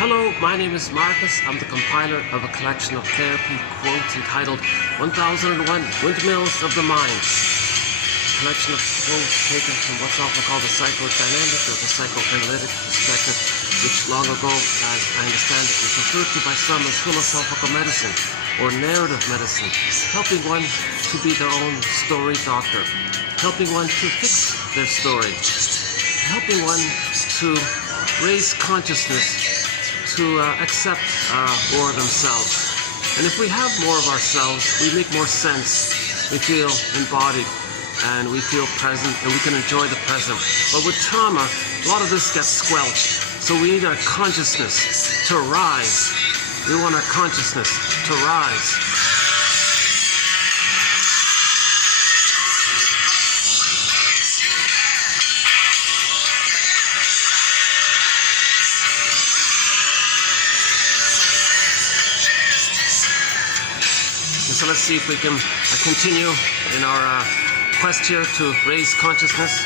Hello, my name is Marcus. I'm the compiler of a collection of therapy quotes entitled 1001 Windmills of the Mind. A collection of quotes taken from what's often called the psychodynamic or the psychoanalytic perspective, which long ago, as I understand it, was referred to by some as philosophical medicine or narrative medicine, helping one to be their own story doctor, helping one to fix their story, helping one to raise consciousness, to accept more of themselves. And if we have more of ourselves, we make more sense. We feel embodied and we feel present and we can enjoy the present. But with trauma, a lot of this gets squelched. So we need our consciousness to rise. We want our consciousness to rise. So let's see if we can continue in our quest here to raise consciousness.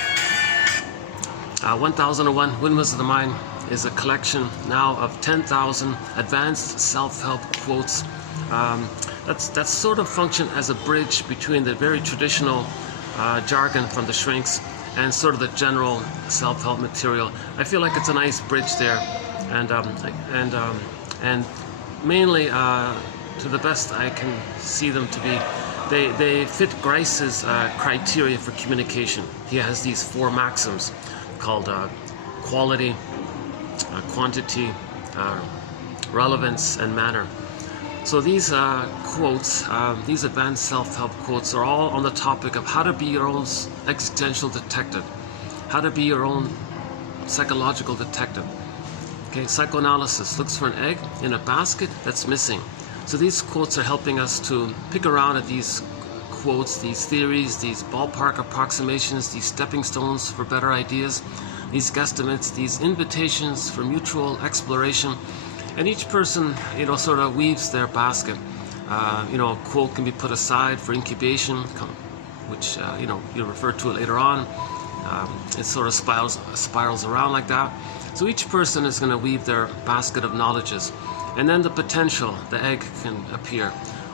1001 Windmills of the Mind is a collection now of 10,000 advanced self-help quotes that sort of function as a bridge between the very traditional jargon from the shrinks and sort of the general self-help material. I feel like it's a nice bridge there, and mainly to the best I can see them to be, they fit Grice's criteria for communication. He has these 4 maxims called quality, quantity, relevance, and manner. So these quotes, these advanced self-help quotes, are all on the topic of how to be your own existential detective, how to be your own psychological detective. Okay, psychoanalysis looks for an egg in a basket that's missing. So these quotes are helping us to pick around at these quotes, these theories, these ballpark approximations, these stepping stones for better ideas, these guesstimates, these invitations for mutual exploration. And each person, sort of weaves their basket. A quote can be put aside for incubation, which, you'll refer to it later on. It sort of spirals around like that. So each person is going to weave their basket of knowledges. And then the potential, the egg, can appear.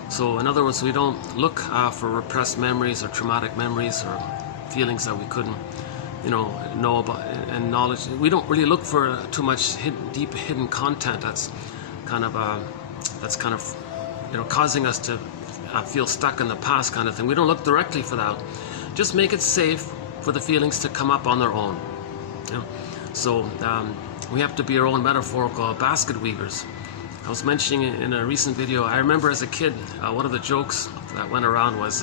So in other words, we don't look for repressed memories or traumatic memories or feelings that we couldn't, know about, and knowledge. We don't really look for too much deep hidden content that's kind of causing us to feel stuck in the past, kind of thing. We don't look directly for that. Just make it safe for the feelings to come up on their own. So we have to be our own metaphorical basket weavers. I was mentioning in a recent video, I remember as a kid, one of the jokes that went around was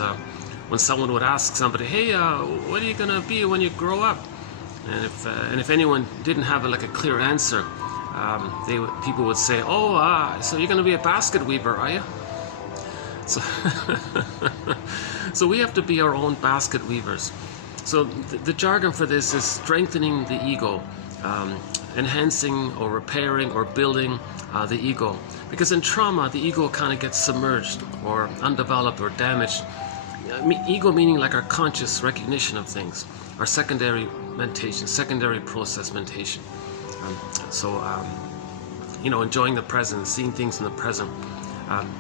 when someone would ask somebody, hey, what are you going to be when you grow up? And if anyone didn't have a clear answer, people would say, so you're going to be a basket weaver, are you? So, so we have to be our own basket weavers. So the jargon for this is strengthening the ego, enhancing or repairing or building the ego. Because in trauma, the ego kind of gets submerged or undeveloped or damaged. Ego meaning like our conscious recognition of things, our secondary mentation, secondary process mentation. Enjoying the present, seeing things in the present,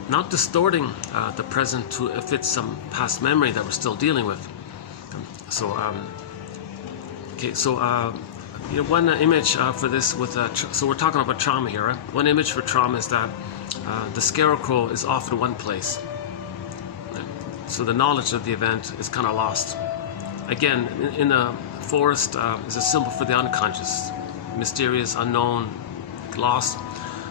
not distorting the present to fit some past memory that we're still dealing with. One image for this so we're talking about trauma here, right? One image for trauma is that the scarecrow is often one place. So the knowledge of the event is kind of lost. Again, in the forest is a symbol for the unconscious, mysterious, unknown, lost.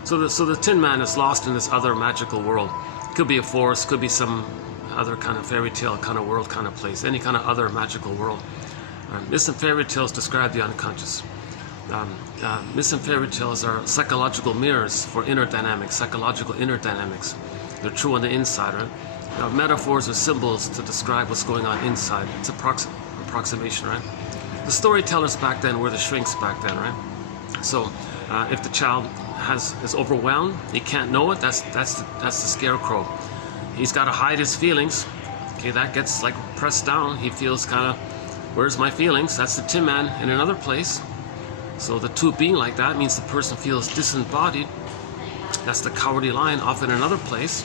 So the Tin Man is lost in this other magical world. Could be a forest, could be some other kind of fairy tale kind of world, kind of place, any kind of other magical world. Myths and fairy tales describe the unconscious. Myths and fairy tales are psychological mirrors for inner dynamics, psychological inner dynamics. They're true on the inside, right? Metaphors are symbols to describe what's going on inside. It's approximation, right? The storytellers back then were the shrinks back then, right? So if the child is overwhelmed, he can't know it. That's the scarecrow. He's got to hide his feelings. Okay, that gets pressed down. He feels kind of, where's my feelings? That's the Tin Man in another place. So the two being like that means the person feels disembodied. That's the cowardly lion off in another place.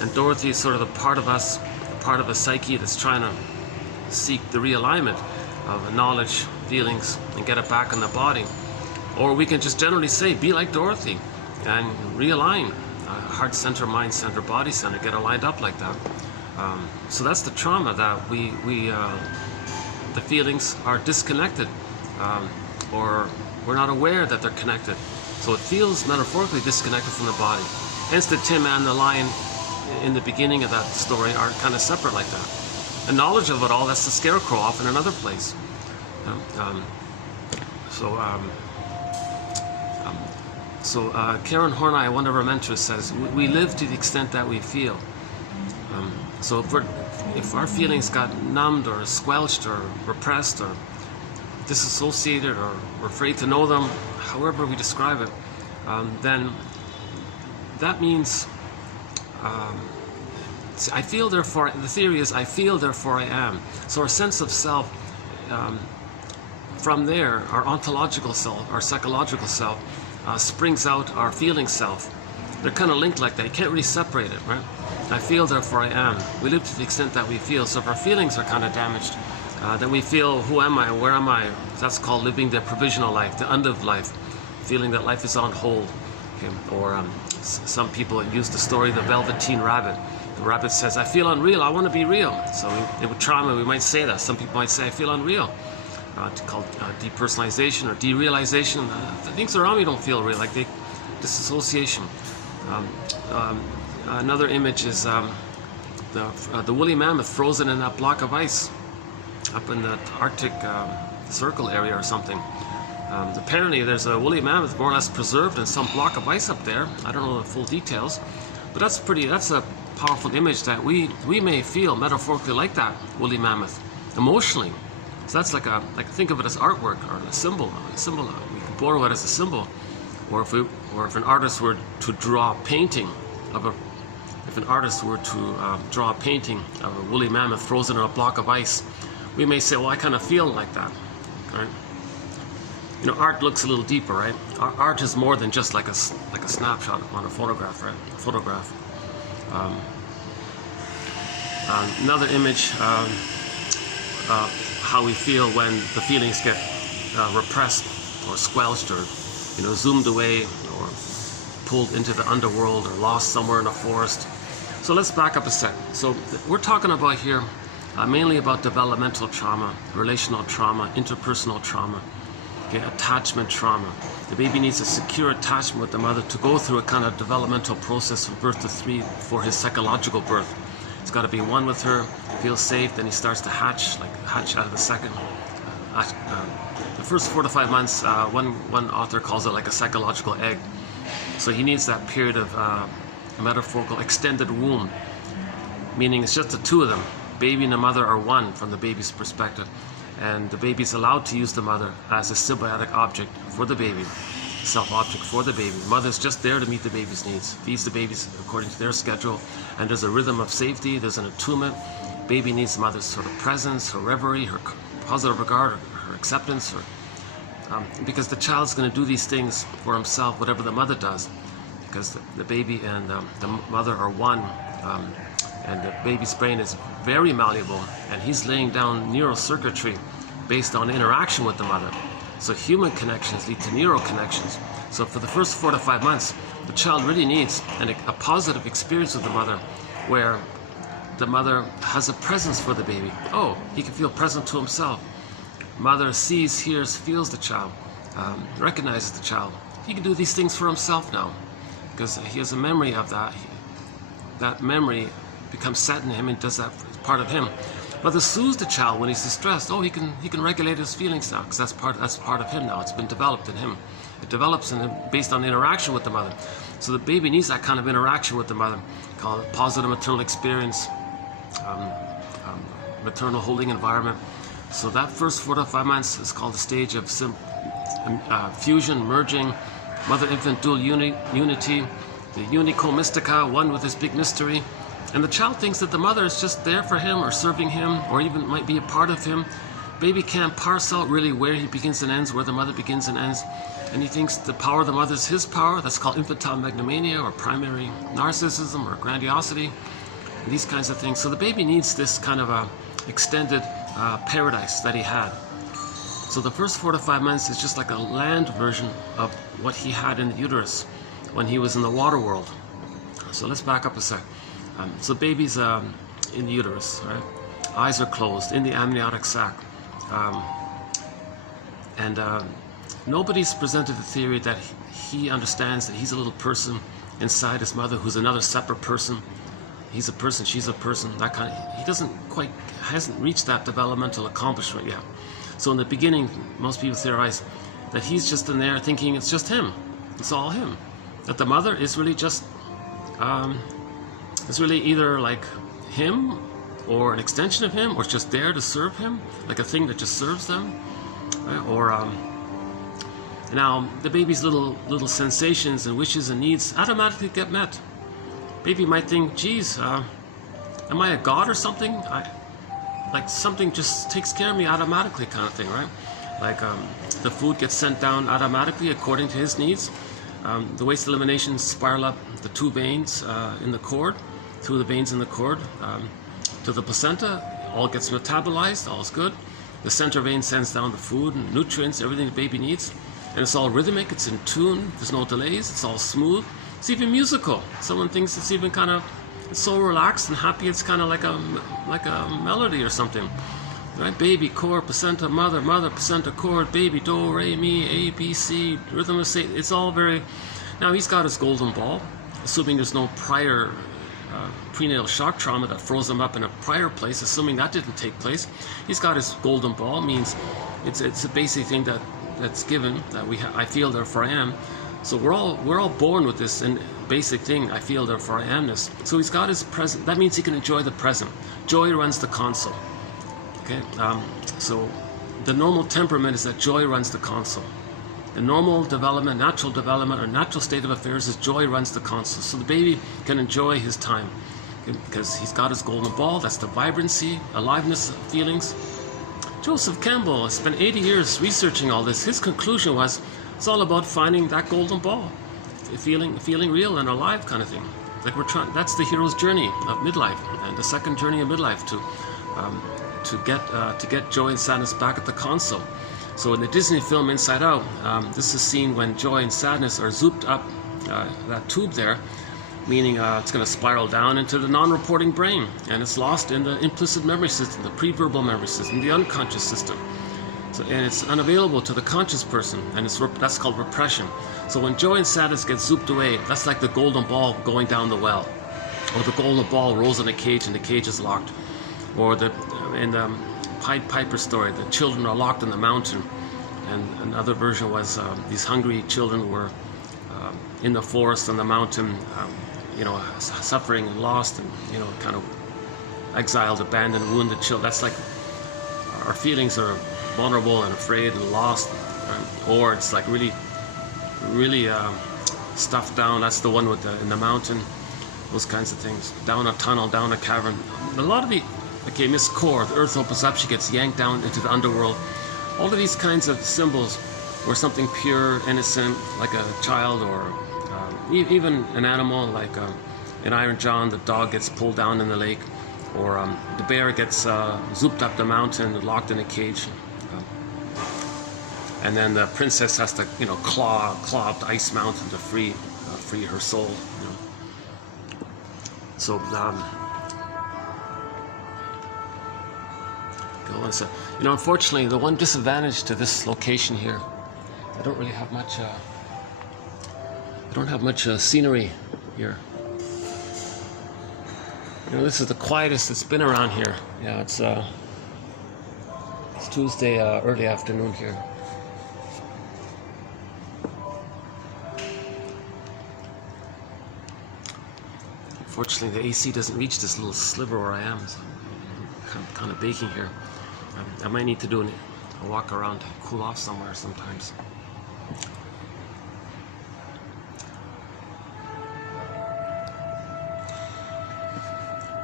And Dorothy is sort of the part of us, part of a psyche that's trying to seek the realignment of knowledge, feelings, and get it back in the body. Or we can just generally say, be like Dorothy and realign heart center, mind center, body center, get aligned up like that. So that's the trauma, that the feelings are disconnected, or we're not aware that they're connected. So it feels metaphorically disconnected from the body. Hence the Tin Man and the lion in the beginning of that story are kind of separate like that. The knowledge of it all, that's the scarecrow off in another place. Karen Horney, one of our mentors, says, we live to the extent that we feel. So if our feelings got numbed or squelched or repressed or disassociated, or we're afraid to know them, however we describe it, then that means I feel, therefore, the theory is I feel, therefore I am. So our sense of self, from there, our ontological self, our psychological self, springs out our feeling self. They're kind of linked like that. You can't really separate it, right? I feel, therefore I am. We live to the extent that we feel. So if our feelings are kind of damaged, then we feel, who am I, where am I? That's called living the provisional life, the unlived life, feeling that life is on hold. Okay? Or some people use the story of the Velveteen Rabbit. The rabbit says, I feel unreal, I want to be real. So with trauma, we might say that. Some people might say, I feel unreal. Called depersonalization or derealization. The things around me don't feel real, like disassociation. Another image is the woolly mammoth frozen in that block of ice up in the Arctic Circle area or something. Apparently there's a woolly mammoth more or less preserved in some block of ice up there. I don't know the full details, but that's a powerful image that we may feel metaphorically like that woolly mammoth emotionally. So that's like think of it as artwork or a symbol. We can borrow it as a symbol, or if an artist were to draw a painting of a woolly mammoth frozen in a block of ice, we may say, well, I kind of feel like that, right? You know, art looks a little deeper, right? Art is more than just like a snapshot on a photograph, right? Another image, how we feel when the feelings get repressed or squelched or, zoomed away or pulled into the underworld or lost somewhere in a forest. So let's back up a sec. So we're talking about here mainly about developmental trauma, relational trauma, interpersonal trauma, okay, attachment trauma. The baby needs a secure attachment with the mother to go through a kind of developmental process from birth to 3 for his psychological birth. He's got to be one with her, feel safe, then he starts to hatch out of the second. The first 4 to 5 months, one author calls it like a psychological egg. So he needs that period of a metaphorical extended womb, meaning it's just the two of them. Baby and the mother are one from the baby's perspective, and the baby's allowed to use the mother as a symbiotic object for the baby, self-object for the baby. The mother's just there to meet the baby's needs, feeds the babies according to their schedule, and there's a rhythm of safety, there's an attunement. Baby needs the mother's sort of presence, her reverie, her positive regard, her acceptance, because the child's going to do these things for himself, whatever the mother does, because the baby and the mother are one, and the baby's brain is very malleable, and he's laying down neural circuitry based on interaction with the mother. So human connections lead to neural connections. So for the first 4 to 5 months, the child really needs a positive experience with the mother, where the mother has a presence for the baby. Oh, he can feel present to himself. Mother sees, hears, feels the child, recognizes the child. He can do these things for himself now, because he has a memory of that. That memory becomes set in him and does that as part of him. Mother soothes the child when he's distressed. Oh, he can regulate his feelings now, because that's part of him now. It's been developed in him. It develops in him based on interaction with the mother. So the baby needs that kind of interaction with the mother, called a positive maternal experience, maternal holding environment. So that first 4 to 5 months is called the stage of fusion, merging, mother-infant dual unity, the unico mystica, one with this big mystery. And the child thinks that the mother is just there for him or serving him or even might be a part of him. baby can't parse out really where he begins and ends, where the mother begins and ends. And he thinks the power of the mother is his power. That's called infantile megalomania or primary narcissism or grandiosity, and these kinds of things. So the baby needs this kind of a extended paradise that he had. So the first 4 to 5 months is just like a land version of what he had in the uterus when he was in the water world. So let's back up a sec. So baby's in the uterus, right? Eyes are closed, in the amniotic sac. Nobody's presented the theory that he understands that he's a little person inside his mother who's another separate person. He's a person, she's a person, that kind of, he hasn't reached that developmental accomplishment yet. So in the beginning, most people theorize that he's just in there thinking it's just him. It's all him. That the mother is really just, is really either like him or an extension of him, or it's just there to serve him, like a thing that just serves them, right? Or now the baby's little sensations and wishes and needs automatically get met. Baby might think, geez, am I a god or something? Like something just takes care of me automatically, kind of thing, right? Like the food gets sent down automatically according to his needs. The waste elimination spiral up the 2 veins in the cord, through the veins in the cord, to the placenta. All gets metabolized, all's good. The center vein sends down the food and nutrients, everything the baby needs. And it's all rhythmic, it's in tune, there's no delays, it's all smooth. It's even musical. Someone thinks it's even kind of, it's so relaxed and happy, it's kind of like a melody or something. Right? Baby, cord, placenta, mother, mother, placenta, cord, baby, do, re, mi, A, B, C, rhythm of say, it's all very... Now he's got his golden ball, assuming there's no prior prenatal shock trauma that froze him up in a prior place, assuming that didn't take place. He's got his golden ball, means it's a basic thing that's given, that I feel, therefore I am. So we're all born with this and basic thing, I feel, therefore I amness. So he's got his present. That means he can enjoy the present. Joy runs the console. Okay, so the normal temperament is that joy runs the console. The normal development, natural development, or natural state of affairs is joy runs the console. So the baby can enjoy his time because he's got his golden ball. That's the vibrancy, aliveness of feelings. Joseph Campbell has spent 80 years researching all this. His conclusion was, it's all about finding that golden ball, feeling real and alive, kind of thing. Like that's the hero's journey of midlife, and the second journey of midlife to get joy and sadness back at the console. So in the Disney film Inside Out, this is seen when joy and sadness are zooped up that tube there, meaning it's going to spiral down into the non-reporting brain, and it's lost in the implicit memory system, the pre-verbal memory system, the unconscious system. So, and it's unavailable to the conscious person, and that's called repression. So when joy and sadness get zooped away, that's like the golden ball going down the well, or the golden ball rolls in a cage and the cage is locked, or in the Pied Piper story, the children are locked in the mountain, and another version was these hungry children were in the forest on the mountain, suffering and lost, and kind of exiled, abandoned, wounded children. That's like our feelings are vulnerable and afraid and lost, or it's like really stuffed down. That's the one with in the mountain, those kinds of things. Down a tunnel, down a cavern. A lot of the Miss Core, the earth opens up, she gets yanked down into the underworld. All of these kinds of symbols where something pure, innocent, like a child, or even an animal, like in Iron John, the dog gets pulled down in the lake, or the bear gets zooped up the mountain, locked in a cage. And then the princess has to, claw up the ice mountain to free her soul. So, unfortunately, the one disadvantage to this location here, I don't really have much. I don't have much scenery here. This is the quietest it's been around here. Yeah, it's Tuesday early afternoon here. Unfortunately, the AC doesn't reach this little sliver where I am, so I'm kind of baking here. I might need to do a walk around to cool off somewhere sometimes.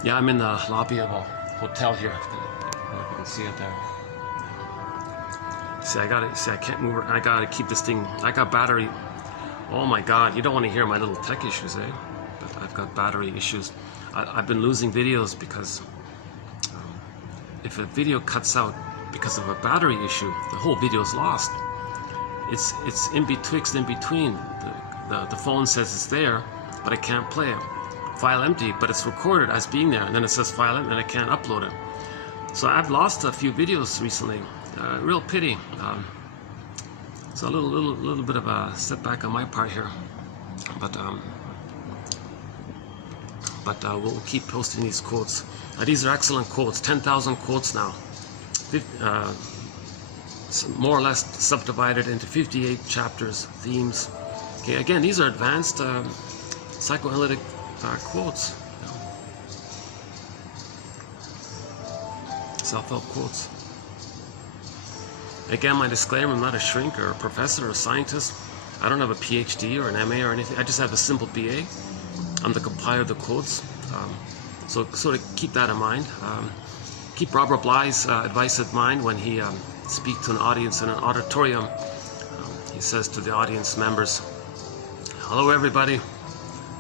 Yeah, I'm in the lobby of a hotel here. You can see it there. See, I can't move. I gotta keep this thing. I got battery. Oh my God, you don't want to hear my little tech issues, eh? But I've got battery issues. I've been losing videos because if a video cuts out because of a battery issue, the whole video is lost. It's in between. The phone says it's there, but I can't play it. File empty, but it's recorded as being there, and then it says file empty, and I can't upload it. So I've lost a few videos recently. Real pity. So a little bit of a setback on my part here, but we'll keep posting these quotes. These are excellent quotes. 10,000 quotes now. More or less subdivided into 58 chapters, themes. Okay, again, these are advanced psychoanalytic quotes. Self-help quotes. Again, my disclaimer, I'm not a shrink or a professor or a scientist. I don't have a PhD or an MA or anything. I just have a simple BA. I'm the compiler of the quotes. So to keep that in mind. Keep Robert Bly's advice in mind when he speaks to an audience in an auditorium. He says to the audience members, "Hello everybody,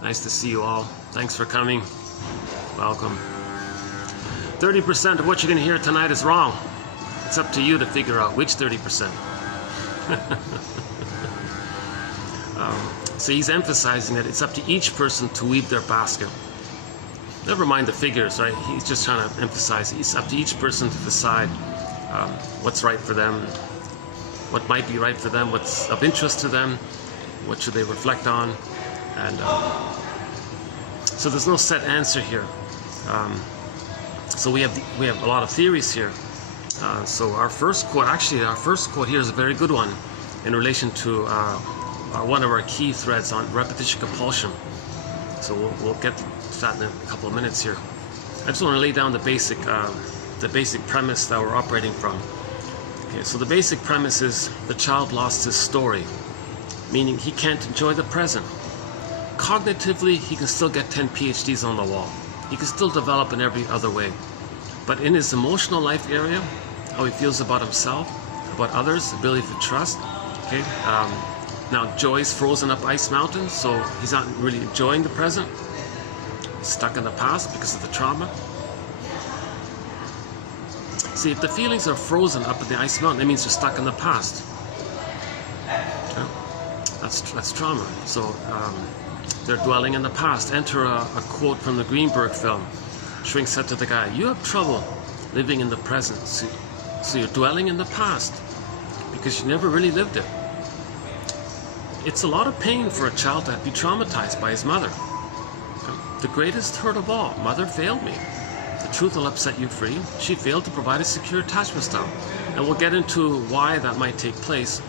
nice to see you all. Thanks for coming. Welcome. 30% of what you're going to hear tonight is wrong. It's up to you to figure out which 30%. So he's emphasizing that it's up to each person to weave their basket. Never mind the figures, right? He's just trying to emphasize it's up to each person to decide what's right for them, what might be right for them, what's of interest to them, what should they reflect on, and so there's no set answer here. So we have a lot of theories here. So our first quote here is a very good one in relation to one of our key threads on repetition compulsion. So we'll get to that in a couple of minutes here. I just want to lay down the basic premise that we're operating from. Okay, so the basic premise is the child lost his story, meaning he can't enjoy the present. Cognitively, he can still get 10 PhDs on the wall. He can still develop in every other way. But in his emotional life area, how he feels about himself, about others, ability to trust, okay? Now, Joy's frozen up ice mountain, so he's not really enjoying the present. He's stuck in the past because of the trauma. See, if the feelings are frozen up at the ice mountain, that means you're stuck in the past. Okay? That's trauma. So they're dwelling in the past. Enter a quote from the Greenberg film. Shrink said to the guy, "You have trouble living in the present. So you're dwelling in the past because you never really lived it." It's a lot of pain for a child to be traumatized by his mother. Okay? The greatest hurt of all, mother failed me. The truth will upset you free. She failed to provide a secure attachment style. And we'll get into why that might take place.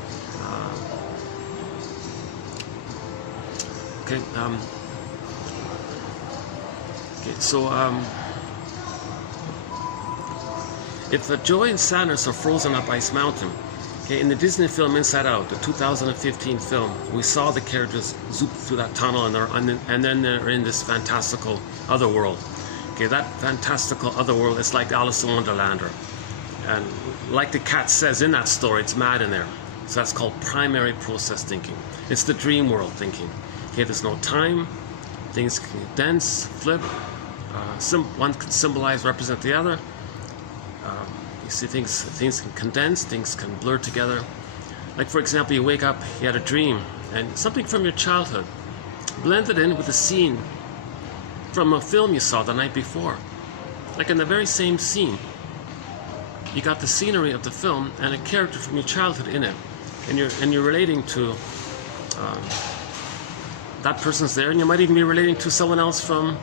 If Joy and Sadness are frozen up ice mountain, okay, in the Disney film Inside Out, the 2015 film, we saw the characters zoop through that tunnel and then they're in this fantastical other world. Okay, that fantastical other world is like Alice in Wonderland, and like the cat says in that story, it's mad in there. So that's called primary process thinking. It's the dream world thinking. Okay, there's no time, things can condense, flip, one can symbolize, represent the other. You see things can condense, things can blur together. Like for example, you wake up, you had a dream, and something from your childhood blended in with a scene from a film you saw the night before. Like in the very same scene, you got the scenery of the film and a character from your childhood in it, and you're relating to that person's there, and you might even be relating to someone else from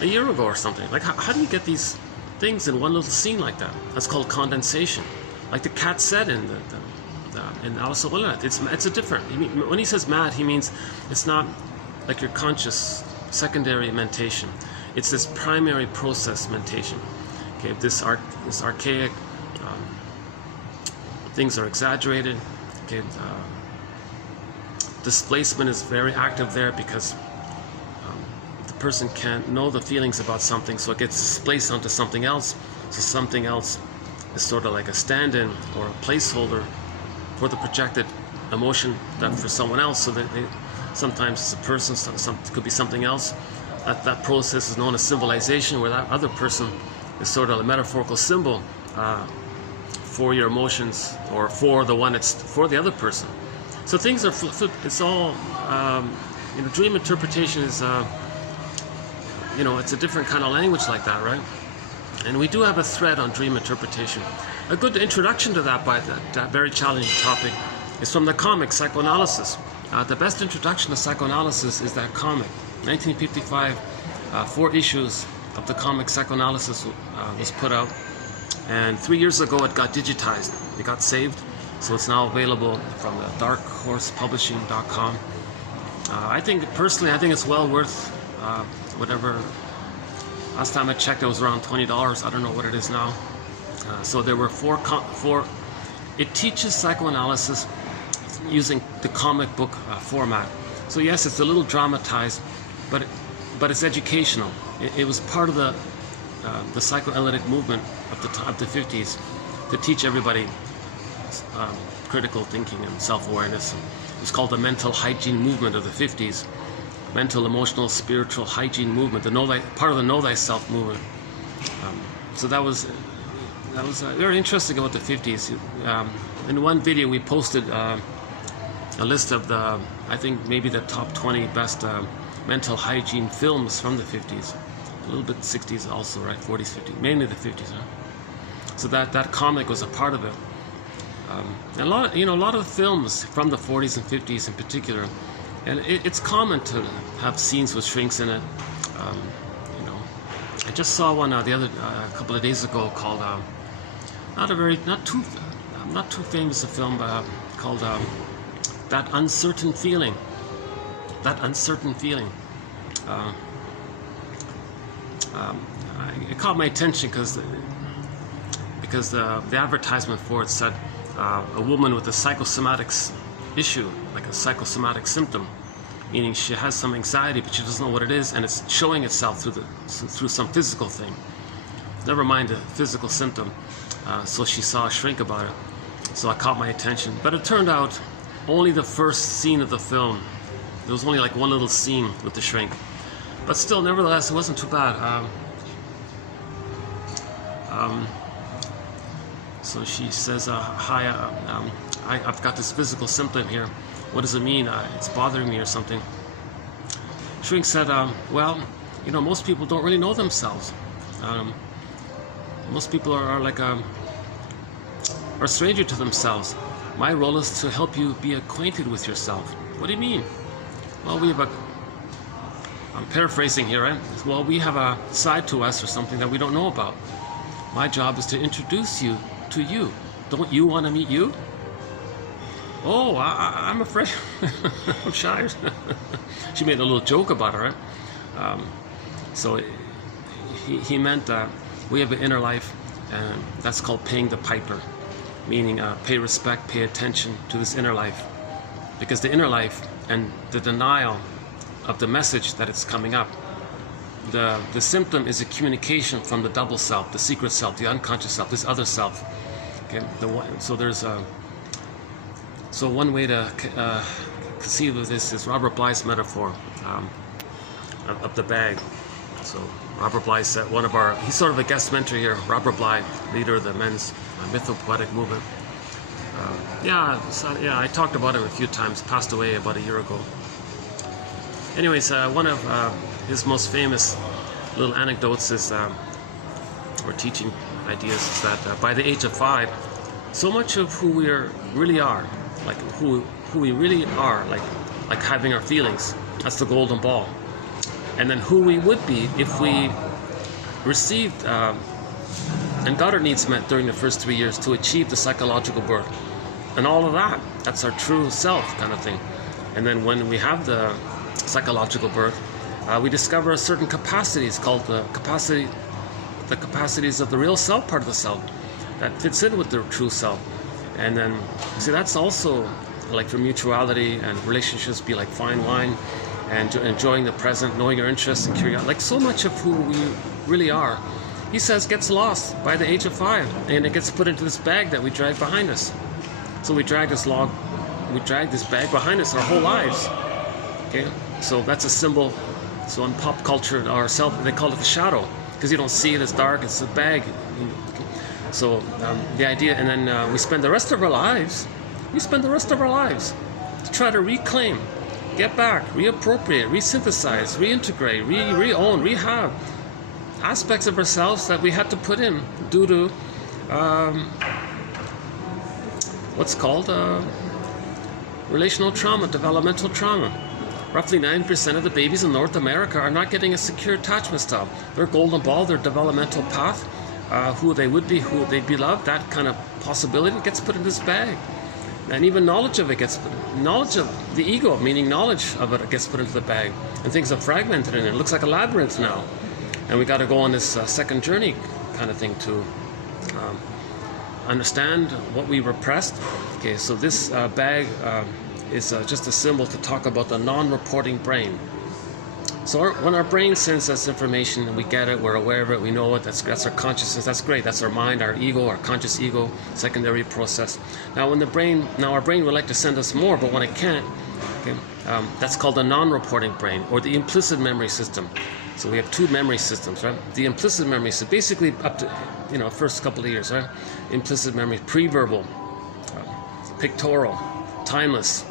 a year ago or something. Like how do you get these things in one little scene like that? That's called condensation. Like the cat said in Alice in Wonderland, it's a different. When he says mad, he means it's not like your conscious secondary mentation. It's this primary process mentation. Okay, this archaic things are exaggerated. Okay, displacement is very active there because the person can't know the feelings about something, so it gets displaced onto something else. So something else is sort of like a stand-in or a placeholder for the projected emotion that for someone else. So that sometimes it's a person, it could be something else. That process is known as symbolization, where that other person is sort of a metaphorical symbol for your emotions, or for the one it's for the other person. So things are it's all dream interpretation is it's a different kind of language like that, right? And we do have a thread on dream interpretation. A good introduction to that, by that very challenging topic, is from the comic Psychoanalysis. The best introduction to psychoanalysis is that comic. 1955, 4 issues of the comic Psychoanalysis was put out, and 3 years ago it got digitized. It got saved, so it's now available from the darkhorsepublishing.com. I think it's well worth whatever. Last time I checked, it was around $20. I don't know what it is now. So there were 4. It teaches psychoanalysis using the comic book format. So yes, it's a little dramatized, but it's educational. It was part of the psychoanalytic movement of the 50s to teach everybody critical thinking and self-awareness. It was called the mental hygiene movement of the 50s. Mental, emotional, spiritual hygiene movement, part of the Know Thyself movement. So that was very interesting about the 50s. In one video we posted a list of I think maybe the top 20 best mental hygiene films from the 50s. A little bit 60s also, right? 40s, 50s, mainly the 50s. Huh? So that comic was a part of it. And a lot of films from the 40s and 50s in particular. And it's common to have scenes with shrinks in it. I just saw one a couple of days ago called not too famous a film, but called That Uncertain Feeling. That Uncertain Feeling. It caught my attention because the advertisement for it said a woman with a psychosomatic issue, like a psychosomatic symptom, meaning she has some anxiety but she doesn't know what it is, and it's showing itself through some physical thing. Never mind the physical symptom. So she saw a shrink about it. So it caught my attention. But it turned out only the first scene of the film. There was only like one little scene with the shrink. But still, nevertheless, it wasn't too bad. So she says, hi, I've got this physical symptom here. What does it mean? It's bothering me or something. Shrink said, well, most people don't really know themselves. Most people are like a stranger to themselves. My role is to help you be acquainted with yourself. What do you mean? Well, I'm paraphrasing here, right? Well, we have a side to us or something that we don't know about. My job is to introduce you to you. Don't you want to meet you? Oh, I'm afraid. I'm shy. She made a little joke about it, right? So he meant we have an inner life, and that's called paying the piper, meaning pay respect, pay attention to this inner life. Because the inner life and the denial of the message that it's coming up, the symptom is a communication from the double self, the secret self, the unconscious self, this other self. Okay, so one way to conceive of this is Robert Bly's metaphor of the bag. So Robert Bly said, he's sort of a guest mentor here. Robert Bly, leader of the men's mythopoetic movement. I talked about him a few times. Passed away about a year ago. Anyways, one of his most famous little anecdotes is, or teaching ideas, is that by the age of 5, so much of who we really are, like who we really are, like having our feelings, that's the golden ball. And then who we would be if we received and got our needs met during the first 3 years to achieve the psychological birth. And all of that's our true self kind of thing. And then when we have the psychological birth, we discover a certain capacities called the capacities of the real self part of the self that fits in with the true self. And then, see, that's also like for mutuality and relationships be like fine wine, and enjoying the present, knowing your interests and curiosity. Like so much of who we really are, he says, gets lost by the age of 5, and it gets put into this bag that we drag behind us. So we drag this bag behind us our whole lives. Okay, so that's a symbol. So in pop culture, they call it the shadow, because you don't see it, it's dark, it's a bag. So the idea, and then we spend the rest of our lives to try to reclaim, get back, reappropriate, resynthesize, reintegrate, re-own, rehab aspects of ourselves that we had to put in due to what's called relational trauma, developmental trauma. Roughly 9% of the babies in North America are not getting a secure attachment style. Their golden ball, their developmental path, who they would be, who they'd be loved, that kind of possibility gets put in this bag. And even knowledge of it knowledge of the ego, meaning knowledge of it, gets put into the bag. And things are fragmented in it. It looks like a labyrinth now. And we got to go on this second journey kind of thing to understand what we repressed. Okay, so this bag is just a symbol to talk about the non-reporting brain. So when our brain sends us information and we get it, we're aware of it, we know it, that's our consciousness, that's great, that's our mind, our ego, our conscious ego, secondary process. Now our brain would like to send us more, but when it can't, okay, that's called the non-reporting brain, or the implicit memory system. So we have two memory systems, right? The implicit memory, so basically up to, first couple of years, right? Implicit memory, pre-verbal, pictorial, timeless.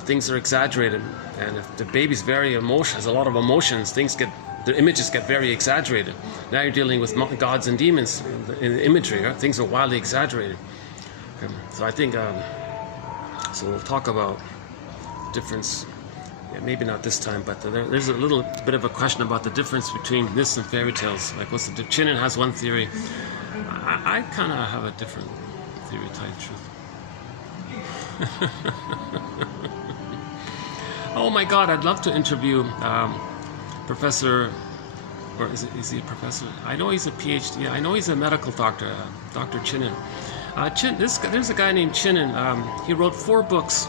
Things are exaggerated, and if the baby's very has a lot of emotions, the images get very exaggerated. Now you're dealing with gods and demons in the imagery, right? Things are wildly exaggerated. Okay. So I think, so we'll talk about difference, maybe not this time, but there's a little bit of a question about the difference between this and fairy tales. Like Chinnen has one theory. I kind of have a different theory, to tell you the truth. Oh my God, I'd love to interview Professor, or is he a professor? I know he's a PhD. I know he's a medical doctor, Dr. Chinnen. There's a guy named Chinnen. He wrote 4 books.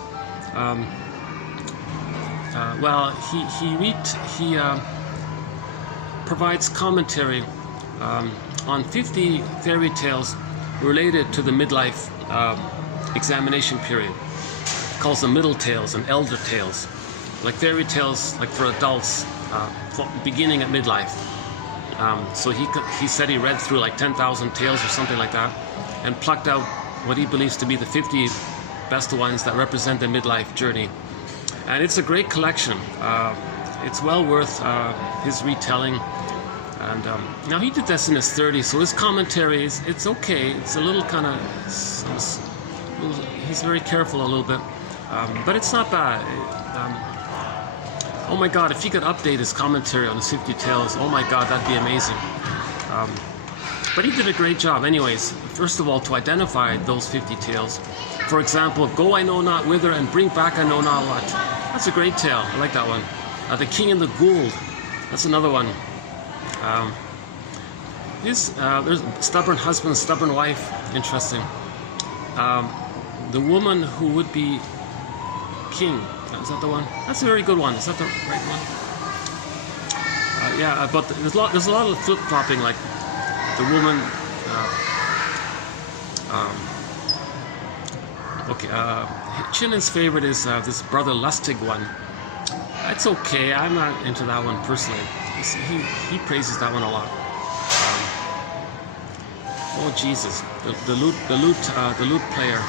He provides commentary on 50 fairy tales related to the midlife examination period. He calls them middle tales and elder tales, like fairy tales, like for adults, beginning at midlife. So he said he read through like 10,000 tales or something like that, and plucked out what he believes to be the 50 best ones that represent the midlife journey. And it's a great collection. It's well worth his retelling. And now he did this in his 30s, so his commentary it's okay. It's a little kind of, he's very careful a little bit, but it's not bad. Oh my God, if he could update his commentary on his 50 tales, oh my God, that'd be amazing. But he did a great job. Anyways, first of all, to identify those 50 tales. For example, go I know not whither and bring back I know not what. That's a great tale. I like that one. The King and the Gould. That's another one. There's stubborn husband, stubborn wife. Interesting. The woman who would be king. Is that the one? That's a very good one. Is that the right one? Yeah, but there's a lot of flip-flopping, like the woman. Chinnen's favorite is this Brother Lustig one. It's okay. I'm not into that one personally. He praises that one a lot. Oh Jesus, the lute player.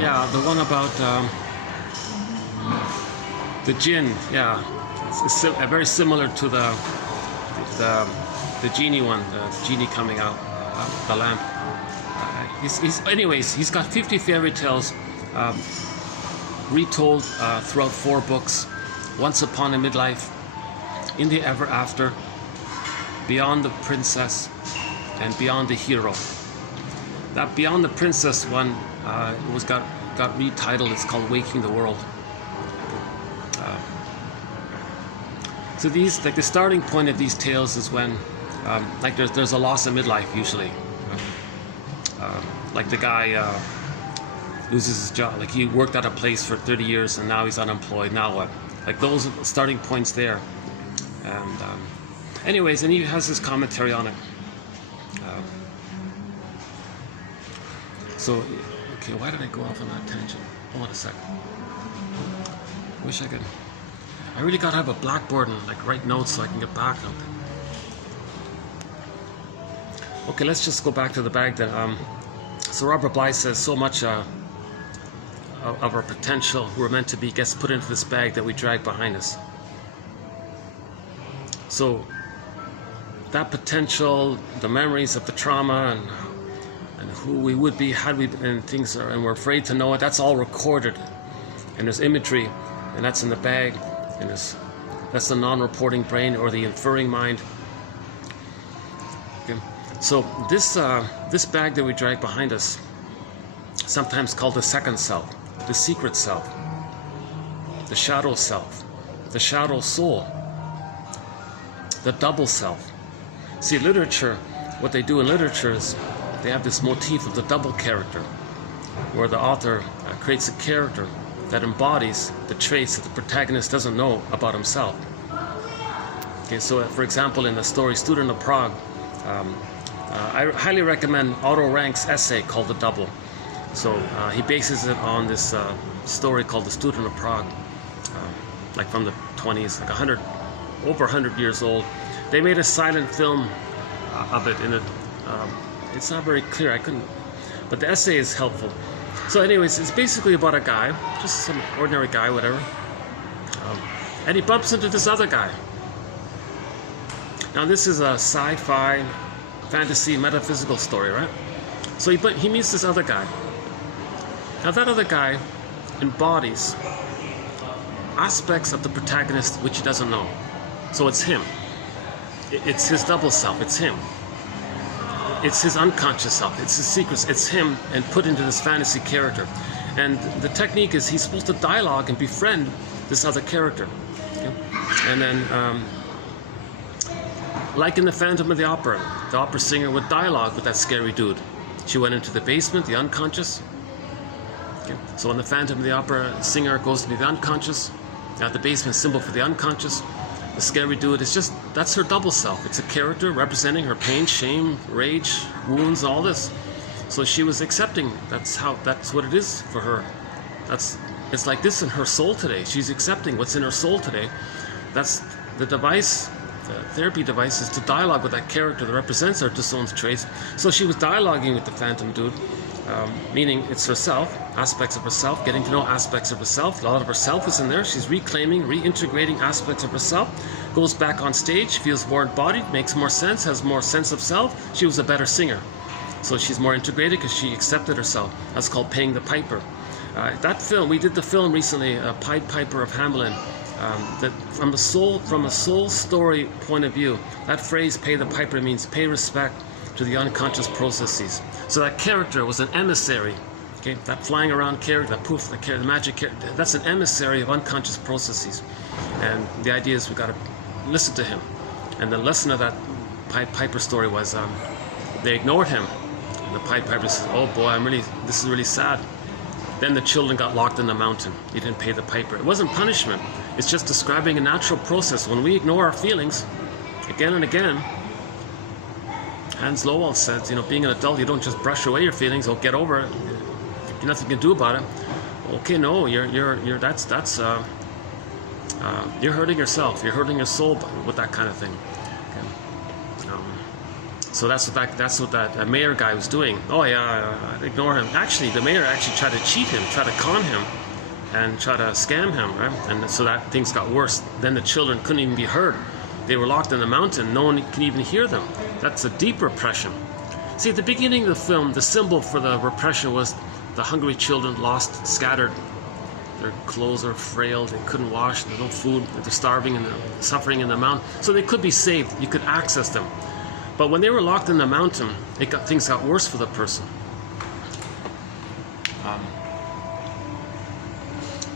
Yeah, the one about the jinn. Yeah, it's very similar to the genie one. The genie coming out, the lamp. Anyways, he's got 50 fairy tales retold throughout 4 books. Once Upon a Midlife, In the Ever After, Beyond the Princess, and Beyond the Hero. That Beyond the Princess one got retitled. It's called Waking the World. So these, like the starting point of these tales is when, like there's a loss of midlife usually. Like the guy loses his job. Like he worked at a place for 30 years and now he's unemployed. Now what? Like those are the starting points there. And anyways, and he has his commentary on it. So, okay, why did I go off on that tangent? Hold on a second. Wish I could. I really gotta have a blackboard and like write notes so I can get back on it. Okay, let's just go back to the bag then. So Robert Bly says so much of our potential who we're meant to be gets put into this bag that we drag behind us. So that potential, the memories of the trauma and who we would be had we, and things are, and we're afraid to know it, that's all recorded. And there's imagery, and that's in the bag, and that's the non-reporting brain or the inferring mind. Okay. So this bag that we drag behind us, sometimes called the second self, the secret self, the shadow self, the shadow soul, the double self. See, literature, what they do in literature is they have this motif of the double character, where the author creates a character that embodies the traits that the protagonist doesn't know about himself. Okay, so for example, in the story Student of Prague, I highly recommend Otto Rank's essay called The Double. So he bases it on this story called The Student of Prague, like from the 20s, like over 100 years old. They made a silent film of it, and it's not very clear, I couldn't, but the essay is helpful. So anyways, it's basically about a guy, just some ordinary guy, whatever, and he bumps into this other guy. Now this is a sci-fi, fantasy, metaphysical story, right? So he meets this other guy. Now that other guy embodies aspects of the protagonist which he doesn't know. So it's him. It's his double self. It's him. It's his unconscious self. It's his secrets. It's him, and put into this fantasy character. And the technique is he's supposed to dialogue and befriend this other character. Okay? And then, like in the Phantom of the opera singer would dialogue with that scary dude. She went into the basement, the unconscious. Okay? So when the Phantom of the Opera singer goes to be the unconscious, at the basement, symbol for the unconscious, the scary dude is just, that's her double self. It's a character representing her pain, shame, rage, wounds, all this. So she was accepting, that's what it is for her. It's like this in her soul today. She's accepting what's in her soul today. That's the device, the therapy device, is to dialogue with that character that represents her disowned traits. So she was dialoguing with the phantom dude, meaning it's herself, aspects of herself, getting to know aspects of herself. A lot of herself is in there. She's reclaiming, reintegrating aspects of herself, goes back on stage, feels more embodied, makes more sense, has more sense of self. She was a better singer. So she's more integrated because she accepted herself. That's called paying the piper. That film, we did the film recently, Pied Piper of Hamelin. That from a soul story point of view, that phrase "pay the piper" means pay respect to the unconscious processes. So that character was an emissary. Okay, that flying around character, that poof, the magic character, that's an emissary of unconscious processes. And the idea is we got to listen to him. And the lesson of that Pied Piper story was they ignored him. And the Pied Piper says, "Oh boy, this is really sad." Then the children got locked in the mountain. He didn't pay the piper. It wasn't punishment. It's just describing a natural process. When we ignore our feelings, again and again, Hans Lowell says, being an adult, you don't just brush away your feelings or get over it. Nothing you can do about it. Okay, no, you're hurting yourself. You're hurting your soul with that kind of thing. Okay. So that's what that mayor guy was doing. Oh yeah, ignore him. Actually, the mayor actually tried to cheat him, tried to con him, and try to scam him, right? And so that things got worse. Then the children couldn't even be heard. They were locked in the mountain. No one can even hear them. That's a deep repression. See, at the beginning of the film, the symbol for the repression was the hungry children, lost, scattered. Their clothes are frail. They couldn't wash. There's no food. They're starving and they're suffering in the mountain. So they could be saved. You could access them. But when they were locked in the mountain, things got worse for the person.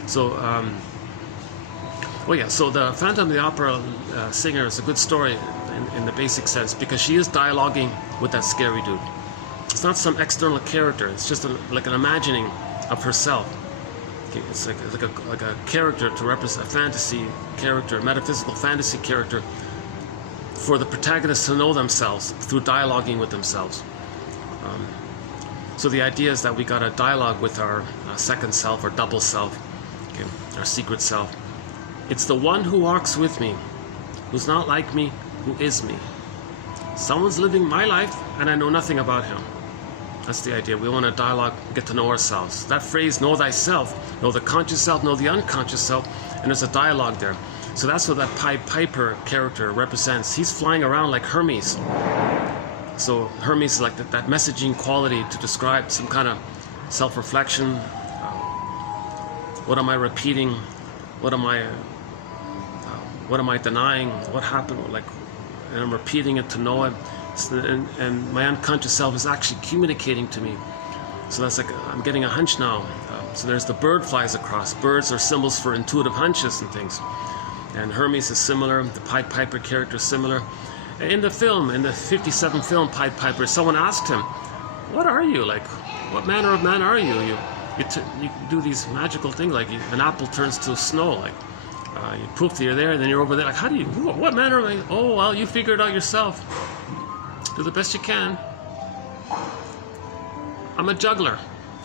So the Phantom of the Opera singer is a good story in the basic sense because she is dialoguing with that scary dude. It's not some external character. It's just like an imagining of herself. Okay, it's like a character to represent a fantasy character, a metaphysical fantasy character, for the protagonists to know themselves through dialoguing with themselves. So the idea is that we got a dialogue with our second self or double self, okay, our secret self. It's the one who walks with me, who's not like me, who is me. Someone's living my life and I know nothing about him. That's the idea. We want to dialogue, get to know ourselves. That phrase, know thyself, know the conscious self, know the unconscious self, and there's a dialogue there. So that's what that Pied Piper character represents. He's flying around like Hermes. So Hermes is like that messaging quality to describe some kind of self-reflection. What am I repeating? What am I denying? What happened? And I'm repeating it to know it. And my unconscious self is actually communicating to me. So that's like, I'm getting a hunch now. So there's the bird flies across. Birds are symbols for intuitive hunches and things. And Hermes is similar. The Pied Piper character is similar. In the film, in the 57 film Pied Piper, someone asked him, what are you? Like, what manner of man are you? You do these magical things, like an apple turns to snow, like you poof, you're there, then you're over there. Like, how do you, what manner of man? Oh, well, you figure it out yourself. Do the best you can. I'm a juggler.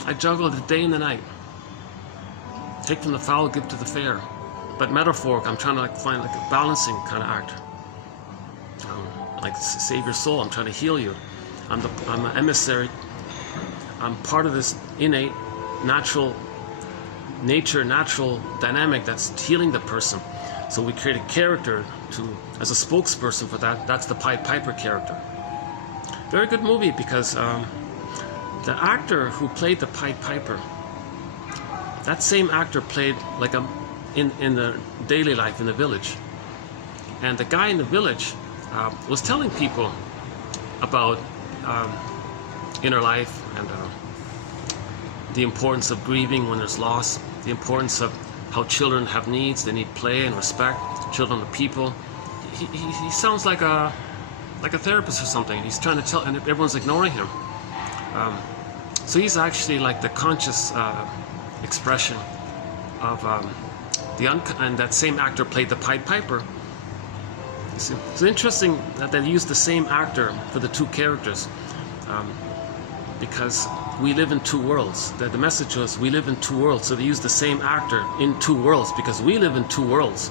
I juggle the day and the night. Take from the foul, give to the fair. But metaphoric, I'm trying to find like a balancing kind of act. Like save your soul. I'm trying to heal you. I'm an emissary. I'm part of this innate, natural dynamic that's healing the person. So we create a character as a spokesperson for that. That's the Pied Piper character. Very good movie because the actor who played the Pied Piper, that same actor played like in the daily life in the village, and the guy in the village was telling people about inner life and the importance of grieving when there's loss, the importance of how children have needs, they need play and respect, children are people. He sounds like a therapist or something. He's trying to tell, and everyone's ignoring him. So he's actually like the conscious expression of and that same actor played the Pied Piper. It's interesting that they used the same actor for the two characters, because we live in two worlds. The message was we live in two worlds, so they used the same actor in two worlds because we live in two worlds.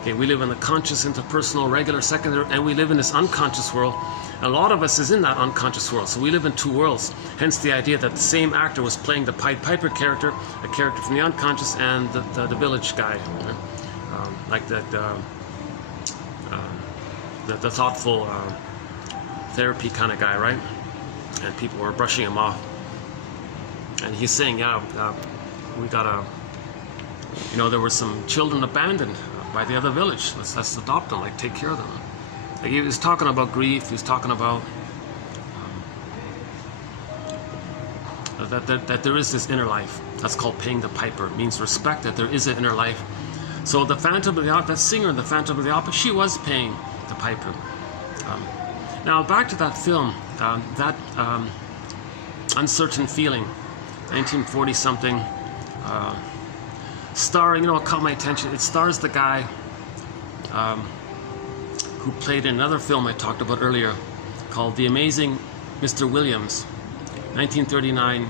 Okay, we live in the conscious, interpersonal, regular, secondary, and we live in this unconscious world. A lot of us is in that unconscious world, so we live in two worlds. Hence the idea that the same actor was playing the Pied Piper character, a character from the unconscious, and the village guy, like that. The thoughtful therapy kind of guy, right? And people were brushing him off. And he's saying, yeah, we gotta, there were some children abandoned by the other village. Let's adopt them, like take care of them. Like he was talking about grief, he was talking about that there is this inner life. That's called paying the piper. It means respect that there is an inner life. So the Phantom of the Opera, that singer in the Phantom of the Opera, she was paying the piper. Now back to that film, that uncertain feeling, 1940 something, starring, it caught my attention. It stars the guy who played in another film I talked about earlier called The Amazing Mr. Williams, 1939,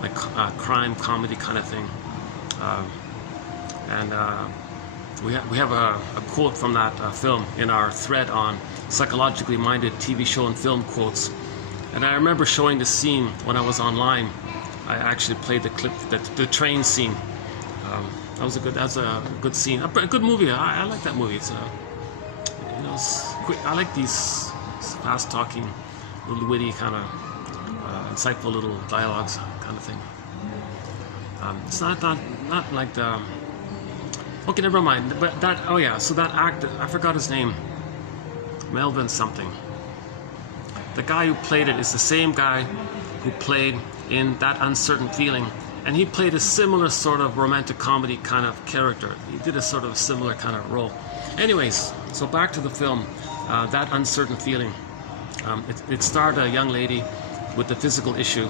like crime comedy kind of thing. We have a quote from that film in our thread on psychologically minded TV show and film quotes. And I remember showing the scene when I was online. I actually played the clip, the train scene. That's a good scene, a good movie. I like that movie. It's it's quick. I like these fast-talking, little witty kind of insightful little dialogues kind of thing. It's not like the. Okay, never mind. But so that actor, I forgot his name. Melvin something. The guy who played it is the same guy who played in That Uncertain Feeling, and he played a similar sort of romantic comedy kind of character. He did a sort of similar kind of role. Anyways, so back to the film, That Uncertain Feeling. It starred a young lady with a physical issue.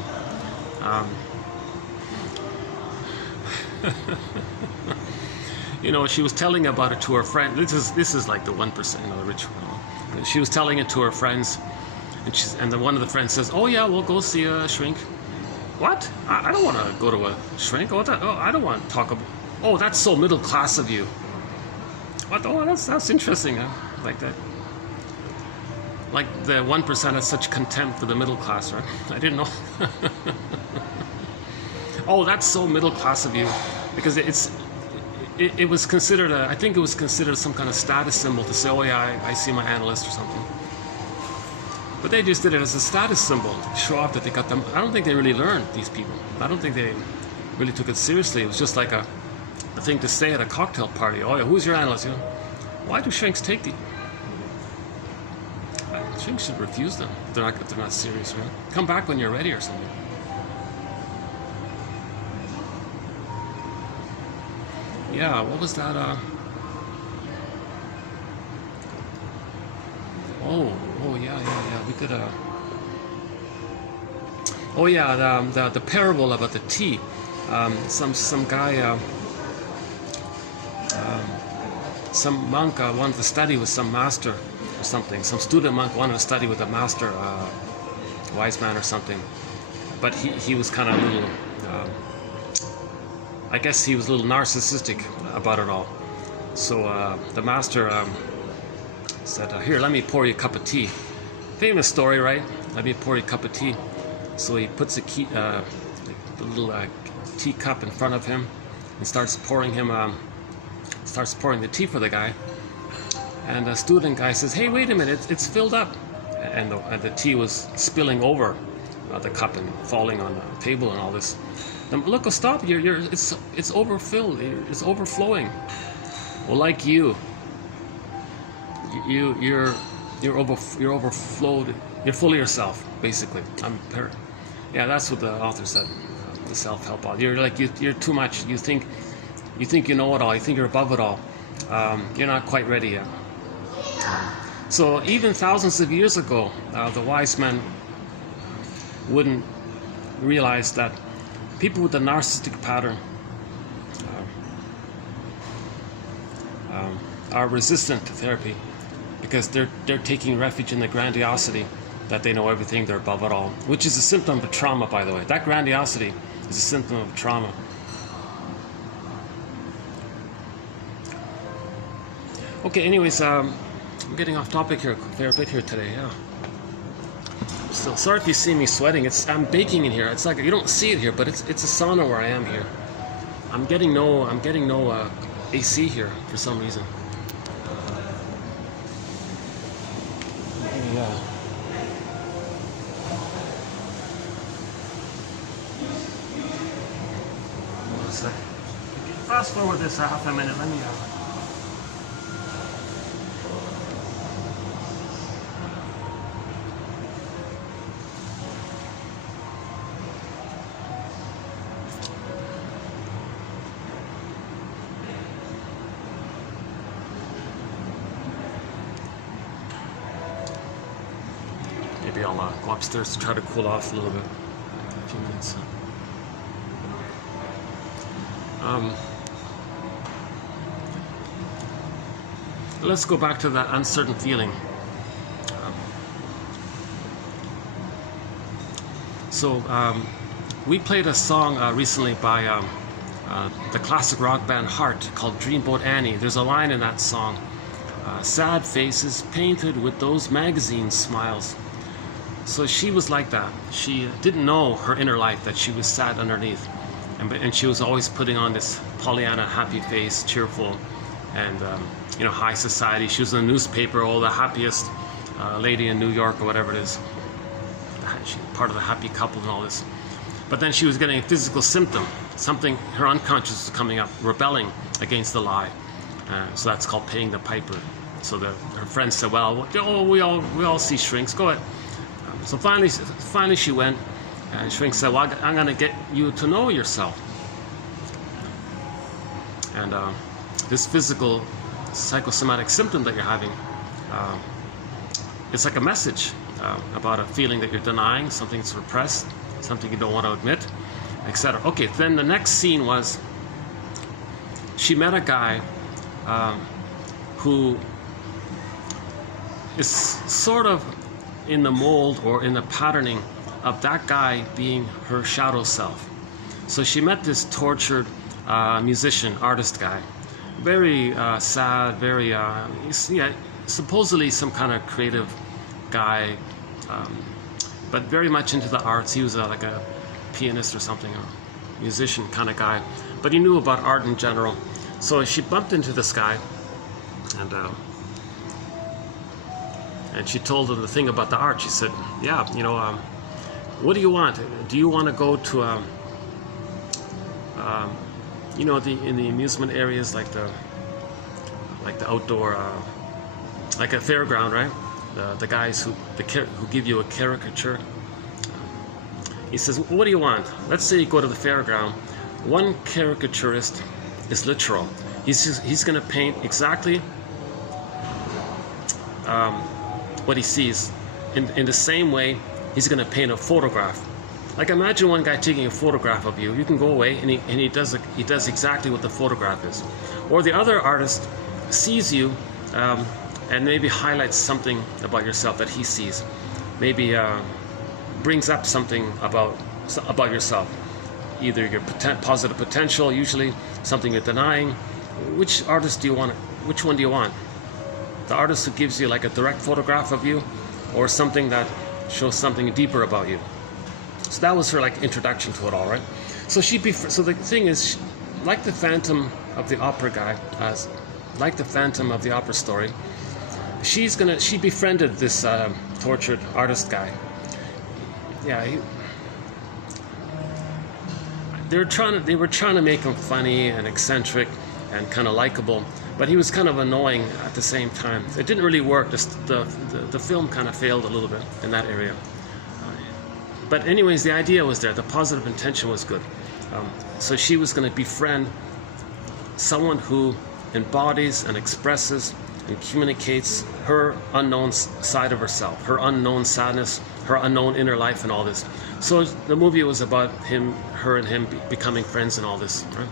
She was telling about it to her friend. This is like the 1%, the rich. She was telling it to her friends, And then one of the friends says, "Oh yeah, we'll go see a shrink." What? I don't want to go to a shrink. Oh, I don't want to talk about. Oh, that's so middle class of you. What? Oh, that's interesting. Huh? Like that. Like the 1% has such contempt for the middle class, right? I didn't know. Oh, that's so middle class of you, because it was considered I think it was considered some kind of status symbol to say, "Oh yeah, I see my analyst," or something. But they just did it as a status symbol to show off that they got them. I don't think they really learned, these people. I don't think they really took it seriously. It was just like a thing to say at a cocktail party. "Oh yeah, who's your analyst?" You know, why do shrinks take the? Shrinks should refuse them if they're not serious, right? Come back when you're ready or something. Yeah, what was that? Oh yeah. We did a. Oh yeah, the parable about the tea. Some guy, some monk wanted to study with some master or something. Some student monk wanted to study with a master, wise man or something. But he was kind of a little. I guess he was a little narcissistic about it all. So the master said, "Here, let me pour you a cup of tea." Famous story, right? "Let me pour you a cup of tea." So he puts the little teacup in front of him and starts pouring the tea for the guy. And the student guy says, "Hey, wait a minute, it's filled up." And the tea was spilling over the cup and falling on the table and all this. "Look, stop! It's overfilled. It's overflowing." Well, like you're overflowed. You're full of yourself, basically. Yeah, that's what the author said. The self-help author. You're too much. You think you know it all. You think you're above it all. You're not quite ready yet. So even thousands of years ago, the wise men wouldn't realize that people with a narcissistic pattern are resistant to therapy because they're taking refuge in the grandiosity that they know everything, they're above it all, which is a symptom of trauma, by the way. That grandiosity is a symptom of trauma. Okay, anyways, I'm getting off topic here a fair bit here today. Yeah. So sorry if you see me sweating. I'm baking in here. It's like you don't see it here, but it's a sauna where I am here. I'm getting no AC here for some reason. Yeah. Hold on a sec. Fast forward this half a minute. Let me. Maybe I'll go upstairs to try to cool off a little bit. A few minutes. Let's go back to that uncertain feeling. We played a song recently by the classic rock band Heart called Dreamboat Annie. There's a line in that song, sad faces painted with those magazine smiles. So she was like that. She didn't know her inner life, that she was sad underneath. And she was always putting on this Pollyanna happy face, cheerful, and high society. She was in the newspaper, the happiest lady in New York or whatever it is. She's part of the happy couple and all this. But then she was getting a physical symptom. Something, her unconscious was coming up, rebelling against the lie. So that's called paying the piper. So her friends said, "Well, we all see shrinks. Go ahead." So finally she went, and Shrink said, "Well, I'm going to get you to know yourself." And this physical psychosomatic symptom that you're having, it's like a message about a feeling that you're denying, something that's repressed, something you don't want to admit, etc. Okay, then the next scene was she met a guy who is sort of in the mold or in the patterning of that guy being her shadow self. So she met this tortured musician, artist guy. Very sad, very, yeah, supposedly some kind of creative guy, but very much into the arts. He was like a pianist or something, or musician kind of guy, but he knew about art in general. So she bumped into this guy, and she told him the thing about the art. She said, yeah, you know, what do you want? Do you want to go to, you know, in the amusement areas, like the outdoor, like a fairground, right? The guys who give you a caricature. He says, what do you want? Let's say you go to the fairground. One caricaturist is literal. He's going to paint exactly what he sees. In the same way, he's going to paint a photograph. Like, imagine one guy taking a photograph of you. You can go away, and he does exactly what the photograph is. Or the other artist sees you and maybe highlights something about yourself that he sees. Maybe brings up something about yourself. Either your positive potential, usually something you're denying. Which artist do you want? Which one do you want? The artist who gives you like a direct photograph of you, or something that shows something deeper about you? So that was her like introduction to it all, right? So so the thing is, like the Phantom of the Opera guy, like the Phantom of the Opera story, she befriended this tortured artist guy. Yeah, they were trying to make him funny and eccentric and kind of likable, but he was kind of annoying at the same time. It didn't really work. The film kind of failed a little bit in that area. But anyways, the idea was there. The positive intention was good. So she was going to befriend someone who embodies and expresses and communicates her unknown side of herself, her unknown sadness, her unknown inner life, and all this. So the movie was about her and him becoming friends and all this, right?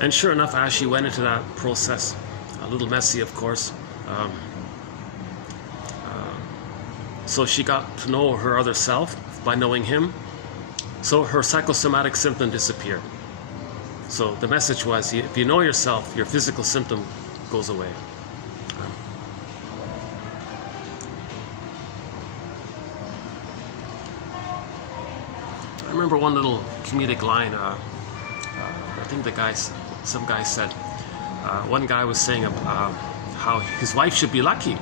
And sure enough, as she went into that process, a little messy, of course, so she got to know her other self by knowing him. So her psychosomatic symptom disappeared. So the message was, if you know yourself, your physical symptom goes away. I remember one little comedic line. I think some guy said, one guy was saying how his wife should be lucky.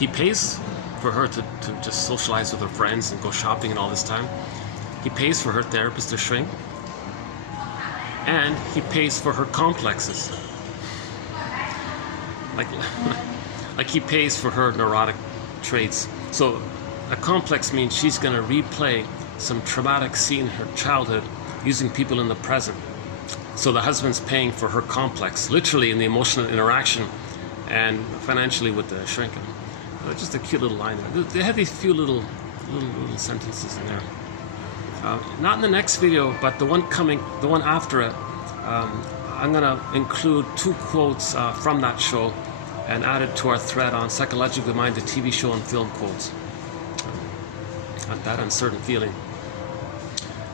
He pays for her to just socialize with her friends and go shopping and all this time. He pays for her therapist to shrink. And he pays for her complexes. Like he pays for her neurotic traits. So a complex means she's going to replay some traumatic scene in her childhood using people in the present. So the husband's paying for her complex, literally in the emotional interaction and financially with the shrinking. Just a cute little line there. They had these few little sentences in there. Not in the next video, but the one after it. I'm going to include 2 quotes from that show and add it to our thread on Psychologically Minded TV show and film quotes. That uncertain feeling.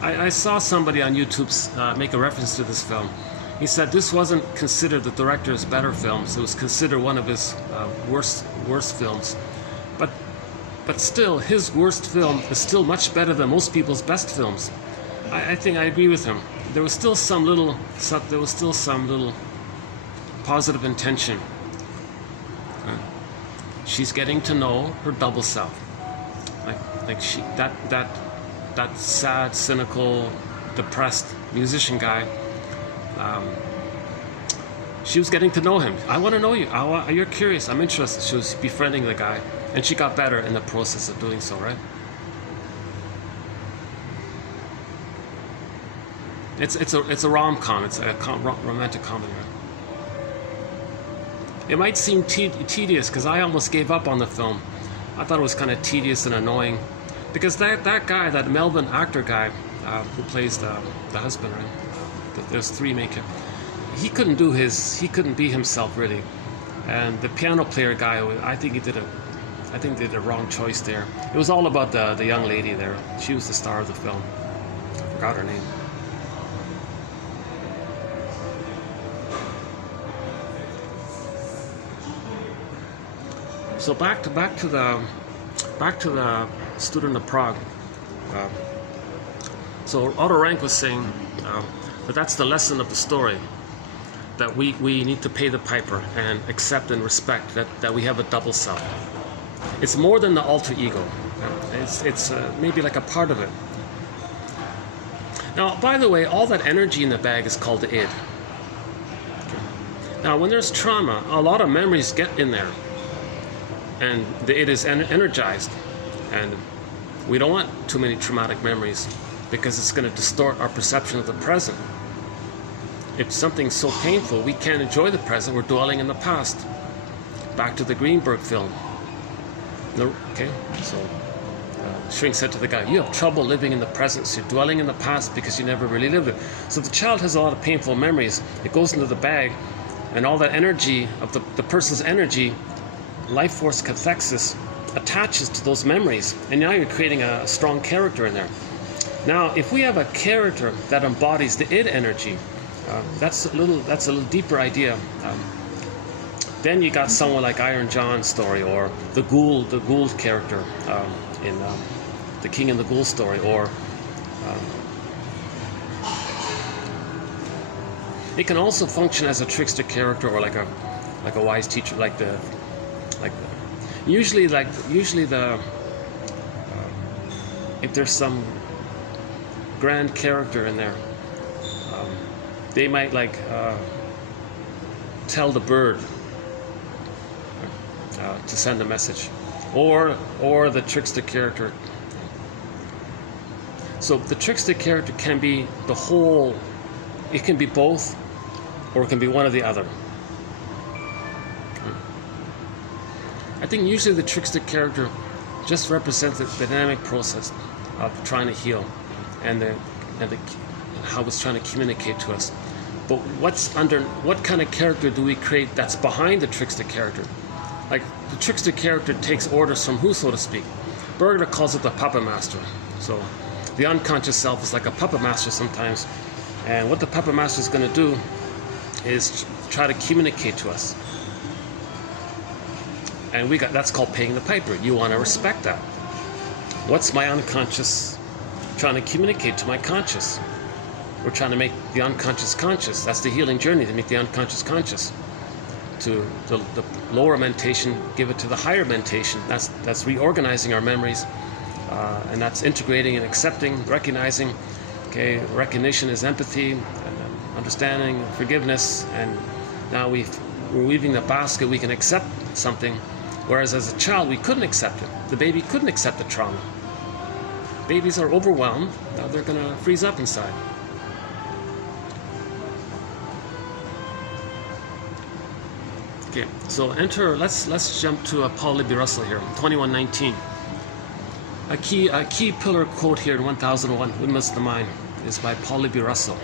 I saw somebody on YouTube make a reference to this film. He said this wasn't considered the director's better films. It was considered one of his worst films. But still, his worst film is still much better than most people's best films. I think I agree with him. There was still some little positive intention. She's getting to know her double self. That sad, cynical, depressed musician guy. She was getting to know him. I want to know you. You're curious. I'm interested. She was befriending the guy, and she got better in the process of doing so, right? It's a rom-com. It's a romantic comedy, right? It might seem tedious because I almost gave up on the film. I thought it was kind of tedious and annoying because that guy, that Melbourne actor guy who plays the husband, right? There's 3 main characters. He couldn't be himself really. And the piano player guy, I think he did a wrong choice there. It was all about the young lady there. She was the star of the film. I forgot her name. So back to the student of Prague. So Otto Rank was saying that that's the lesson of the story. That we need to pay the piper and accept and respect that we have a double self. It's more than the alter ego. It's maybe like a part of it. Now, by the way, all that energy in the bag is called the id. Now, when there's trauma, a lot of memories get in there, and the id is energized. And we don't want too many traumatic memories because it's going to distort our perception of the present. If something's so painful, we can't enjoy the present, we're dwelling in the past. Back to the Greenberg film. Okay, so Shrink said to the guy, you have trouble living in the present, so you're dwelling in the past because you never really lived it. So if the child has a lot of painful memories, it goes into the bag, and all that energy of the person's energy, life force cathexis, attaches to those memories, and now you're creating a strong character in there. Now, if we have a character that embodies the id energy, that's a little deeper idea. Then you got someone like Iron John's story, or the Gould character in the King and the Ghoul story, or it can also function as a trickster character, or like a wise teacher, usually if there's some grand character in there. They might tell the bird to send a message, or the trickster character. So the trickster character can be the whole. It can be both, or it can be one or the other. I think usually the trickster character just represents the dynamic process of trying to heal, and how it's trying to communicate to us. But what kind of character do we create that's behind the trickster character? Like, the trickster character takes orders from who, so to speak? Berger calls it the puppet master. So the unconscious self is like a puppet master sometimes, and what the puppet master is going to do is try to communicate to us. And that's called paying the piper. You want to respect that. What's my unconscious trying to communicate to my conscious? We're trying to make the unconscious conscious. That's the healing journey, to make the unconscious conscious. To the lower mentation, give it to the higher mentation. That's reorganizing our memories, and that's integrating and accepting, recognizing. Okay, recognition is empathy, and understanding, forgiveness, and now we're weaving the basket. We can accept something, whereas as a child we couldn't accept it. The baby couldn't accept the trauma. Babies are overwhelmed. Now they're going to freeze up inside. Okay, so let's jump to Paul Libby Russell here, 2119. A key pillar quote here in 1001, Windmills of the Mind, is by Paul Libby Russell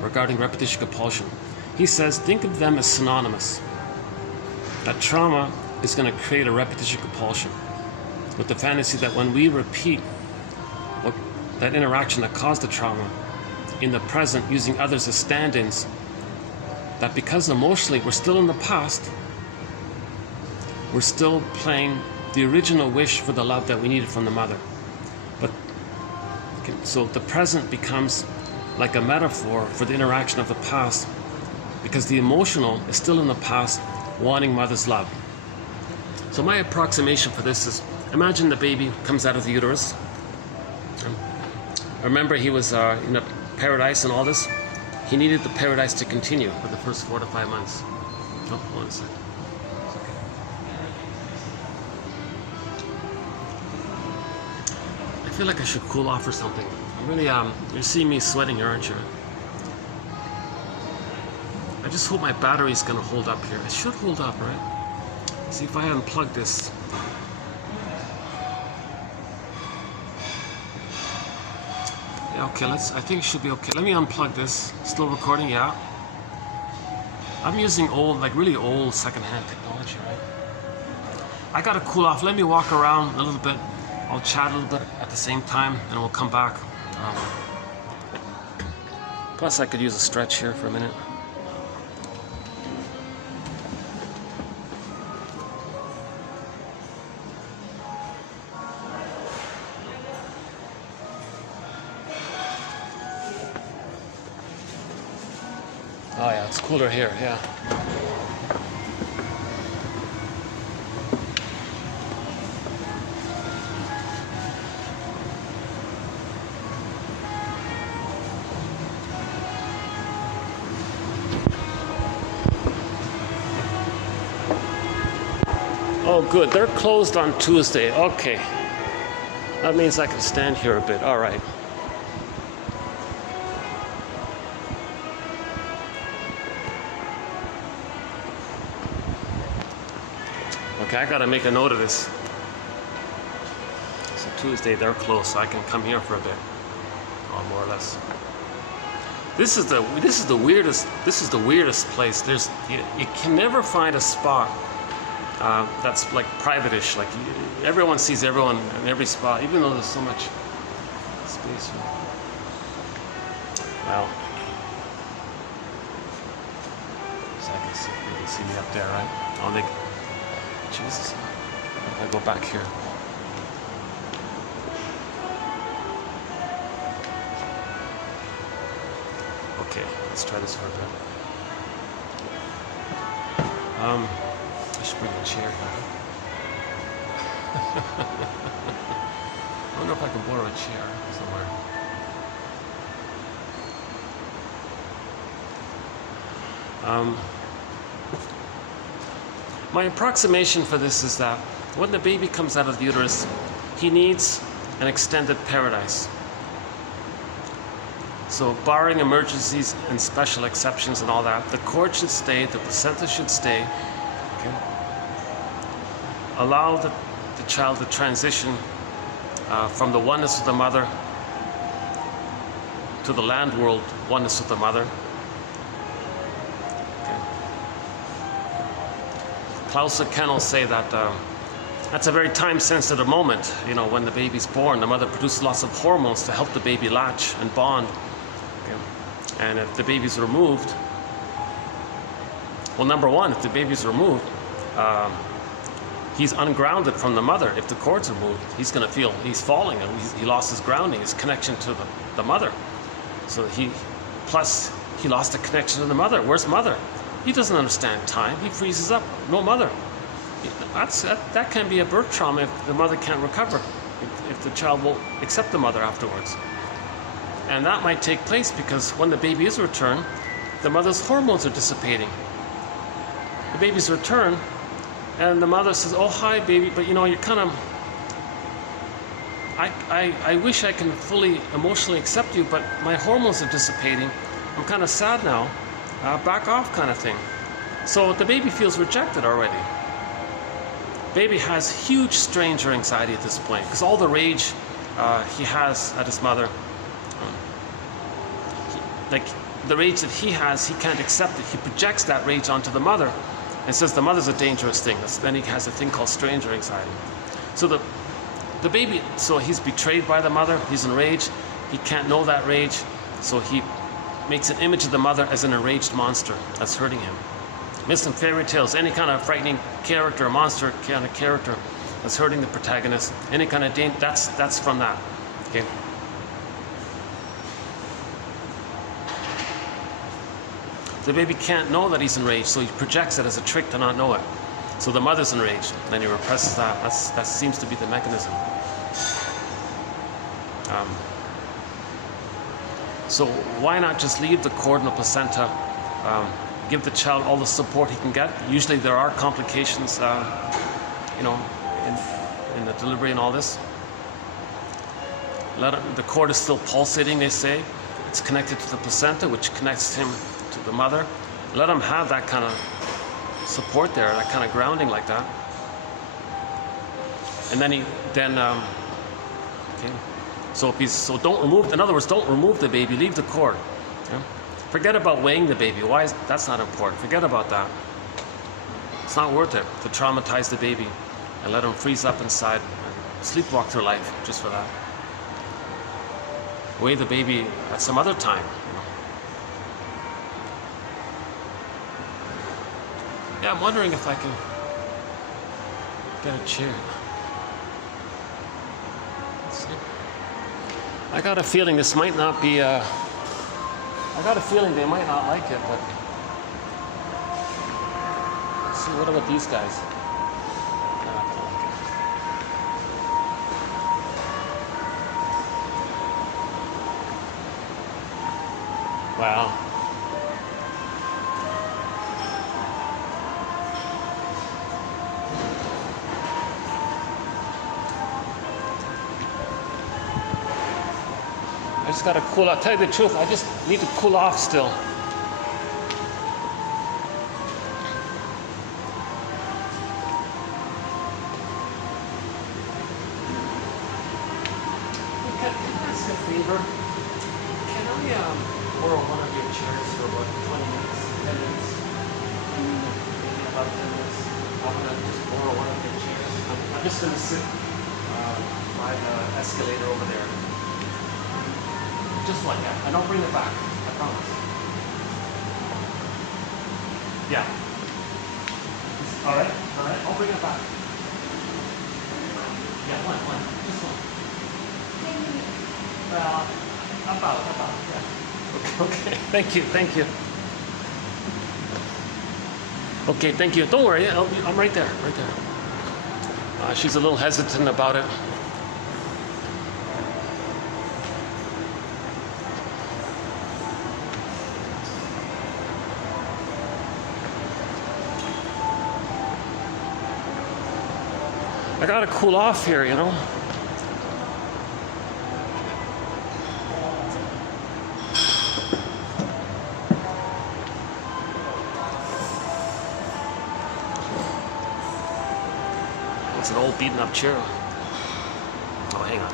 regarding repetition compulsion. He says, think of them as synonymous. That trauma is going to create a repetition compulsion, with the fantasy that when we repeat that interaction that caused the trauma in the present, using others as stand-ins, that because emotionally we're still in the past, we're still playing the original wish for the love that we needed from the mother. But so the present becomes like a metaphor for the interaction of the past, because the emotional is still in the past, wanting mother's love. So my approximation for this is, imagine the baby comes out of the uterus. Remember, he was in a paradise and all this. He needed the paradise to continue for the first 4 to 5 months. Oh, hold on a second. I feel like I should cool off or something. I'm really, you're seeing me sweating here, aren't you? I just hope my battery's gonna hold up here. It should hold up, right? See if I unplug this. Yeah, okay, I think it should be okay. Let me unplug this. Still recording, yeah. I'm using old, like really old secondhand technology, right? I gotta cool off. Let me walk around a little bit. I'll chat a little bit at the same time, and we'll come back. Plus, I could use a stretch here for a minute. Oh yeah, it's cooler here, yeah. Oh good, they're closed on Tuesday, okay. That means I can stand here a bit, all right. Okay, I gotta make a note of this. So Tuesday they're closed, so I can come here for a bit, or more or less. This is the weirdest place. You can never find a spot that's like private-ish. Like everyone sees everyone in every spot, even though there's so much space here. Well, so I can see, you can see me up there, right? Oh, Jesus, I go back here. Okay, let's try this for a bit. I should bring a chair here. I wonder if I can borrow a chair somewhere. My approximation for this is that when the baby comes out of the uterus, he needs an extended paradise. So barring emergencies and special exceptions and all that, the cord should stay, the placenta should stay. Okay? Allow the child to transition from the oneness of the mother to the land world oneness of the mother. Klaus and Ken will say that that's a very time-sensitive moment. You know, when the baby's born, the mother produces lots of hormones to help the baby latch and bond. Okay. And if the baby's removed, well, number one, if the baby's removed, he's ungrounded from the mother. If the cord's removed, he's going to feel he's falling, and he lost his grounding, his connection to the mother. So plus he lost the connection to the mother. Where's mother? He doesn't understand time. He freezes up. No mother. That can be a birth trauma if the mother can't recover, if the child won't accept the mother afterwards. And that might take place because when the baby is returned, the mother's hormones are dissipating. The baby's returned, and the mother says, "Oh, hi, baby, but you know, you're kind of... I wish I can fully emotionally accept you, but my hormones are dissipating. I'm kind of sad now. Back off," kind of thing. So the baby feels rejected already. Baby has huge stranger anxiety at this point because all the rage he has at his mother, like the rage that he has, he can't accept it. He projects that rage onto the mother and says the mother's a dangerous thing. Then he has a thing called stranger anxiety. So the baby, so he's betrayed by the mother. He's enraged. He can't know that rage, so he makes an image of the mother as an enraged monster that's hurting him. Myths and fairy tales, any kind of frightening character, monster kind of character that's hurting the protagonist, any kind of danger, that's from that. Okay. The baby can't know that he's enraged, so he projects it as a trick to not know it. So the mother's enraged, then he represses that. That seems to be the mechanism. So why not just leave the cord and the placenta, give the child all the support he can get? Usually there are complications, you know, in the delivery and all this. The cord is still pulsating, they say. It's connected to the placenta, which connects him to the mother. Let him have that kind of support there, that kind of grounding like that. And then okay. So don't remove, in other words, don't remove the baby, leave the cord. Yeah? Forget about weighing the baby. Why is that's not important? Forget about that. It's not worth it to traumatize the baby and let him freeze up inside and sleepwalk through life just for that. Weigh the baby at some other time. Yeah, I'm wondering if I can get a chair. Let's see. I got a feeling this might not be I got a feeling they might not like it, but let's see, what about these guys? No, I don't like it. Wow. I just gotta cool off. Tell you the truth, I just need to cool off still. Can I ask a favor? Can I borrow one of your chairs for about 20 minutes, 10 minutes? Maybe about 10 minutes. I'm gonna just borrow one of your chairs. I'm just gonna sit by the escalator over there. Just like that. I don't bring it back. I promise. Yeah. All right. I'll bring it back. Yeah, one. Just one. Well, about. Yeah. Okay. Thank you. Okay, thank you. Don't worry. I'm right there. She's a little hesitant about it. I gotta cool off here, you know. It's an old beaten up chair. Oh, hang on.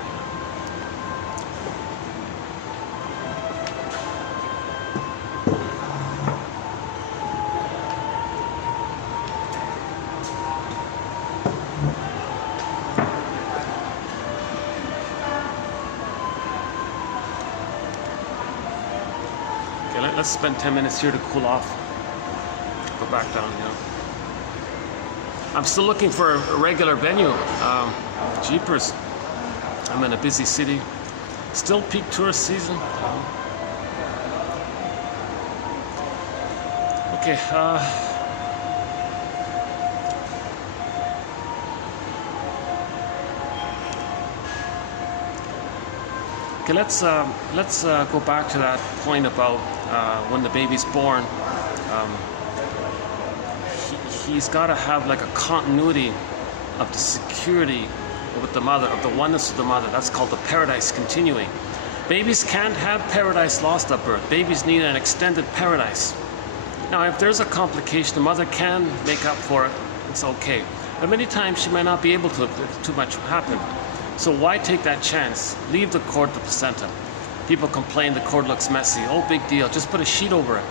Let's spend 10 minutes here to cool off. Go back down, you know. I'm still looking for a regular venue. Jeepers. I'm in a busy city. Still peak tourist season. Okay. Okay, let's go back to that point about when the baby's born. He's got to have like a continuity of the security with the mother, of the oneness of the mother. That's called the paradise continuing. Babies can't have paradise lost at birth. Babies need an extended paradise. Now, if there's a complication, the mother can make up for it. It's okay. But many times she might not be able to if too much happen. So why take that chance? Leave the cord, the placenta. People complain the cord looks messy. Oh, big deal. Just put a sheet over it.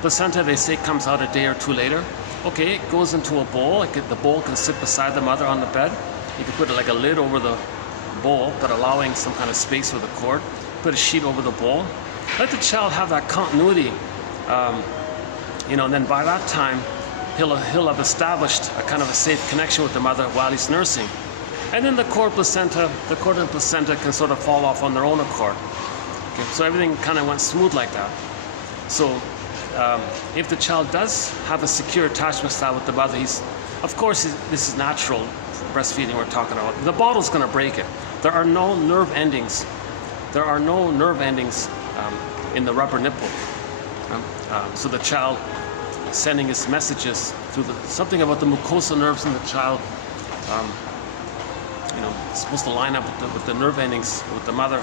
Placenta, they say, comes out a day or two later. Okay, it goes into a bowl. The bowl can sit beside the mother on the bed. You can put it like a lid over the bowl, but allowing some kind of space for the cord. Put a sheet over the bowl. Let the child have that continuity. And then by that time, he'll have established a kind of a safe connection with the mother while he's nursing. And then the cord and placenta can sort of fall off on their own accord. Okay, so everything kind of went smooth like that. So if the child does have a secure attachment style with the mother, of course, this is natural breastfeeding we're talking about. The bottle's going to break it. There are no nerve endings. In the rubber nipple. So the child sending his messages through something about the mucosal nerves in the child. It's supposed to line up with the nerve endings with the mother.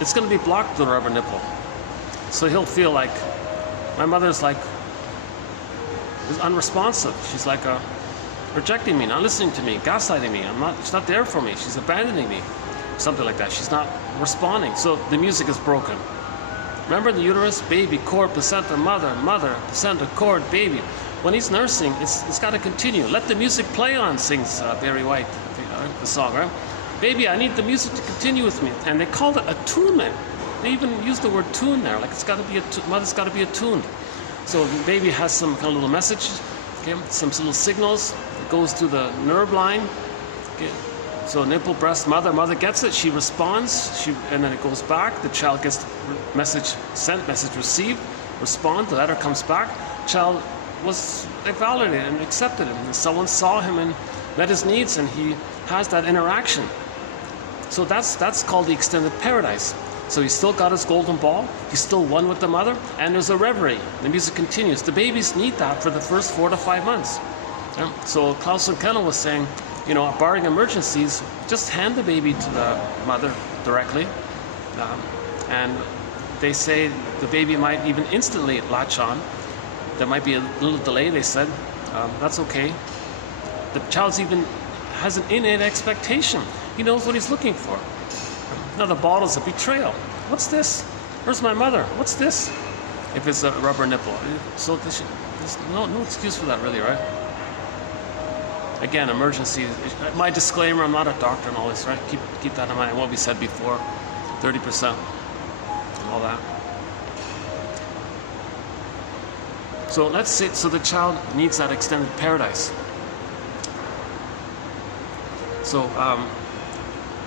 It's going to be blocked with the rubber nipple. So he'll feel like, my mother's like, is unresponsive. She's like rejecting me, not listening to me, gaslighting me. She's not there for me. She's abandoning me. Something like that. She's not responding. So the music is broken. Remember the uterus, baby, cord, placenta, mother, mother, placenta, cord, baby. When he's nursing, it's got to continue. Let the music play on, sings Barry White, the song, right? Baby, I need the music to continue with me. And they called it attunement. They even used the word tune there, like it's got to be mother's got to be attuned. So the baby has some kind of little message, okay, some little signals. It goes through the nerve line. Okay. So nipple, breast, mother gets it, she responds, and then it goes back. The child gets the message sent, message received, respond, the letter comes back. Child was validated and accepted it. And someone saw him and met his needs, and he has that interaction. So that's called the extended paradise. So he's still got his golden ball, he's still one with the mother, and there's a reverie. The music continues. The babies need that for the first 4 to 5 months. Yeah? So Klaus and Kennel was saying, barring emergencies, just hand the baby to the mother directly. And they say the baby might even instantly latch on. There might be a little delay, they said. That's okay. The child even has an innate expectation. He knows what he's looking for. Now the bottle's a betrayal. What's this? Where's my mother? What's this? If it's a rubber nipple. So there's no excuse for that, really, right? Again, emergency. My disclaimer, I'm not a doctor and all this, right? Keep that in mind. What we said before, 30% and all that. So let's say, the child needs that extended paradise. So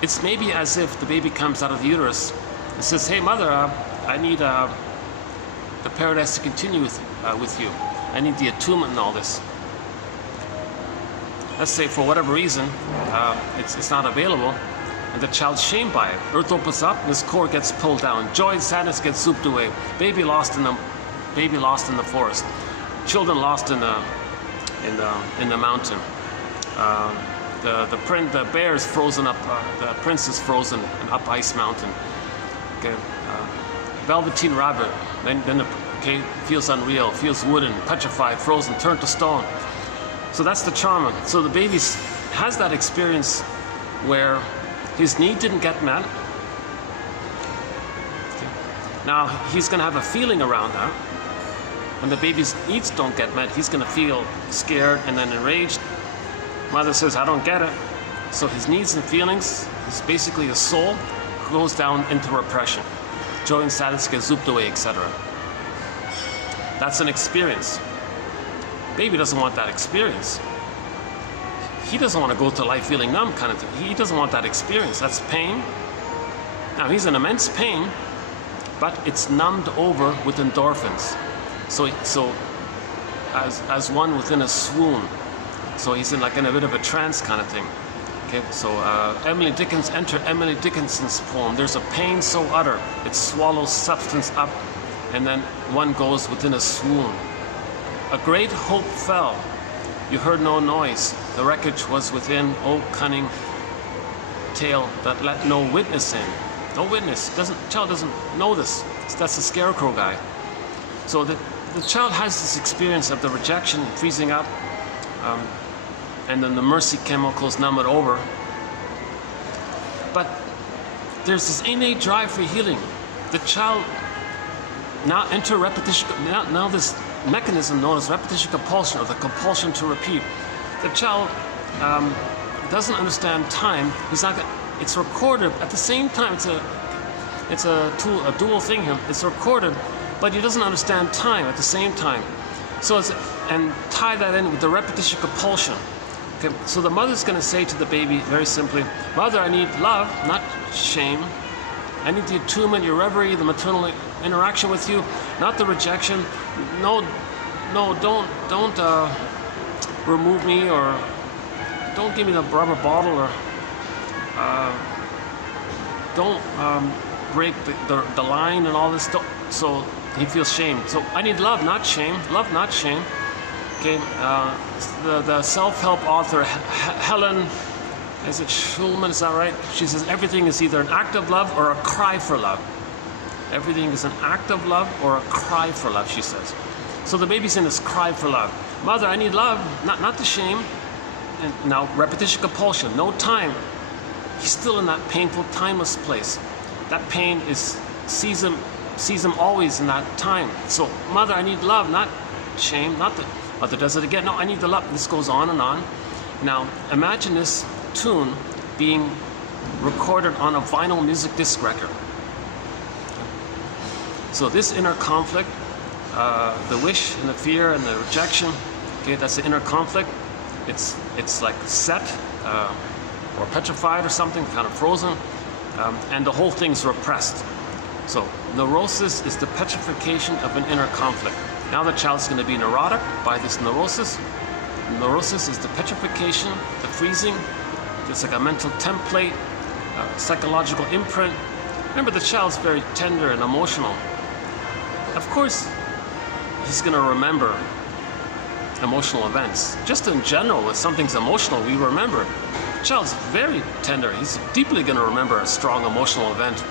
it's maybe as if the baby comes out of the uterus and says, hey mother, I need the paradise to continue with you. I need the attunement and all this. Let's say for whatever reason, it's not available, and the child's shamed by it. Earth opens up, and his core gets pulled down. Joy and sadness get swooped away. Baby lost in the forest. Children lost in the mountain. The bear is frozen up. The prince is frozen up ice mountain. Okay, velveteen rabbit. Then feels unreal, feels wooden, petrified, frozen, turned to stone. So that's the trauma. So the baby has that experience where his need didn't get met. Okay. Now he's going to have a feeling around that. When the baby's needs don't get met, he's going to feel scared and then enraged. Mother says, I don't get it. So his needs and feelings, is basically his soul, goes down into repression. Joy and sadness get zooped away, etc. That's an experience. Baby doesn't want that experience. He doesn't want to go to life feeling numb kind of thing. He doesn't want that experience. That's pain. Now he's in immense pain, but it's numbed over with endorphins. So as one within a swoon. So he's in a bit of a trance kind of thing. Okay, so enter Emily Dickinson's poem. There's a pain so utter, it swallows substance up, and then one goes within a swoon. A great hope fell. You heard no noise. The wreckage was within. Oh, cunning tale that let no witness in. No witness. Child doesn't know this. That's the scarecrow guy. So the child has this experience of the rejection, freezing up, and then the mercy chemicals numb it over. But there's this innate drive for healing. The child now enter repetition. Now this mechanism known as repetition compulsion, or the compulsion to repeat. The child doesn't understand time. It's recorded at the same time. It's a dual thing here. It's recorded, but he doesn't understand time at the same time. So and tie that in with the repetition compulsion. Okay, so the mother's going to say to the baby very simply, Mother, I need love, not shame. I need the attunement, your reverie, the maternal interaction with you, not the rejection. No, don't remove me, or don't give me the rubber bottle, or don't break the line and all this stuff. So he feels shame. So I need love, not shame. Love, not shame. Okay. The self-help author Helen, is it Schulman? Is that right? She says everything is either an act of love or a cry for love. Everything is an act of love or a cry for love, she says. So the baby's in this cry for love. Mother, I need love, not the shame. And now repetition compulsion, no time. He's still in that painful, timeless place. That pain sees him sees him always in that time. So, mother, I need love, not shame, not the mother does it again. No, I need the love. This goes on and on. Now, imagine this tune being recorded on a vinyl music disc record. So this inner conflict, the wish and the fear and the rejection, okay, that's the inner conflict. It's like set or petrified or something, kind of frozen, and the whole thing's repressed. So neurosis is the petrification of an inner conflict. Now the child's going to be neurotic by this neurosis. Neurosis is the petrification, the freezing. It's like a mental template, psychological imprint. Remember, the child's very tender and emotional. Of course, he's going to remember emotional events. Just in general, if something's emotional, we remember. The child's very tender. He's deeply going to remember a strong emotional event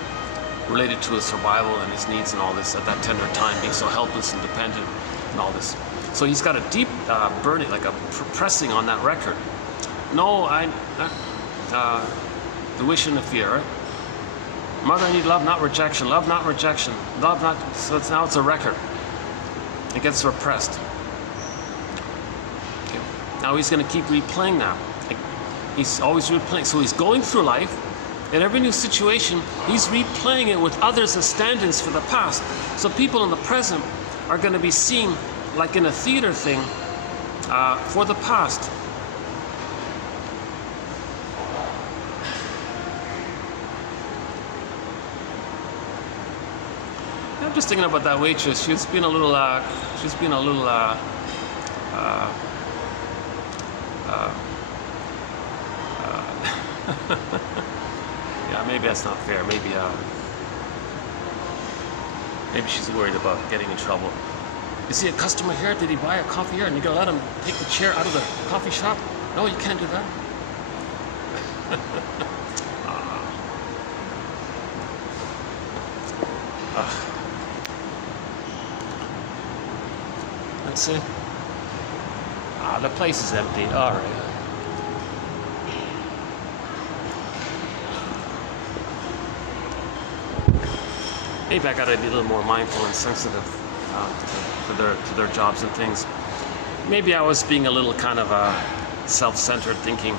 related to his survival and his needs and all this at that tender time, being so helpless and dependent and all this. So he's got a deep burning, like a pressing on that record. No, the wish and the fear, right? Mother, I need love, not rejection. Love, not rejection. Love, not. So now it's a record. It gets repressed. Okay. Now he's going to keep replaying that. He's always replaying. So he's going through life. In every new situation, he's replaying it with others as stand-ins for the past. So people in the present are going to be seen like in a theater thing for the past. I'm just thinking about that waitress. She's been a little, yeah, maybe that's not fair. Maybe she's worried about getting in trouble. You see a customer here, did he buy a coffee here? And you're gonna let him take the chair out of the coffee shop? No, you can't do that. Let's see. The place is empty. All right. Maybe I gotta be a little more mindful and sensitive to their jobs and things. Maybe I was being a little kind of self-centered, thinking.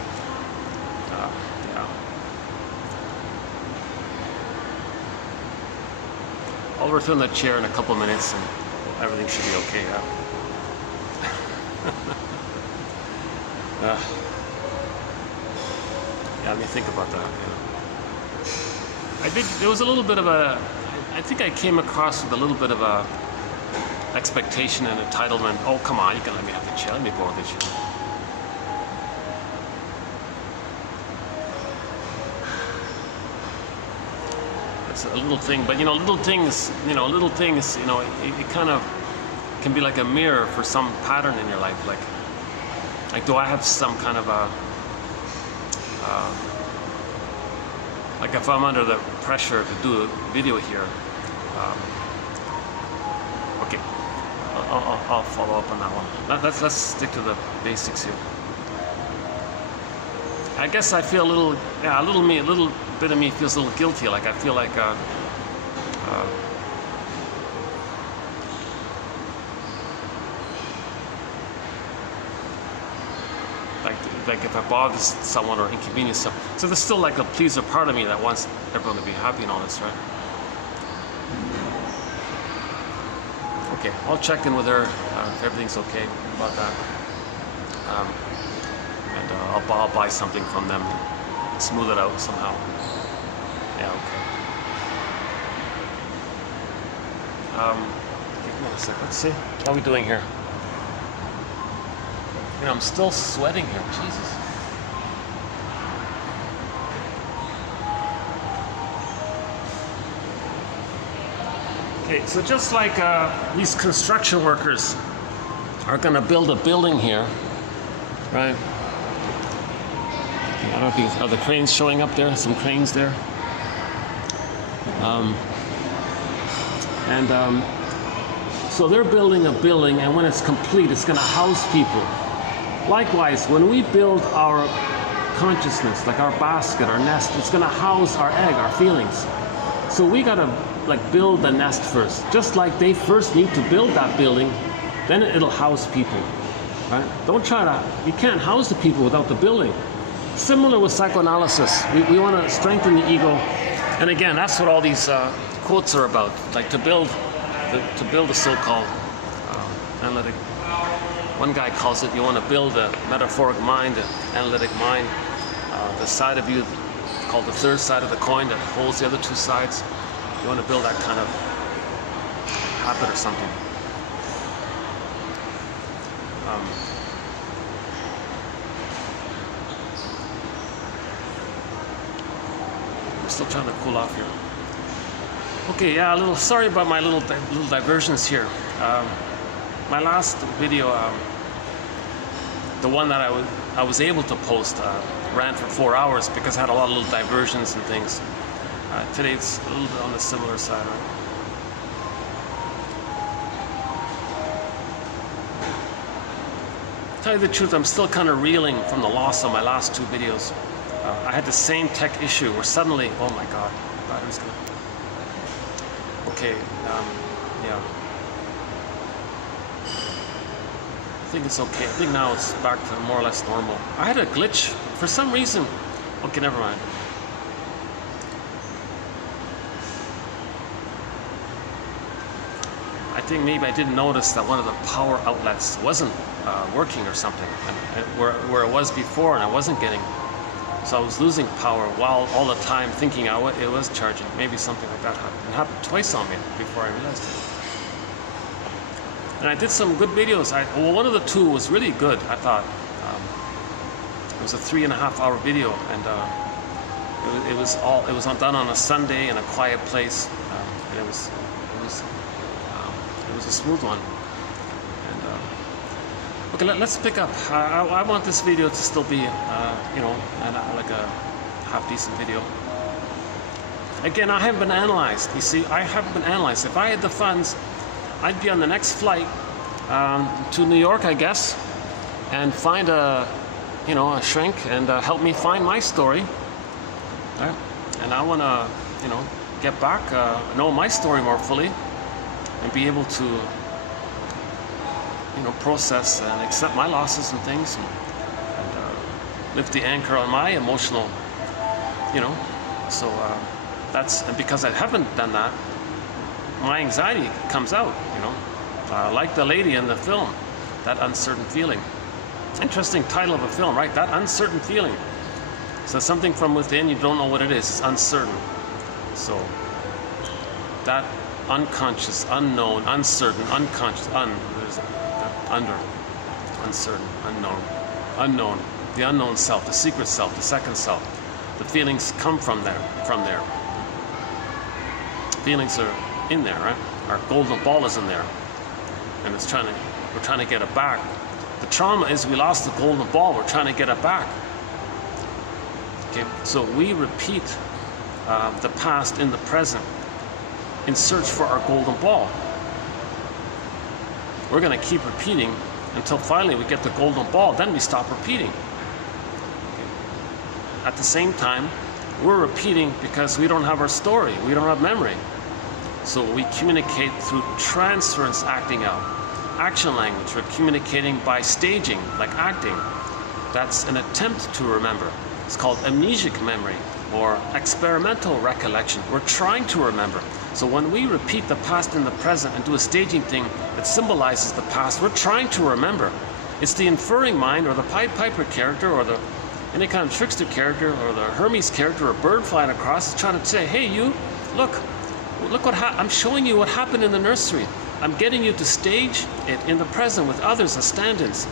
Yeah. I'll return the chair in a couple minutes, and everything should be okay. Yeah, let me think about that. There was a little bit of a. I think I came across with a little bit of a expectation and entitlement. Oh, come on, you can let me have the chair. Let me borrow the chair. It's a little thing, but little things, it kind of can be like a mirror for some pattern in your life. Like do I have some kind of a, like if I'm under the pressure to do a video here, okay, I'll follow up on that one. Let's stick to the basics here. I guess I feel a little bit of me feels a little guilty. Like I feel like like if I bother someone or inconvenience someone. So there's still like a pleaser part of me that wants everyone to be happy and all this, right? Okay, I'll check in with her if everything's okay about that. And I'll buy something from them, smooth it out somehow. Yeah, okay. Give me a sec. Let's see. How are we doing here? I'm still sweating here. Jesus. Okay, so just like these construction workers are going to build a building here, right? I don't know if are the cranes showing up there? Some cranes there. So they're building a building, and when it's complete, it's going to house people. Likewise, when we build our consciousness, like our basket, our nest, it's going to house our egg, our feelings. So we got to like build the nest first. Just like they first need to build that building, then it'll house people. Right? Don't try to, you can't house the people without the building. Similar with psychoanalysis. We want to strengthen the ego. And again, that's what all these quotes are about. Like to build the so-called analytic. One guy calls it, you want to build a metaphoric mind, an analytic mind. The side of you called the third side of the coin that holds the other two sides. You want to build that kind of habit or something. I'm still trying to cool off here. Okay, yeah, sorry about my little diversions here. My last video, the one that I was able to post, ran for 4 hours because I had a lot of little diversions and things. Today it's a little bit on the similar side, right? Tell you the truth, I'm still kind of reeling from the loss of my last 2 videos. I had the same tech issue where suddenly, oh my God, battery's gonna. Okay, yeah. I think it's okay. I think now it's back to more or less normal. I had a glitch for some reason. Okay, never mind. I think maybe I didn't notice that one of the power outlets wasn't working or something, and where it was before, and I wasn't getting. So I was losing power while all the time thinking it was charging. Maybe something like that happened. It happened twice on me before I realized it. And I did some good videos. Well, one of the 2 was really good, I thought. It was a 3.5-hour video, and it was done on a Sunday in a quiet place, and it was a smooth one. And okay, let's pick up. I want this video to still be, like a half-decent video. Again, I haven't been analyzed. You see, I haven't been analyzed. If I had the funds, I'd be on the next flight to New York, I guess, and find a shrink and help me find my story. Right? And I want to, get back, know my story more fully, and be able to, process and accept my losses and things, and lift the anchor on my emotional, So and because I haven't done that, my anxiety comes out, like the lady in the film, that uncertain feeling. Interesting title of a film, right? That uncertain feeling. So something from within, you don't know what it is. It's uncertain. So that unconscious, unknown, uncertain, unconscious, there's under, uncertain, unknown, the unknown self, the secret self, the second self. The feelings come from there. Feelings are in there, right? Our golden ball is in there, and we're trying to get it back. The trauma is we lost the golden ball. We're trying to get it back. Okay, so we repeat the past in the present in search for our golden ball. We're going to keep repeating until finally we get the golden ball. Then we stop repeating. Okay. At the same time, we're repeating because we don't have our story. We don't have memory. So we communicate through transference acting out. Action language, we're communicating by staging, like acting. That's an attempt to remember. It's called amnesic memory or experimental recollection. We're trying to remember. So when we repeat the past in the present and do a staging thing that symbolizes the past, we're trying to remember. It's the inferring mind or the Pied Piper character or any kind of trickster character or the Hermes character or a bird flying across trying to say, hey, you, look what I'm showing you what happened in the nursery. I'm getting you to stage it in the present with others as stand-ins.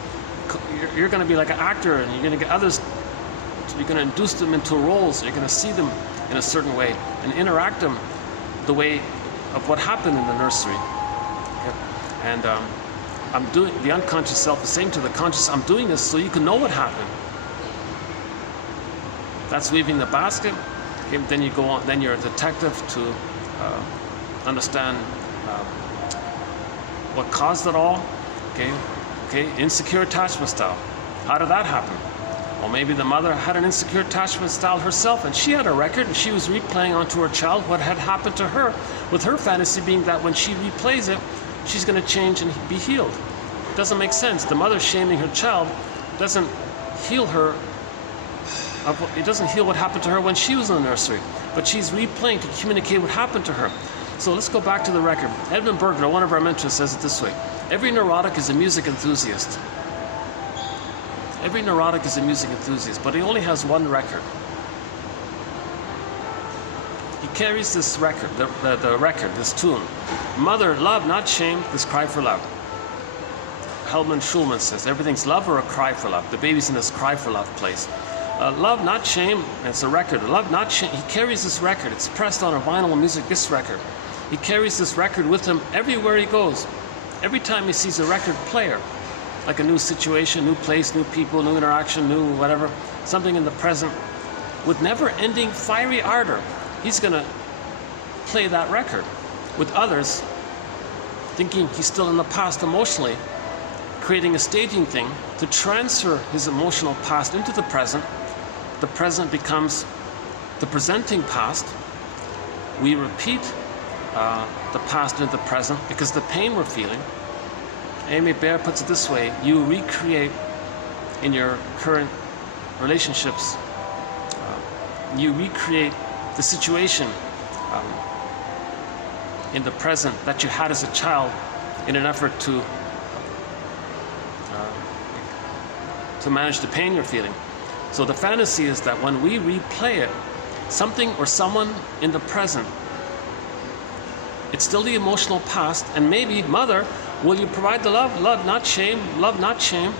You're going to be like an actor, and you're going to get others, you're going to induce them into roles. You're going to see them in a certain way and interact them the way of what happened in the nursery. Okay. And I'm doing, the unconscious self is saying to the conscious, I'm doing this so you can know what happened. That's weaving the basket. Okay. Then you go on, then you're a detective to understand what caused it all. Okay, insecure attachment style. How did that happen? Well, maybe the mother had an insecure attachment style herself, and she had a record, and she was replaying onto her child what had happened to her, with her fantasy being that when she replays it, she's going to change and be healed. It doesn't make sense. The mother shaming her child doesn't heal her. It doesn't heal what happened to her when she was in the nursery, but she's replaying to communicate what happened to her. So let's go back to the record. Edmund Berger, one of our mentors, says it this way: every neurotic is a music enthusiast. Every neurotic is a music enthusiast, but he only has one record. He carries this record, the record, this tune. Mother, love, not shame, this cry for love. Helman Schulman says everything's love or a cry for love. The baby's in this cry for love place. Love, not shame, it's a record. Love, not shame. He carries this record. It's pressed on a vinyl music disc record. He carries this record with him everywhere he goes. Every time he sees a record player, like a new situation, new place, new people, new interaction, new whatever, something in the present, with never-ending fiery ardor, he's going to play that record with others, thinking he's still in the past emotionally, creating a staging thing to transfer his emotional past into the present. The present becomes the presenting past. We repeat the past into the present because the pain we're feeling. Amy Baer puts it this way: you recreate in your current relationships, you recreate the situation in the present that you had as a child in an effort to manage the pain you're feeling. So the fantasy is that when we replay it, something or someone in the present, it's still the emotional past, and maybe, mother, will you provide the love? Love, not shame. Love, not shame.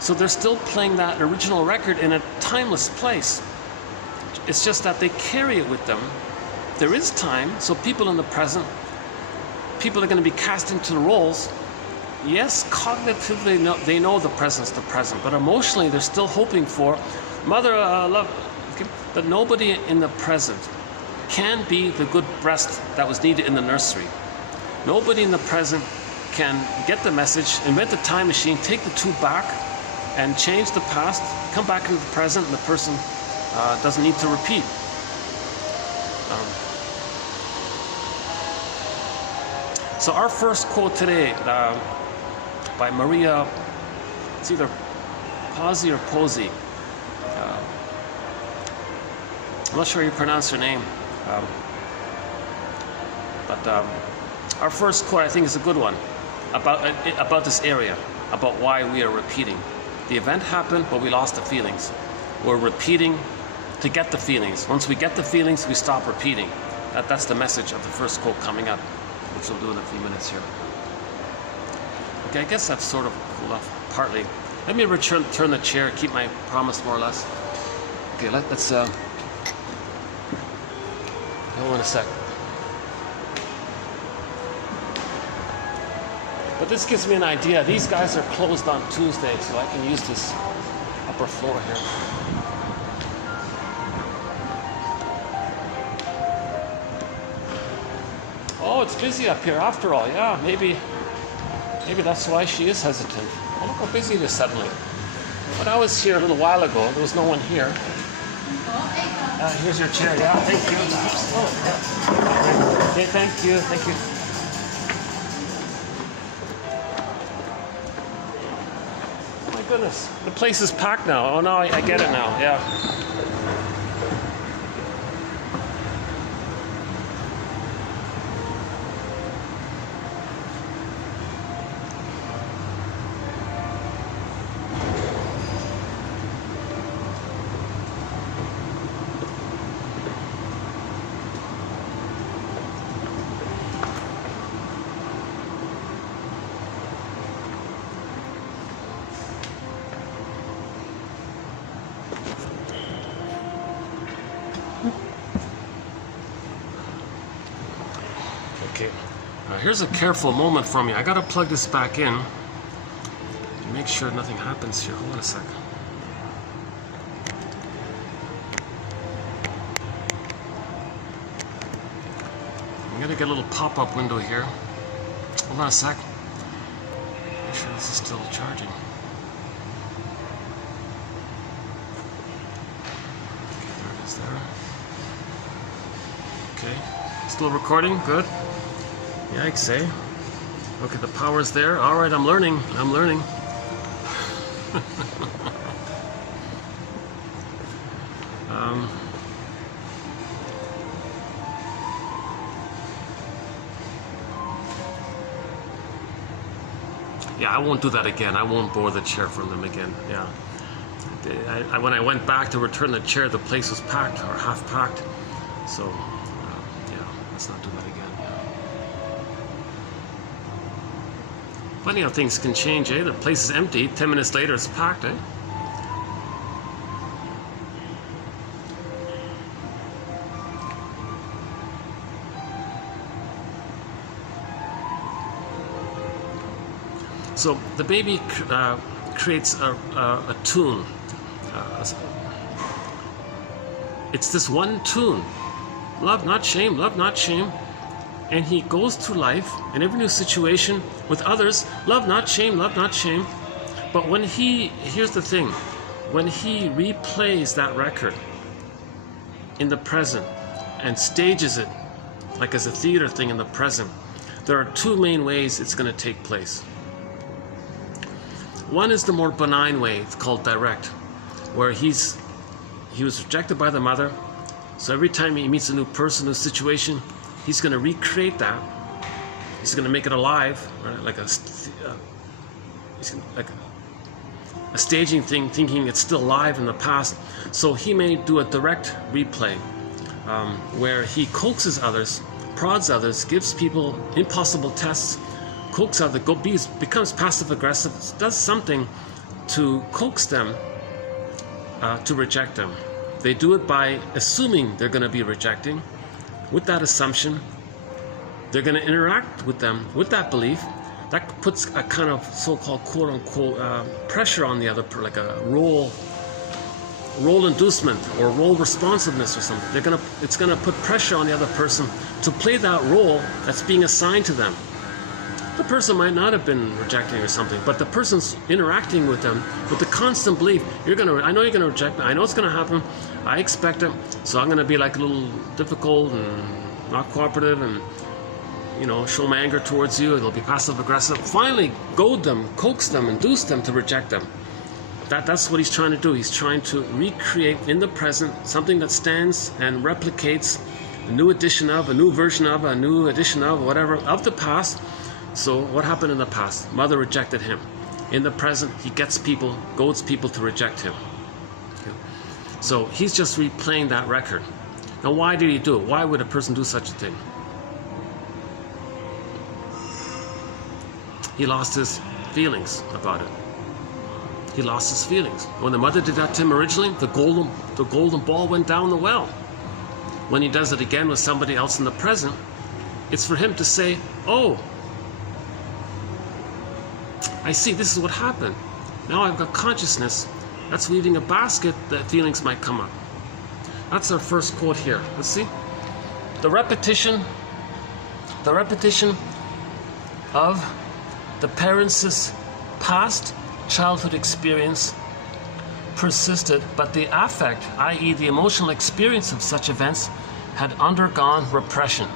So they're still playing that original record in a timeless place. It's just that they carry it with them. There is time, so people in the present, people are going to be cast into the roles. Yes, cognitively they know the present's the present, but emotionally they're still hoping for mother, love. Okay? But nobody in the present can be the good breast that was needed in the nursery. Nobody in the present can get the message, invent the time machine, take the tube back, and change the past, come back into the present, and the person doesn't need to repeat. So our first quote today, by Maria, it's either Pazzi or Pozzi. I'm not sure how you pronounce her name. But our first quote, I think, is a good one about this area, about why we are repeating. The event happened, but we lost the feelings. We're repeating to get the feelings. Once we get the feelings, we stop repeating. That's the message of the first quote coming up, which we'll do in a few minutes here. Okay, I guess that's sort of cooled off partly. Let me turn the chair, keep my promise more or less. Okay, let's hold on a sec. But this gives me an idea. These guys are closed on Tuesday, so I can use this upper floor here. Oh, it's busy up here after all. Yeah, maybe that's why she is hesitant. Oh, look how busy it is suddenly. When I was here a little while ago, there was no one here. Here's your chair. Yeah, thank you. Oh, yeah. Okay, thank you. Thank you. Oh my goodness, the place is packed now. Oh no, I get it now. Yeah. Okay, here's a careful moment for me. I gotta plug this back in to make sure nothing happens here. Hold on a second. I'm gonna get a little pop-up window here. Hold on a sec. Make sure this is still charging. there. Okay, still recording, good. Yikes, eh? Okay, the power's there. All right, I'm learning. Yeah, I won't do that again. I won't borrow the chair from them again. Yeah. When I went back to return the chair, the place was packed or half packed. So, yeah, let's not do that again. Funny how things can change, eh? The place is empty. 10 minutes later, it's packed, eh? So the baby creates a tune. It's this one tune. Love, not shame, love, not shame. And he goes through life in every new situation with others. Love, not shame, love, not shame. But when here's the thing, when he replays that record in the present and stages it like as a theater thing in the present, there are two main ways it's going to take place. One is the more benign way, it's called direct, where he was rejected by the mother, so every time he meets a new person, new situation, he's going to recreate that. He's going to make it alive, right? Like a staging thing, thinking it's still alive in the past. So he may do a direct replay, where he coaxes others, prods others, gives people impossible tests, coax out becomes passive aggressive, does something to coax them to reject them. They do it by assuming they're going to be rejecting. With that assumption, they're going to interact with them with that belief. That puts a kind of so-called quote-unquote pressure on the other, like a role inducement or role responsiveness or something. It's gonna put pressure on the other person to play that role that's being assigned to them. The person might not have been rejecting or something, but the person's interacting with them with the constant belief, I know you're gonna reject me, I know it's gonna happen, I expect it, so I'm gonna be like a little difficult and not cooperative and, you know, show my anger towards you, it'll be passive aggressive. Finally goad them, coax them, induce them to reject them. That's what he's trying to do. He's trying to recreate in the present something that stands and replicates a new edition of, a new version of, a new edition of, whatever, of the past. So what happened in the past? Mother rejected him. In the present, he gets people, goads people to reject him. Okay. So he's just replaying that record. Now why did he do it? Why would a person do such a thing? He lost his feelings about it. He lost his feelings. When the mother did that to him originally, the golden ball went down the well. When he does it again with somebody else in the present, it's for him to say, oh, I see, this is what happened. Now I've got consciousness. That's leaving a basket that feelings might come up. That's our first quote here. Let's see. The repetition of the parents' past childhood experience persisted, but the affect, i.e. the emotional experience of such events, had undergone repression.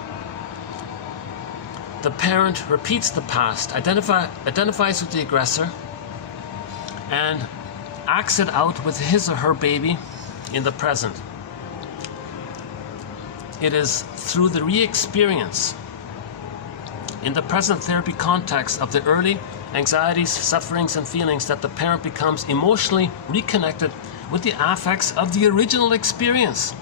The parent repeats the past, identifies with the aggressor, and acts it out with his or her baby in the present. It is through the re-experience in the present therapy context of the early anxieties, sufferings, and feelings that the parent becomes emotionally reconnected with the affects of the original experience.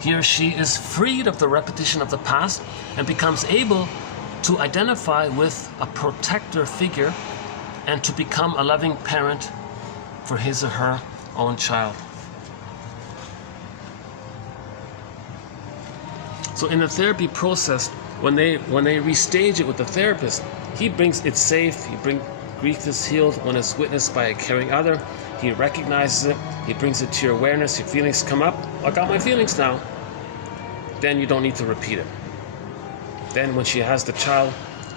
He or she is freed of the repetition of the past and becomes able to identify with a protector figure and to become a loving parent for his or her own child. So in the therapy process, when they restage it with the therapist, he brings it safe, grief is healed when it's witnessed by a caring other, he recognizes it, he brings it to your awareness, your feelings come up, I got my feelings now. Then you don't need to repeat it. Then when she has the child,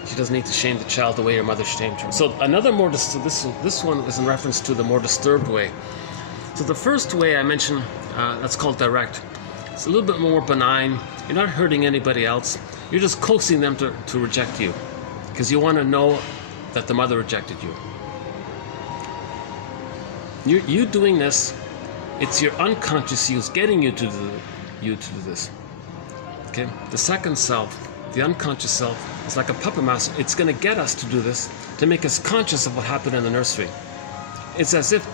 she doesn't need to shame the child the way your mother shamed her. So another more, this one is in reference to the more disturbed way. So the first way I mentioned, that's called direct. It's a little bit more benign. You're not hurting anybody else. You're just coaxing them to reject you because you want to know that the mother rejected you. You doing this, it's your unconscious you getting you to do this. Okay? The second self, the unconscious self, is like a puppet master. It's going to get us to do this to make us conscious of what happened in the nursery. It's as if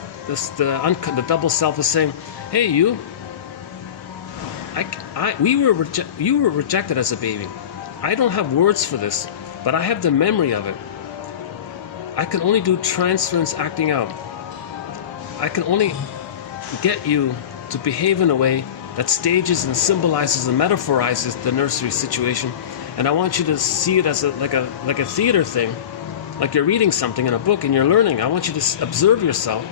the double self is saying, "Hey, you were rejected as a baby. I don't have words for this, but I have the memory of it. I can only do transference acting out. I can only get you to behave in a way that stages and symbolizes and metaphorizes the nursery situation. And I want you to see it as like a theater thing, like you're reading something in a book and you're learning. I want you to observe yourself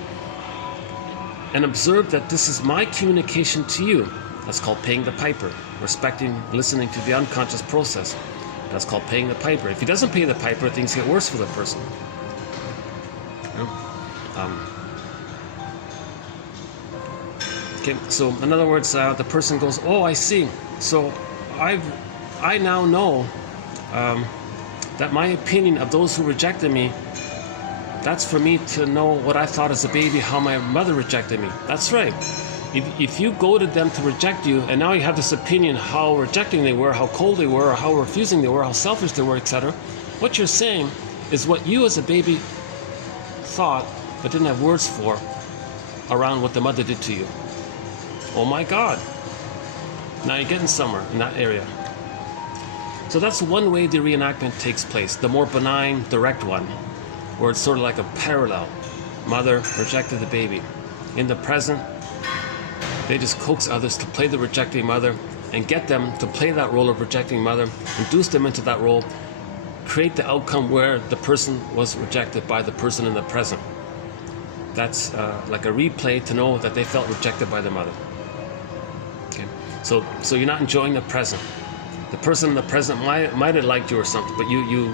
and observe that this is my communication to you." That's called paying the piper, respecting, listening to the unconscious process. That's called paying the piper. If he doesn't pay the piper, things get worse for the person. Okay, so in other words, the person goes, "Oh, I see. So I now know that my opinion of those who rejected me, that's for me to know what I thought as a baby, how my mother rejected me." That's right. If you goaded them to reject you, and now you have this opinion how rejecting they were, how cold they were, or how refusing they were, how selfish they were, etc., what you're saying is what you as a baby thought but didn't have words for around what the mother did to you. Oh my God. Now you're getting somewhere in that area. So that's one way the reenactment takes place, the more benign, direct one, where it's sort of like a parallel. Mother rejected the baby. In the present, they just coax others to play the rejecting mother and get them to play that role of rejecting mother, induce them into that role, create the outcome where the person was rejected by the person in the present. That's like a replay to know that they felt rejected by the mother. Okay, so you're not enjoying the present. The person in the present might have liked you or something, but you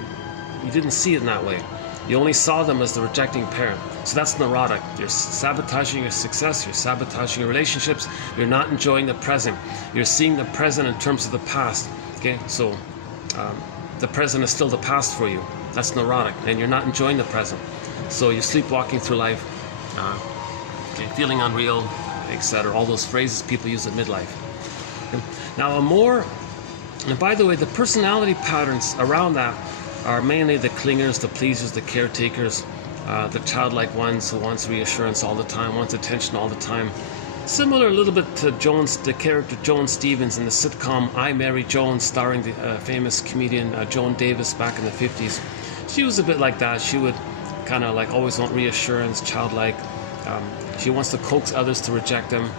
didn't see it in that way. You only saw them as the rejecting parent. So that's neurotic. You're sabotaging your success, you're sabotaging your relationships, you're not enjoying the present. You're seeing the present in terms of the past. Okay, so the present is still the past for you. That's neurotic, and you're not enjoying the present. So you're sleepwalking through life, okay, feeling unreal, etc. All those phrases people use at midlife. Okay. Now and by the way, the personality patterns around that are mainly the clingers, the pleasers, the caretakers, the childlike ones who wants reassurance all the time, wants attention all the time. Similar a little bit to the character Joan Stevens in the sitcom I, Mary Jones, starring the famous comedian Joan Davis back in the 50s. She was a bit like that. She would kind of like always want reassurance, childlike. She wants to coax others to reject them.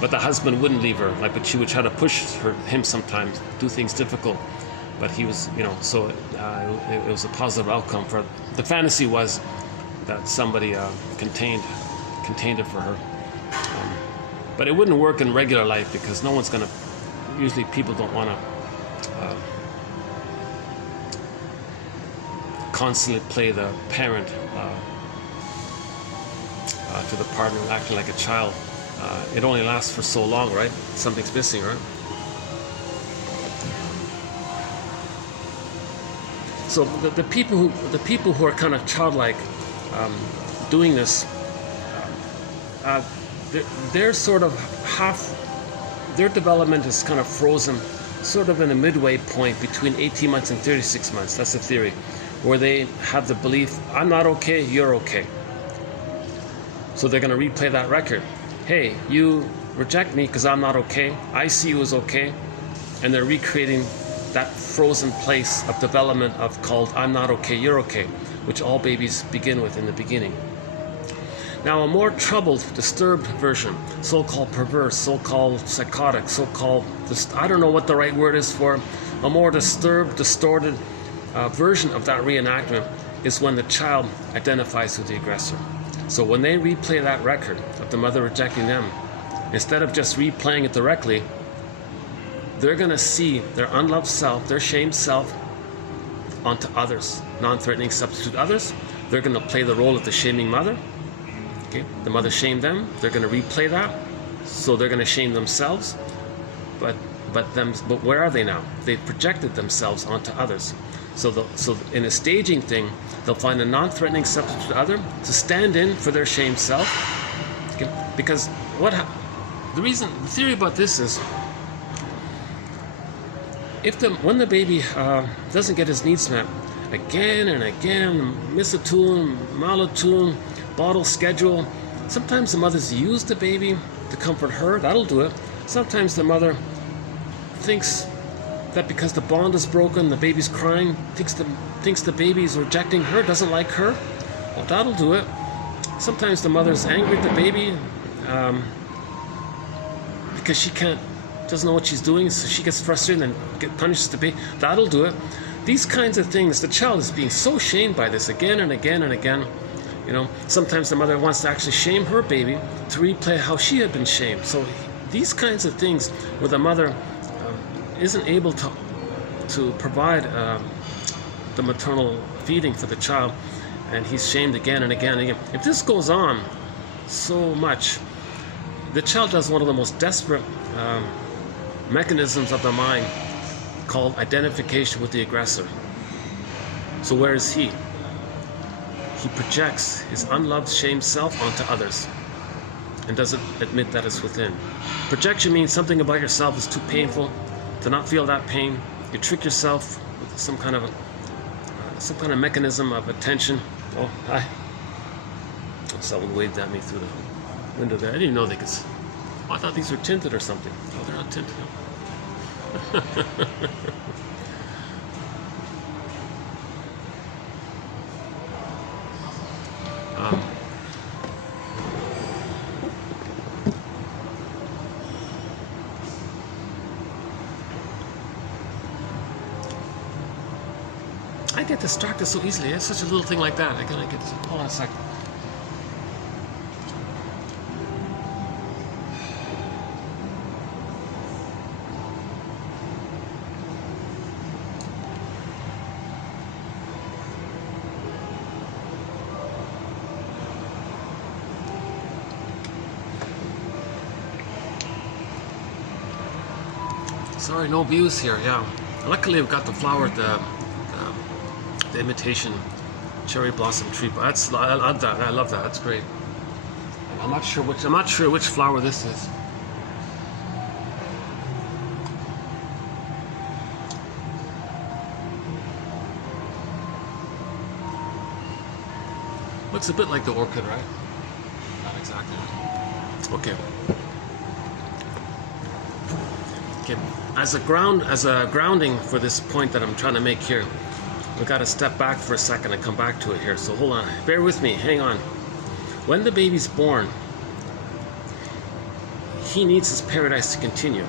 But the husband wouldn't leave her, but she would try to push him sometimes, do things difficult. But he was, so it was a positive outcome for the fantasy was that somebody contained it for her. But it wouldn't work in regular life because no one's gonna. Usually, people don't want to constantly play the parent to the partner, acting like a child. It only lasts for so long, right? Something's missing, right? So the people who are kind of childlike, doing this, they're sort of their development is kind of frozen, sort of in a midway point between 18 months and 36 months. That's the theory, where they have the belief, I'm not okay, you're okay. So they're going to replay that record. Hey, you reject me because I'm not okay. I see you as okay. And they're recreating that frozen place of development called I'm not okay, you're okay, which all babies begin with in the beginning. Now, a more troubled, disturbed version, so-called perverse, so-called psychotic, so-called, I don't know what the right word is for, a more disturbed, distorted version of that reenactment is when the child identifies with the aggressor. So when they replay that record of the mother rejecting them, instead of just replaying it directly, they're going to see their unloved self, their shamed self, onto others, non-threatening substitute others. They're going to play the role of the shaming mother. Okay, the mother shamed them. They're going to replay that. So they're going to shame themselves, but where are they now? They've projected themselves onto others. So in a staging thing, they'll find a non-threatening substitute other to stand in for their shame self. Okay? Because the theory about this is, when the baby doesn't get his needs met again and again, miss a tune, malotune, bottle schedule, sometimes the mother's used the baby to comfort her. That'll do it. Sometimes the mother thinks that because the bond is broken, the baby's crying, thinks the baby's rejecting her, doesn't like her. Well, that'll do it. Sometimes the mother's angry at the baby because she doesn't know what she's doing, so she gets frustrated and punishes the baby. That'll do it. These kinds of things, the child is being so shamed by this again and again and again. Sometimes the mother wants to actually shame her baby to replay how she had been shamed. So these kinds of things where the mother isn't able to provide the maternal feeding for the child, and he's shamed again and again and again. If this goes on so much, the child does one of the most desperate mechanisms of the mind called identification with the aggressor. So where is he? He projects his unloved, shamed self onto others and doesn't admit that it's within. Projection means something about yourself is too painful to not feel that pain. You trick yourself with some kind of mechanism of attention. Oh, hi. Someone waved at me through the window there. I didn't even know they could. Oh, I thought these were tinted or something. Oh, they're not tinted. I get distracted so easily. It's such a little thing like that. I gotta get. Hold on a second. Sorry, no views here. Yeah, luckily we've got the flower, the imitation cherry blossom tree. But I love that. I love that. That's great. I'm not sure which flower this is. Looks a bit like the orchid, right? Not exactly. Okay. Okay. As a grounding for this point that I'm trying to make here, we've got to step back for a second and come back to it here. So hold on, bear with me, hang on. When the baby's born, he needs his paradise to continue.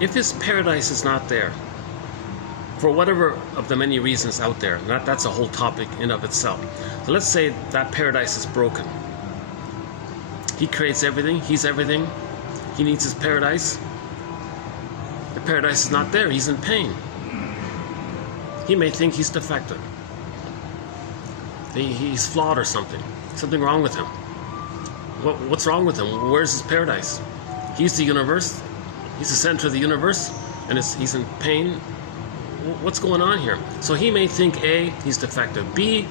If his paradise is not there, for whatever of the many reasons out there, that's a whole topic in of itself. So let's say that paradise is broken. He creates everything, he's everything, he needs his paradise. The paradise is not there, he's in pain. He may think he's defective. He's flawed or something wrong with him. What's wrong with him? Where's his paradise? He's the universe, he's the center of the universe, and he's in pain. What's going on here? So he may think A, he's defective. B,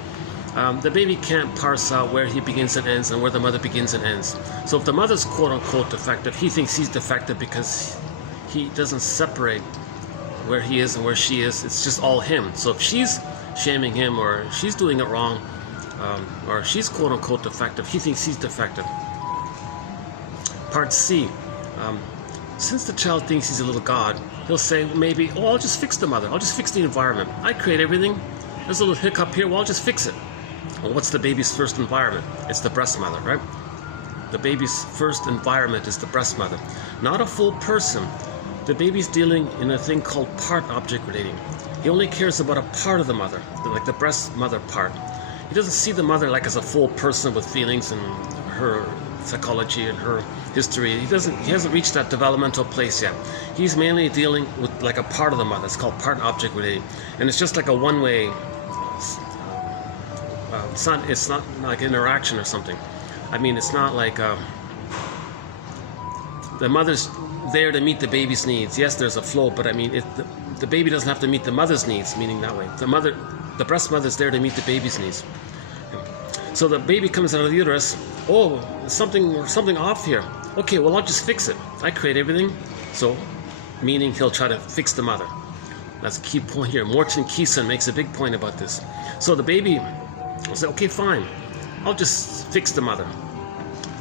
the baby can't parse out where he begins and ends and where the mother begins and ends. So if the mother's quote-unquote defective, he thinks he's defective because he doesn't separate where he is and where she is. It's just all him. So if she's shaming him or she's doing it wrong, or she's quote-unquote defective, he thinks he's defective. Part C, since the child thinks he's a little god, he'll say maybe, oh, I'll just fix the mother, I'll just fix the environment. I create everything. There's a little hiccup here, well, I'll just fix it. Well, what's the baby's first environment? It's the breast mother, right? The baby's first environment is the breast mother. Not a full person. The baby's dealing in a thing called part-object relating. He only cares about a part of the mother, like the breast mother part. He doesn't see the mother like as a full person with feelings and her psychology and her history. He hasn't reached that developmental place yet. He's mainly dealing with like a part of the mother. It's called part-object relating, and it's just like a one-way. It's not like interaction or something. I mean, it's not like the mother's there to meet the baby's needs. Yes, there's a flow, but I mean, the baby doesn't have to meet the mother's needs, meaning that way. The breast mother's there to meet the baby's needs. So the baby comes out of the uterus. Oh, something off here. Okay, well, I'll just fix it. I create everything. So, meaning he'll try to fix the mother. That's a key point here. Morton Keyson makes a big point about this. So the baby will say, okay, fine. I'll just fix the mother.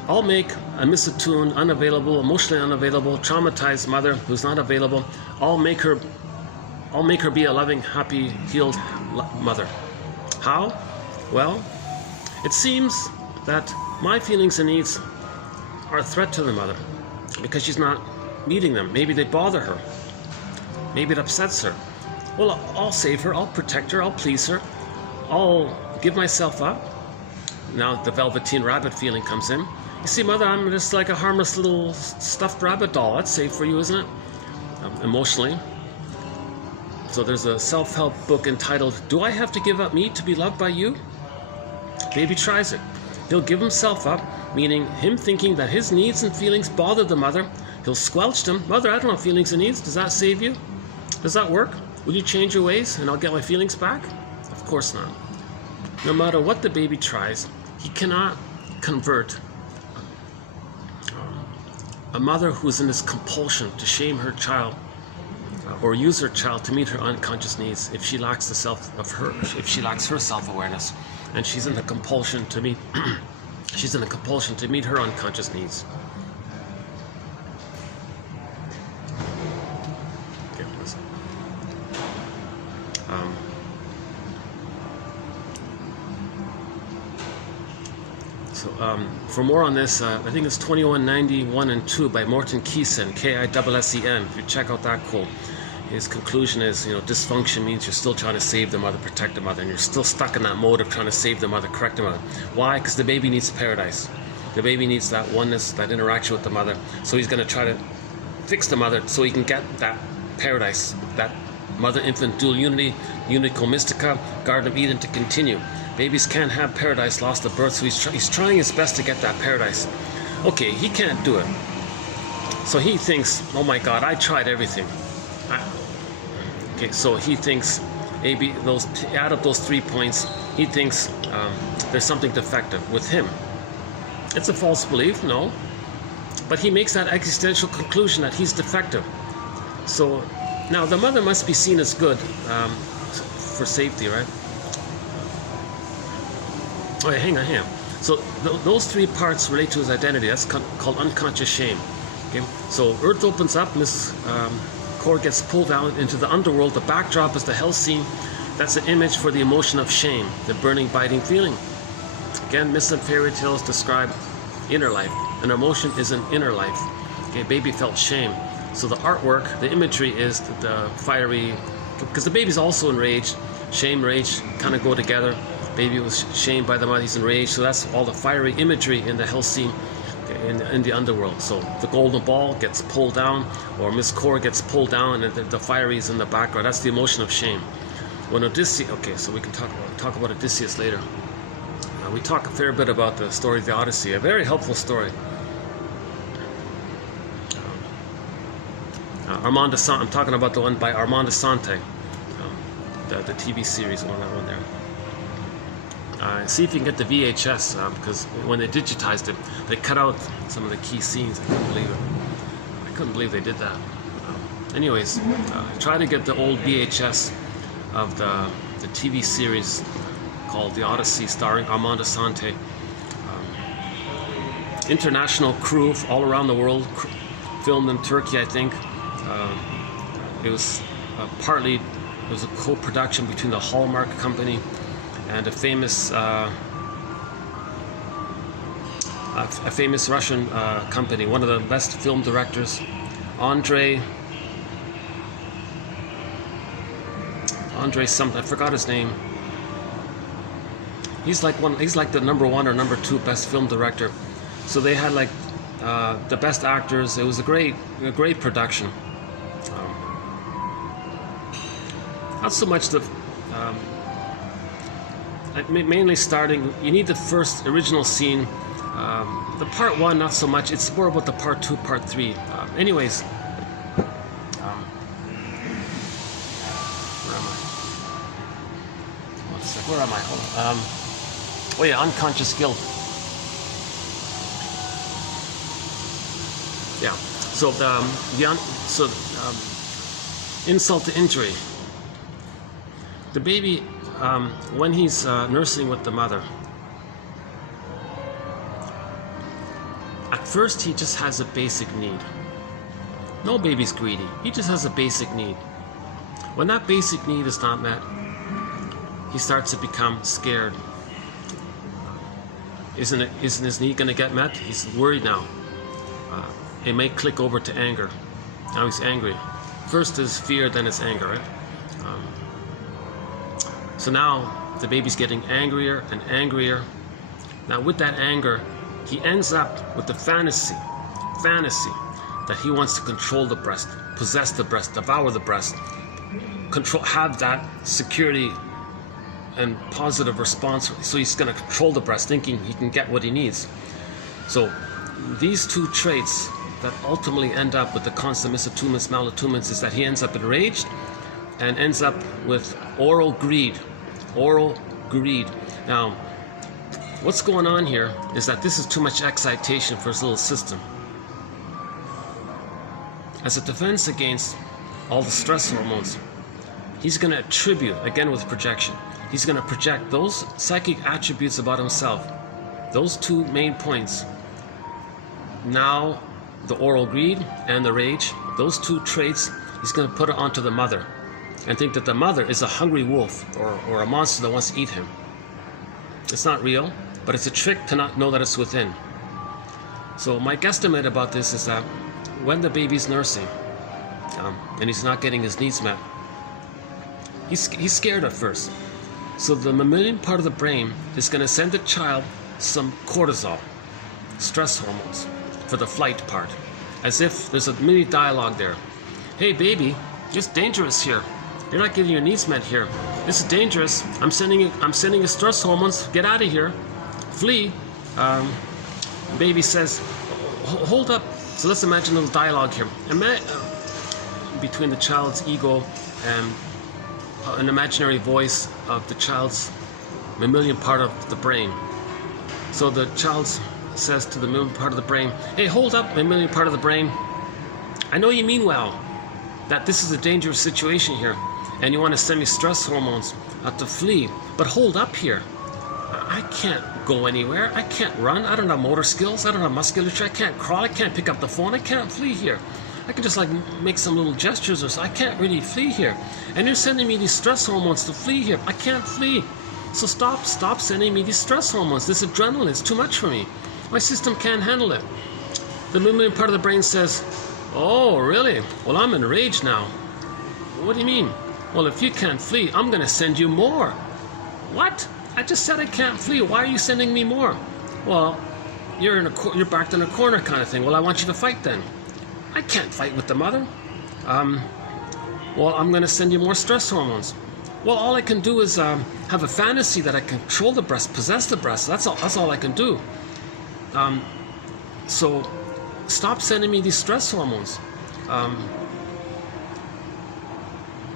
I'll make a misattuned, unavailable, emotionally unavailable, traumatized mother who's not available. I'll make her be a loving, happy, healed mother. How? Well, it seems that my feelings and needs are a threat to the mother because she's not meeting them. Maybe they bother her. Maybe it upsets her. Well, I'll save her, I'll protect her, I'll please her. I'll give myself up. Now the Velveteen Rabbit feeling comes in. You see, mother, I'm just like a harmless little stuffed rabbit doll. That's safe for you, isn't it? Emotionally. So there's a self-help book entitled, Do I Have to Give Up Me to Be Loved by You? Baby tries it. He'll give himself up, meaning him thinking that his needs and feelings bother the mother. He'll squelch them. Mother, I don't have feelings and needs. Does that save you? Does that work? Will you change your ways and I'll get my feelings back? Of course not. No matter what the baby tries, he cannot convert a mother who's in this compulsion to shame her child or use her child to meet her unconscious needs if she lacks if she lacks her self-awareness, and she's in the compulsion to meet her unconscious needs. Okay, listen. For more on this, I think it's 2191 and 2 by Morton Keyson, K-I-S-S-E-N. If you check out that quote, his conclusion is, dysfunction means you're still trying to save the mother, protect the mother, and you're still stuck in that mode of trying to save the mother, correct the mother. Why? Because the baby needs paradise. The baby needs that oneness, that interaction with the mother. So he's going to try to fix the mother so he can get that paradise, that mother-infant dual unity, unico mystica, Garden of Eden to continue. Babies can't have paradise lost at birth, so he's trying his best to get that paradise. Okay, he can't do it. So he thinks, oh my God, I tried everything. Okay, so he thinks, maybe add up those 3 points, he thinks there's something defective with him. It's a false belief, no. But he makes that existential conclusion that he's defective. So now the mother must be seen as good for safety, right? Oh, yeah, hang on. So those 3 parts relate to his identity. That's called unconscious shame. Okay, so Earth opens up. Mrs. Core gets pulled out into the underworld. The backdrop is the hell scene. That's an image for the emotion of shame, the burning, biting feeling. Again, myths and fairy tales describe inner life. An emotion is an inner life. Okay, baby felt shame. So the artwork, the imagery is the fiery, because the baby's also enraged. Shame, rage kind of go together. Baby was shamed by the mother, he's enraged. So that's all the fiery imagery in the hell scene in the underworld. So the golden ball gets pulled down, or Miss Core gets pulled down, and the fiery is in the background. That's the emotion of shame. When Odysseus, okay, so we can talk about Odysseus later. We talk a fair bit about the story of the Odyssey, a very helpful story. Armand de Sante, I'm talking about the one by Armand de Sante, the TV series, on that one there. See if you can get the VHS, because when they digitized it, they cut out some of the key scenes. I couldn't believe it. I couldn't believe they did that. Anyways, try to get the old VHS of the TV series called The Odyssey, starring Armand de Sante. International crew all around the world, filmed in Turkey, I think. It was it was a co-production between the Hallmark company and a famous Russian company, one of the best film directors, Andrei something, I forgot his name. He's like the number 1 or number 2 best film director. So they had like the best actors. It was a great production. Not so much the mainly starting, you need the first original scene The part one, not so much. It's more about the part two, part three. Anyways, where am I? One sec. Where am I? Hold on. Oh yeah, unconscious guilt. Yeah. So insult to injury. The baby, when he's nursing with the mother, at first he just has a basic need. No baby's greedy. He just has a basic need. When that basic need is not met, he starts to become scared. Isn't his need going to get met? He's worried now. It may click over to anger. Now he's angry. First is fear, then it's anger, right? So now the baby's getting angrier and angrier. Now with that anger, he ends up with the fantasy that he wants to control the breast, possess the breast, devour the breast, have that security and positive response. So he's going to control the breast, thinking he can get what he needs. So these two traits that ultimately end up with the constant misattunements, malattunements, is that he ends up enraged and ends up with oral greed. Oral greed. Now, what's going on here is that this is too much excitation for his little system. As a defense against all the stress hormones, he's going to attribute, again with projection, he's going to project those psychic attributes about himself, those two main points. Now, the oral greed and the rage, those two traits, he's going to put it onto the mother and think that the mother is a hungry wolf or a monster that wants to eat him. It's not real, but it's a trick to not know that it's within. So my guesstimate about this is that when the baby's nursing and he's not getting his needs met, he's scared at first. So the mammalian part of the brain is going to send the child some cortisol, stress hormones, for the flight part, as if there's a mini dialogue there. Hey baby, it's dangerous here. You're not getting your needs met here. This is dangerous. I'm sending you stress hormones. Get out of here. Flee. Baby says, hold up. So let's imagine a little dialogue here. Between the child's ego and an imaginary voice of the child's mammalian part of the brain. So the child says to the mammalian part of the brain, hey, hold up, mammalian part of the brain. I know you mean well, that this is a dangerous situation here, and you want to send me stress hormones to flee, but hold up here. I can't go anywhere. I can't run. I don't have motor skills. I don't have musculature. I can't crawl. I can't pick up the phone. I can't flee here. I can just like make some little gestures or so. I can't really flee here. And you're sending me these stress hormones to flee here. I can't flee. So stop sending me these stress hormones. This adrenaline is too much for me. My system can't handle it. The mammalian part of the brain says, oh, really? Well, I'm enraged now. What do you mean? Well, if you can't flee, I'm going to send you more. What? I just said I can't flee. Why are you sending me more? Well, you're backed in a corner kind of thing. Well, I want you to fight then. I can't fight with the mother. Well, I'm going to send you more stress hormones. Well, all I can do is have a fantasy that I control the breast, possess the breast. That's all I can do. So stop sending me these stress hormones.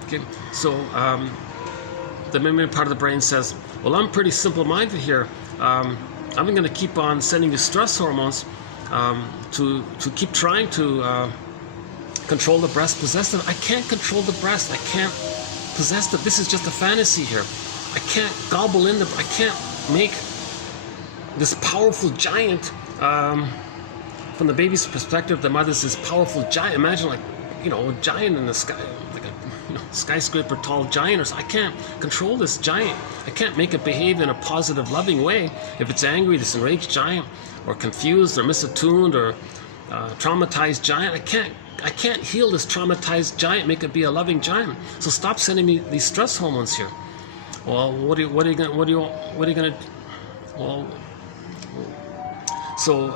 Okay. So the mammalian part of the brain says, well, I'm pretty simple-minded here. I'm going to keep on sending you stress hormones to keep trying to control the breast, possess them. I can't control the breast. I can't possess them. This is just a fantasy here. I can't gobble in I can't make this powerful giant. From the baby's perspective, the mother's this powerful giant. Imagine like, a giant in the sky, like a skyscraper tall giant or so. I can't control this giant. I can't make it behave in a positive, loving way. If it's angry, this enraged giant, or confused, or misattuned, or traumatized giant, I can't heal this traumatized giant, make it be a loving giant. So stop sending me these stress hormones here. Well, what are you gonna? Well, so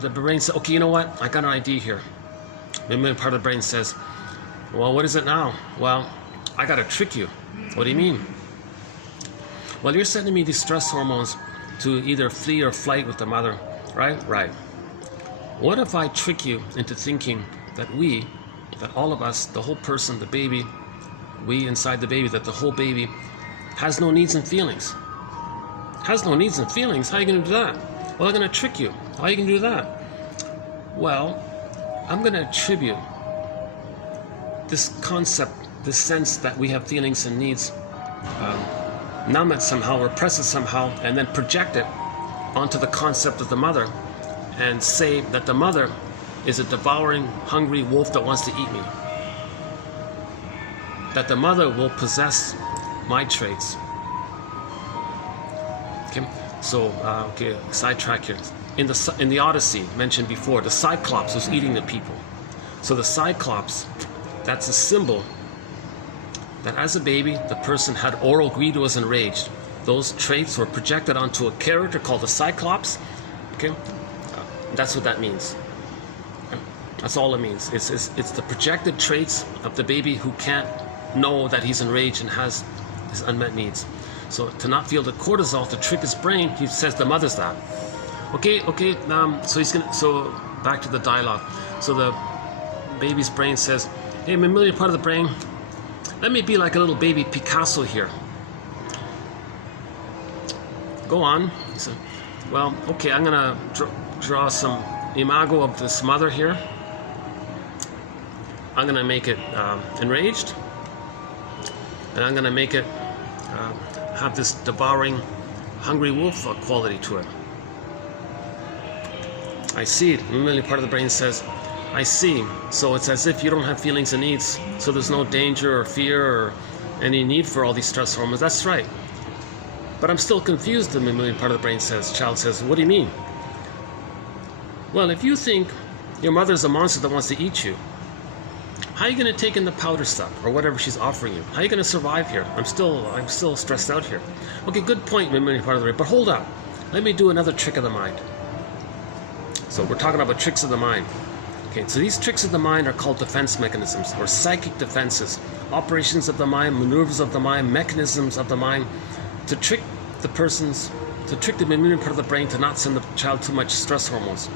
the brain says, okay, you know what? I got an idea here. The main part of the brain says, well, what is it now? Well, I got to trick you. What do you mean? Well, you're sending me these stress hormones to either flee or flight with the mother. Right? Right. What if I trick you into thinking that all of us, the whole person, the baby, we inside the baby, that the whole baby has no needs and feelings? Has no needs and feelings? How are you going to do that? Well, I'm going to trick you. How are you going to do that? Well, I'm going to attribute this concept, this sense that we have feelings and needs, numb it somehow, repress it somehow, and then project it onto the concept of the mother and say that the mother is a devouring, hungry wolf that wants to eat me. That the mother will possess my traits. Okay, so sidetrack here. In the Odyssey mentioned before, the Cyclops was eating the people. So the Cyclops, that's a symbol that as a baby, the person had oral greed, was enraged. Those traits were projected onto a character called the Cyclops. Okay, that's what that means. That's all it means. It's the projected traits of the baby who can't know that he's enraged and has his unmet needs. So to not feel the cortisol, to trick his brain, he says the mother's that. So back to the dialogue. So the baby's brain says, hey, mammalian part of the brain, let me be like a little baby Picasso here. Go on. He said, well, okay, I'm gonna draw some imago of this mother here. I'm gonna make it enraged, and I'm gonna make it have this devouring, hungry wolf quality to it. I see it. The mammalian part of the brain says, I see. So it's as if you don't have feelings and needs, so there's no danger or fear or any need for all these stress hormones. That's right. But I'm still confused, the mammalian part of the brain says. Child says, what do you mean? Well, if you think your mother's a monster that wants to eat you, how are you going to take in the powder stuff or whatever she's offering you? How are you going to survive here? I'm still stressed out here. Okay, good point, mammalian part of the brain. But hold up. Let me do another trick of the mind. So we're talking about tricks of the mind. Okay, so these tricks of the mind are called defense mechanisms, or psychic defenses, operations of the mind, maneuvers of the mind, mechanisms of the mind, to trick the mammalian part of the brain to not send the child too much stress hormones.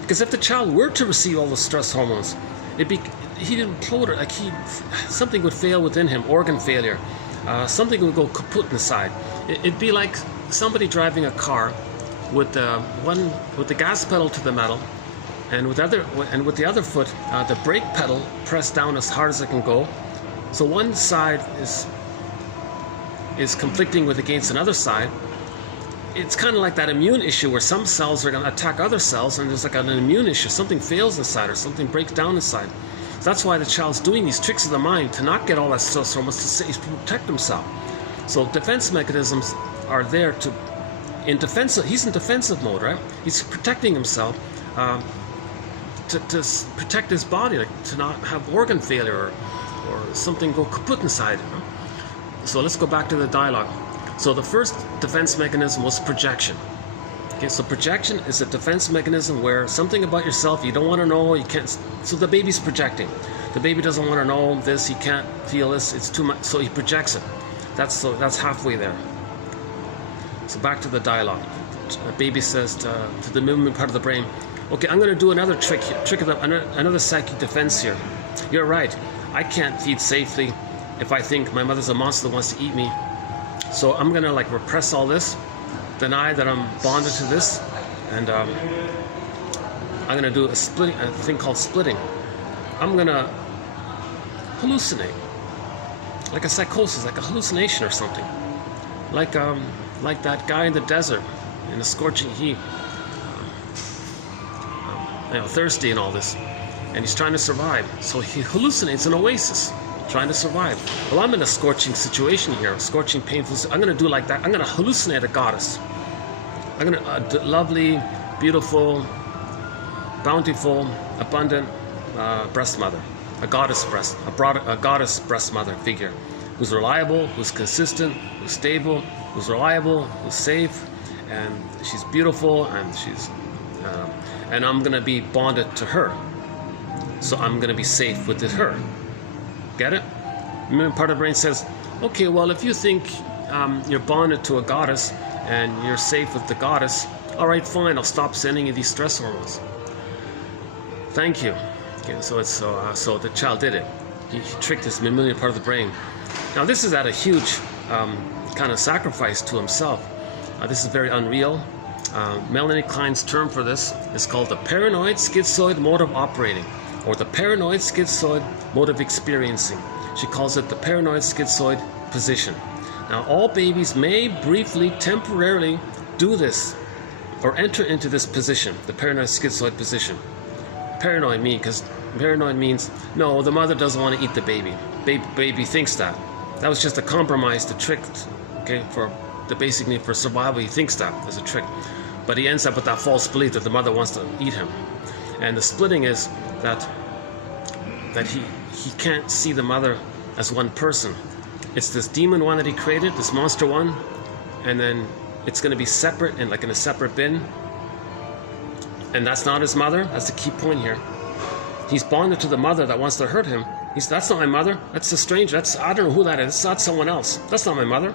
Because if the child were to receive all the stress hormones, he'd implode, something would fail within him, organ failure, something would go kaput inside. It'd be like somebody driving a car with the gas pedal to the metal, and with the other foot, the brake pedal pressed down as hard as it can go. So one side is conflicting against another side. It's kind of like that immune issue where some cells are going to attack other cells, and there's like an immune issue. Something fails inside, or something breaks down inside. So that's why the child's doing these tricks of the mind to not get all that stress hormones, to protect himself. So defense mechanisms are there to. He's in defensive mode, right? He's protecting himself to protect his body, like to not have organ failure or something go kaput inside. So let's go back to the dialogue. So the first defense mechanism was projection. Okay, so projection is a defense mechanism where something about yourself you don't want to know, you can't. So the baby's projecting. The baby doesn't want to know this, he can't feel this, it's too much, so he projects it. That's halfway there. So back to the dialogue. The baby says to the movement part of the brain, okay, I'm going to do another trick of another psychic defense here. You're right. I can't feed safely if I think my mother's a monster that wants to eat me. So I'm going to repress all this, deny that I'm bonded to this, and I'm going to do a thing called splitting. I'm going to hallucinate, like a psychosis, like a hallucination or something, like that guy in the desert in the scorching heat, thirsty and all this, and he's trying to survive. So he hallucinates an oasis, trying to survive. Well, I'm in a scorching situation here, scorching, painful. I'm going to do like that. I'm going to hallucinate a goddess. I'm going to a lovely, beautiful, bountiful, abundant breast mother, a goddess breast mother figure, who's reliable, who's consistent, who's stable, who's reliable, who's safe, and she's beautiful, and I'm going to be bonded to her. So I'm going to be safe with her. Get it? Part of the brain says, okay, well, if you think you're bonded to a goddess and you're safe with the goddess, All right, fine, I'll stop sending you these stress hormones. Thank you. Okay, so the child did it. He tricked his mammalian part of the brain. Now this is at a huge kind of sacrifice to himself. This is very unreal. Melanie Klein's term for this is called the paranoid schizoid mode of operating, or the paranoid schizoid mode of experiencing. She calls it the paranoid schizoid position. Now all babies may briefly, temporarily do this or enter into this position, the paranoid schizoid position. Paranoid means no, the mother doesn't want to eat the baby. Baby thinks that. That was just a compromise to trick, okay, for the basic need for survival. He thinks that as a trick, but he ends up with that false belief that the mother wants to eat him. And the splitting is that he can't see the mother as one person. It's this demon one that he created, this monster one, and then it's going to be separate and like in a separate bin. And that's not his mother. That's the key point here. He's bonded to the mother that wants to hurt him. That's not my mother. That's a stranger. I don't know who that is. It's not someone else. That's not my mother.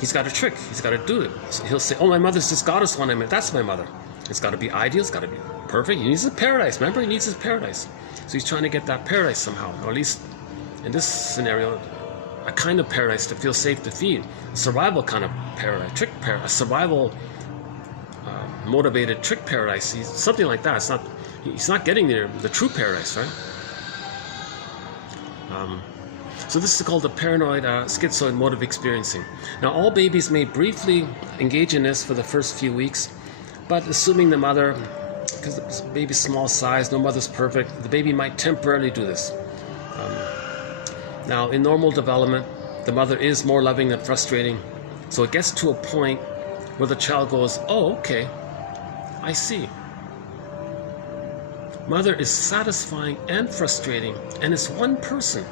He's got a trick. He's got to do it. So he'll say, oh, my mother's this goddess one I met. That's my mother. It's got to be ideal. It's got to be perfect. He needs his paradise. Remember, he needs his paradise. So he's trying to get that paradise somehow, or at least in this scenario, a kind of paradise to feel safe to feed. A survival kind of paradise, trick paradise, a survival motivated trick paradise. He's something like that. He's not getting the true paradise, right? So this is called the paranoid schizoid mode of experiencing. Now all babies may briefly engage in this for the first few weeks, but assuming the mother, because the baby's small size, no mother's perfect, the baby might temporarily do this. Now in normal development, the mother is more loving than frustrating, so it gets to a point where the child goes, oh, okay, I see. Mother is satisfying and frustrating, and it's one person.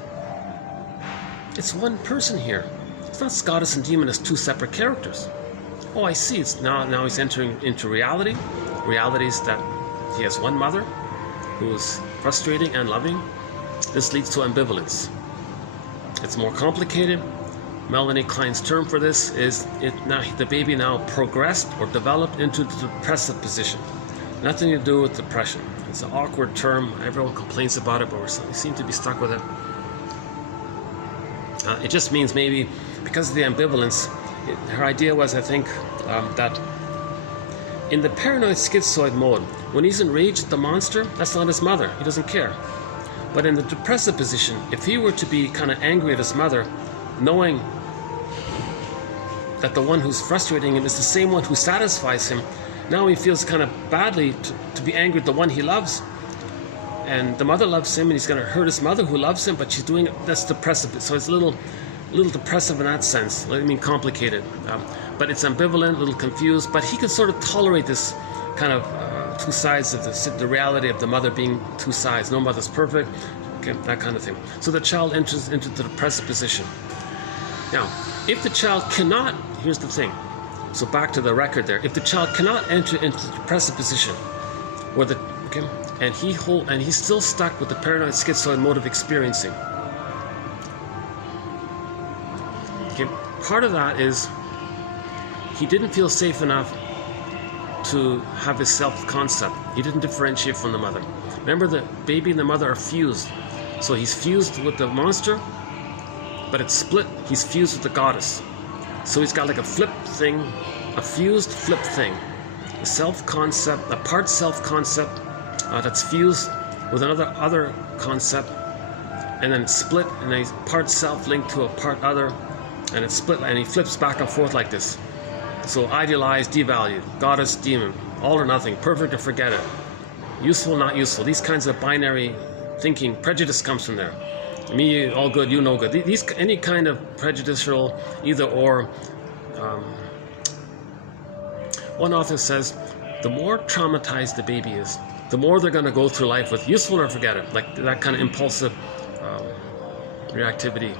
It's one person here. It's not goddess and demon as two separate characters. Oh, I see. It's now he's entering into reality. Reality is that he has one mother who is frustrating and loving. This leads to ambivalence. It's more complicated. Melanie Klein's term for this is the baby now progressed or developed into the depressive position. Nothing to do with depression. It's an awkward term. Everyone complains about it, but we seem to be stuck with it. It just means maybe because of the ambivalence, her idea was, I think, that in the paranoid schizoid mode, when he's enraged at the monster, that's not his mother. He doesn't care. But in the depressive position, if he were to be kind of angry at his mother, knowing that the one who's frustrating him is the same one who satisfies him, now he feels kind of badly to be angry at the one he loves. And the mother loves him, and he's going to hurt his mother who loves him, but she's doing it. That's depressive. So it's a little depressive in that sense. I mean, complicated. But it's ambivalent, a little confused. But he can sort of tolerate this kind of two sides of the reality of the mother being two sides. No mother's perfect. Okay, that kind of thing. So the child enters into the depressive position. Now, if the child cannot, here's the thing. So back to the record there. If the child cannot enter into the depressive position, where the and he's still stuck with the paranoid schizoid mode of experiencing. Okay, part of that is he didn't feel safe enough to have his self-concept. He didn't differentiate from the mother. Remember, the baby and the mother are fused. So he's fused with the monster, but it's split. He's fused with the goddess. So he's got like a flip thing, a fused flip thing. A self-concept, a part self-concept that's fused with other concept, and then it's split, and then part self linked to a part other, and it's split, and he flips back and forth like this. So idealized, devalued, goddess, demon, all or nothing, perfect or forget it, useful, not useful. These kinds of binary thinking, prejudice comes from there. Me, all good, you, no good. Any kind of prejudicial either or. One author says, the more traumatized the baby is, the more they're going to go through life with useful or forget it, like that kind of impulsive reactivity,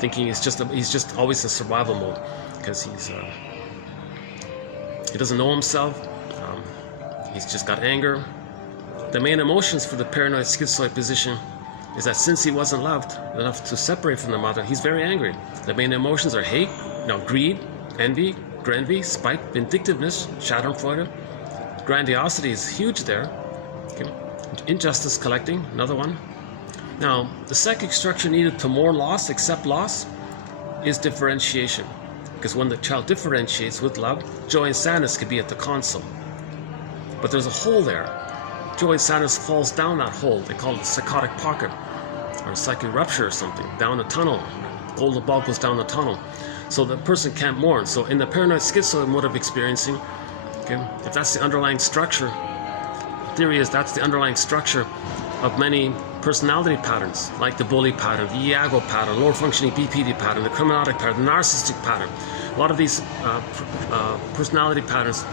thinking he's just always in survival mode because he doesn't know himself. He's just got anger. The main emotions for the paranoid schizoid position is that since he wasn't loved enough to separate from the mother, he's very angry. The main emotions are hate, greed, envy, spite, vindictiveness, Schadenfreude, grandiosity is huge there. Okay. Injustice collecting, another one. Now, the psychic structure needed to more loss, accept loss, is differentiation. Because when the child differentiates with love, joy and sadness could be at the console. But there's a hole there. Joy and sadness falls down that hole. They call it a psychotic pocket, or a psychic rupture or something, down a tunnel. Golden ball goes down the tunnel. So the person can't mourn. So in the paranoid schizoid mode of experiencing, okay, if that's the underlying structure, the theory is that's the underlying structure of many personality patterns, like the bully pattern, the Iago pattern, lower functioning BPD pattern, the criminalic pattern, the narcissistic pattern. A lot of these personality patterns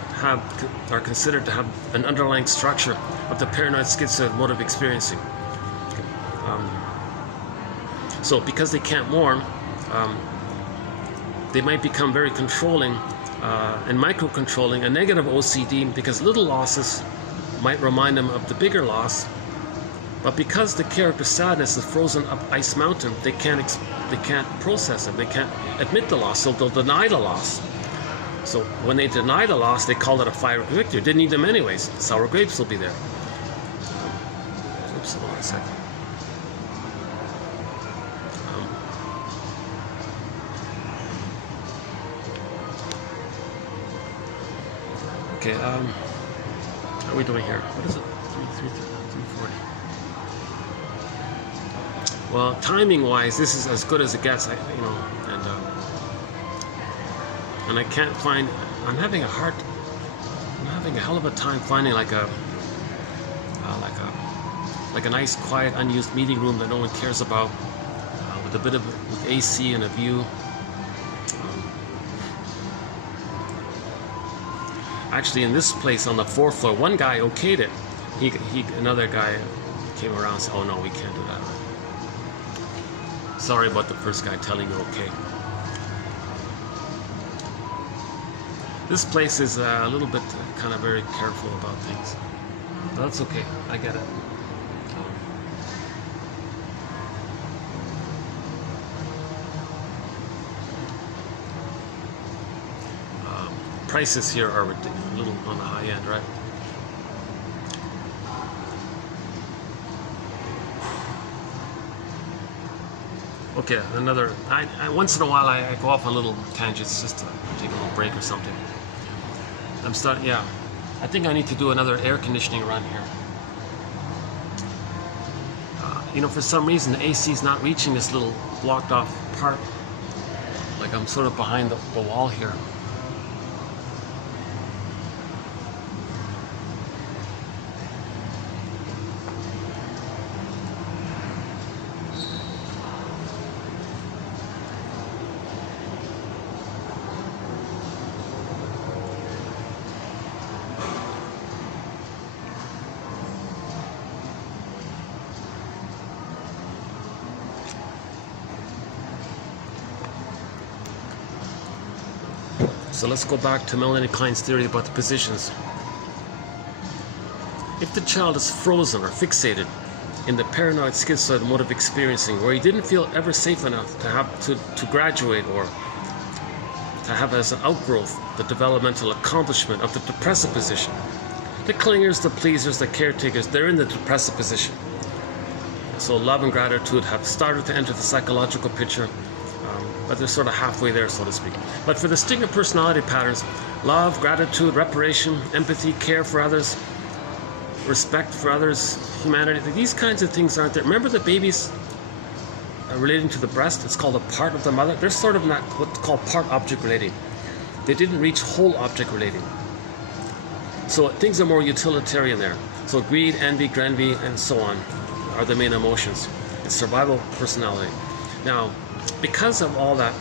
are considered to have an underlying structure of the paranoid schizoid mode of experiencing. So because they can't mourn, they might become very controlling and micro-controlling, a negative OCD, because little losses might remind them of the bigger loss. But because the character sadness is frozen up ice mountain, they can't process it. They can't admit the loss, so they'll deny the loss. So when they deny the loss, they call it a Fraiberg victory. Didn't need them anyways. Sour grapes will be there. Oops, hold on a second. Okay, how are we doing here? What is it? 340. Well, timing-wise, this is as good as it gets, and I can't find. I'm having a hell of a time finding like a nice, quiet, unused meeting room that no one cares about, with a bit of AC and a view. Actually, in this place on the 4th floor, one guy okayed it. Another guy came around and said, "Oh no, we can't do that." Sorry about the first guy telling you okay. This place is a little bit kind of very careful about things. But that's okay, I get it. Prices here are a little on the high end, right? Okay, another. Once in a while I go off on little tangents just to take a little break or something. Yeah. I think I need to do another air conditioning run here. For some reason the AC is not reaching this little blocked off part. Like I'm sort of behind the wall here. So let's go back to Melanie Klein's theory about the positions. If the child is frozen or fixated in the paranoid schizoid mode of experiencing, where he didn't feel ever safe enough to have to graduate or to have as an outgrowth the developmental accomplishment of the depressive position. The clingers, the pleasers, the caretakers, they're in the depressive position. So love and gratitude have started to enter the psychological picture, but they're sort of halfway there, so to speak. But for the stigma personality patterns, love, gratitude, reparation, empathy, care for others, respect for others, humanity, these kinds of things aren't there. Remember the babies relating to the breast? It's called a part of the mother. They're sort of not what's called part object relating. They didn't reach whole object relating. So things are more utilitarian there. So greed, envy, grenvy, and so on are the main emotions. It's survival personality. Now, because of all that,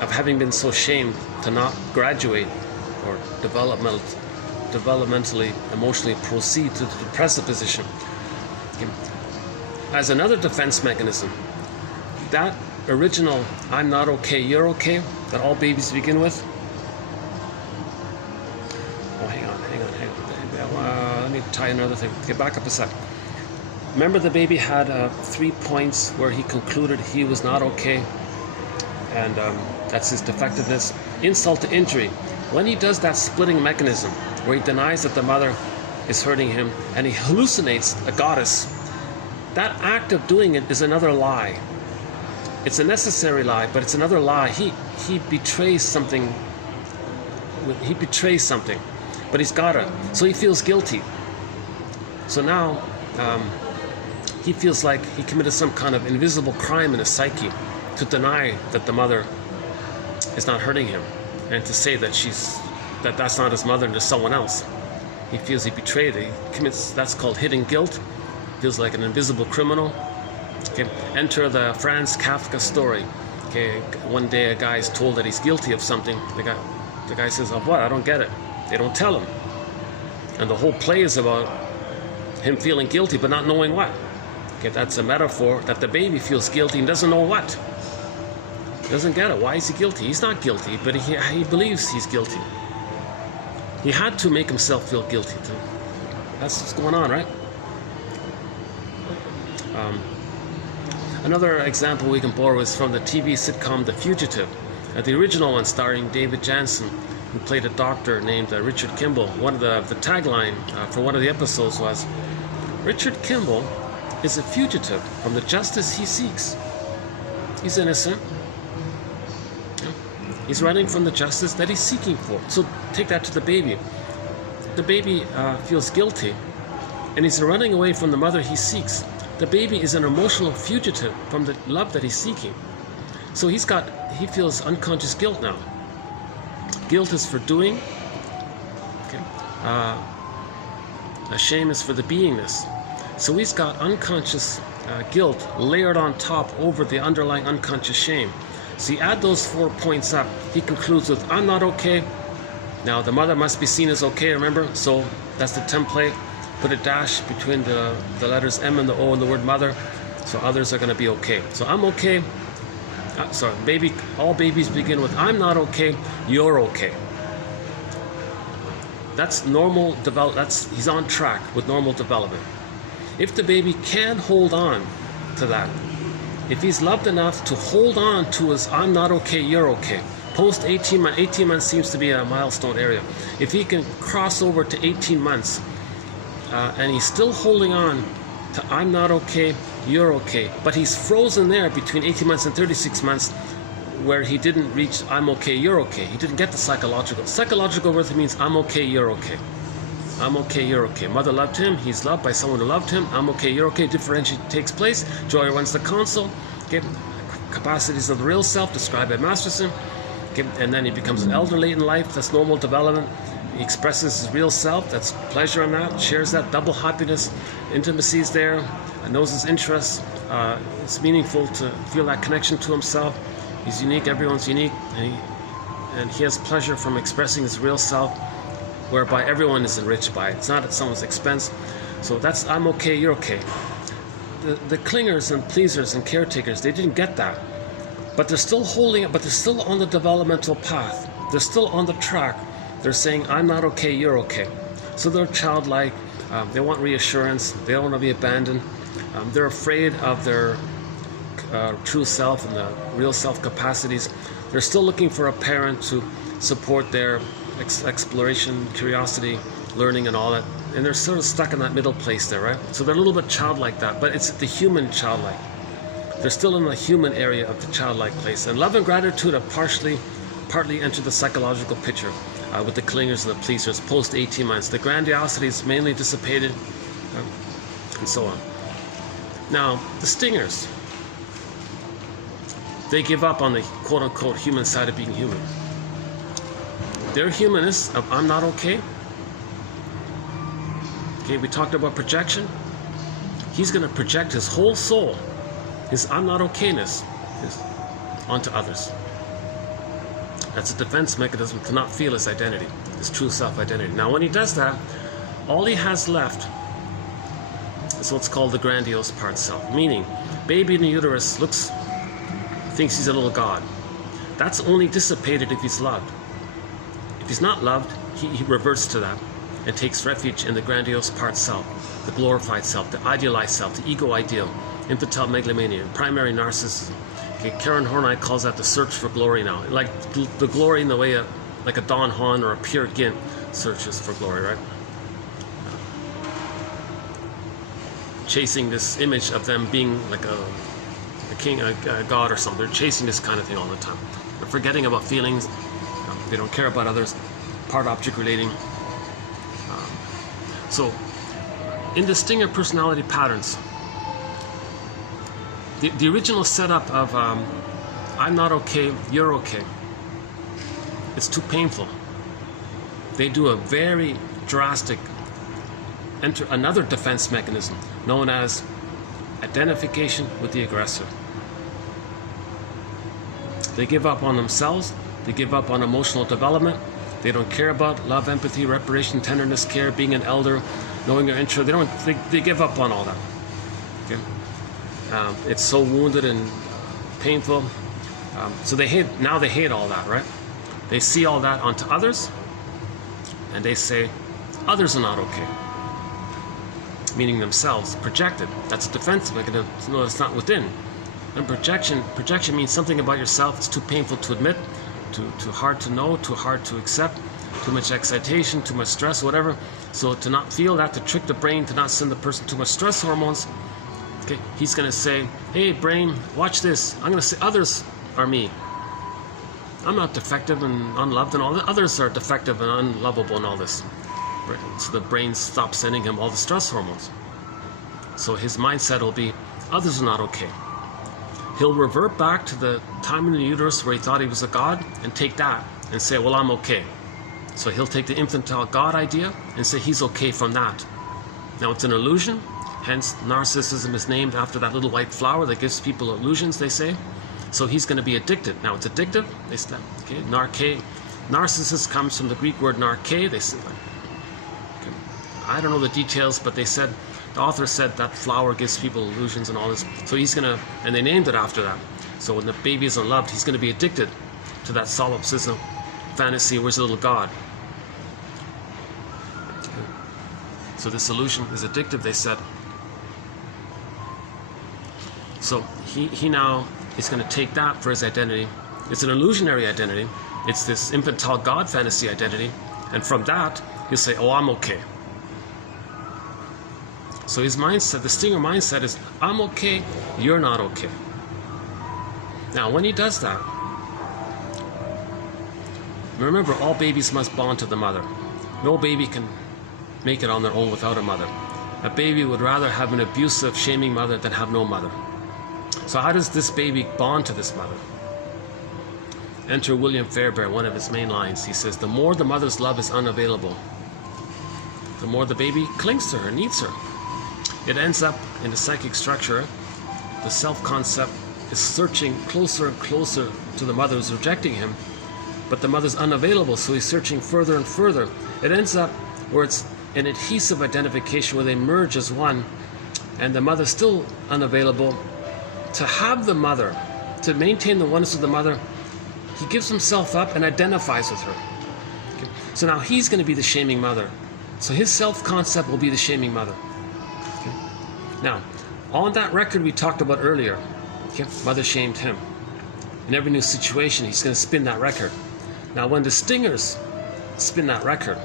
of having been so shamed to not graduate or developmentally, emotionally proceed to the depressive position, okay, as another defense mechanism, that original "I'm not okay, you're okay" that all babies begin with. Oh, hang on. Let me tie another thing. Okay, back up a sec. Remember the baby had 3 points where he concluded he was not okay, and that's his defectiveness. Insult to injury. When he does that splitting mechanism, where he denies that the mother is hurting him, and he hallucinates a goddess, that act of doing it is another lie. It's a necessary lie, but it's another lie. He betrays something. He betrays something, but he's gotta. So he feels guilty. So now he feels like he committed some kind of invisible crime in his psyche to deny that the mother is not hurting him, and to say that that's not his mother and there's someone else. He feels he betrayed it. He commits. That's called hidden guilt. Feels like an invisible criminal. Okay. Enter the Franz Kafka story. Okay. One day a guy is told that he's guilty of something. The guy says, "Of what? I don't get it." They don't tell him. And the whole play is about him feeling guilty but not knowing what. Okay, that's a metaphor that the baby feels guilty and doesn't know what. He doesn't get it. Why is he guilty? He's not guilty, but he believes he's guilty. He had to make himself feel guilty too. That's what's going on, right? Another example we can borrow is from the TV sitcom The Fugitive. The original one starring David Jansen, who played a doctor named Richard Kimball. One of the tagline for one of the episodes was, "Richard Kimball is a fugitive from the justice he seeks." He's innocent. He's running from the justice that he's seeking for. So take that to the baby. The baby feels guilty, and he's running away from the mother he seeks. The baby is an emotional fugitive from the love that he's seeking. So he feels unconscious guilt now. Guilt is for doing. Okay. Shame is for the beingness. So he's got unconscious guilt layered on top over the underlying unconscious shame. So you add those 4 points up. He concludes with, "I'm not okay." Now the mother must be seen as okay, remember? So that's the template. Put a dash between the letters M and the O and the word mother. So others are going to be okay. So I'm okay. All babies begin with, "I'm not okay, you're okay." That's normal he's on track with normal development. If the baby can hold on to that, if he's loved enough to hold on to his "I'm not okay, you're okay," post 18 months seems to be a milestone area. If he can cross over to 18 months and he's still holding on to "I'm not okay, you're okay," but he's frozen there between 18 months and 36 months where he didn't reach "I'm okay, you're okay." He didn't get the psychological. Psychological worth means "I'm okay, you're okay." I'm okay, you're okay. Mother loved him, he's loved by someone who loved him. I'm okay, you're okay. Differentiation takes place. Joy runs the console. Okay. Capacities of the real self described by Masterson. Okay. And then he becomes an elder late in life. That's normal development. He expresses his real self. That's pleasure in that. Shares that double happiness. Intimacy is there. Knows his interests. It's meaningful to feel that connection to himself. He's unique. Everyone's unique. And he has pleasure from expressing his real self, whereby everyone is enriched by it. It's not at someone's expense. So that's "I'm okay, you're okay." The clingers and pleasers and caretakers, they didn't get that. But they're still holding it, but they're still on the developmental path. They're still on the track. They're saying, "I'm not okay, you're okay." So they're childlike. They want reassurance. They don't want to be abandoned. They're afraid of their true self and the real self capacities. They're still looking for a parent to support their exploration, curiosity, learning, and all that. And they're sort of stuck in that middle place there, right? So they're a little bit childlike that, but it's the human childlike. They're still in the human area of the childlike place. And love and gratitude have partly entered the psychological picture with the clingers and the pleasers post 18 months. The grandiosity is mainly dissipated, and so on. Now, the stingers, they give up on the quote-unquote human side of being human. Their humanness of "I'm not okay." Okay, we talked about projection. He's going to project his whole soul, his "I'm not okayness," onto others. That's a defense mechanism to not feel his identity, his true self-identity. Now, when he does that, all he has left is what's called the grandiose part self, meaning baby in the uterus thinks he's a little god. That's only dissipated if he's loved. If he's not loved, he reverts to that and takes refuge in the grandiose part self, the glorified self, the idealized self, the ego ideal, infantile megalomania, primary narcissism. Okay, Karen Horney calls that the search for glory now. Like the glory in the way of like a Don Juan or a Peer Gynt searches for glory, right? Chasing this image of them being like a king, a god or something. They're chasing this kind of thing all the time. They're forgetting about feelings. They don't care about others. Part-object relating. So, in the Stinger personality patterns, the original setup of I'm not okay, you're okay, it's too painful. They do a very drastic, another defense mechanism known as identification with the aggressor. They give up on themselves, they give up on emotional development, they don't care about love, empathy, reparation, tenderness, care, being an elder, knowing your intro. They give up on all that. Okay? It's so wounded and painful. So they hate all that, right? They see all that onto others, and they say, others are not okay. Meaning themselves, projected. That's a defense mechanism. No, it's not within. And projection means something about yourself that's too painful to admit, too hard to know, too hard to accept, too much excitation, too much stress, whatever. So to not feel that, to trick the brain, to not send the person too much stress hormones, okay, he's going to say, hey brain, watch this. I'm going to say others are me. I'm not defective and unloved and all that. Others are defective and unlovable and all this. So the brain stops sending him all the stress hormones. So his mindset will be, others are not okay. He'll revert back to the time in the uterus where he thought he was a god and take that and say, well, I'm okay. So he'll take the infantile god idea and say he's okay from that. Now it's an illusion, hence narcissism is named after that little white flower that gives people illusions, they say. So he's going to be addicted. Now it's addictive. They say, okay, narke. Narcissist comes from the Greek word narke. They say, okay, I don't know the details, but they said, the author said that flower gives people illusions and all this. So he's going to, and they named it after that. So when the baby is unloved, he's going to be addicted to that solipsism fantasy where he's a little god. So this illusion is addictive, they said. So he now is going to take that for his identity. It's an illusionary identity. It's this infantile god fantasy identity. And from that, he'll say, oh, I'm okay. So his mindset, the Stinger mindset is, I'm okay, you're not okay. Now, when he does that, remember, all babies must bond to the mother. No baby can make it on their own without a mother. A baby would rather have an abusive, shaming mother than have no mother. So how does this baby bond to this mother? Enter William Fraiberg, one of his main lines. He says, the more the mother's love is unavailable, the more the baby clings to her, needs her. It ends up in the psychic structure. The self-concept is searching closer and closer to the mother who's rejecting him, but the mother's unavailable, so he's searching further and further. It ends up where it's an adhesive identification where they merge as one, and the mother's still unavailable. To have the mother, to maintain the oneness of the mother, he gives himself up and identifies with her. Okay? So now he's going to be the shaming mother. So his self-concept will be the shaming mother. Okay? Now, on that record we talked about earlier, okay, mother shamed him. In every new situation, he's going to spin that record. Now, when the Stingers spin that record,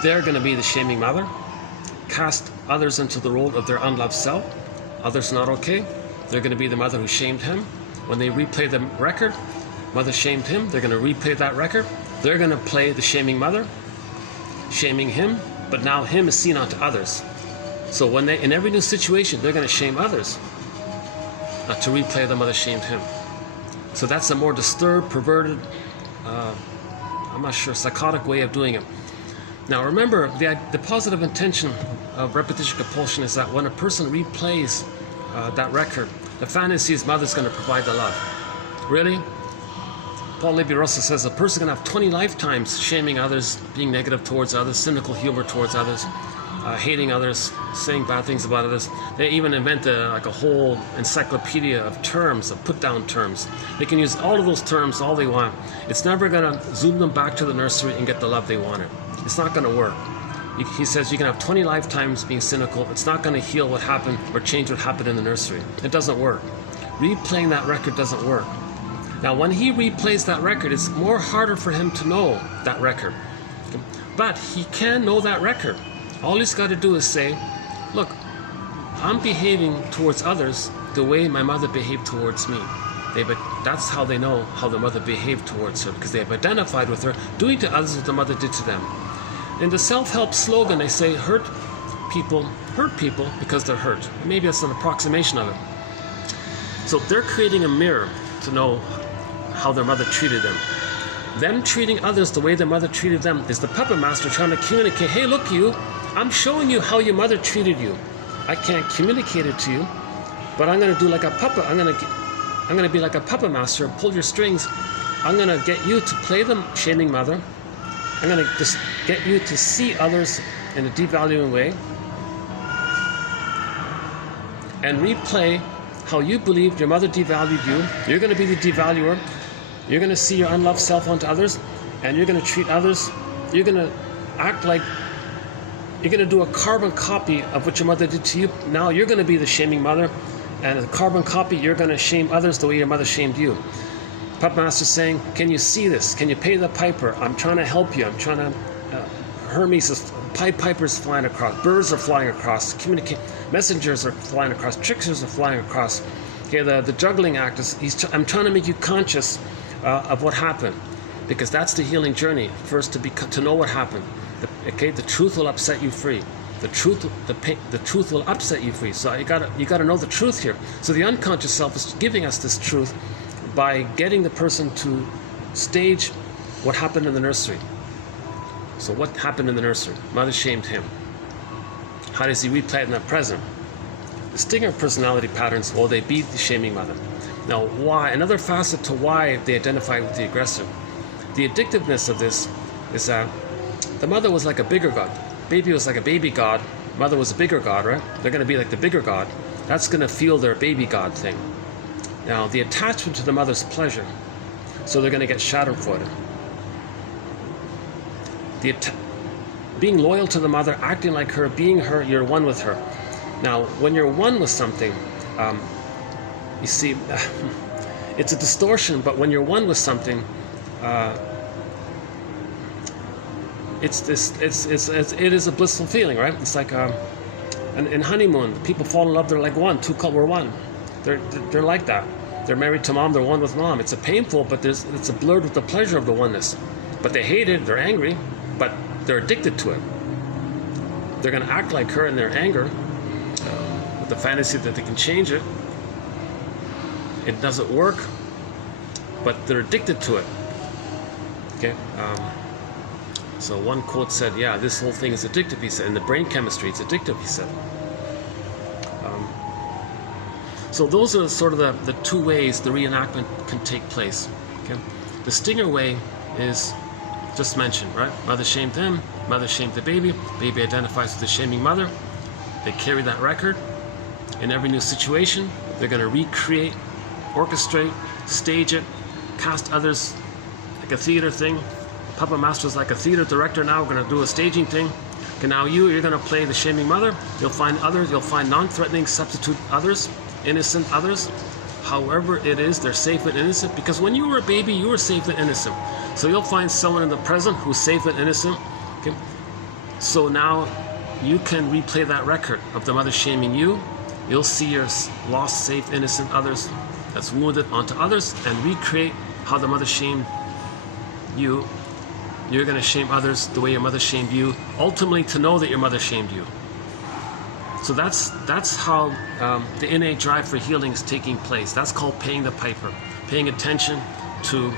they're going to be the shaming mother, cast others into the role of their unloved self. Others not okay. They're going to be the mother who shamed him. When they replay the record, mother shamed him. They're going to replay that record. They're going to play the shaming mother, shaming him, but now him is seen onto others. So when they, in every new situation, they're going to shame others, not to replay the mother shamed him. So that's a more disturbed, perverted, I'm not sure, psychotic way of doing it. Now remember, the positive intention of repetition compulsion is that when a person replays that record, the fantasy is mother's going to provide the love. Really? Paul Levi-Russell says a person can have 20 lifetimes shaming others, being negative towards others, cynical humor towards others, hating others, saying bad things about others. They even invent a whole encyclopedia of terms, of put-down terms. They can use all of those terms all they want. It's never going to zoom them back to the nursery and get the love they wanted. It's not going to work. He says you can have 20 lifetimes being cynical. It's not going to heal what happened or change what happened in the nursery. It doesn't work. Replaying that record doesn't work. Now, when he replays that record, it's more harder for him to know that record. But he can know that record. All he's got to do is say, look, I'm behaving towards others the way my mother behaved towards me. That's how they know how the mother behaved towards her, because they have identified with her, doing to others what the mother did to them. In the self-help slogan, they say, hurt people because they're hurt. Maybe that's an approximation of it. So they're creating a mirror to know how their mother treated them. Them treating others the way their mother treated them is the puppet master trying to communicate, hey, look, you, I'm showing you how your mother treated you. I can't communicate it to you, but I'm going to do like a puppet. I'm going to be like a puppet master and pull your strings. I'm going to get you to play the shaming mother. I'm going to just get you to see others in a devaluing way and replay how you believed your mother devalued you. You're going to be the devaluer. You're going to see your unloved self onto others, and you're going to treat others. You're going to act like you're going to do a carbon copy of what your mother did to you. Now you're going to be the shaming mother, and as a carbon copy, you're going to shame others the way your mother shamed you. Puppet Master's saying, can you see this? Can you pay the piper? I'm trying to help you. I'm trying to... Hermes is... Pied Pipers flying across. Birds are flying across. Messengers are flying across. Tricksters are flying across. Okay, the juggling act is... I'm trying to make you conscious of what happened, because that's the healing journey. First, to know what happened. The truth will upset you free. The truth will upset you free. So you gotta know the truth here. So the unconscious self is giving us this truth by getting the person to stage what happened in the nursery. So what happened in the nursery? Mother shamed him. How does he replay it in the present? The stinger personality patterns, well, they beat the shaming mother. Now, why? Another facet to why they identify with the aggressor. The addictiveness of this is that the mother was like a bigger god. Baby was like a baby god. Mother was a bigger god, right? They're going to be like the bigger god. That's going to feel their baby god thing. Now, the attachment to the mother's pleasure, so they're going to get schadenfreude. Being loyal to the mother, acting like her, being her, you're one with her. Now, when you're one with something, you see, it's a distortion, but when you're one with something, it is a blissful feeling, right? It's like in honeymoon, people fall in love, they're like one, we're one. They're like that. They're married to mom, they're one with mom. It's a painful, but it's a blurred with the pleasure of the oneness. But they hate it, they're angry, but they're addicted to it. They're going to act like her in their anger, with the fantasy that they can change it. It doesn't work, but they're addicted to it. Okay? So one quote said, yeah, this whole thing is addictive, he said. In the brain chemistry, it's addictive, he said. So those are sort of the two ways the reenactment can take place. Okay? The stinger way is just mentioned, right? Mother shamed them, mother shamed the baby identifies with the shaming mother. They carry that record. In every new situation, they're going to recreate, orchestrate, stage it, cast others like a theater thing. Puppet Master is like a theater director now. We're going to do a staging thing. Okay, now you're going to play the shaming mother. You'll find others, you'll find non-threatening substitute others, innocent others. However it is, they're safe and innocent, because when you were a baby, you were safe and innocent. So you'll find someone in the present who's safe and innocent. Okay? So now you can replay that record of the mother shaming you. You'll see your lost, safe, innocent others that's wounded onto others, and recreate how the mother shamed you. You're going to shame others the way your mother shamed you, ultimately to know that your mother shamed you. So that's how the innate drive for healing is taking place. That's called paying the piper, paying attention to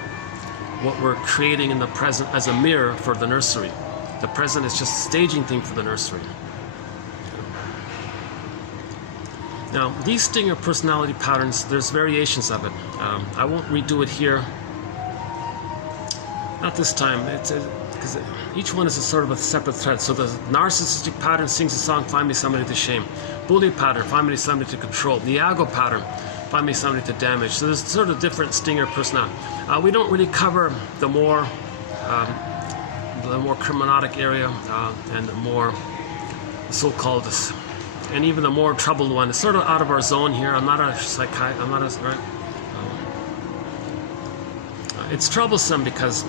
what we're creating in the present as a mirror for the nursery. The present is just a staging thing for the nursery. Now, these stinger personality patterns, there's variations of it. I won't redo it here. Not this time, because each one is a sort of a separate thread. So the narcissistic pattern sings a song, find me somebody to shame. Bully pattern, find me somebody to control. The Iago pattern, find me somebody to damage. So there's sort of different stinger personality. We don't really cover the more criminalic area and the more so-called, and even the more troubled one. It's sort of out of our zone here. I'm not a psychiatrist, I'm not a, right? it's troublesome because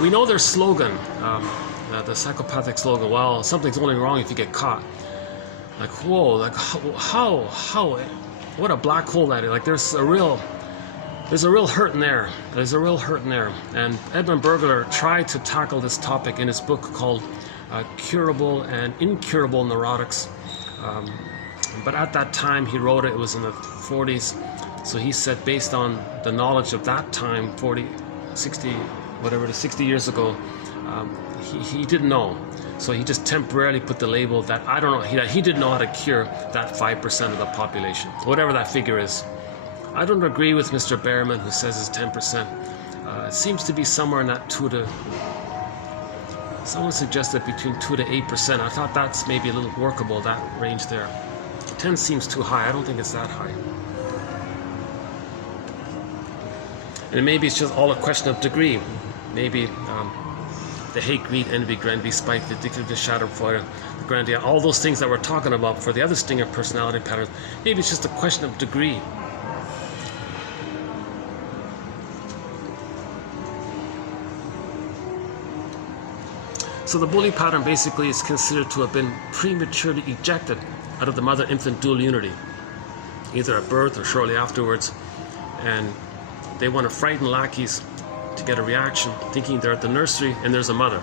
we know their slogan, the psychopathic slogan, well, something's only wrong if you get caught. Like, whoa, like how, what a black hole that is. Like there's a real hurt in there. There's a real hurt in there. And Edmund Berger tried to tackle this topic in his book called Curable and Incurable Neurotics. But at that time he wrote it, it was in the 40s. So he said, based on the knowledge of that time, 40, 60, whatever it is, 60 years ago, he didn't know. So he just temporarily put the label that, I don't know, he didn't know how to cure that 5% of the population, whatever that figure is. I don't agree with Mr. Behrman, who says it's 10%. It seems to be somewhere in that someone suggested between 2 to 8%. I thought that's maybe a little workable, that range there. 10 seems too high. I don't think it's that high. And maybe it's just all a question of degree. Maybe the hate, greed, envy, grandy, spite, the addictive, the schadenfreude, the grandia, all those things that we're talking about for the other stinger personality patterns, maybe it's just a question of degree. So the bully pattern basically is considered to have been prematurely ejected out of the mother-infant dual unity, either at birth or shortly afterwards, and they want to frighten lackeys to get a reaction, thinking they're at the nursery and there's a mother.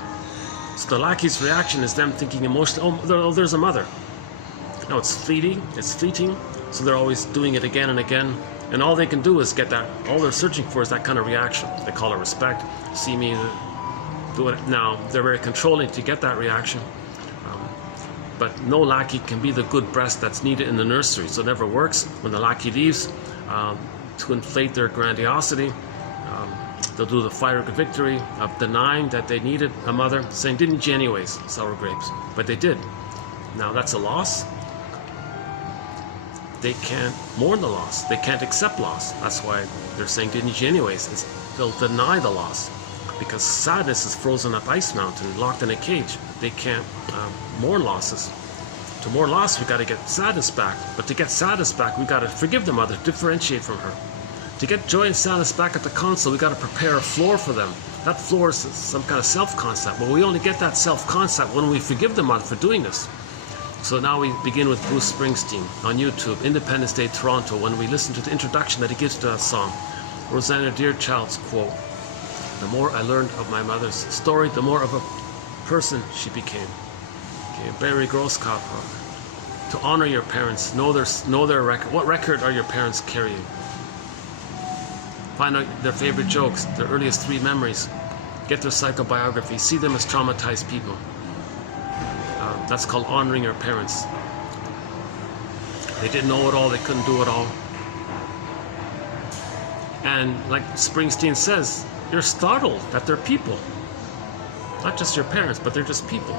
So the lackey's reaction is them thinking emotionally, oh, there's a mother. No, it's fleeting, so they're always doing it again and again, and all they can do is get that, all they're searching for is that kind of reaction. They call it respect, see me, do it. Now, they're very controlling to get that reaction, but no lackey can be the good breast that's needed in the nursery, so it never works. When the lackey leaves, to inflate their grandiosity, they'll do the Fraiberg victory of denying that they needed a mother, saying, didn't you anyways, sour grapes? But they did. Now that's a loss. They can't mourn the loss. They can't accept loss. That's why they're saying, didn't you anyways? They'll deny the loss, because sadness is frozen up ice mountain, locked in a cage. They can't mourn losses. To mourn loss, we got to get sadness back. But to get sadness back, we got to forgive the mother, differentiate from her. To get joy and sadness back at the console, we got to prepare a floor for them. That floor is some kind of self-concept. Well, we only get that self-concept when we forgive the mother for doing this. So now we begin with Bruce Springsteen on YouTube, Independence Day, Toronto, when we listen to the introduction that he gives to that song. Rosanna Deerchild's quote, "The more I learned of my mother's story, the more of a person she became." Okay, Barry Grosskopf, to honor your parents, know their record. What record are your parents carrying? Find out their favorite jokes, their earliest 3 memories. Get their psychobiography. See them as traumatized people. That's called honoring your parents. They didn't know it all. They couldn't do it all. And like Springsteen says, you're startled that they're people. Not just your parents, but they're just people.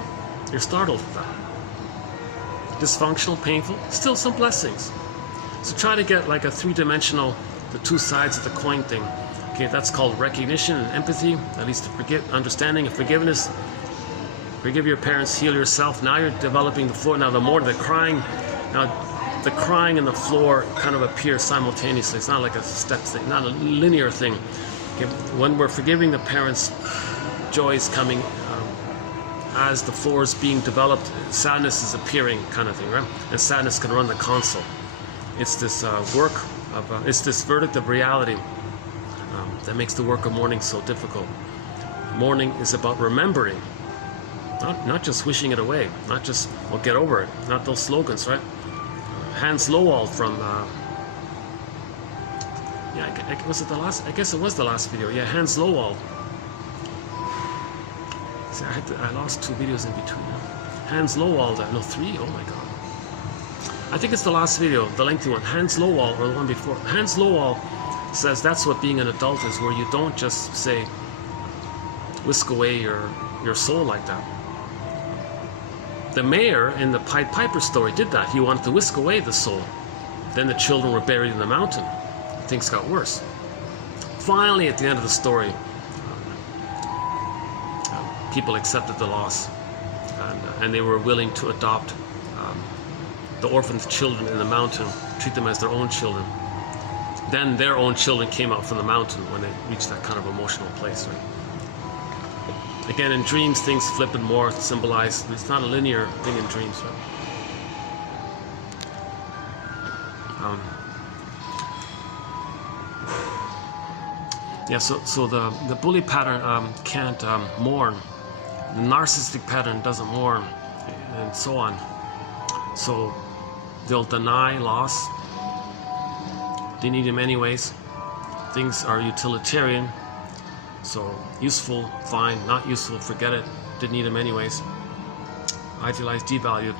You're startled at that. Dysfunctional, painful, still some blessings. So try to get like a 3-dimensional, the 2 sides of the coin thing. Okay, that's called recognition and empathy, at least understanding and forgiveness. Forgive your parents, heal yourself. Now you're developing the floor. Now the crying and the floor kind of appear simultaneously. It's not like a step thing, not a linear thing. Okay, when we're forgiving the parents, joy is coming. As the floor is being developed, sadness is appearing, kind of thing, right? And sadness can run the console. It's this it's this verdict of reality that makes the work of mourning so difficult. Mourning is about remembering, not just wishing it away, not just, well, get over it, not those slogans, right? Hans Lowald from, was it the last? I guess it was the last video. Yeah, Hans Lowald. See, I lost 2 videos in between. Hans Lowald, no, 3. Oh my God. I think it's the last video, the lengthy one. Hans Lowald, or the one before. Hans Lowald says that's what being an adult is, where you don't just say, whisk away your soul like that. The mayor in the Pied Piper story did that. He wanted to whisk away the soul. Then the children were buried in the mountain. Things got worse. Finally, at the end of the story, people accepted the loss, and they were willing to adopt the orphaned children in the mountain, treat them as their own children. then their own children came out from the mountain when they reached that kind of emotional place, right? Again, in dreams, things flip and morph, symbolize. It's not a linear thing in dreams, right? Yeah, so the bully pattern can't mourn. The narcissistic pattern doesn't mourn, and so on. So they'll deny loss. They need him anyways. Things are utilitarian. So useful, fine. Not useful, forget it. Didn't need him anyways. Idealized, devalued.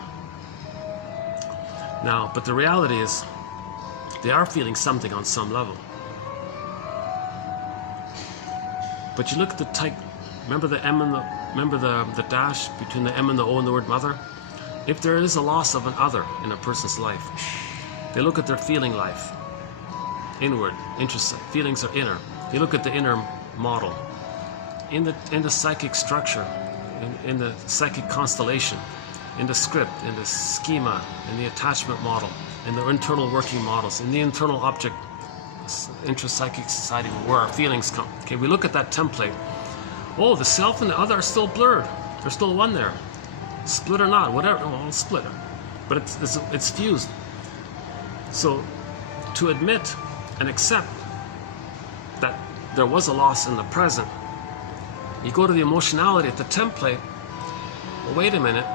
Now, but the reality is, they are feeling something on some level. But you look at the type. Remember the M and the dash between the M and the O in the word mother. If there is a loss of an other in a person's life, they look at their feeling life. Inward, feelings are inner. You look at the inner model. In the psychic structure, in the psychic constellation, in the script, in the schema, in the attachment model, in the internal working models, in the internal object, intra-psychic society where our feelings come. Okay, we look at that template. Oh, the self and the other are still blurred. There's still one there. Split or not, whatever. Well, it's split. But it's fused. So to admit and accept that there was a loss in the present, you go to the emotionality at the template. Well, wait a minute.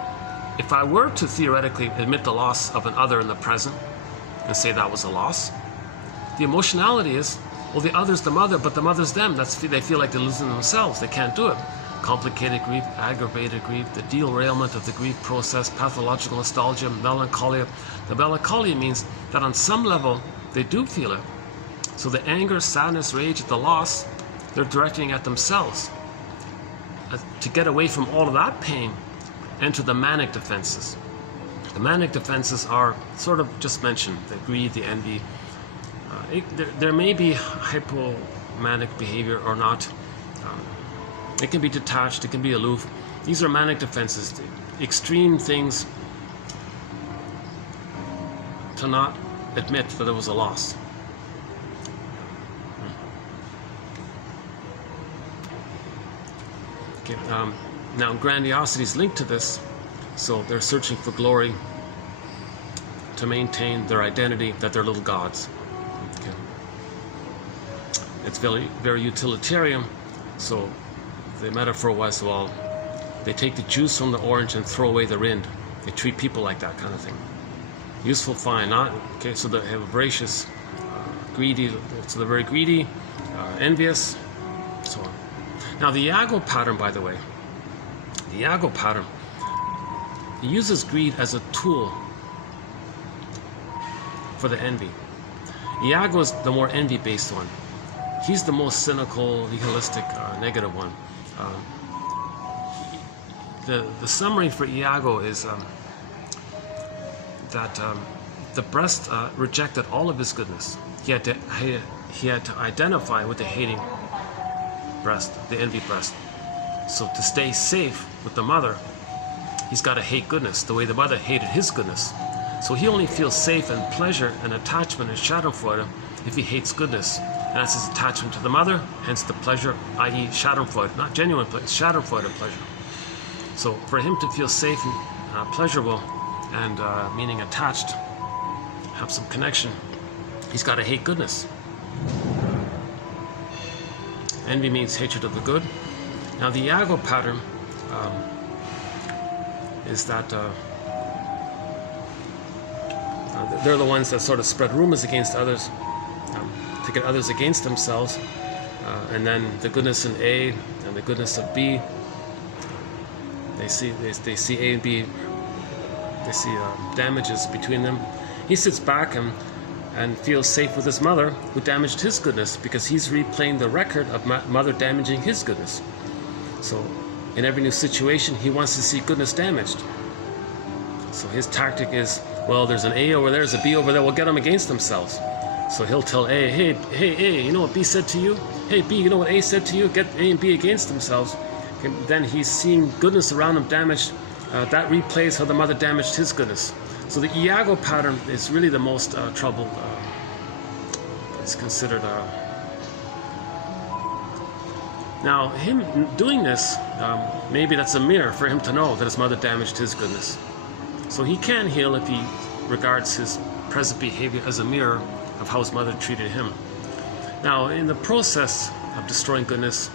If I were to theoretically admit the loss of an other in the present and say that was a loss, the emotionality is, well, the other's the mother, but the mother's them. They feel like they're losing themselves. They can't do it. Complicated grief, aggravated grief, the derailment of the grief process, pathological nostalgia, melancholia. The melancholia means that on some level, they do feel it. So the anger, sadness, rage at the loss, they're directing at themselves. To get away from all of that pain, enter the manic defenses. The manic defenses are sort of just mentioned, the greed, the envy. There may be hypomanic behavior or not. It can be detached, it can be aloof. These are manic defenses, extreme things to not admit that there was a loss. Okay, now grandiosity is linked to this, so they're searching for glory to maintain their identity that they're little gods. Okay. It's very, very utilitarian, so the metaphor was, well, they take the juice from the orange and throw away the rind. They treat people like that kind of thing. Useful, fine, not, okay, so they have a voracious, greedy, so they're very greedy, envious, so on. Now the Iago pattern, by the way, the Iago pattern, he uses greed as a tool for the envy. Iago is the more envy-based one. He's the most cynical, nihilistic, negative one. The summary for Iago is that the breast rejected all of his goodness. He had to identify with the hating breast, the envy breast. So to stay safe with the mother, he's got to hate goodness the way the mother hated his goodness. So he only feels safe and pleasure and attachment and schadenfreude if he hates goodness. And that's his attachment to the mother, hence the pleasure, i.e. schadenfreude, not genuine pleasure, schadenfreude and pleasure. So for him to feel safe and pleasurable and meaning attached, have some connection, he's got to hate goodness. Envy means hatred of the good. Now the Iago pattern is that they're the ones that sort of spread rumors against others to get others against themselves, and then the goodness in A and the goodness of B. They see A and B. They see damages between them. He sits back and feels safe with his mother, who damaged his goodness, because he's replaying the record of mother damaging his goodness. So in every new situation, he wants to see goodness damaged. So his tactic is, well, there's an A over there, there's a B over there, we'll get them against themselves. So he'll tell A, hey A, you know what B said to you? Hey B, you know what A said to you? Get A and B against themselves. Okay, then he's seeing goodness around him damaged. That replays how the mother damaged his goodness. So the Iago pattern is really the most troubled It's considered now him doing this, maybe that's a mirror for him to know that his mother damaged his goodness. So he can heal if he regards his present behavior as a mirror of how his mother treated him. Now, in the process of destroying goodness,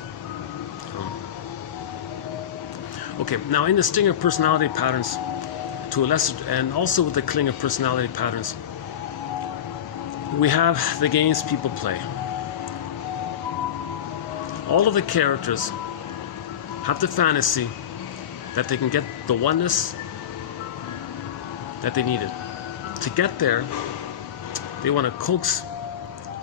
now in the stinger personality patterns, to a lesser, and also with the clinger personality patterns, we have the games people play. All of the characters have the fantasy that they can get the oneness that they needed. To get there, they want to coax,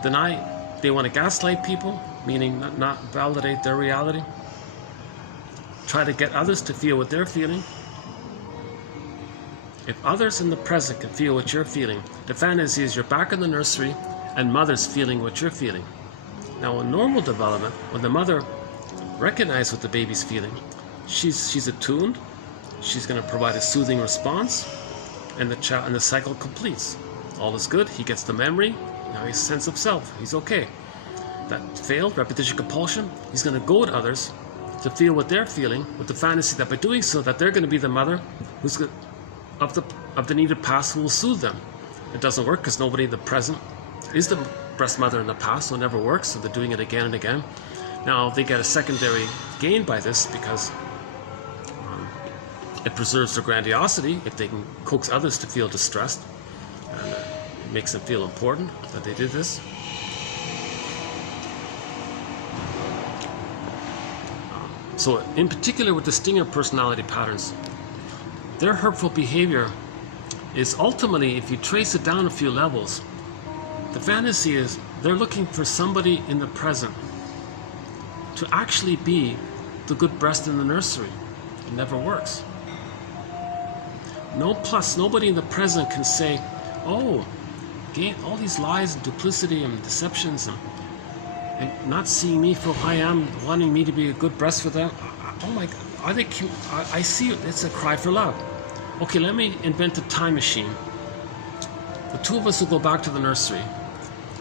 deny, they want to gaslight people, meaning not validate their reality. Try to get others to feel what they're feeling. If others in the present can feel what you're feeling, the fantasy is you're back in the nursery and mother's feeling what you're feeling. Now, in normal development, when the mother recognizes what the baby's feeling, she's attuned, she's going to provide a soothing response, and the cycle completes. All is good, he gets the memory, now he has a sense of self, he's okay. That failed, repetition compulsion, he's going to go to others to feel what they're feeling, with the fantasy that by doing so, that they're going to be the mother who's of the needed past who will soothe them. It doesn't work because nobody in the present is the breast mother in the past, so it never works, so they're doing it again and again. Now, they get a secondary gain by this because it preserves their grandiosity if they can coax others to feel distressed, and it makes them feel important that they did this. So in particular with the stinger personality patterns, their hurtful behavior is ultimately, if you trace it down a few levels, the fantasy is they're looking for somebody in the present to actually be the good breast in the nursery. It never works. Nobody in the present can say, oh, all these lies and duplicity and deceptions and not seeing me for who I am, wanting me to be a good breast for them. Oh my God, I see it. It's a cry for love. Okay, let me invent a time machine. The two of us will go back to the nursery.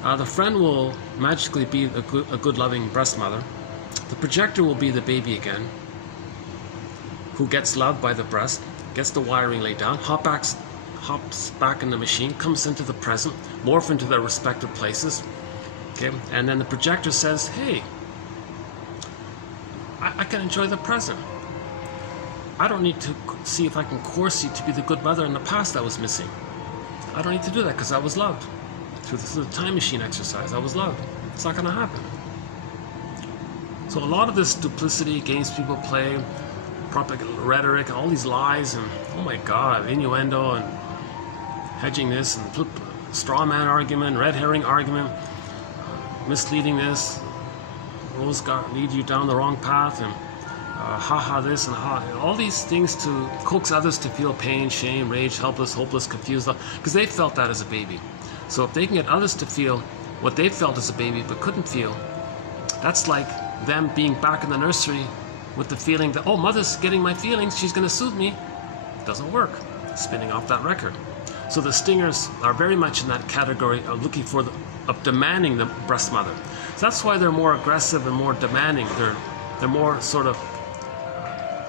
The friend will magically be a good loving breast mother. The projector will be the baby again, who gets loved by the breast, gets the wiring laid down, hops back in the machine, comes into the present, morph into their respective places. Okay, and then the projector says, hey, I can enjoy the present. I don't need to see if I can coerce you to be the good mother in the past that was missing. I don't need to do that because I was loved. Through the time machine exercise, I was loved. It's not going to happen. So a lot of this duplicity, games people play, propaganda, rhetoric, and all these lies, and oh my God, innuendo, and hedging this, and straw man argument, red herring argument, misleading this, rose lead you down the wrong path, and haha this and ha, all these things to coax others to feel pain, shame, rage, helpless, hopeless, confused, because they felt that as a baby. So if they can get others to feel what they felt as a baby but couldn't feel, that's like them being back in the nursery with the feeling that, oh, mother's getting my feelings, she's going to soothe me. It doesn't work. Spinning off that record. So the stingers are very much in that category of looking for of demanding the breast mother. So that's why they're more aggressive and more demanding. They're more sort of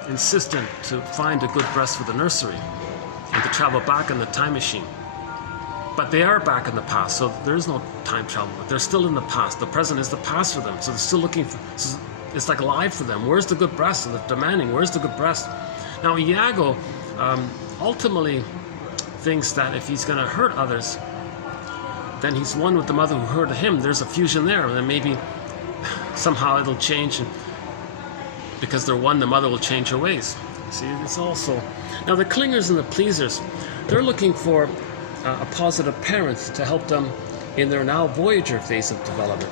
insistent to find a good breast for the nursery and to travel back in the time machine. But they are back in the past, so there is no time travel, but they're still in the past. The present is the past for them, so they're still looking for, so it's like alive for them. Where's the good breast? So they're demanding, where's the good breast? Now Iago ultimately thinks that if he's going to hurt others, then he's one with the mother who hurt him. There's a fusion there, and then maybe somehow it'll change, and because they're one, the mother will change her ways. See, it's also... Now the clingers and the pleasers, they're looking for a positive parent to help them in their now Voyager phase of development.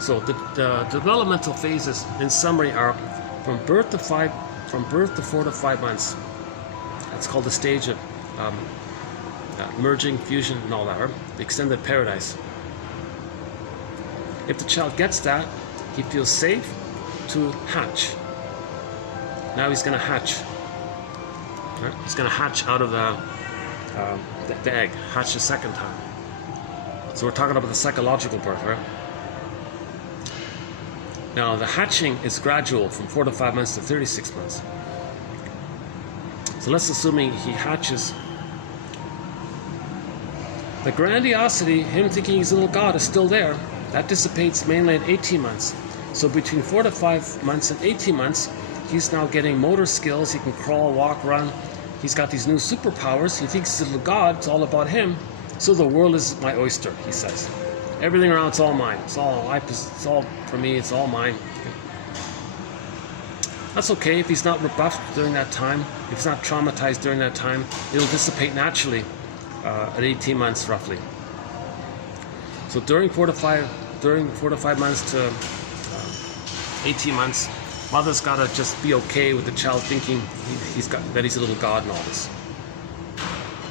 So the developmental phases, in summary, are from birth to 4 to 5 months. That's called the stage of merging, fusion, and all that, or the extended paradise. If the child gets that, he feels safe to hatch. Now he's going to hatch. Right? He's going to hatch out of the egg, hatch the second time. So we're talking about the psychological birth, right? Now the hatching is gradual from 4 to 5 months to 36 months. So let's assuming he hatches. The grandiosity, him thinking he's a little god, is still there. That dissipates mainly at 18 months. So between 4 to 5 months and 18 months, he's now getting motor skills. He can crawl, walk, run. He's got these new superpowers. He thinks he's a little god. It's all about him. So the world is my oyster, he says. Everything around, it's all mine. It's all for me. It's all mine. That's okay if he's not rebuffed during that time. If he's not traumatized during that time, it'll dissipate naturally at 18 months roughly. So during 4 to 5 months to 18 months, mother's got to just be okay with the child thinking that he's a little god and all this,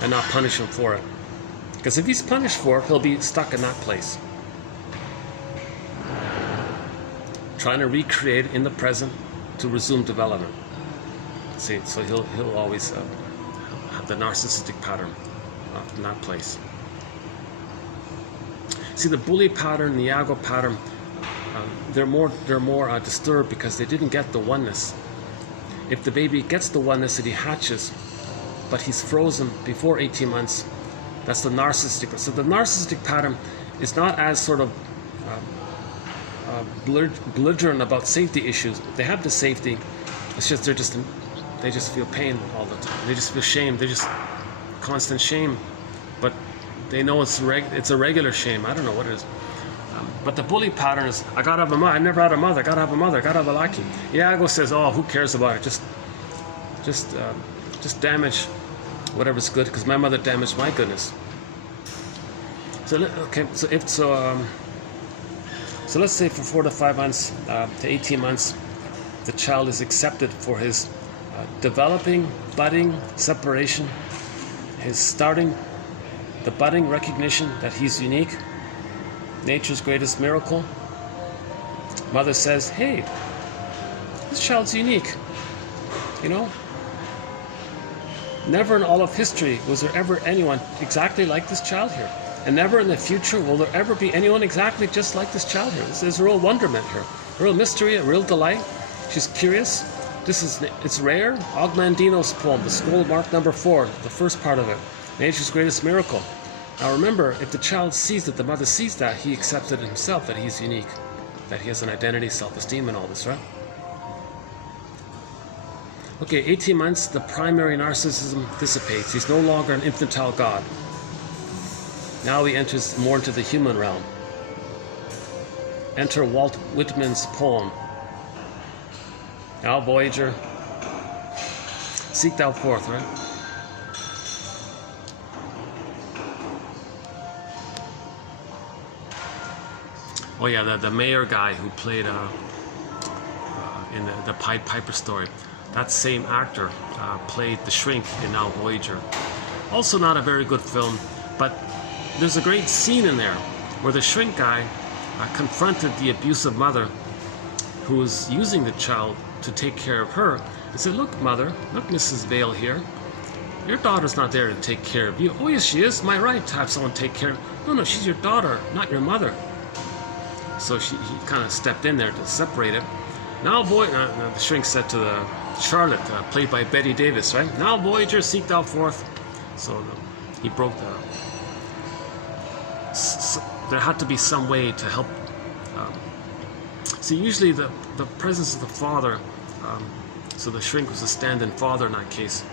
and not punish him for it. Because if he's punished for it, he'll be stuck in that place, trying to recreate in the present to resume development. See, so he'll always have the narcissistic pattern in that place. See, the bully pattern, the Iago pattern, they're more disturbed because they didn't get the oneness. If the baby gets the oneness that he hatches, but he's frozen before 18 months, that's the narcissistic. So the narcissistic pattern is not as sort of belligerent about safety issues. They have the safety. It's just they just feel pain all the time. They just feel shame. They just constant shame, but they know it's a regular shame. I don't know what it is. But the bully pattern is, I gotta have a mother. I never had a mother. I gotta have a mother. I gotta have a lucky. Iago says, oh, who cares about it? Just damage whatever's good, because my mother damaged my goodness. So okay, so let's say for 4 to 5 months to 18 months, the child is accepted for his developing, budding, separation, his starting, the budding recognition that he's unique, nature's greatest miracle. Mother says, hey, this child's unique, you know? Never in all of history was there ever anyone exactly like this child here. And never in the future will there ever be anyone exactly just like this child here. There's a real wonderment here, a real mystery, a real delight. She's curious. It's rare. Ogmandino's poem, the scroll mark number 4, the first part of it, nature's greatest miracle. Now remember, if the child sees that, the mother sees that, he accepts it himself, that he's unique, that he has an identity, self-esteem, and all this, right? Okay, 18 months, the primary narcissism dissipates. He's no longer an infantile god. Now he enters more into the human realm. Enter Walt Whitman's poem. Now, Voyager, seek thou forth, right? Oh yeah, the mayor guy who played in the Pied Piper story. That same actor played the shrink in Now Voyager. Also not a very good film, but there's a great scene in there where the shrink guy confronted the abusive mother who was using the child to take care of her. He said, look, mother, look, Mrs. Vale here. Your daughter's not there to take care of you. Oh, yes, she is. My right to have someone take care of you. No, she's your daughter, not your mother. So he kind of stepped in there to separate it. Now, the shrink said to the Charlotte, played by Betty Davis, right? Now, Voyager, seek thou forth. So he broke the... So there had to be some way to help. See, usually the presence of the father, so the shrink was a stand-in father in that case,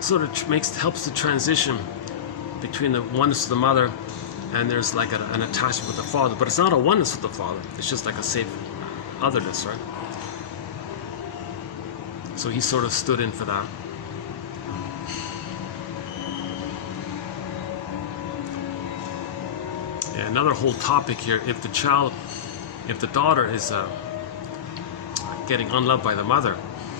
sort of helps the transition between the oneness of the mother and there's like an attachment with the father. But it's not a oneness with the father. It's just like a safe otherness, right? So he sort of stood in for that. Yeah, another whole topic here, if the daughter is getting unloved by the mother,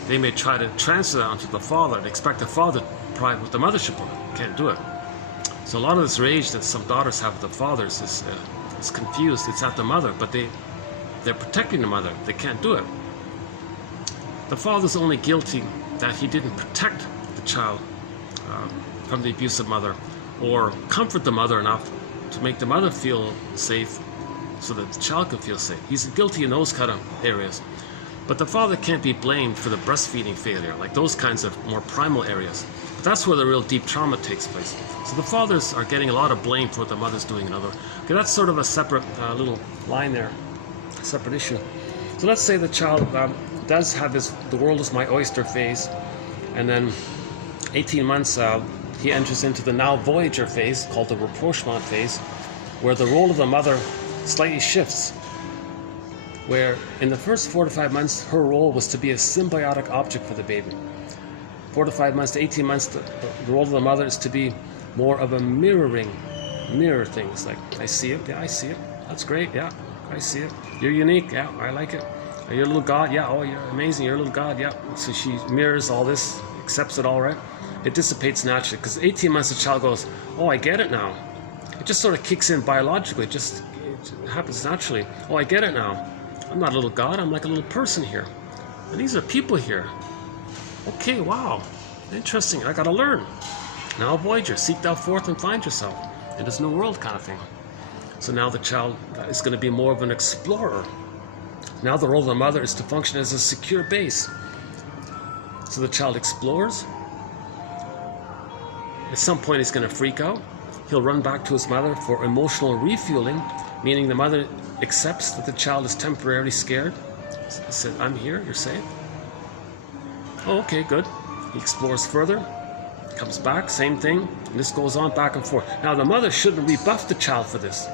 they may try to transfer that onto the father and expect the father to provide what the mother should provide. Can't do it. So a lot of this rage that some daughters have with the fathers is confused. It's at the mother, but they're protecting the mother. They can't do it. The father's only guilty that he didn't protect the child from the abusive mother, or comfort the mother enough to make the mother feel safe so that the child can feel safe. He's guilty in those kind of areas. But the father can't be blamed for the breastfeeding failure, like those kinds of more primal areas. But that's where the real deep trauma takes place. So the fathers are getting a lot of blame for what the mother's doing. Okay, that's sort of a separate little line there, a separate issue. So let's say the child does have the world is my oyster phase, and then 18 months he enters into the now voyager phase, called the rapprochement phase, where the role of the mother slightly shifts. Where in the first 4 to 5 months, her role was to be a symbiotic object for the baby. 4 to 5 months to 18 months, the role of the mother is to be more of a mirror things. Like, I see it, yeah, I see it. That's great, yeah, I see it. You're unique, yeah, I like it. You're a little god, yeah, oh, you're amazing, you're a little god, yeah. So she mirrors all this, accepts it all, right? It dissipates naturally, because 18 months the child goes, oh, I get it now. It just sort of kicks in biologically, it happens naturally. Oh, I get it now. I'm not a little god, I'm like a little person here. And these are people here. Okay, wow, interesting, I gotta learn. Now voyager, seek thou forth and find yourself in this new world kind of thing. So now the child is going to be more of an explorer. Now the role of the mother is to function as a secure base. So the child explores. At some point he's going to freak out. He'll run back to his mother for emotional refueling, meaning the mother accepts that the child is temporarily scared. He said, I'm here, you're safe. Oh, okay, good. He explores further, comes back, same thing, and this goes on back and forth. Now the mother shouldn't rebuff the child for this.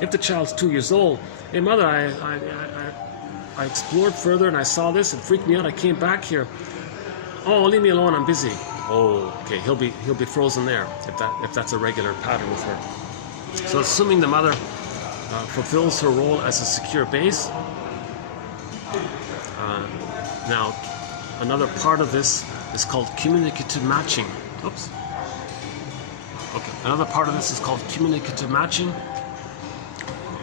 If the child's 2 years old, hey mother, I explored further and I saw this, it freaked me out, I came back here. Oh, leave me alone, I'm busy. Oh, okay, he'll be frozen there if that's a regular pattern with her. So assuming the mother fulfills her role as a secure base. Now, another part of this is called communicative matching. Oops. Okay, another part of this is called communicative matching.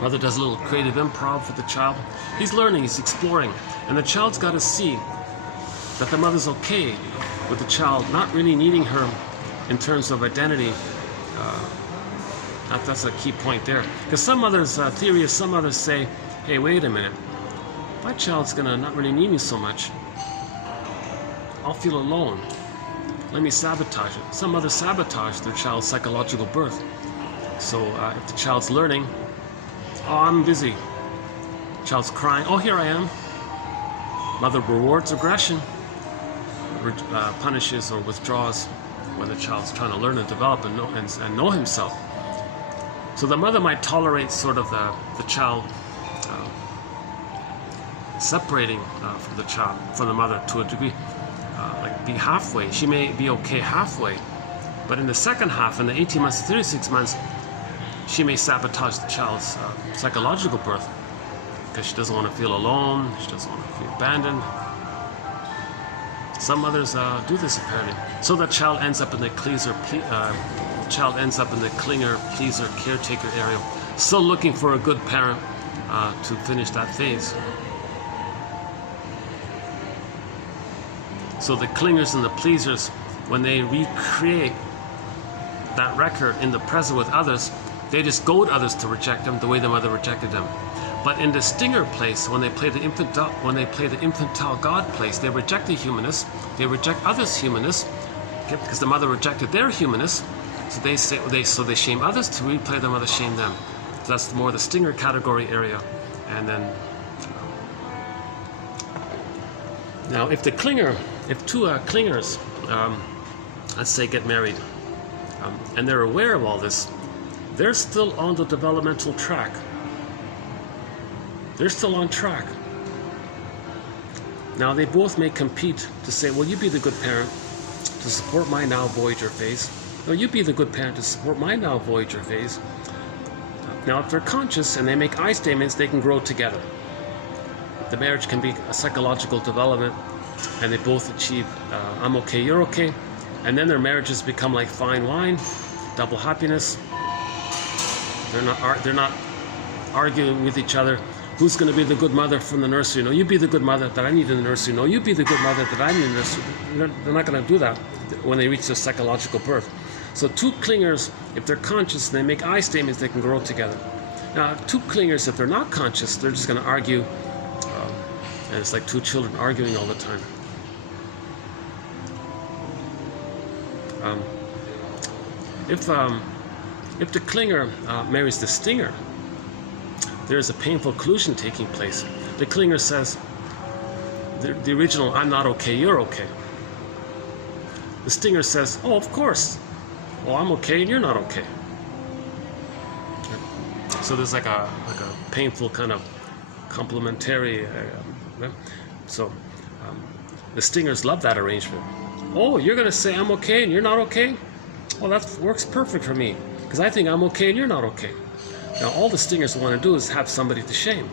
Mother does a little creative improv with the child. He's learning, he's exploring, and the child's got to see that the mother's okay with the child not really needing her in terms of identity. That's a key point there. Because some mothers, theory is some mothers say, hey, wait a minute, my child's gonna not really need me so much. I'll feel alone. Let me sabotage it. Some mothers sabotage their child's psychological birth. So if the child's learning, oh, I'm busy. Child's crying, oh, here I am. Mother rewards aggression, punishes or withdraws when the child's trying to learn and develop and know himself. So the mother might tolerate sort of the child separating from the mother to a degree, like be halfway. She may be okay halfway, but in the second half, in the 18 months to 36 months, she may sabotage the child's psychological birth because she doesn't want to feel alone, she doesn't want to feel abandoned. Some mothers do this apparently. So the child ends up in the clinger, pleaser, caretaker area, still looking for a good parent to finish that phase. So the clingers and the pleasers, when they recreate that record in the present with others, they just goad others to reject them the way the mother rejected them. But in the stinger place, when they play the infantile God place, they reject the humanists, they reject others' humanists, okay, because the mother rejected their humanists. So they shame others to replay the mother shame them. So that's more the stinger category area. And then now, if two clingers, let's say, get married, and they're aware of all this, they're still on the developmental track. They're still on track. Now, they both may compete to say, well, you be the good parent to support my now Voyager phase. No, you be the good parent to support my now Voyager phase. Now, if they're conscious and they make I statements, they can grow together. The marriage can be a psychological development, and they both achieve I'm okay, you're okay. And then their marriages become like fine wine, double happiness. They're not arguing with each other. Who's going to be the good mother from the nursery? No, you be the good mother that I need in the nursery. No, you be the good mother that I need in the nursery. They're not going to do that when they reach their psychological birth. So two clingers, if they're conscious and they make I statements, they can grow together. Now, two clingers, if they're not conscious, they're just going to argue, and it's like two children arguing all the time. If the clinger marries the stinger, there's a painful collusion taking place. The clinger says, the original, I'm not okay, you're okay. The stinger says, oh, of course. Well, I'm okay and you're not okay. So there's like a painful kind of complementary. The stingers love that arrangement. Oh, you're going to say I'm okay and you're not okay? Well, that works perfect for me because I think I'm okay and you're not okay. Now, all the stingers want to do is have somebody to shame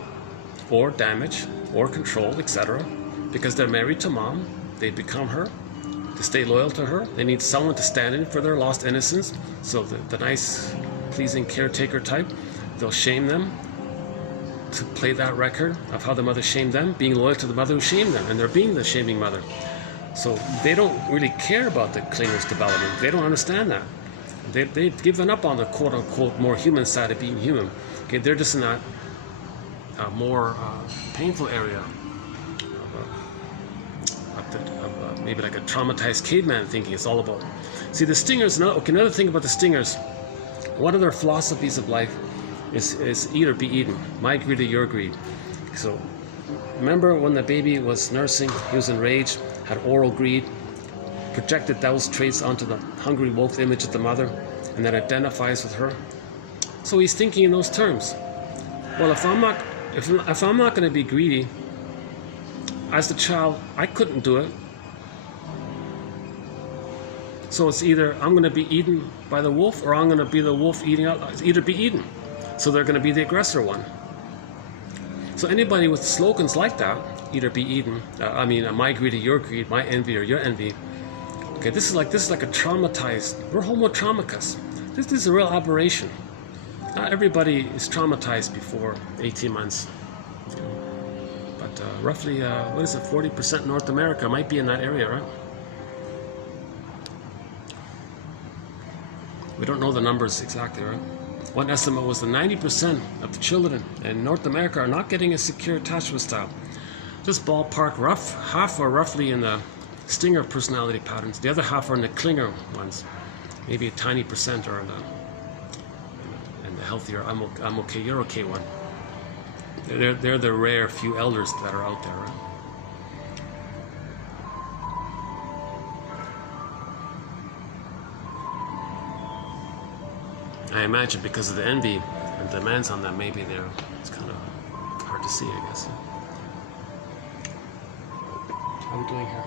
or damage or control, etc. Because they're married to mom, they become her. To stay loyal to her, they need someone to stand in for their lost innocence. So the nice, pleasing caretaker type, they'll shame them to play that record of how the mother shamed them, being loyal to the mother who shamed them, and they're being the shaming mother. So they don't really care about the clinger's development. They don't understand that. They've given up on the quote-unquote more human side of being human. Okay, they're just in that more painful area of maybe like a traumatized caveman thinking it's all about. See, the stingers, another thing about the stingers, one of their philosophies of life is eat or be eaten. My greed or your greed. So remember when the baby was nursing, he was enraged, had oral greed, projected those traits onto the hungry wolf image of the mother, and then identifies with her. So he's thinking in those terms. Well, if I'm not going to be greedy, as the child, I couldn't do it. So it's either I'm going to be eaten by the wolf, or I'm going to be the wolf eating out. It's either be eaten. So they're going to be the aggressor one. So anybody with slogans like that, either be eaten, my greed or your greed, my envy or your envy. Okay, this is like a traumatized. We're homo traumicus. This is a real aberration. Not everybody is traumatized before 18 months. But roughly, 40% North America might be in that area, right? We don't know the numbers exactly, right? One estimate was that 90% of the children in North America are not getting a secure attachment style. Just ballpark, half are roughly in the stinger personality patterns. The other half are in the clinger ones. Maybe a tiny percent are in the healthier I'm okay, you're okay one. They're the rare few elders that are out there, right? I imagine because of the envy and demands on them, maybe it's kind of hard to see, I guess. How are we doing here?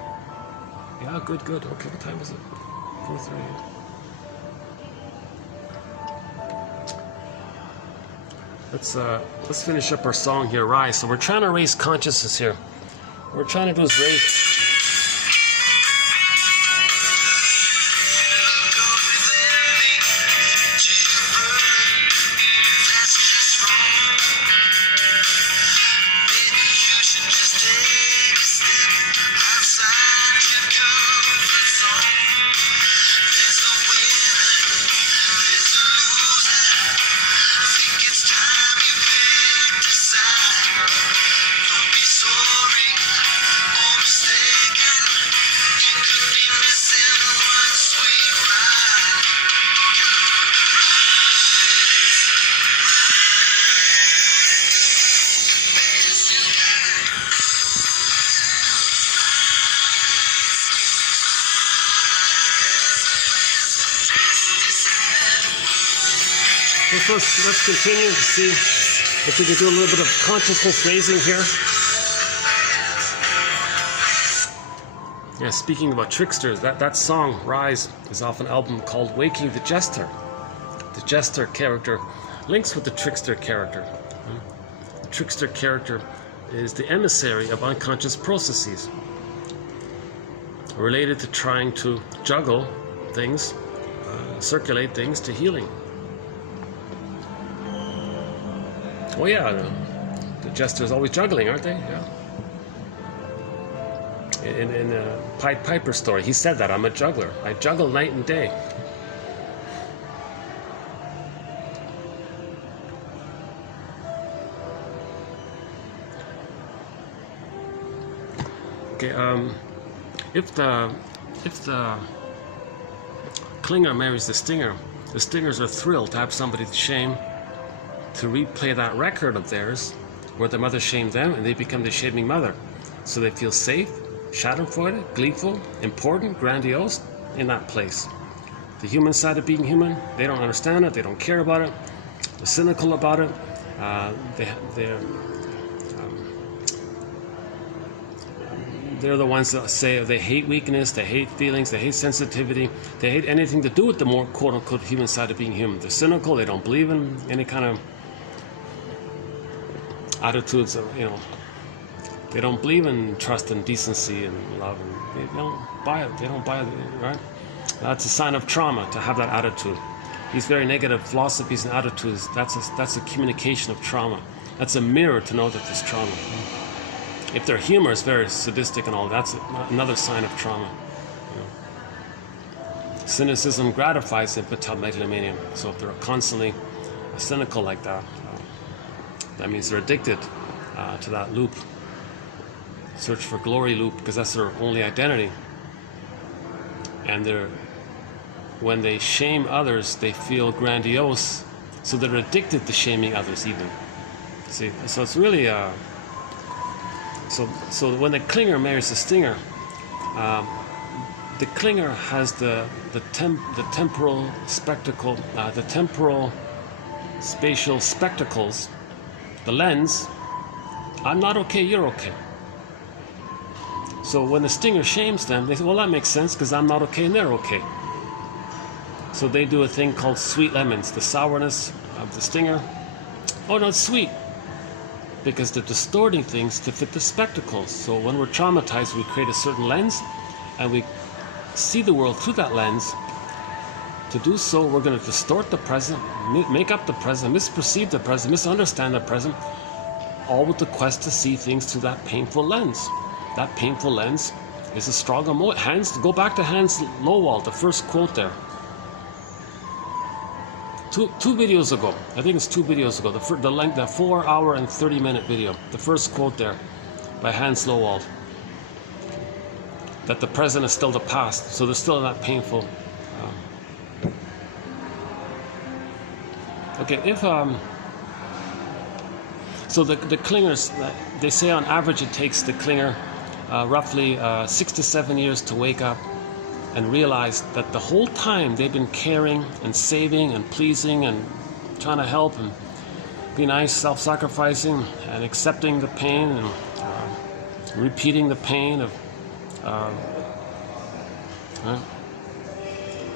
Yeah, good. Okay, what time is it? 4:30. Let's finish up our song here, Rise. So we're trying to raise consciousness here. What we're trying to do is raise. Let's continue to see if we can do a little bit of consciousness raising here. Yeah, speaking about tricksters, that song, Rise, is off an album called Waking the Jester. The Jester character links with the trickster character. The trickster character is the emissary of unconscious processes related to trying to juggle things, circulate things to healing. Well, yeah, the jester's always juggling, aren't they? Yeah. In Pied Piper's story, he said that, I'm a juggler. I juggle night and day. Okay, if the clinger marries the stingers are thrilled to have somebody to shame, to replay that record of theirs where the mother shamed them, and they become the shaming mother. So they feel safe, schadenfreude, gleeful, important, grandiose in that place. The human side of being human, they don't understand it, they don't care about it, they're cynical about it, they're the ones that say they hate weakness, they hate feelings, they hate sensitivity, they hate anything to do with the more quote-unquote human side of being human. They're cynical, they don't believe in any kind of attitudes of, they don't believe in trust and decency and love, and they don't buy it, right? That's a sign of trauma to have that attitude. These very negative philosophies and attitudes, that's a communication of trauma. That's a mirror to know that there's trauma. If their humor is very sadistic and all, that's another sign of trauma. Cynicism gratifies infantile megalomania. So if they're constantly cynical like that, that means they're addicted to that loop. Search for glory loop, because that's their only identity. And when they shame others, they feel grandiose. So they're addicted to shaming others even. See, so it's really So when the clinger marries the stinger, the clinger has the temporal spectacle, the temporal spatial spectacles, the lens. I'm not okay, you're okay. So when the stinger shames them, they say, well, that makes sense because I'm not okay and they're okay. So they do a thing called sweet lemons, the sourness of the stinger. Oh no, it's sweet. Because they're distorting things to fit the spectacles. So when we're traumatized, we create a certain lens and we see the world through that lens. To do so, we're going to distort the present, make up the present, misperceive the present, misunderstand the present, all with the quest to see things through that painful lens. That painful lens is a strong emotion. Go back to Hans Lowald, the first quote there. Two videos ago, I think it's 2 videos ago, the 4 hour and 30-minute video, the first quote there by Hans Lowald, that the present is still the past, so they're still in that painful. So the clingers, they say on average it takes the clinger roughly 6 to 7 years to wake up and realize that the whole time they've been caring and saving and pleasing and trying to help and be nice, self-sacrificing and accepting the pain and repeating the pain of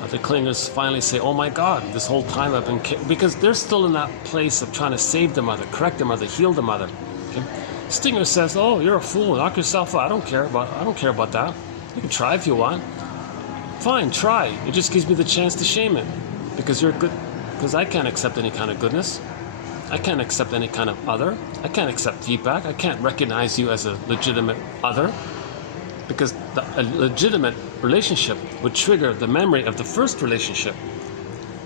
the clingers finally say, oh my God, this whole time I've been because they're still in that place of trying to save the mother, correct the mother, heal the mother. Okay? Stinger says, oh, you're a fool, knock yourself out. I don't care about that. You can try if you want. Fine, try. It just gives me the chance to shame it. Because you're good. Because I can't accept any kind of goodness. I can't accept any kind of other. I can't accept feedback. I can't recognize you as a legitimate other. Because a legitimate relationship would trigger the memory of the first relationship.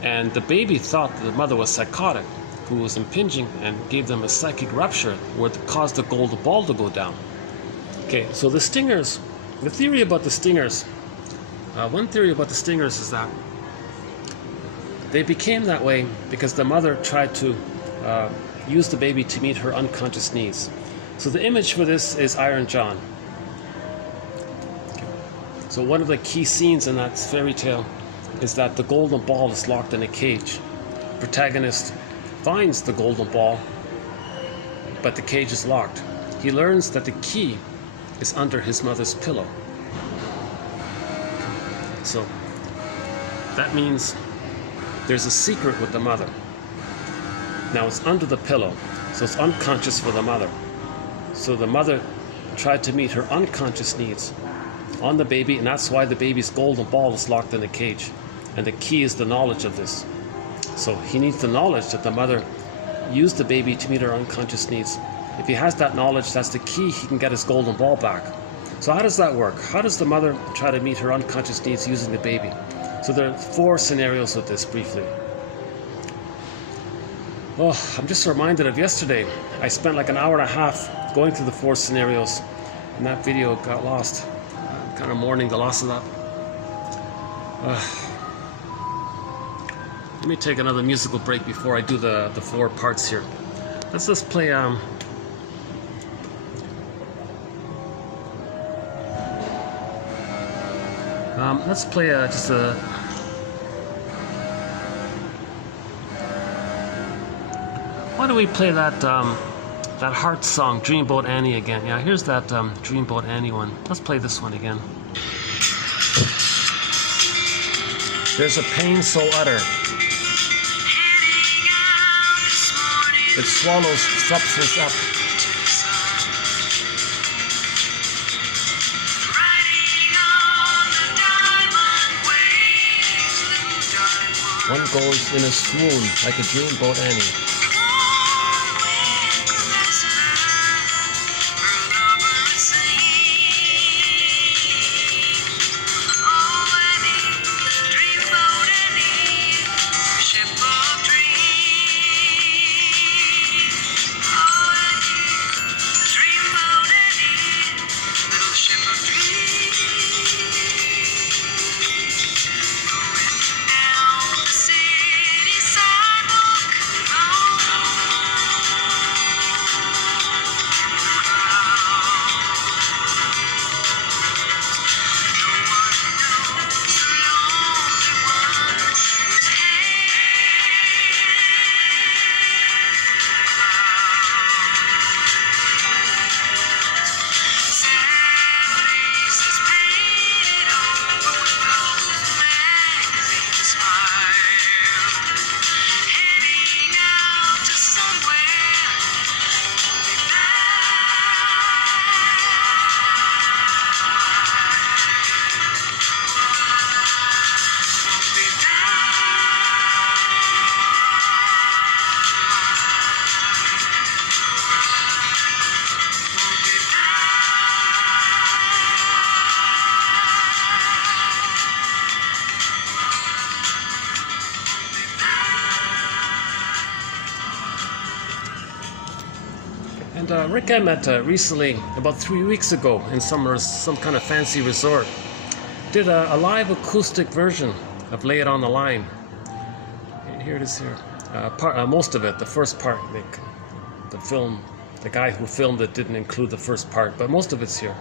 And the baby thought that the mother was psychotic, who was impinging and gave them a psychic rupture where it caused the golden ball to go down. Okay, so the stingers, the theory about the stingers, one theory about the stingers is that they became that way because the mother tried to use the baby to meet her unconscious needs. So the image for this is Iron John. Okay. So one of the key scenes in that fairy tale is that the golden ball is locked in a cage. The protagonist finds the golden ball, but the cage is locked. He learns that the key is under his mother's pillow. So that means there's a secret with the mother. Now it's under the pillow, so it's unconscious for the mother. So the mother tried to meet her unconscious needs on the baby, and that's why the baby's golden ball is locked in the cage. And the key is the knowledge of this. So he needs the knowledge that the mother used the baby to meet her unconscious needs. If he has that knowledge, that's the key, he can get his golden ball back. So how does that work? How does the mother try to meet her unconscious needs using the baby? So there are 4 scenarios with this briefly. Oh, I'm just reminded of yesterday. I spent like an hour and a half going through the 4 scenarios. and that video got lost. I'm kind of mourning the loss of that. Let me take another musical break before I do the 4 parts here. Let's just play let's play just a. Why don't we play that that heart song, Dreamboat Annie, again? Yeah, here's that Dreamboat Annie one. Let's play this one again. There's a pain so utter, it swallows substance up. One goes in a swoon like a dreamboat Annie. And Rick I met recently, about 3 weeks ago, in some kind of fancy resort. Did a live acoustic version of Lay It on the Line. And here it is here. Most of it, the first part, the film, the guy who filmed it didn't include the first part, but most of it's here.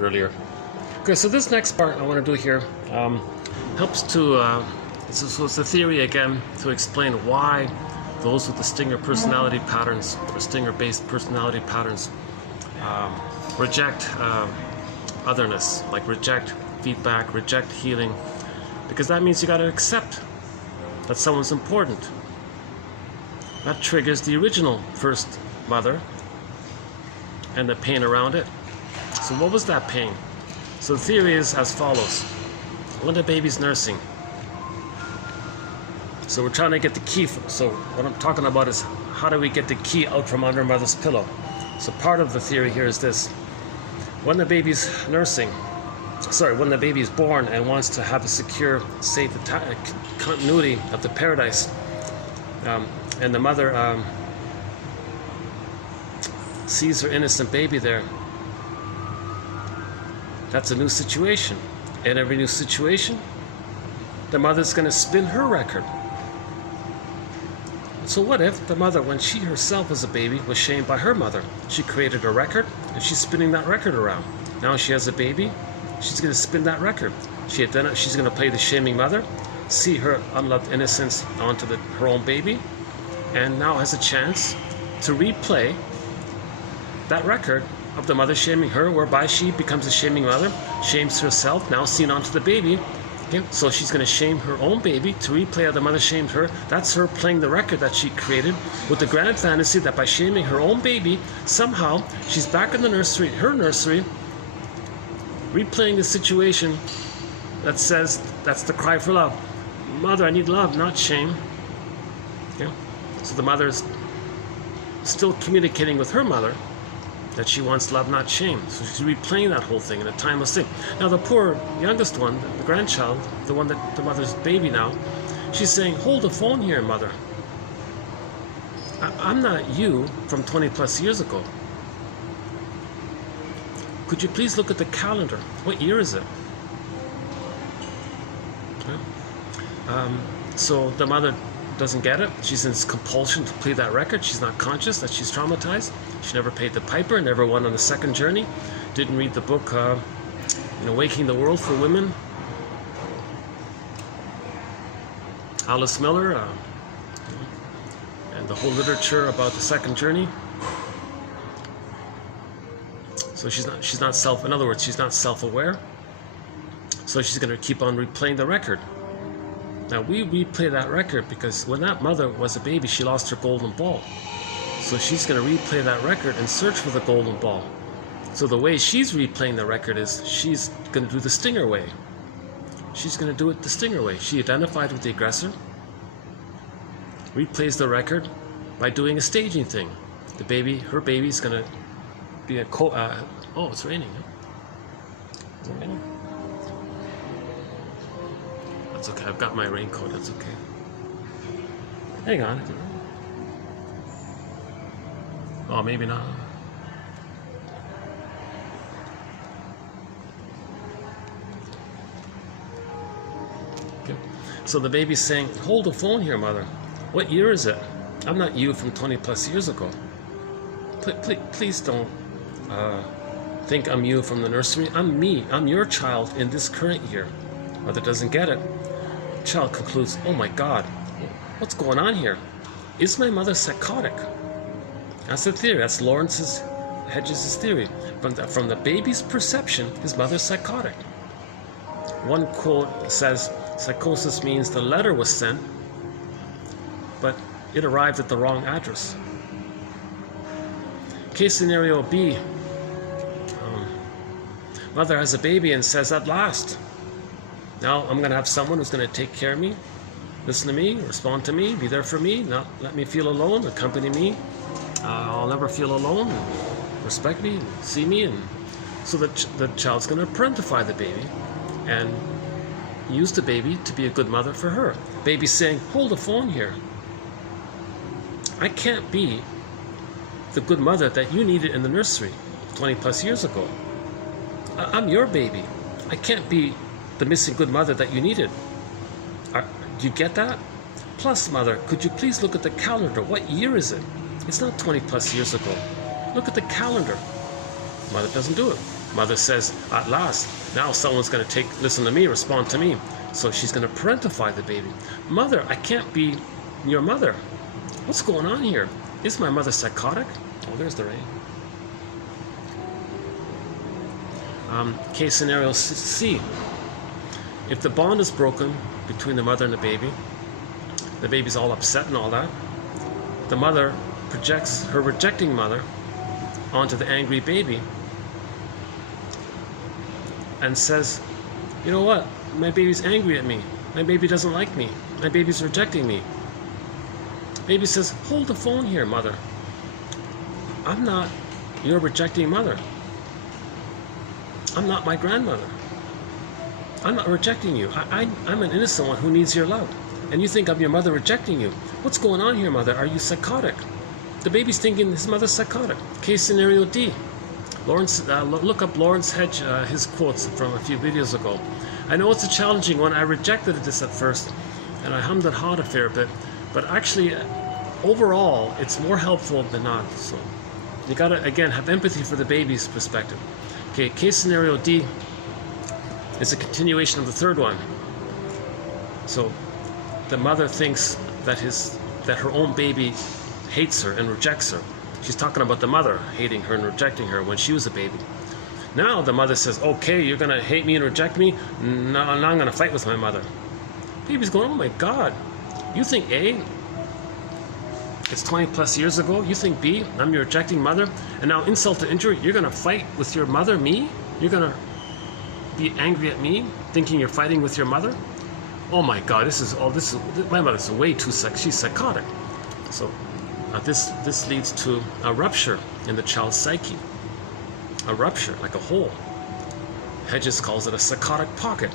earlier. Okay, so this next part I want to do here helps to, so it's a theory again to explain why those with the stinger personality patterns or stinger-based personality patterns reject otherness, like reject feedback, reject healing, because that means you got to accept that someone's important. That triggers the original first mother and the pain around it. So what was that pain? So the theory is as follows. When the baby's nursing, so we're trying to get the key. So what I'm talking about is how do we get the key out from under mother's pillow? So part of the theory here is this. When the baby's nursing, when the baby's born and wants to have a secure, safe continuity of the paradise, and the mother sees her innocent baby there, that's a new situation. In every new situation, the mother's going to spin her record. So what if the mother, when she herself was a baby, was shamed by her mother? She created a record, and she's spinning that record around. Now she has a baby, she's going to spin that record. She's going to play the shaming mother, see her unloved innocence onto her own baby, and now has a chance to replay that record of the mother shaming her, whereby she becomes a shaming mother, shames herself, now seen onto the baby. Okay, so she's going to shame her own baby to replay how the mother shamed her. That's her playing the record that she created with the grand fantasy that by shaming her own baby, somehow she's back in the nursery, her nursery, replaying the situation that says, that's the cry for love. Mother, I need love, not shame. Okay? So the mother's still communicating with her mother that she wants love, not shame. So she's replaying that whole thing in a timeless thing. Now the poor youngest one, the grandchild, the one that the mother's baby now, she's saying, hold the phone here, mother. I'm not you from 20 plus years ago. Could you please look at the calendar? What year is it? So the mother doesn't get it. She's in compulsion to play that record. She's not conscious that she's traumatized. She never paid the piper, never went on the second journey, didn't read the book, Waking the World for Women. Alice Miller, and the whole literature about the second journey. So she's not in other words, she's not self-aware. So she's going to keep on replaying the record. Now we replay that record because when that mother was a baby, she lost her golden ball. So she's going to replay that record and search for the golden ball. So the way she's replaying the record is she's going to do the stinger way. She's going to do it the stinger way. She identified with the aggressor, replays the record by doing a staging thing. Her baby's going to be oh, it's raining. Huh? Is it raining? That's okay, I've got my raincoat, that's okay. Hang on. Oh, maybe not. Okay. So the baby's saying, hold the phone here, mother. What year is it? I'm not you from 20 plus years ago. Please don't think I'm you from the nursery. I'm me. I'm your child in this current year. Mother doesn't get it. Child concludes, oh my God, what's going on here? Is my mother psychotic? That's the theory. That's Hedges' theory. From the baby's perception, his mother's psychotic. One quote says, psychosis means the letter was sent, but it arrived at the wrong address. Case scenario B. Mother has a baby and says, at last. Now I'm going to have someone who's going to take care of me, listen to me, respond to me, be there for me, not let me feel alone, accompany me. I'll never feel alone, respect me, see me. And so the child's going to parentify the baby and use the baby to be a good mother for her. Baby's saying, hold the phone here. I can't be the good mother that you needed in the nursery 20 plus years ago. I'm your baby. I can't be the missing good mother that you needed. Do you get that? Plus, mother, could you please look at the calendar? What year is it? It's not 20 plus years ago. Look at the calendar. Mother doesn't do it. Mother says, at last, now someone's going to listen to me, respond to me. So she's going to parentify the baby. Mother, I can't be your mother. What's going on here? Is my mother psychotic? Oh, there's the rain. Case scenario C. If the bond is broken between the mother and the baby's all upset and all that, the mother projects her rejecting mother onto the angry baby and says, you know what? My baby's angry at me. My baby doesn't like me. My baby's rejecting me. Baby says, hold the phone here, mother. I'm not your rejecting mother. I'm not my grandmother. I'm not rejecting you. I'm an innocent one who needs your love. And you think I'm your mother rejecting you. What's going on here, mother? Are you psychotic? The baby's thinking his mother's psychotic. Case scenario D. Lawrence, look up Lawrence Hedge, his quotes from a few videos ago. I know it's a challenging one. I rejected this at first, and I hummed and hawed a fair bit. But actually, overall, it's more helpful than not. So you gotta, again, have empathy for the baby's perspective. Okay, case scenario D is a continuation of the third one. So the mother thinks that her own baby hates her and rejects her. She's talking about the mother hating her and rejecting her when she was a baby. Now the mother says, okay, you're gonna hate me and reject me? Now I'm gonna fight with my mother. Baby's going, oh my God, you think A, it's 20 plus years ago, you think B, I'm your rejecting mother, and now insult to injury, you're gonna fight with your mother, me? You're gonna be angry at me, thinking you're fighting with your mother? Oh my God, my mother's way too she's psychotic. So this leads to a rupture in the child's psyche. A rupture, like a hole. Hedges calls it a psychotic pocket.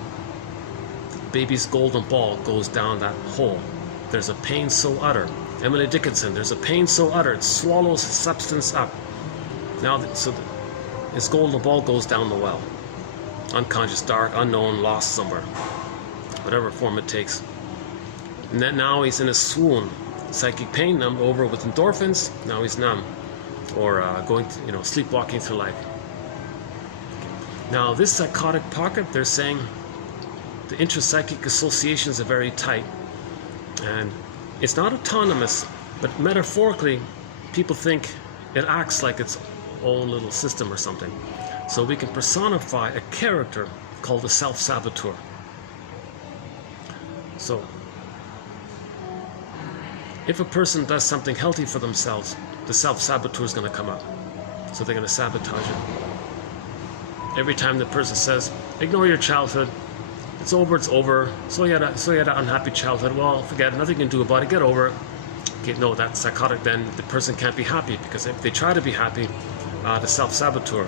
Baby's golden ball goes down that hole. There's a pain so utter. Emily Dickinson, there's a pain so utter, it swallows substance up. Now, so his golden ball goes down the well. Unconscious, dark, unknown, lost somewhere. Whatever form it takes. And then now he's in a swoon. Psychic pain numbed over with endorphins, now he's numb. Or sleepwalking through life. Now this psychotic pocket, they're saying the intra-psychic associations are very tight. And it's not autonomous, but metaphorically, people think it acts like its own little system or something. So we can personify a character called the self-saboteur. So, if a person does something healthy for themselves, the self-saboteur is going to come up. So they're going to sabotage it. Every time the person says, ignore your childhood, it's over, so you had an unhappy childhood, well, forget it, nothing you can do about it, get over it. Okay, no, that's psychotic, then the person can't be happy, because if they try to be happy, the self-saboteur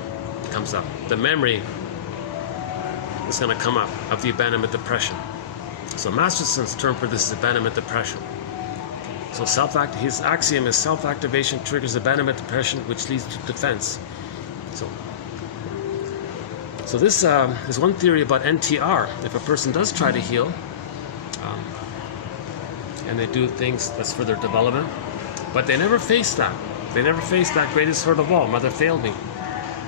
comes up. The memory is going to come up of the abandonment depression. So Masterson's term for this is abandonment depression. So his axiom is self-activation triggers abandonment depression, which leads to defense. So this is one theory about NTR. If a person does try to heal, and they do things that's for their development, but they never face that. They never faced that greatest hurt of all, mother failed me.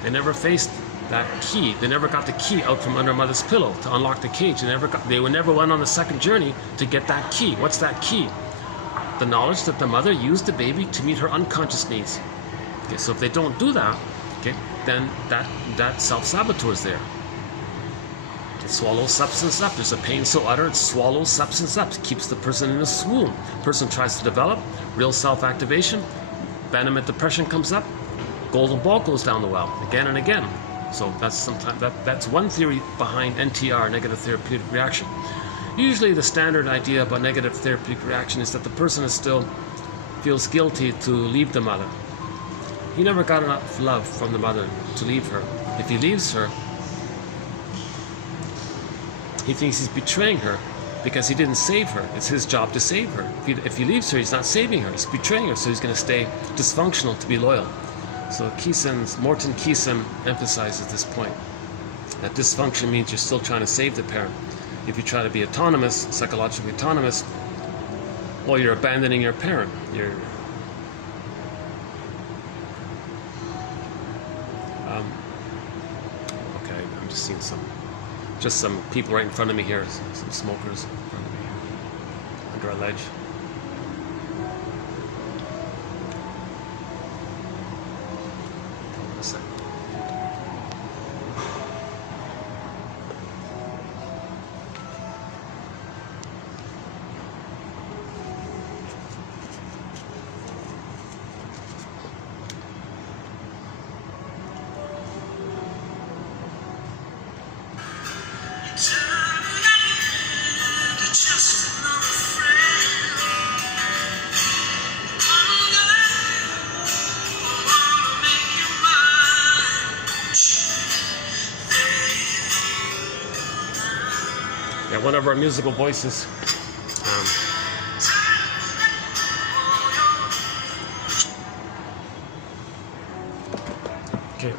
They never faced that key. They never got the key out from under mother's pillow to unlock the cage. They never went on the second journey to get that key. What's that key? The knowledge that the mother used the baby to meet her unconscious needs. Okay, so if they don't do that, okay, then that self-saboteur is there. It swallows substance up. There's a pain so utter, it swallows substance up. It keeps the person in a swoon. Person tries to develop real self-activation. Abandonment depression comes up. Golden ball goes down the well again and again. So that's one theory behind NTR, negative therapeutic reaction. Usually the standard idea about negative therapeutic reaction is that the person still feels guilty to leave the mother. He never got enough love from the mother to leave her. If he leaves her, he thinks he's betraying her because he didn't save her. It's his job to save her. If he leaves her, he's not saving her. He's betraying her, so he's going to stay dysfunctional to be loyal. So Morton Keeson emphasizes this point, that dysfunction means you're still trying to save the parent. If you try to be autonomous, psychologically autonomous, well, you're abandoning your parent. noticing some people right in front of me here, some smokers in front of me here, under a ledge. Hold on a second. Yeah, one of our musical voices. Okay.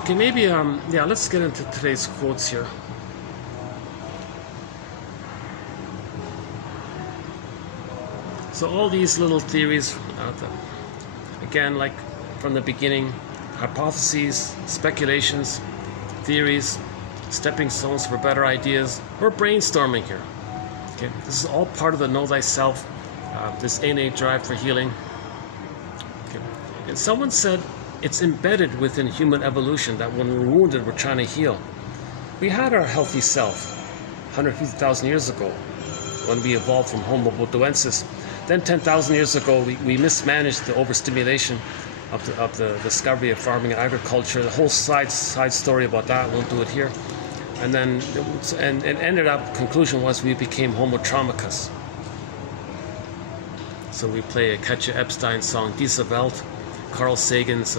Okay, maybe. Yeah, let's get into today's quotes here. So all these little theories, again, like from the beginning. Hypotheses, speculations, theories, stepping stones for better ideas. We're brainstorming here. Okay, this is all part of the know thyself, this innate drive for healing. Okay. And someone said it's embedded within human evolution that when we're wounded, we're trying to heal. We had our healthy self 150,000 years ago when we evolved from Homo bodoensis. Then 10,000 years ago, we mismanaged the overstimulation of the discovery of farming and agriculture. The whole side story about that, I won't do it here. And then, and ended up, conclusion was we became Homo traumicus. So we play a Katja Epstein song, Diese Welt, Carl Sagan's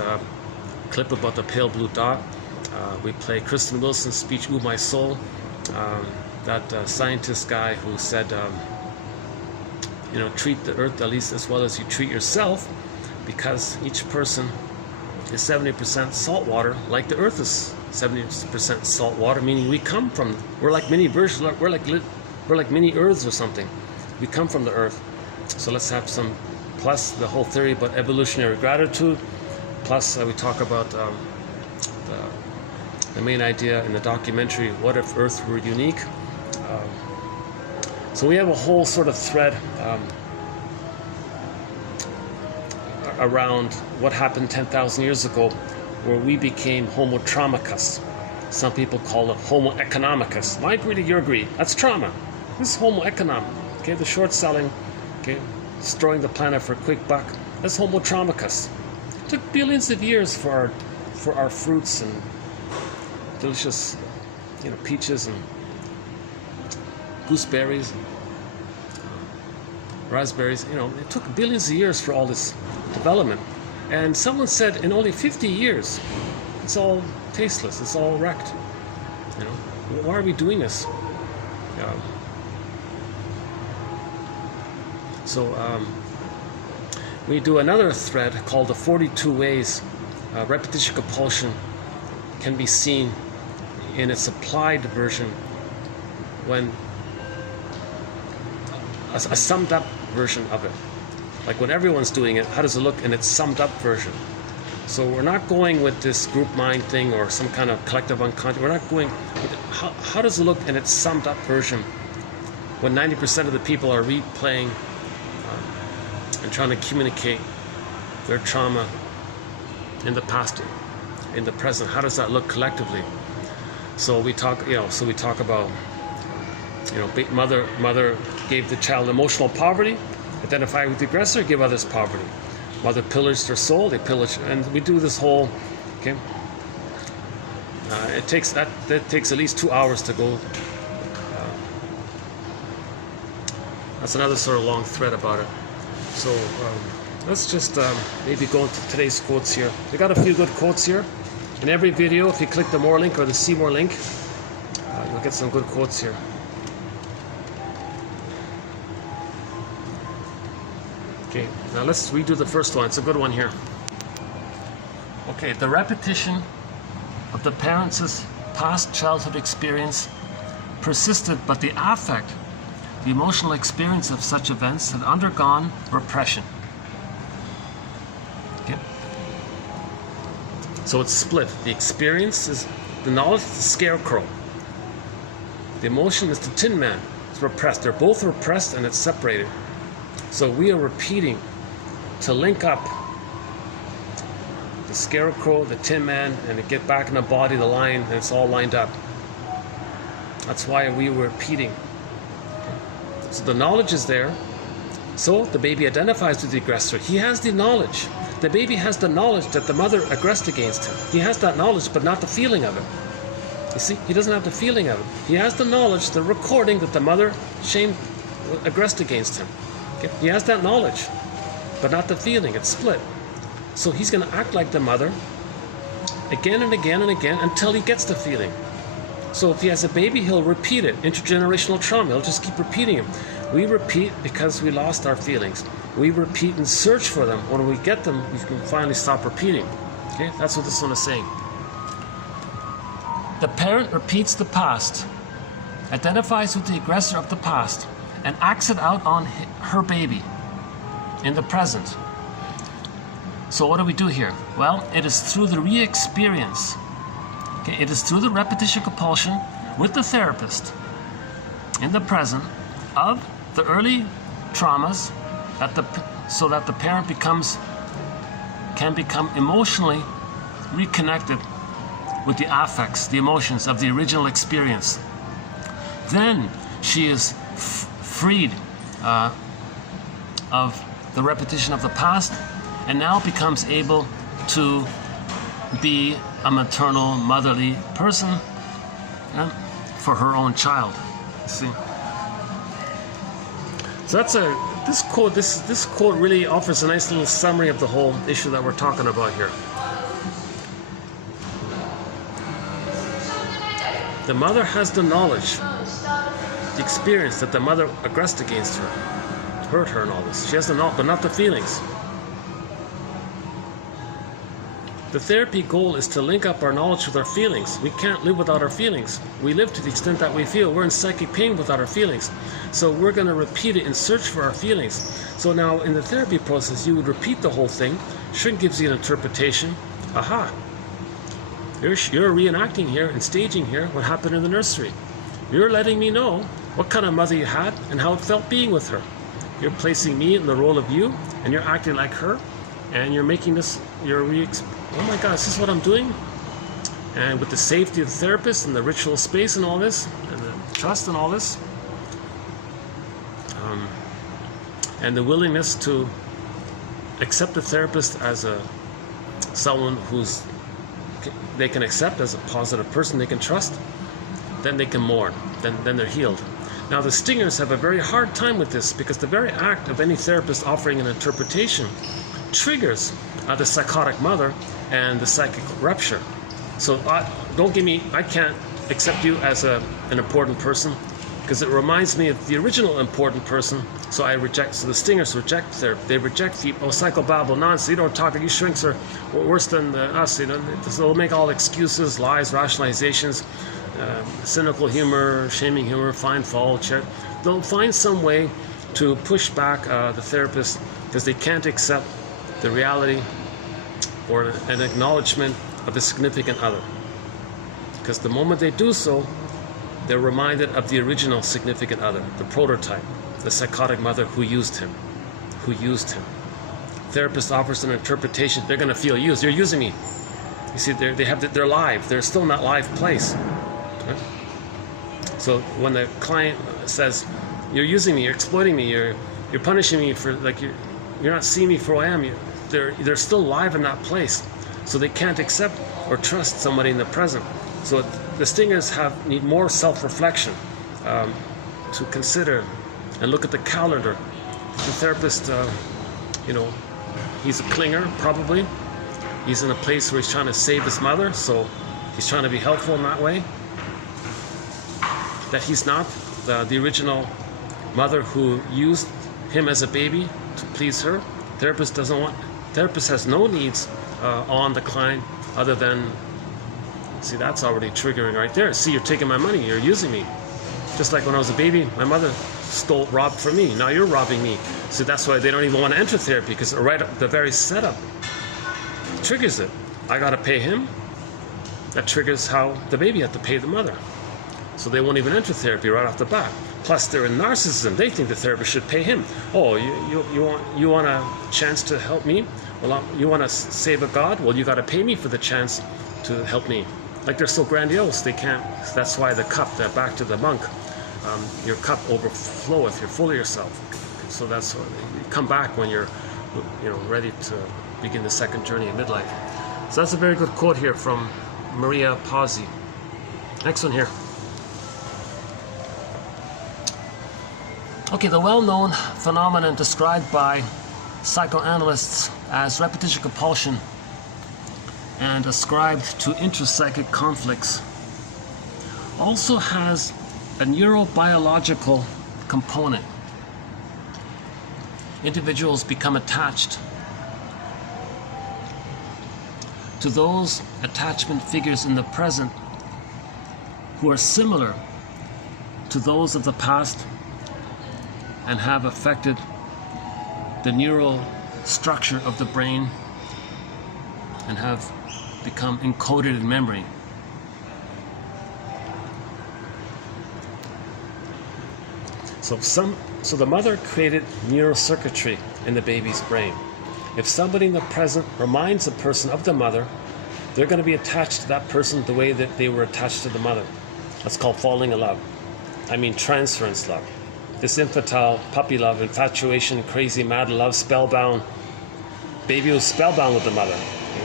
clip about the pale blue dot. We play Kristen Wilson's speech, Ooh My Soul, that scientist guy who said, treat the earth at least as well as you treat yourself, because each person is 70% salt water, like the earth is 70% salt water, meaning we're like mini versions, we're like mini earths or something. We come from the earth. So let's have some, plus the whole theory about evolutionary gratitude, plus we talk about the main idea in the documentary, what if Earth were unique? So we have a whole sort of thread around what happened 10,000 years ago, where we became Homo traumicus. Some people call it Homo economicus. I agree, you agree. That's trauma. This is Homo economic. Okay, the short selling, okay, destroying the planet for a quick buck. That's Homo traumicus. It took billions of years for our fruits and delicious, peaches and gooseberries and raspberries. It took billions of years for all this development. And someone said in only 50 years, it's all tasteless, it's all wrecked. Why are we doing this? We do another thread called the 42 ways repetition compulsion can be seen in its applied version, when a summed up version of it. Like when everyone's doing it, how does it look in its summed up version? So we're not going with this group mind thing or some kind of collective unconscious. We're not going with it. How does it look in its summed up version when 90% of the people are replaying and trying to communicate their trauma in the past, in the present? How does that look collectively? So we talk, about, mother gave the child emotional poverty, identify with the aggressor, give others poverty. Mother pillaged their soul, they pillage, and we do this whole, okay? It takes at least 2 hours to go. That's another sort of long thread about it. So let's just maybe go into today's quotes here. We got a few good quotes here. In every video, if you click the more link or the see more link, you'll get some good quotes here. Okay, now let's redo the first one. It's a good one here. Okay, the repetition of the parents' past childhood experience persisted, but the affect, the emotional experience of such events had undergone repression. Okay? So it's split. The experience is the knowledge is the scarecrow. The emotion is the Tin Man. It's repressed. They're both repressed and it's separated. So we are repeating to link up the scarecrow, the Tin Man, and to get back in the body, the lion, and it's all lined up. That's why we were repeating. So the knowledge is there. So the baby identifies with the aggressor. He has the knowledge. The baby has the knowledge that the mother aggressed against him. He has that knowledge, but not the feeling of it. You see, he doesn't have the feeling of it. He has the knowledge, the recording that the mother aggressed against him. Okay? He has that knowledge, but not the feeling. It's split. So he's going to act like the mother again and again and again until he gets the feeling. So if he has a baby, he'll repeat it. Intergenerational trauma, he'll just keep repeating it. We repeat because we lost our feelings. We repeat and search for them. When we get them, we can finally stop repeating. Okay, that's what this one is saying. The parent repeats the past, identifies with the aggressor of the past, and acts it out on her baby in the present. So what do we do here? Well, it is through the re-experience. Okay, it is through the repetition compulsion with the therapist in the present of the early traumas so that the parent can become emotionally reconnected with the affects, the emotions of the original experience. Then she is freed of the repetition of the past and now becomes able to be a maternal, motherly person for her own child. See? So that's this quote. This quote really offers a nice little summary of the whole issue that we're talking about here. The mother has the knowledge, the experience that the mother aggressed against her, hurt her, and all this. She has the knowledge, but not the feelings. The therapy goal is to link up our knowledge with our feelings. We can't live without our feelings. We live to the extent that we feel. We're in psychic pain without our feelings. So we're going to repeat it and search for our feelings. So now in the therapy process, you would repeat the whole thing. Shrink gives you an interpretation. Aha. You're reenacting here and staging here what happened in the nursery. You're letting me know what kind of mother you had and how it felt being with her. You're placing me in the role of you, and you're acting like her, and you're making this, oh my God, is this what I'm doing? And with the safety of the therapist and the ritual space and all this, and the trust and all this, and the willingness to accept the therapist as someone who's they can accept as a positive person they can trust, then they can mourn, then they're healed. Now the stingers have a very hard time with this because the very act of any therapist offering an interpretation triggers the psychotic mother and the psychic rupture. So don't give me, I can't accept you as an important person because it reminds me of the original important person. So I reject, so the stingers reject they reject the psychobabble nonsense. You don't talk, you shrinks are worse than us. You know, they'll make all excuses, lies, rationalizations, cynical humor, shaming humor, find fault. They'll find some way to push back the therapist because they can't accept the reality or an acknowledgement of a significant other. Because the moment they do so, they're reminded of the original significant other, the prototype, the psychotic mother who used him. Therapist offers an interpretation, they're going to feel used. You're using me. You see, they're live. They're still in that live place. Right? So when the client says, "You're using me, you're exploiting me, you're punishing me for you're not seeing me for who I am," they're still live in that place. So they can't accept or trust somebody in the present. So the stingers need more self-reflection to consider and look at the calendar. The therapist, he's a clinger, probably. He's in a place where he's trying to save his mother, so he's trying to be helpful in that way. That he's not the original mother who used him as a baby to please her. Therapist has no needs on the client other than, see, that's already triggering right there. See, you're taking my money, you're using me. Just like when I was a baby, my mother robbed from me. Now you're robbing me. So that's why they don't even want to enter therapy, because right at the very setup triggers it. I got to pay him. That triggers how the baby had to pay the mother. So they won't even enter therapy right off the bat. Plus, they're in narcissism. They think the therapist should pay him. Oh, you want a chance to help me? Well, you want to save a God? Well, you got to pay me for the chance to help me. Like they're so grandiose, they can't. That's why the cup, back to the monk, your cup overfloweth. You're full of yourself. So that's what, you come back when you're, ready to begin the second journey in midlife. So that's a very good quote here from Maria Pazzi. Next one here. Okay, the well-known phenomenon described by psychoanalysts as repetition compulsion and ascribed to intra-psychic conflicts also has a neuro-biological component. Individuals become attached to those attachment figures in the present who are similar to those of the past and have affected the neural structure of the brain and have become encoded in memory. So the mother created neurocircuitry in the baby's brain. If somebody in the present reminds a person of the mother, they're going to be attached to that person the way that they were attached to the mother. That's called falling in love. I mean transference love. This infantile puppy love, infatuation, crazy mad love, spellbound. Baby was spellbound with the mother.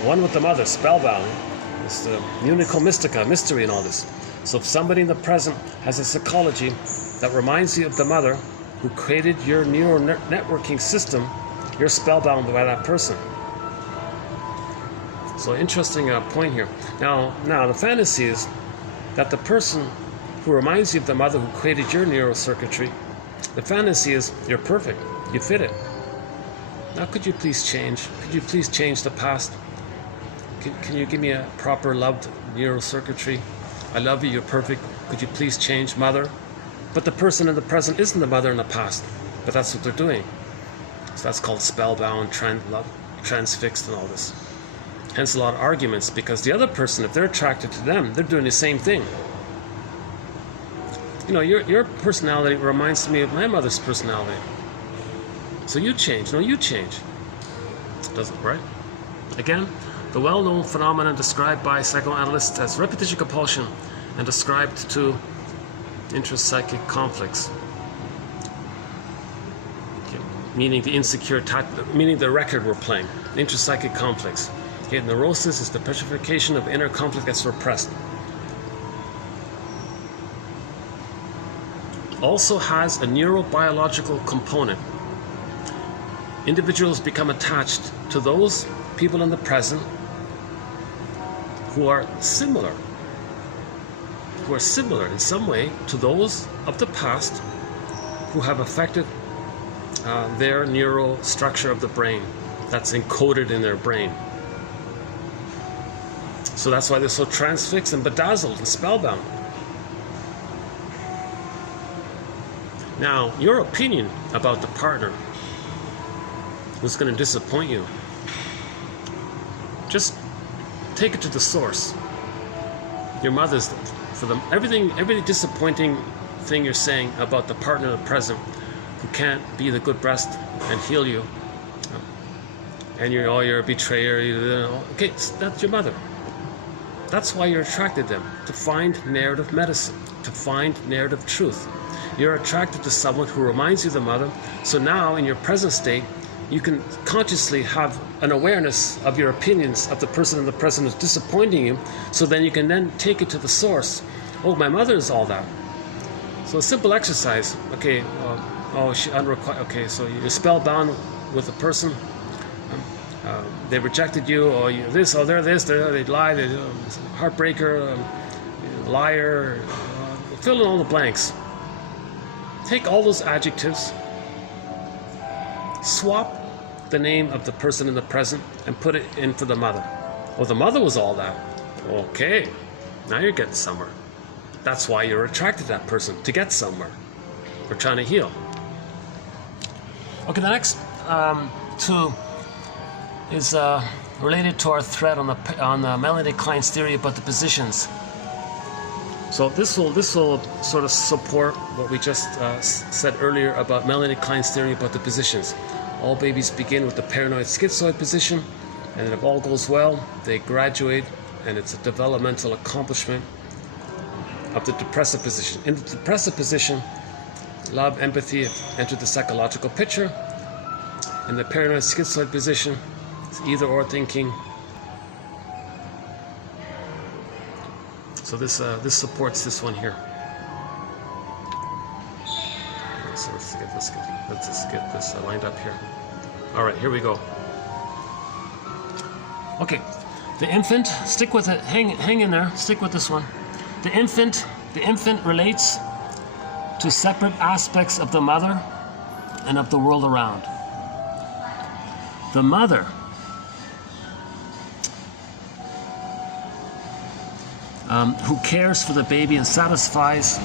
One with the mother, spellbound. It's the unico mystica, mystery and all this. So if somebody in the present has a psychology that reminds you of the mother who created your neural networking system, you're spellbound by that person. So interesting point here. Now the fantasy is that the person who reminds you of the mother who created your neurocircuitry, the fantasy is you're perfect, you fit it. Now could you please change? Could you please change the past? Can you give me a proper loved neurocircuitry? I love you, you're perfect. Could you please change, mother? But the person in the present isn't the mother in the past. But that's what they're doing. So that's called spellbound, transfixed and all this. Hence a lot of arguments, because the other person, if they're attracted to them, they're doing the same thing. Your personality reminds me of my mother's personality. So you change. No, you change. Doesn't, right? Again, the well-known phenomenon described by psychoanalysts as repetition compulsion and ascribed to intra-psychic conflicts. Okay. Meaning the insecure, meaning the record we're playing. Intra-psychic conflicts. Okay, neurosis is the petrification of inner conflict that's repressed. Also has a neuro-biological component. Individuals become attached to those people in the present who are similar in some way to those of the past who have affected their neural structure of the brain that's encoded in their brain. So that's why they're so transfixed and bedazzled and spellbound. Now, your opinion about the partner who's going to disappoint you, just take it to the source. Your mother's, for them, every disappointing thing you're saying about the partner in the present who can't be the good breast and heal you, and you're a betrayer, okay, that's your mother. That's why you're attracted to them, to find narrative medicine, to find narrative truth. You're attracted to someone who reminds you of the mother, so now in your present state, you can consciously have an awareness of your opinions of the person in the present who's disappointing you, so then you can then take it to the source. Oh, my mother is all that. So a simple exercise, okay, okay, so you're spellbound with a person, they rejected you, or you this, or they're this, they lie, they're heartbreaker, liar, fill in all the blanks. Take all those adjectives, swap the name of the person in the present and put it in for the mother. Oh, the mother was all that. Okay, now you're getting somewhere. That's why you're attracted to that person, to get somewhere. We're trying to heal. Okay, the next two is related to our thread on the Melanie Klein's theory about the positions. So this will sort of support what we just said earlier about Melanie Klein's theory about the positions. All babies begin with the paranoid schizoid position, and then if all goes well, they graduate, and it's a developmental accomplishment of the depressive position. In the depressive position, love, empathy enter the psychological picture. In the paranoid schizoid position, it's either or thinking. So this supports this one here. So let's just get this lined up here. All right, here we go. Okay, the infant, stick with it, hang in there, stick with this one. The infant relates to separate aspects of the mother and of the world around. The mother who cares for the baby and satisfies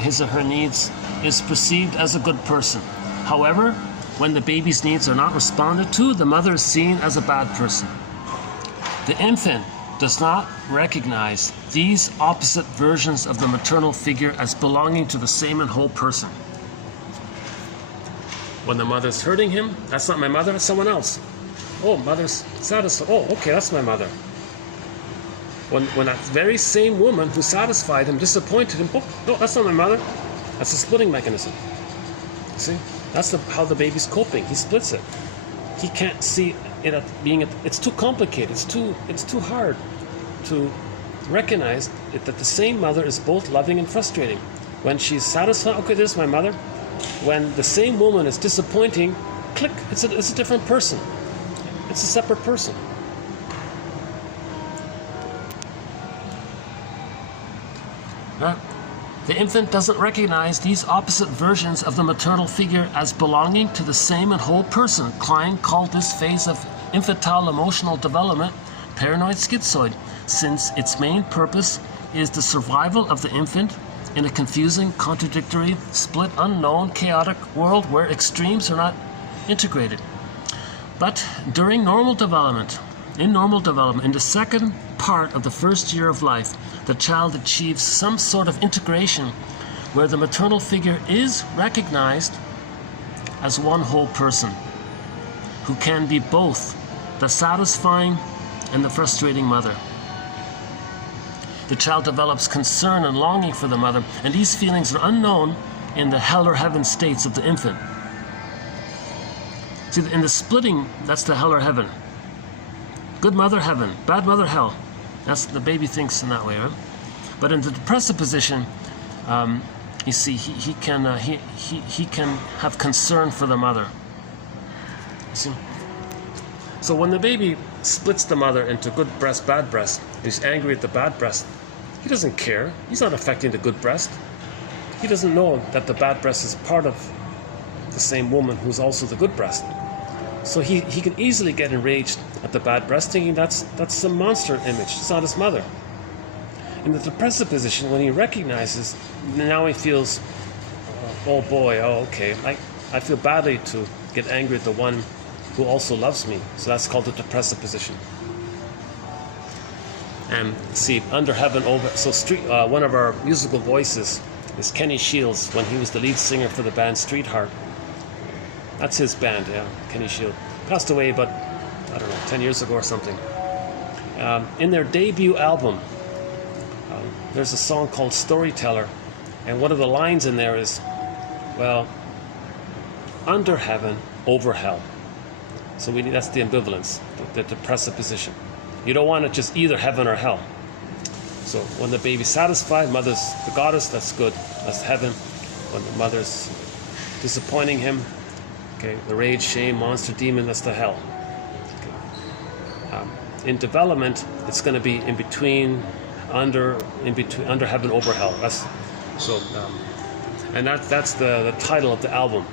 his or her needs is perceived as a good person. However, when the baby's needs are not responded to, the mother is seen as a bad person. The infant does not recognize these opposite versions of the maternal figure as belonging to the same and whole person. When the mother's hurting him, that's not my mother, that's someone else. Oh, mother's satisfied. Oh, okay, that's my mother. When that very same woman who satisfied him disappointed him, oh, no, that's not my mother. That's a splitting mechanism. See? That's how the baby's coping. He splits it. He can't see it it's too complicated. It's too hard to recognize that the same mother is both loving and frustrating. When she's satisfied, okay, this is my mother. When the same woman is disappointing, click, it's a different person. It's a separate person. The infant doesn't recognize these opposite versions of the maternal figure as belonging to the same and whole person. Klein called this phase of infantile emotional development paranoid schizoid, since its main purpose is the survival of the infant in a confusing, contradictory, split, unknown, chaotic world where extremes are not integrated. But during normal development, in the second part of the first year of life, the child achieves some sort of integration where the maternal figure is recognized as one whole person who can be both the satisfying and the frustrating mother. The child develops concern and longing for the mother, and these feelings are unknown in the hell or heaven states of the infant. See, in the splitting, that's the hell or heaven. Good mother, heaven. Bad mother, hell. That's the baby thinks in that way, right? But in the depressive position, you see, he can have concern for the mother. You see? So when the baby splits the mother into good breast, bad breast, he's angry at the bad breast, he doesn't care. He's not affecting the good breast. He doesn't know that the bad breast is part of the same woman who's also the good breast. So he can easily get enraged at the bad breast, thinking that's some monster image. It's not his mother. In the depressive position, when he recognizes, now he feels, oh boy, oh okay, I feel badly to get angry at the one who also loves me. So that's called the depressive position. And see, under heaven, over. So one of our musical voices is Kenny Shields, when he was the lead singer for the band Street Heart. That's his band, yeah, Kenny Shields. Passed away about, I don't know, 10 years ago or something. In their debut album, there's a song called Storyteller, and one of the lines in there is, well, under heaven, over hell. So that's the ambivalence, the depressive position. You don't want it just either heaven or hell. So when the baby's satisfied, mother's the goddess, that's good, that's heaven. When the mother's disappointing him, okay, the rage, shame, monster, demon, that's the hell. Okay. In development, it's going to be in between, under heaven, over hell. That's the title of the album,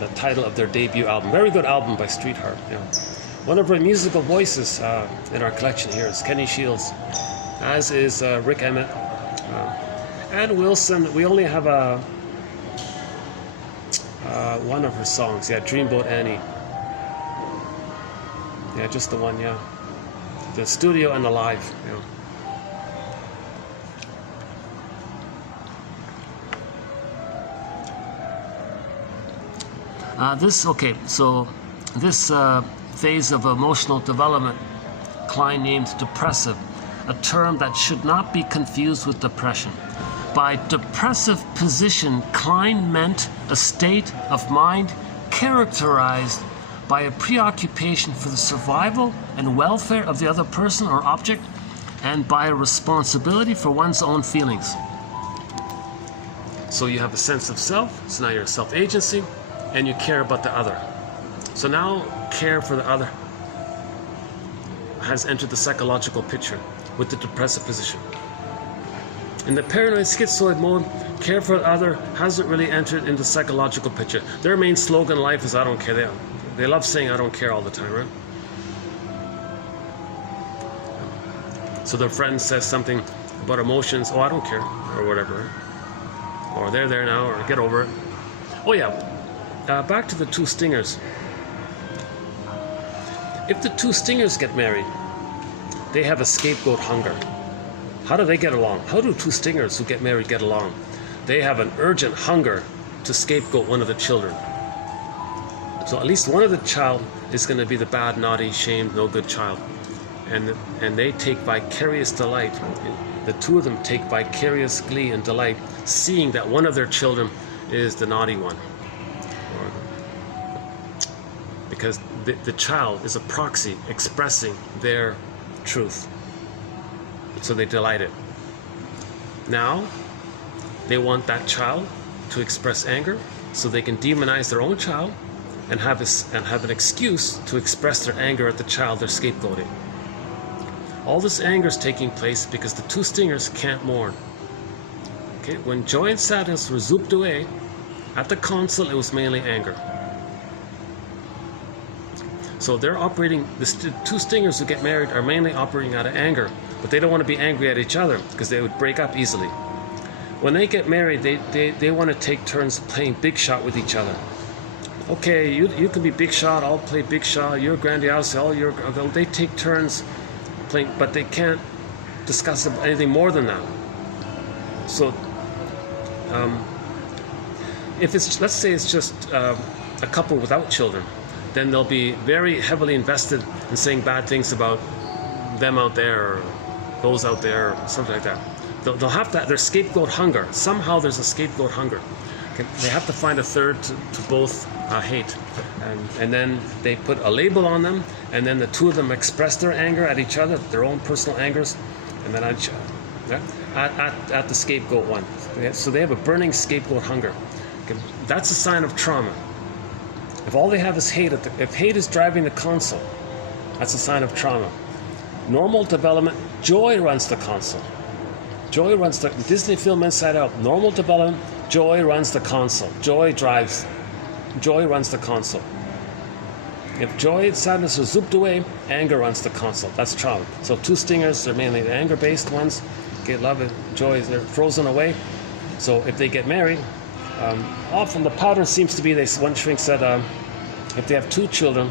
the title of their debut album. Very good album by Street Heart. Yeah. One of our musical voices in our collection here is Kenny Shields, as is Rick Emmett, Ann Wilson. We only have one of her songs, yeah, Dreamboat Annie. Yeah, just the one, yeah. The studio and the live, yeah. This phase of emotional development, Klein named depressive, a term that should not be confused with depression. By depressive position, Klein meant a state of mind characterized by a preoccupation for the survival and welfare of the other person or object, and by a responsibility for one's own feelings. So you have a sense of self, so now you're a self-agency, and you care about the other. So now care for the other has entered the psychological picture with the depressive position. In the paranoid schizoid mode, care for the other hasn't really entered into the psychological picture. Their main slogan in life is I don't care. They love saying I don't care all the time, right? So their friend says something about emotions, oh I don't care, or whatever. Or they're there now, or get over it. Oh yeah, back to the two stingers. If the two stingers get married, they have a scapegoat hunger. How do they get along? How do two stingers who get married get along? They have an urgent hunger to scapegoat one of the children. So at least one of the child is going to be the bad, naughty, shamed, no good child. And they take vicarious delight. The two of them take vicarious glee and delight seeing that one of their children is the naughty one. Because the child is a proxy expressing their truth. So they delight it. Now, they want that child to express anger so they can demonize their own child and have an excuse to express their anger at the child they're scapegoating. All this anger is taking place because the two stingers can't mourn. Okay, when joy and sadness were zooped away, at the console it was mainly anger. So they're operating, the two stingers who get married are mainly operating out of anger, but they don't want to be angry at each other because they would break up easily. When they get married, they want to take turns playing big shot with each other. Okay, you can be big shot, I'll play big shot, you're grandiose, they take turns playing, but they can't discuss anything more than that. So, if it's, let's say it's just a couple without children, then they'll be very heavily invested in saying bad things about them out there, or those out there, or something like that. They'll have that, their scapegoat hunger. Somehow there's a scapegoat hunger. Okay? They have to find a third to both hate. And then they put a label on them, and then the two of them express their anger at each other, their own personal angers, and then at the scapegoat one. So they have a burning scapegoat hunger. Okay? That's a sign of trauma. If all they have is hate, if hate is driving the console, that's a sign of trauma. Normal development, joy runs the console. Joy runs the Disney film Inside Out. Normal development, joy runs the console. Joy runs the console. If joy and sadness are zooped away, anger runs the console. That's trauma. So two stingers are mainly the anger-based ones. Okay, love and joy, they're frozen away. So if they get married, often the pattern seems to be, one shrink said, if they have two children,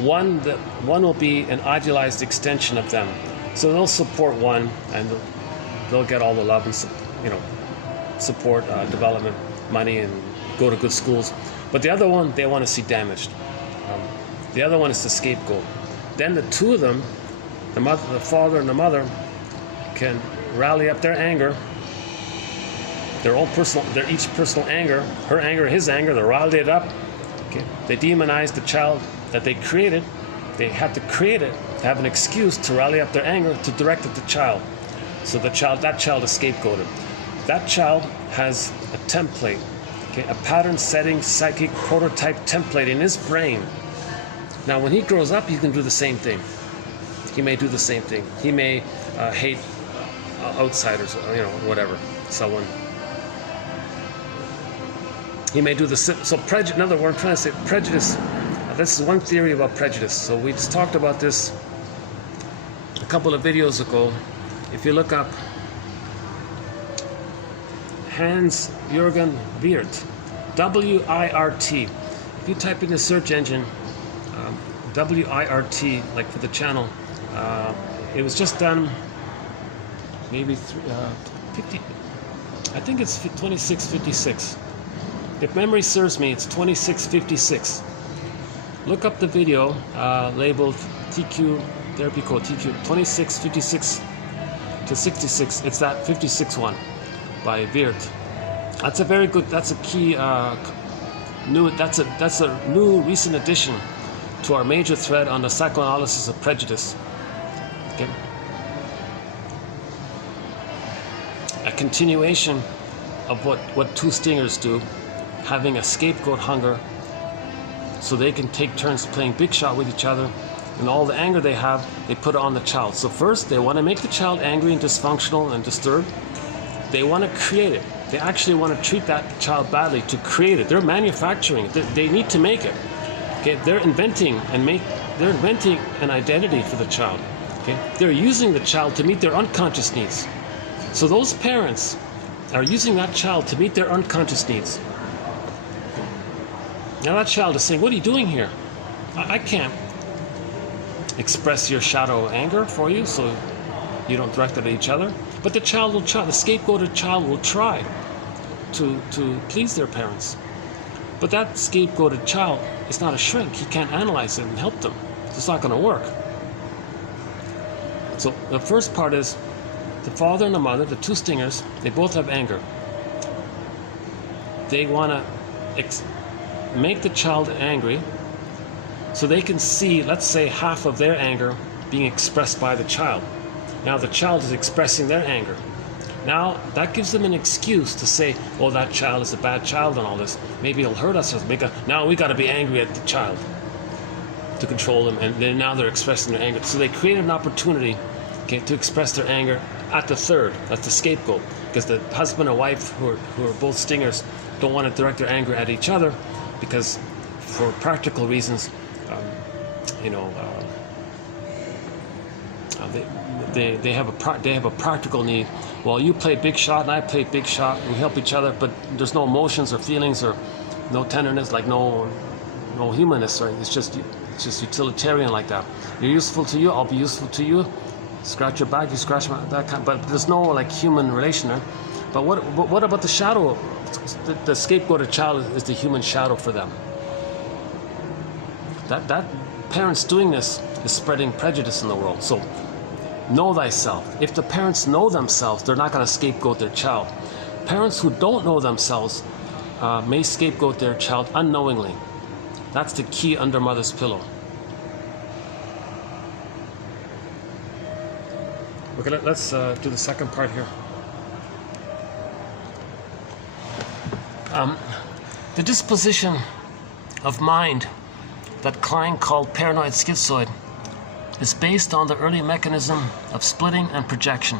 one will be an idealized extension of them. So they'll support one, and they'll get all the love and support, development, money, and go to good schools. But the other one, they want to see damaged. The other one is the scapegoat. Then the two of them, the father and the mother, can rally up their anger, their each personal anger, her anger, his anger, they rally it up. Okay. They demonize the child that they created. They had to create it to have an excuse to rally up their anger to direct at the child. So that child is scapegoated. That child has a template, okay, a pattern-setting psychic prototype template in his brain. Now, when he grows up, he can do the same thing. He may do the same thing. He may hate outsiders, whatever, someone. He may do so prejudice. Another word I'm trying to say, prejudice. This is one theory about prejudice. So we just talked about this a couple of videos ago. If you look up Hans-Jürgen Wirth, W-I-R-T. If you type in the search engine, WIRT, like for the channel. It was just done maybe 50, I think it's 2656. If memory serves me, it's 2656. Look up the video labeled TQ, therapy code TQ 2656 to 66. It's that 56 one by Weert. That's a very good, that's a key, that's a new recent addition to our major thread on the psychoanalysis of prejudice. Okay. A continuation of what two stingers do, having a scapegoat hunger so they can take turns playing big shot with each other, and all the anger they have, they put it on the child. So first, they want to make the child angry and dysfunctional and disturbed. They want to create it. They actually want to treat that child badly to create it. They're manufacturing it. They need to make it. Okay, they're inventing an identity for the child. Okay, they're using the child to meet their unconscious needs. So those parents are using that child to meet their unconscious needs. Now that child is saying, "What are you doing here? I can't express your shadow anger for you, so you don't direct it at each other." But the child will try. The scapegoated child will try to please their parents. But that scapegoated child is not a shrink. He can't analyze it and help them. It's not going to work. So the first part is the father and the mother, the two stingers, they both have anger. They want to make the child angry so they can see, let's say, half of their anger being expressed by the child. Now the child is expressing their anger. Now that gives them an excuse to say, "Oh, that child is a bad child and all this. Maybe it'll hurt us." Now we got to be angry at the child to control them, and then now they're expressing their anger. So they created an opportunity, okay, to express their anger at the third. That's the scapegoat, because the husband and wife, who are both stingers, don't want to direct their anger at each other, because for practical reasons, they have a practical need. Well, you play big shot and I play big shot, and we help each other, but there's no emotions or feelings or no tenderness, like no humanness, right? It's just utilitarian like that. You're useful to you, I'll be useful to you. Scratch your back, you scratch my, that kind. But there's no like human relation there. But what about the shadow? The scapegoated child is the human shadow for them. That parents doing this is spreading prejudice in the world. So know thyself. If the parents know themselves, they're not going to scapegoat their child. Parents who don't know themselves may scapegoat their child unknowingly. That's the key under mother's pillow. Okay, let's do the second part here. The disposition of mind that Klein called paranoid schizoid is based on the early mechanism of splitting and projection.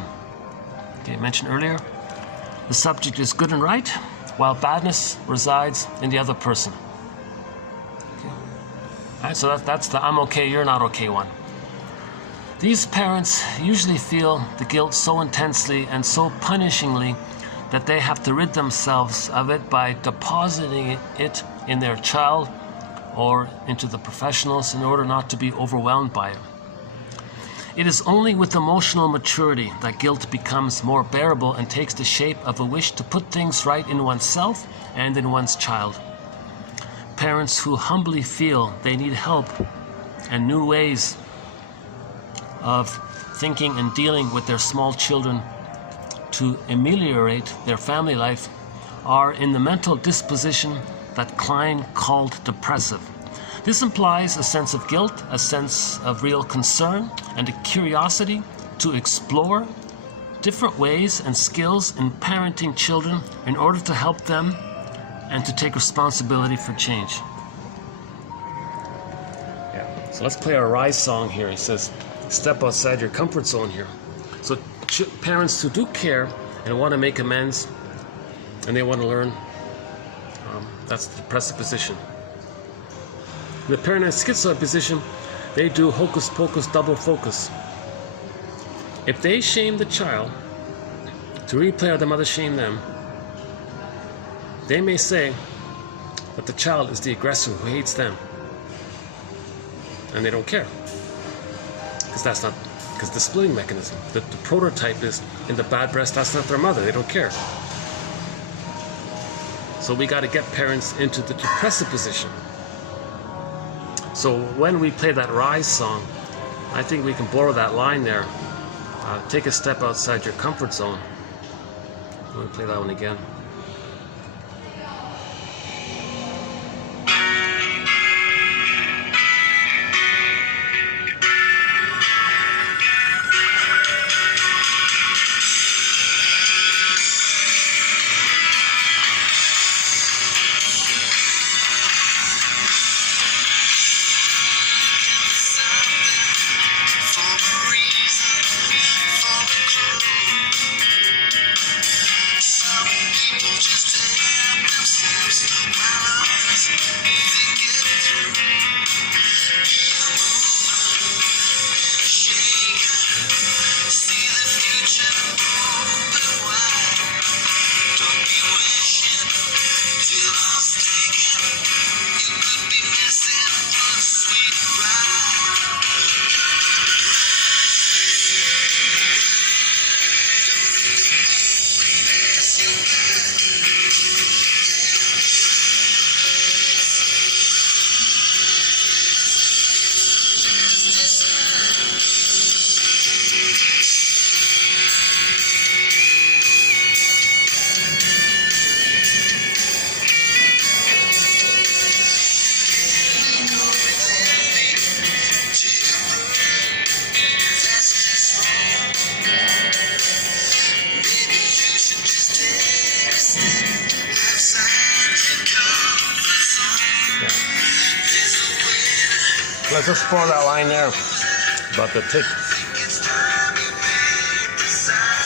Okay, mentioned earlier, the subject is good and right, while badness resides in the other person. Okay. All right, so that's the I'm okay, you're not okay one. These parents usually feel the guilt so intensely and so punishingly that they have to rid themselves of it by depositing it in their child or into the professionals in order not to be overwhelmed by it. It is only with emotional maturity that guilt becomes more bearable and takes the shape of a wish to put things right in oneself and in one's child. Parents who humbly feel they need help and new ways of thinking and dealing with their small children to ameliorate their family life are in the mental disposition that Klein called depressive. This implies a sense of guilt, a sense of real concern, and a curiosity to explore different ways and skills in parenting children in order to help them and to take responsibility for change. Yeah. So let's play our Rise song here. He says, step outside your comfort zone here. So parents who do care and want to make amends and they want to learn, that's the depressive position. In the paranoid schizoid position, they do hocus pocus double focus. If they shame the child to replay how the mother shamed them, they may say that the child is the aggressor who hates them. and they don't care. Because the splitting mechanism, the prototype is in the bad breast, that's not their mother, they don't care. So we got to get parents into the depressive position. So when we play that Rise song, I think we can borrow that line there. Take a step outside your comfort zone. Let me play that one again. Let's just explore that line there about the tick.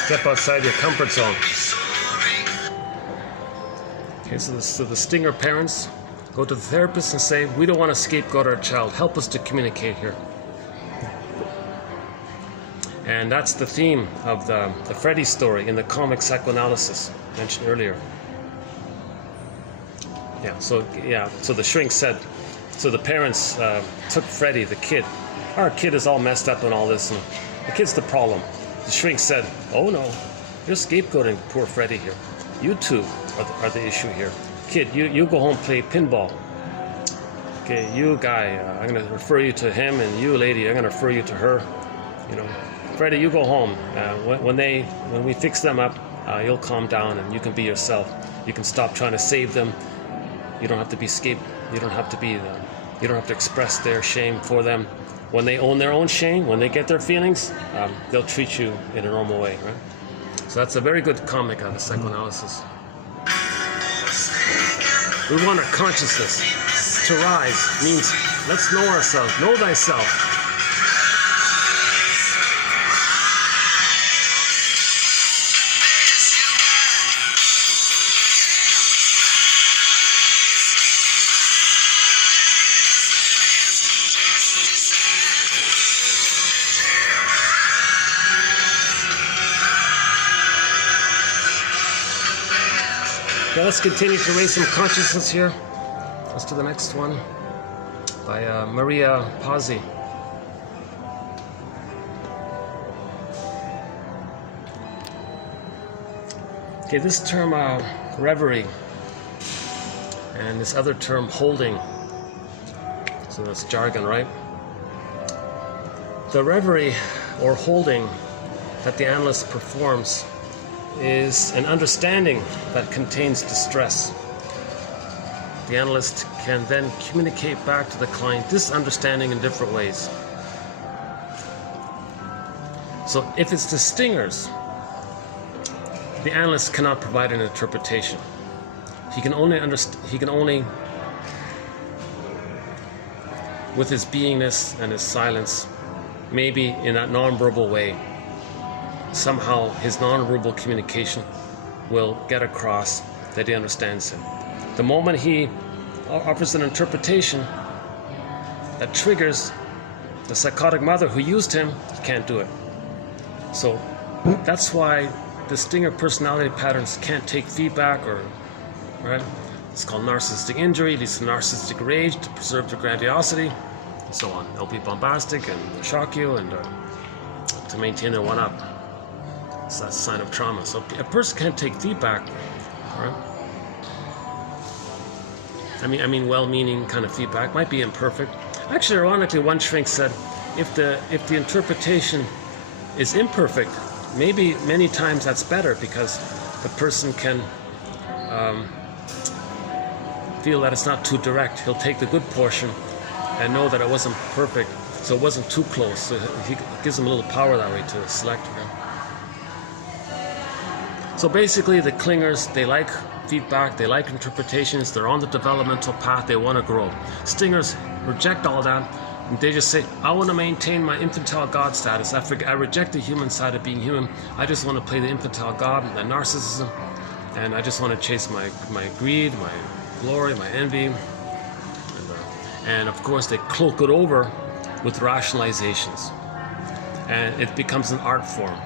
Step outside your comfort zone. Okay, so the stinger parents go to the therapist and say, we don't want to scapegoat our child. Help us to communicate here. And that's the theme of the Freddy story in the comic Psychoanalysis mentioned earlier. So the shrink said, so the parents took Freddy, the kid. Our kid is all messed up and all this, and the kid's the problem. The shrink said, oh no, you're scapegoating poor Freddy here. You two are the issue here. Kid, you go home, play pinball. Okay, you guy, I'm going to refer you to him, and you lady, I'm going to refer you to her. You know, Freddy, you go home. When we fix them up, you'll calm down and you can be yourself. You can stop trying to save them. You don't have to be You don't have to be you don't have to express their shame for them. When they own their own shame, when they get their feelings, they'll treat you in a normal way, right? So that's a very good comic out of psychoanalysis. We want our consciousness to rise. Means let's know ourselves. Know thyself. Okay, let's continue to raise some consciousness here. Let's do the next one by Maria Pazzi. Okay, this term reverie and this other term holding, so that's jargon, right? The reverie or holding that the analyst performs is an understanding that contains distress. The analyst can then communicate back to the client this understanding in different ways. So if it's the stingers, the analyst cannot provide an interpretation. He can only with his beingness and his silence, maybe in that nonverbal way, somehow his nonverbal communication will get across that he understands him. The moment he offers an interpretation that triggers the psychotic mother who used him, he can't do it. So that's why the stinger personality patterns can't take feedback, or right? It's called narcissistic injury, leads to narcissistic rage to preserve their grandiosity. and so on. They'll be bombastic and shock you, and to maintain their one-up. So that's a sign of trauma. So a person can't take feedback, right? I mean, well-meaning kind of feedback might be imperfect. Actually, ironically, one shrink said, if the interpretation is imperfect, maybe many times that's better, because the person can feel that it's not too direct. He'll take the good portion and know that it wasn't perfect, so it wasn't too close. So he gives him a little power that way to select. So basically, the clingers, they like feedback, they like interpretations, they're on the developmental path, they want to grow. Stingers reject all that, and they just say, I want to maintain my infantile God status. I reject the human side of being human. I just want to play the infantile God, the narcissism, and I just want to chase my greed, my glory, my envy. And of course, they cloak it over with rationalizations, and it becomes an art form.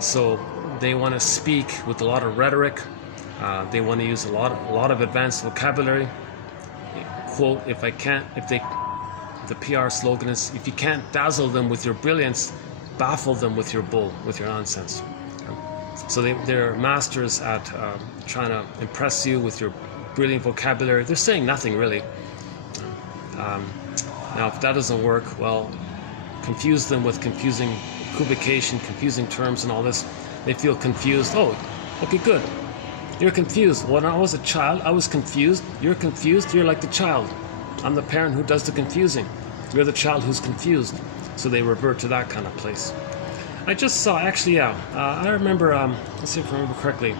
So they want to speak with a lot of rhetoric. They want to use a lot of advanced vocabulary. Quote, the PR slogan is, if you can't dazzle them with your brilliance, baffle them with your bull, with your nonsense. So they're masters at trying to impress you with your brilliant vocabulary. They're saying nothing really. Now, if that doesn't work, well, confuse them with confusing equivocation, confusing terms and all this. They feel confused. Oh, okay, good. You're confused. When I was a child, I was confused. You're confused. You're like the child. I'm the parent who does the confusing. You're the child who's confused. So they revert to that kind of place. I just saw, actually, yeah, I remember, let's see if I remember correctly.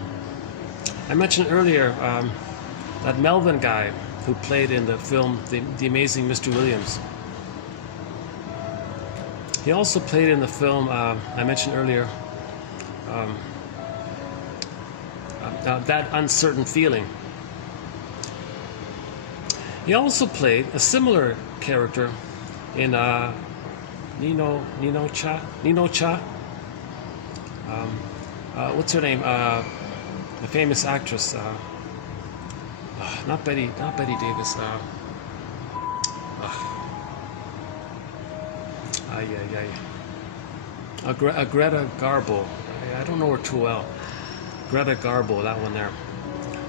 I mentioned earlier that Melvin guy who played in the film The Amazing Mr. Williams. He also played in the film I mentioned earlier, That Uncertain Feeling. He also played a similar character in Nino Cha. What's her name? The famous actress. Not Betty Davis. Greta Garbo. I don't know her too well. Greta Garbo, that one there.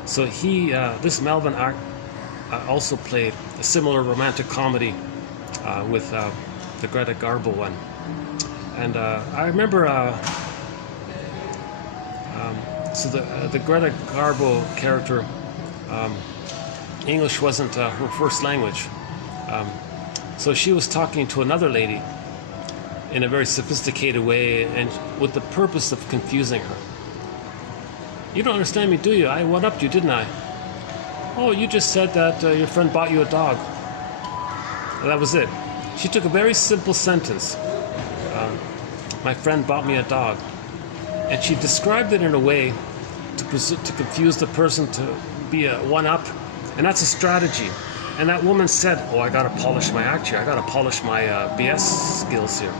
So he, this Melvin also played a similar romantic comedy with the Greta Garbo one. And I remember, so the Greta Garbo character, English wasn't her first language. So she was talking to another lady in a very sophisticated way, and with the purpose of confusing her. You don't understand me, do you? I one-upped you, didn't I? Oh, you just said that your friend bought you a dog. Well, that was it. She took a very simple sentence. My friend bought me a dog. And she described it in a way to confuse the person, to be a one-up. And that's a strategy. And that woman said, oh, I gotta polish my act here. I gotta polish my BS skills here.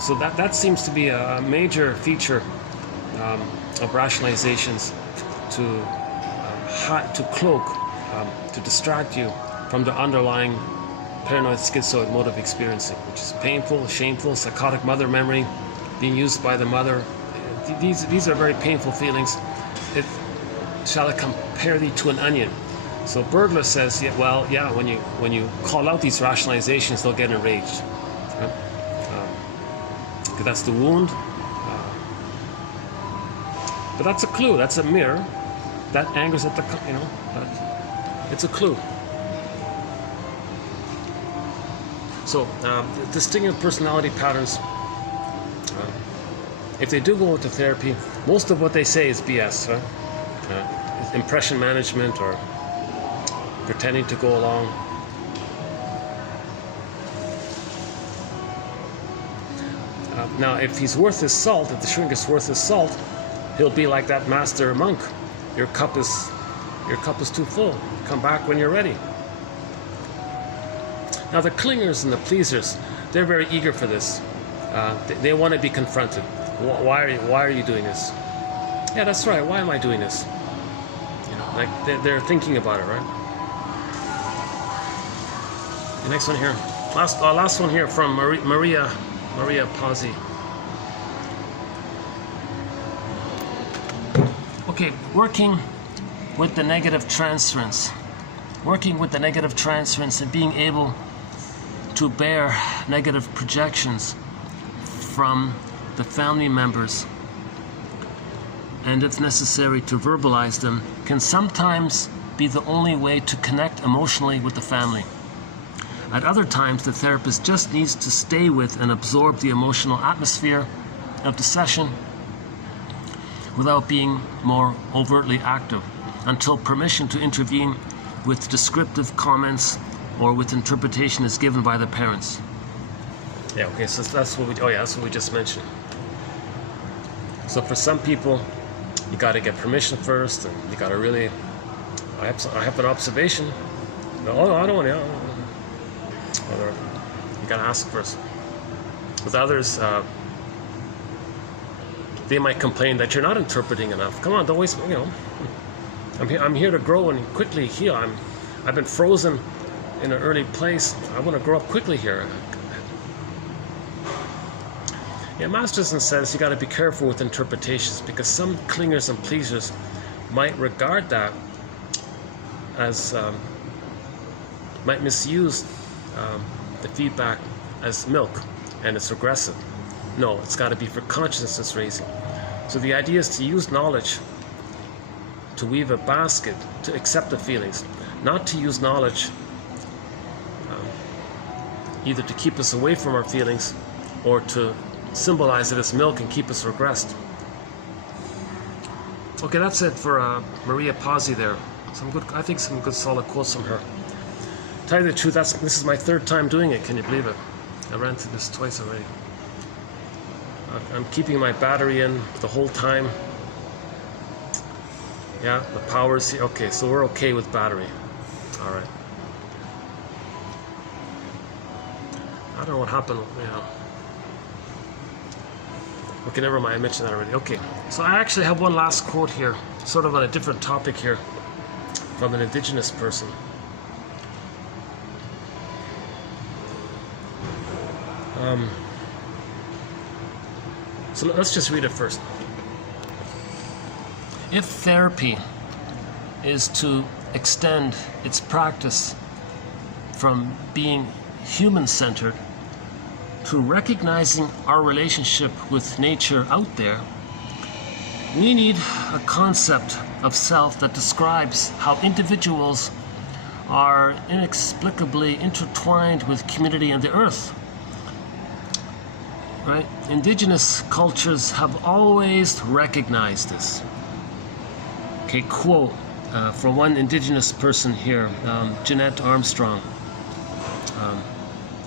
So that seems to be a major feature of rationalizations to cloak, to distract you from the underlying paranoid schizoid mode of experiencing, which is painful, shameful, psychotic mother memory, being used by the mother. These are very painful feelings. Shall I compare thee to an onion? So Bergler says, yeah, well, yeah, when you call out these rationalizations, they'll get enraged. Right? Because that's the wound. But that's a clue. That's a mirror. That angers at the, but it's a clue. So distinctive personality patterns. If they do go into therapy, most of what they say is BS. Impression management or pretending to go along. Now, if he's worth his salt, if the shrink is worth his salt, he'll be like that master monk. Your cup is too full. Come back when you're ready. Now, the clingers and the pleasers, they're very eager for this. They want to be Why are you doing this? Yeah, that's right. Why am I doing this? Like they're thinking about it, right? The next one here, last one here from Maria Pazzi. Okay, working with the negative transference. Working with the negative transference and being able to bear negative projections from the family members, and if necessary to verbalize them, can sometimes be the only way to connect emotionally with the family. At other times, the therapist just needs to stay with and absorb the emotional atmosphere of the session without being more overtly active, until permission to intervene with descriptive comments or with interpretation is given by the parents. Yeah, okay, so that's what that's what we just mentioned. So for some people, you got to get permission first, and you got to really, I have an observation. No, I don't want to. You got to ask first. With others, they might complain that you're not interpreting enough. Come on, don't waste, I'm here to grow and quickly heal. I've been frozen in an early place. I want to grow up quickly here. Yeah, Masterson says you got to be careful with interpretations, because some clingers and pleasers might regard that as might misuse the feedback as milk, and it's regressive. No, it's got to be for consciousness raising. So the idea is to use knowledge to weave a basket to accept the feelings, not to use knowledge either to keep us away from our feelings or to symbolize it as milk and keep us regressed. Okay, that's it for Maria Pazzi there. I think some good solid quotes from her. Tell you the truth, this is my third time doing it. Can you believe it? I ran through this twice already. I'm keeping my battery in the whole time. Yeah, the power's here. Okay, so we're okay with battery. All right. I don't know what happened. Okay, never mind. I mentioned that already. Okay, so I actually have one last quote here, sort of on a different topic here, from an indigenous person. So let's just read it first. If therapy is to extend its practice from being human-centered to recognizing our relationship with nature out there, we need a concept of self that describes how individuals are inexplicably intertwined with community and the earth. Right? Indigenous cultures have always recognized this. Okay, quote from one indigenous person here, Jeanette Armstrong.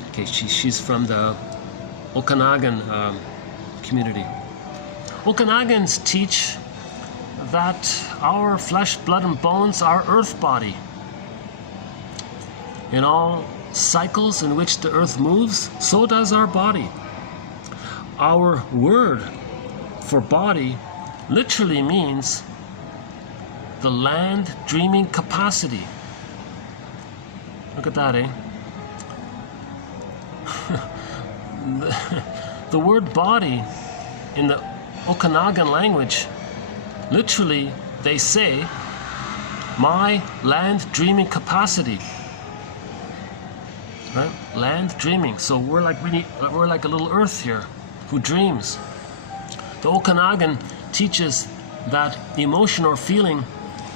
Okay, she's from the Okanagan community. Okanagans teach that our flesh, blood, and bones are earth body. In all cycles in which the earth moves, so does our body. Our word for body literally means the land dreaming capacity. Look at that, eh? The word body in the Okanagan language, literally they say, my land dreaming capacity. Right? Land dreaming. So we're like a little earth here who dreams. The Okanagan teaches that emotion or feeling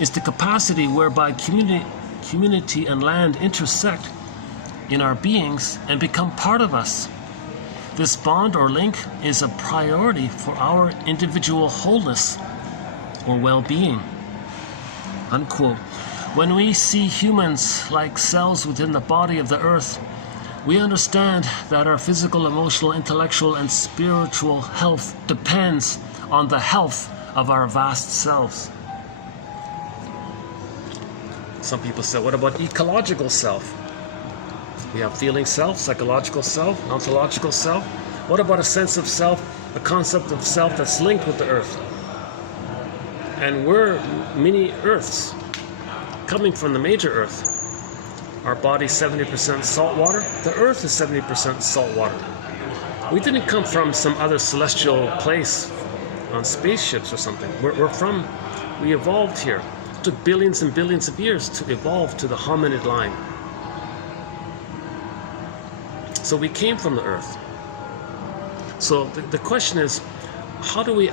is the capacity whereby community and land intersect in our beings and become part of us. This bond or link is a priority for our individual wholeness or well-being. Unquote. When we see humans like cells within the body of the earth, we understand that our physical, emotional, intellectual, and spiritual health depends on the health of our vast selves. Some people say, what about ecological self? We have feeling self, psychological self, ontological self. What about a sense of self, a concept of self that's linked with the earth? And we're mini earths. coming from the major Earth. Our body's 70% salt water. The Earth is 70% salt water. We didn't come from some other celestial place on spaceships or something. We evolved here. It took billions and billions of years to evolve to the hominid line. So we came from the Earth. So the question is, how do we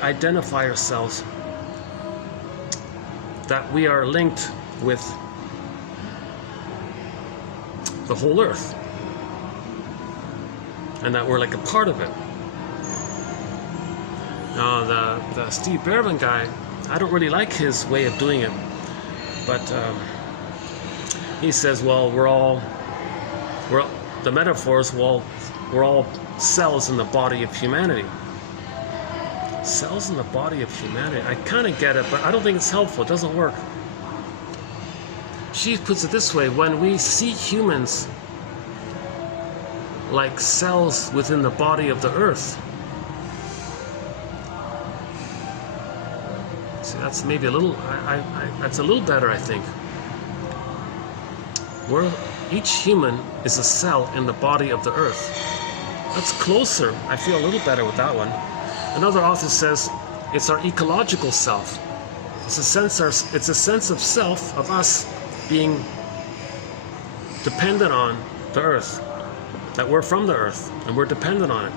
identify ourselves that we are linked with the whole Earth, and that we're like a part of it? Now the Steve Berman guy, I don't really like his way of doing it, but he says, well, the metaphor is, well, we're all cells in the body of humanity. Cells in the body of humanity. I kind of get it, but I don't think it's helpful. It doesn't work. She puts it this way: when we see humans like cells within the body of the Earth, see, that's maybe a little. That's a little better, I think. Each human is a cell in the body of the Earth. That's closer. I feel a little better with that one. Another author says it's our ecological self. It's a sense of self, of us being dependent on the Earth, that we're from the Earth and we're dependent on it.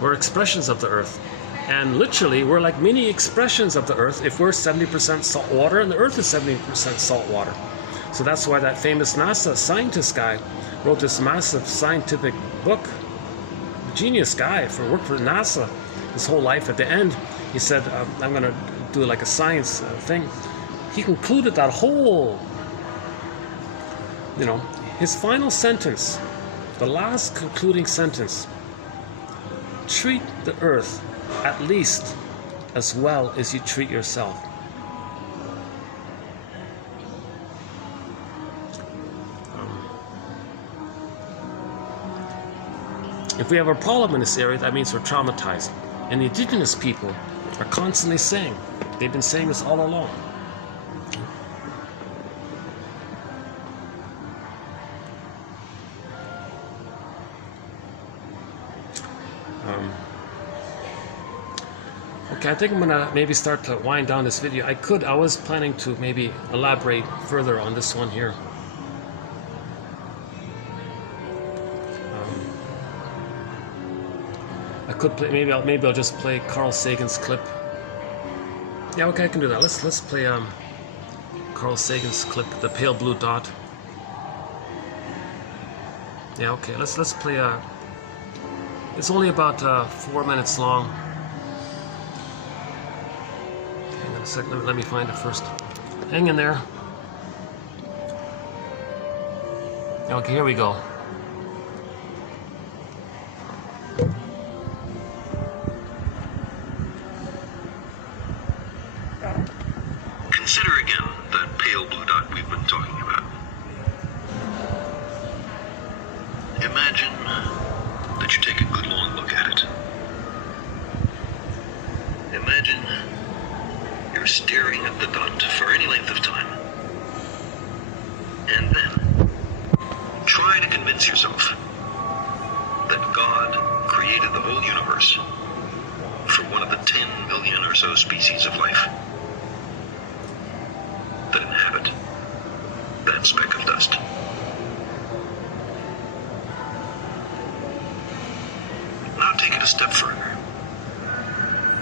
We're expressions of the Earth. And literally, we're like mini expressions of the Earth if we're 70% salt water and the Earth is 70% salt water. So that's why that famous NASA scientist guy wrote this massive scientific book. Genius guy, worked for NASA his whole life. At the end, he said, I'm going to do like a science thing. He concluded that whole, his final sentence, the last concluding sentence: treat the Earth at least as well as you treat yourself. If we have a problem in this area, that means we're traumatized. And the indigenous people are constantly saying, they've been saying this all along. Okay, I think I'm gonna maybe start to wind down this video. I was planning to maybe elaborate further on this one here. I could play, maybe I'll just play Carl Sagan's clip. Yeah, okay, I can do that. Let's play Carl Sagan's clip, The Pale Blue Dot. Yeah, okay, let's play it's only about 4 minutes long. Hang on a second, let me find it first. Hang in there. Okay, here we go. Consider again that pale blue dot we've been talking about. Imagine that you take a good long look at it. Imagine you're staring at the dot for any length of time. And then try to convince yourself that God created the whole universe for one of the 10 million or so species of life that inhabit that speck of dust. Now take it a step further.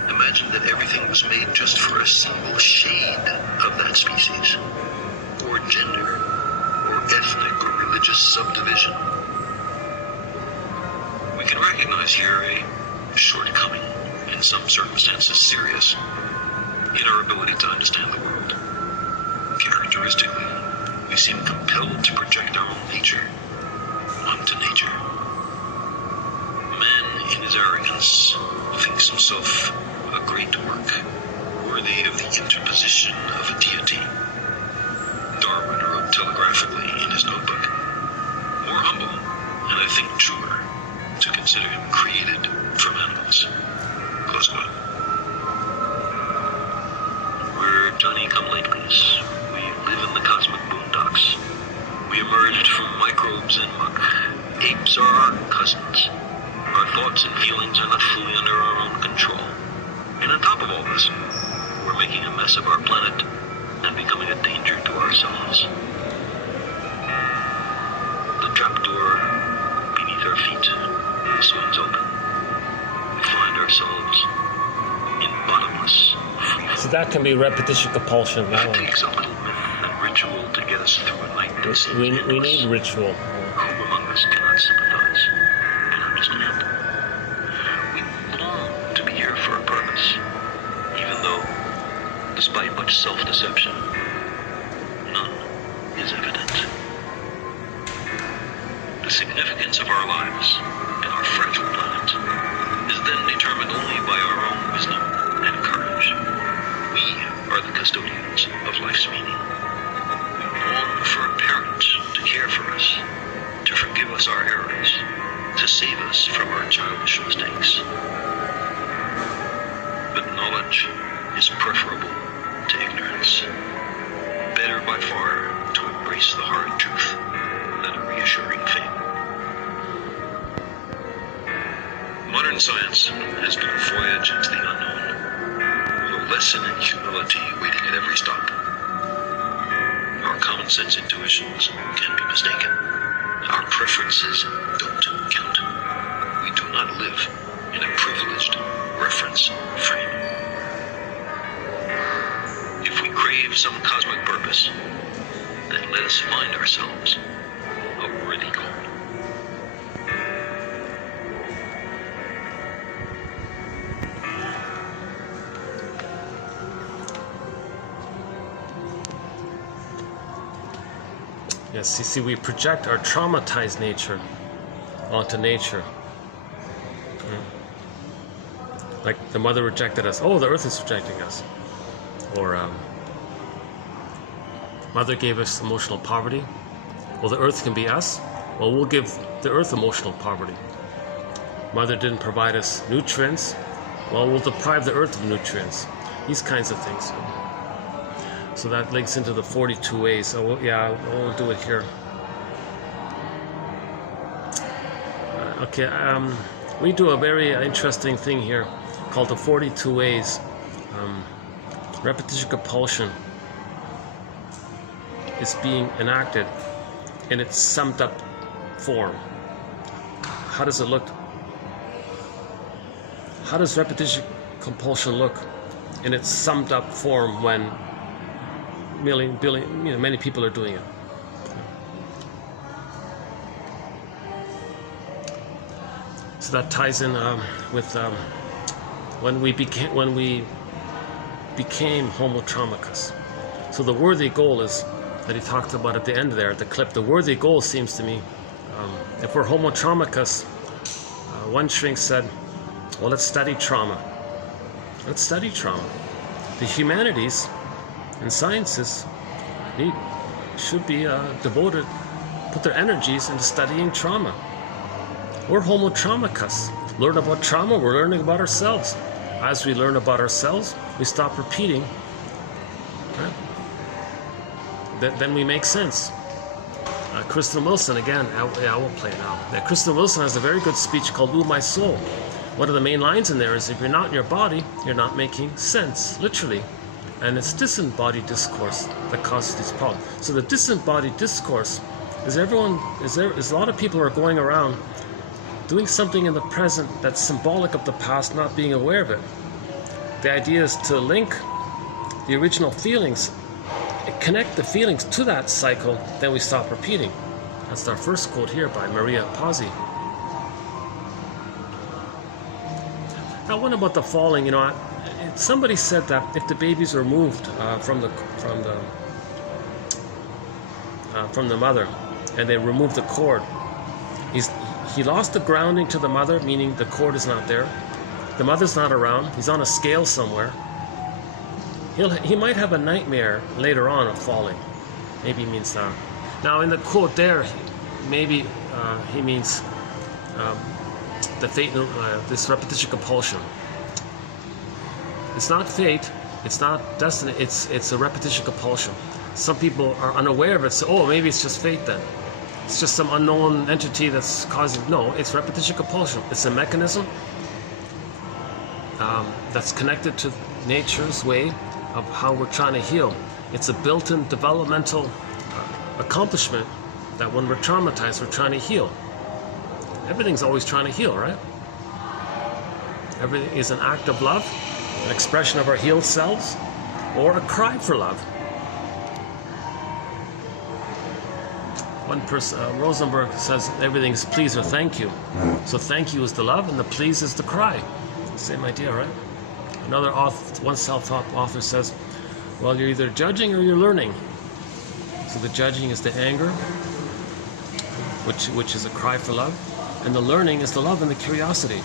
Imagine that everything was made just for a single shade of that species, or gender, or ethnic or religious subdivision. We can recognize here a shortcoming, in some circumstances serious, in our ability to understand the world. Characteristically, we seem compelled to project our own nature onto nature. Man, in his arrogance, thinks himself a great work, worthy of the interposition of a deity. Darwin wrote telegraphically in his notebook, more humble, and I think truer, to consider him created from animals. Close quote. We're Johnny-come-latelys. We loss of our planet and becoming a danger to ourselves. The trapdoor beneath our feet swings open. We find ourselves in bottomless free fall. So that can be repetition compulsion. That It one. takes a little myth and ritual to get us through a night that seems We endless. need ritual. Who among us cannot sympathize and understand? We long to be here for a purpose, even though, despite much self-deception, none is evident. The significance of our lives and our fragile planet is then determined only by our own wisdom and courage. We are the custodians of life's meaning. We long for a parent to care for us, to forgive us our errors, to save us from our childish mistakes. But knowledge is preferable to ignorance. Better by far to embrace the hard truth than a reassuring fable. Modern science has been a voyage into the unknown, with a lesson in humility waiting at every stop. Our common sense intuitions can be mistaken. Our preferences don't count. We do not live in a privileged reference frame. If we crave some cosmic purpose, then let us find ourselves a worthy goal. Yes, you see, we project our traumatized nature onto nature. Like the mother rejected us. Oh, the earth is rejecting us. Or mother gave us emotional poverty. Well, the earth can be us. Well, we'll give the earth emotional poverty. Mother didn't provide us nutrients. Well, we'll deprive the earth of nutrients. These kinds of things. So that links into the 42 ways. So we'll do it here. Okay, we do a very interesting thing here called the 42 ways. Repetition compulsion is being enacted in its summed up form. How does it look? How does repetition compulsion look in its summed up form when many people are doing it? So that ties in with when we became homo traumicus. So the worthy goal is that he talked about at the end there, the clip. The worthy goal seems to me, if we're homo traumicus, one shrink said, well, let's study trauma. Let's study trauma. The humanities and sciences should be devoted, put their energies into studying trauma. We're homo traumicus. Learn about trauma, we're learning about ourselves. As we learn about ourselves, we stop repeating. Right? Then we make sense. Kristen Wilson, again, I will play it now. Kristen Wilson has a very good speech called Ooh, My Soul. One of the main lines in there is, if you're not in your body, you're not making sense, literally. And it's disembodied discourse that causes these problems. So the disembodied discourse is a lot of people are going around doing something in the present that's symbolic of the past, not being aware of it. The idea is to link the original feelings, connect the feelings to that cycle, then we stop repeating. That's our first quote here by Maria Pazzi. Now, what about the falling? Somebody said that if the baby's removed from the mother, and they remove the cord, he lost the grounding to the mother, meaning the cord is not there. The mother's not around. He's on a scale somewhere. He might have a nightmare later on of falling. Maybe he means that. Now, in the quote there, maybe he means the fate, this repetition compulsion. It's not fate. It's not destiny. It's a repetition compulsion. Some people are unaware of it. So, oh, maybe it's just fate then. It's just some unknown entity that's causing. No, it's repetition compulsion. It's a mechanism that's connected to nature's way of how we're trying to heal. It's a built-in developmental accomplishment that when we're traumatized, we're trying to heal. Everything's always trying to heal, right? Everything is an act of love, an expression of our healed selves, or a cry for love. One person, Rosenberg, says everything's please or thank you. So thank you is the love, and the please is the cry. Same idea, right? Another author, one self-help author says, well, you're either judging or you're learning. So the judging is the anger, which is a cry for love, and the learning is the love and the curiosity.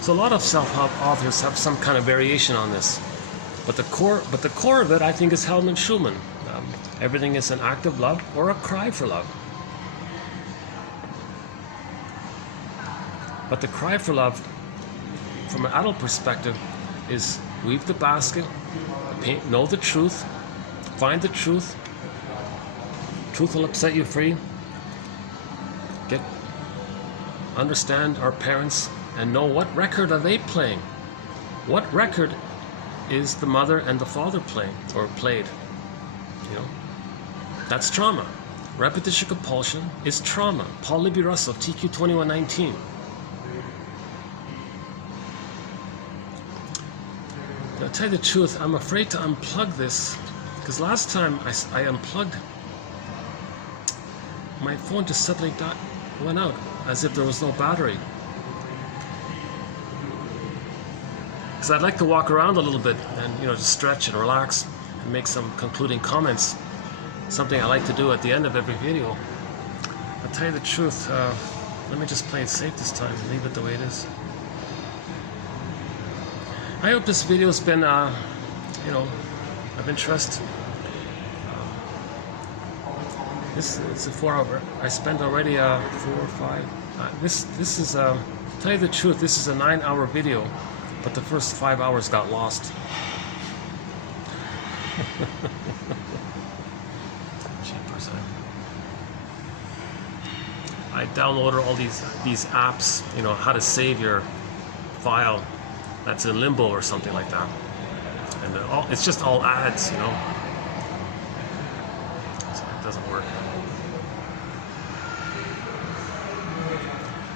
So a lot of self-help authors have some kind of variation on this, but the core of it, I think, is Helmut Schumann. Everything is an act of love or a cry for love. But the cry for love, from an adult perspective, is weave the basket, know the truth, find the truth. Truth will set you free. Understand our parents and know what record are they playing. What record is the mother and the father playing or played? You know, that's trauma. Repetition compulsion is trauma. Paul Libby Russell, TQ 2119. I'll tell you the truth, I'm afraid to unplug this, because last time I unplugged, my phone just suddenly went out, as if there was no battery. Because I'd like to walk around a little bit and, just stretch and relax and make some concluding comments. Something I like to do at the end of every video. I'll tell you the truth, let me just play it safe this time and leave it the way it is. I hope this video has been, of interest. It's a 4 hour. I spent already 4 or 5. This is, to tell you the truth, this is a 9-hour video, but the first 5 hours got lost. I downloaded all these apps, how to save your file that's in limbo or something like that, and it's just all ads, so it doesn't work.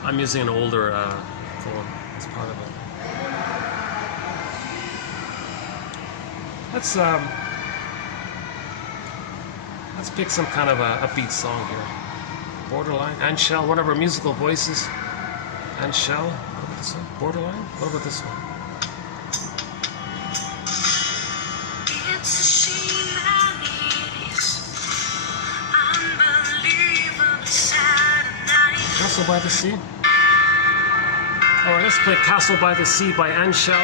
I'm using an older phone as part of it. Let's pick some kind of a upbeat song here. Borderline, Anshel, one of our musical voices. Anshel, what about this one? Borderline? What about this one? Castle by the Sea? Alright, let's play Castle by the Sea by Anshel.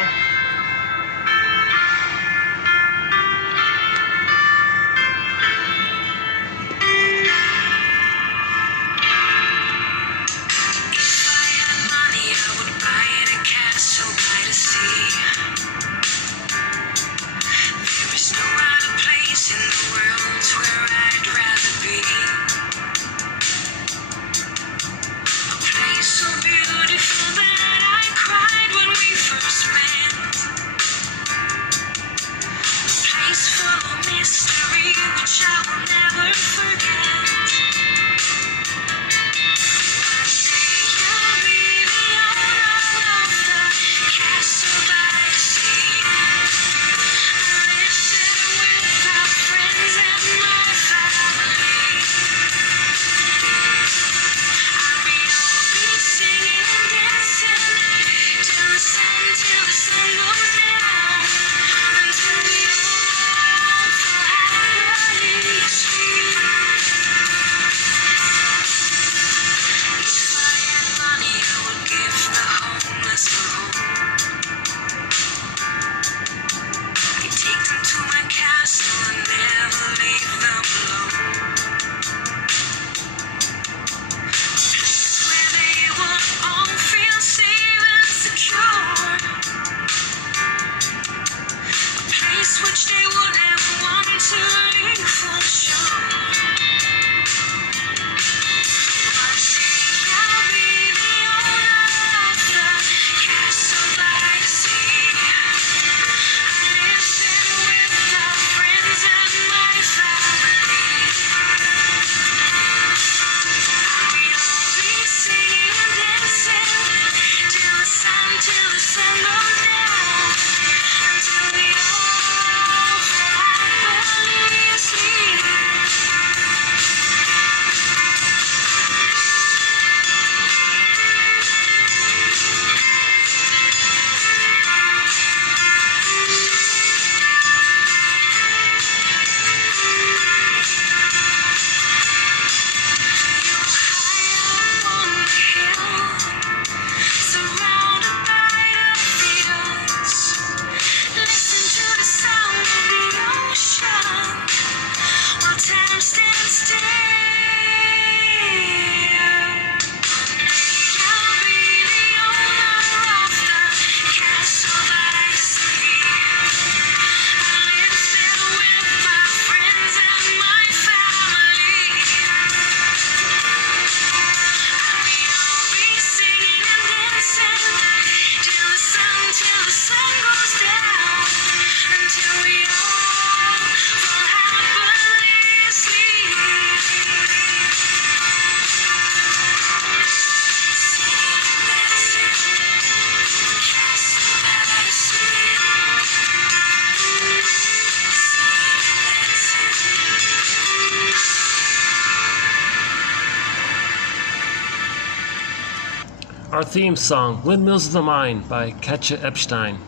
our theme song, Windmills of the Mind by Katja Epstein.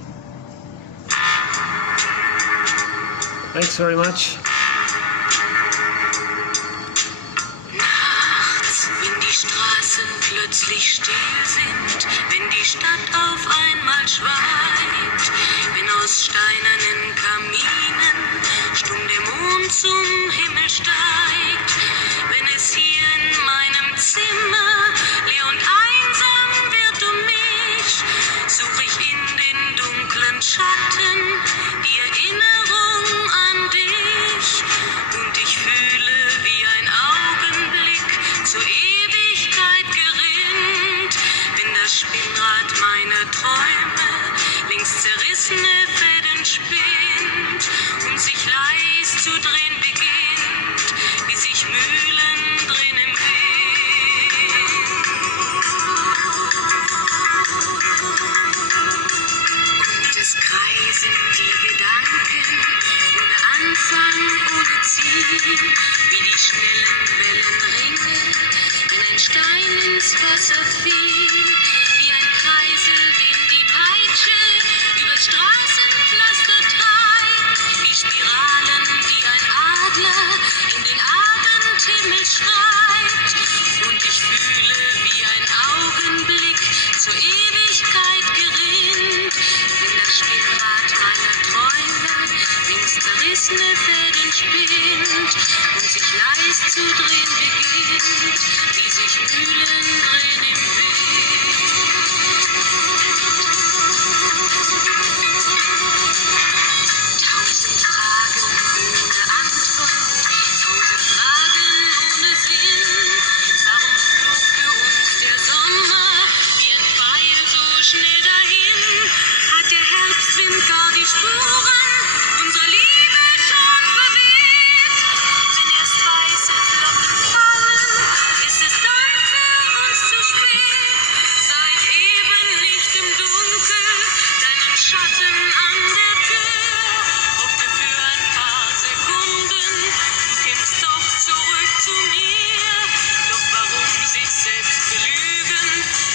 Thanks very much. Nachts, wenn die Straßen plötzlich still sind, wenn die Stadt auf einmal schweigt, wenn aus steinernen Kaminen stumm der Mond zum Himmel steigt, wenn es hier in meinem Zimmer leer und einsam wird um mich, suche ich in den dunklen Schatten die Erinnerung an dich und ich fühle, wie ein Augenblick zur Ewigkeit gerinnt, wenn das Spinnrad meiner Träume links zerrissene Fäden spinnt und sich leis zu drehen beginnt, wie sich Mühlen drehen im Wind. Und es kreisen die Gedanken ohne Anfang, ohne Ziel, wie die schnellen Wellenringe, wenn ein Stein ins Wasser fiel, wie ein Kreisel, den die Peitsche übers Straßenpflaster treibt, wie Spiralen, die ein Adler in den Abendhimmel schreibt. Und ich fühle, wie ein Augenblick zur Ewigkeit gerinnt, wenn das Spinnrad meiner Träume links zerrissene Fäden spinnt und sich leis zu drehen beginnt, wie sich Mühlen drehen im Wind. Tausend Fragen ohne Antwort, tausend Fragen ohne Sinn. Warum flog für uns der Sommer wie ein Pfeil so schnell dahin? Hat der Herbstwind gar die Spuren unserer Liebe schon verweht? Wenn erst weiße Flocken fallen, ist es dann für uns zu spät. Seit eben nicht im Dunkel, deinen Schatten an der Tür. Hoffte für ein paar Sekunden, du kämst doch zurück zu mir. Doch warum sich selbst belügen?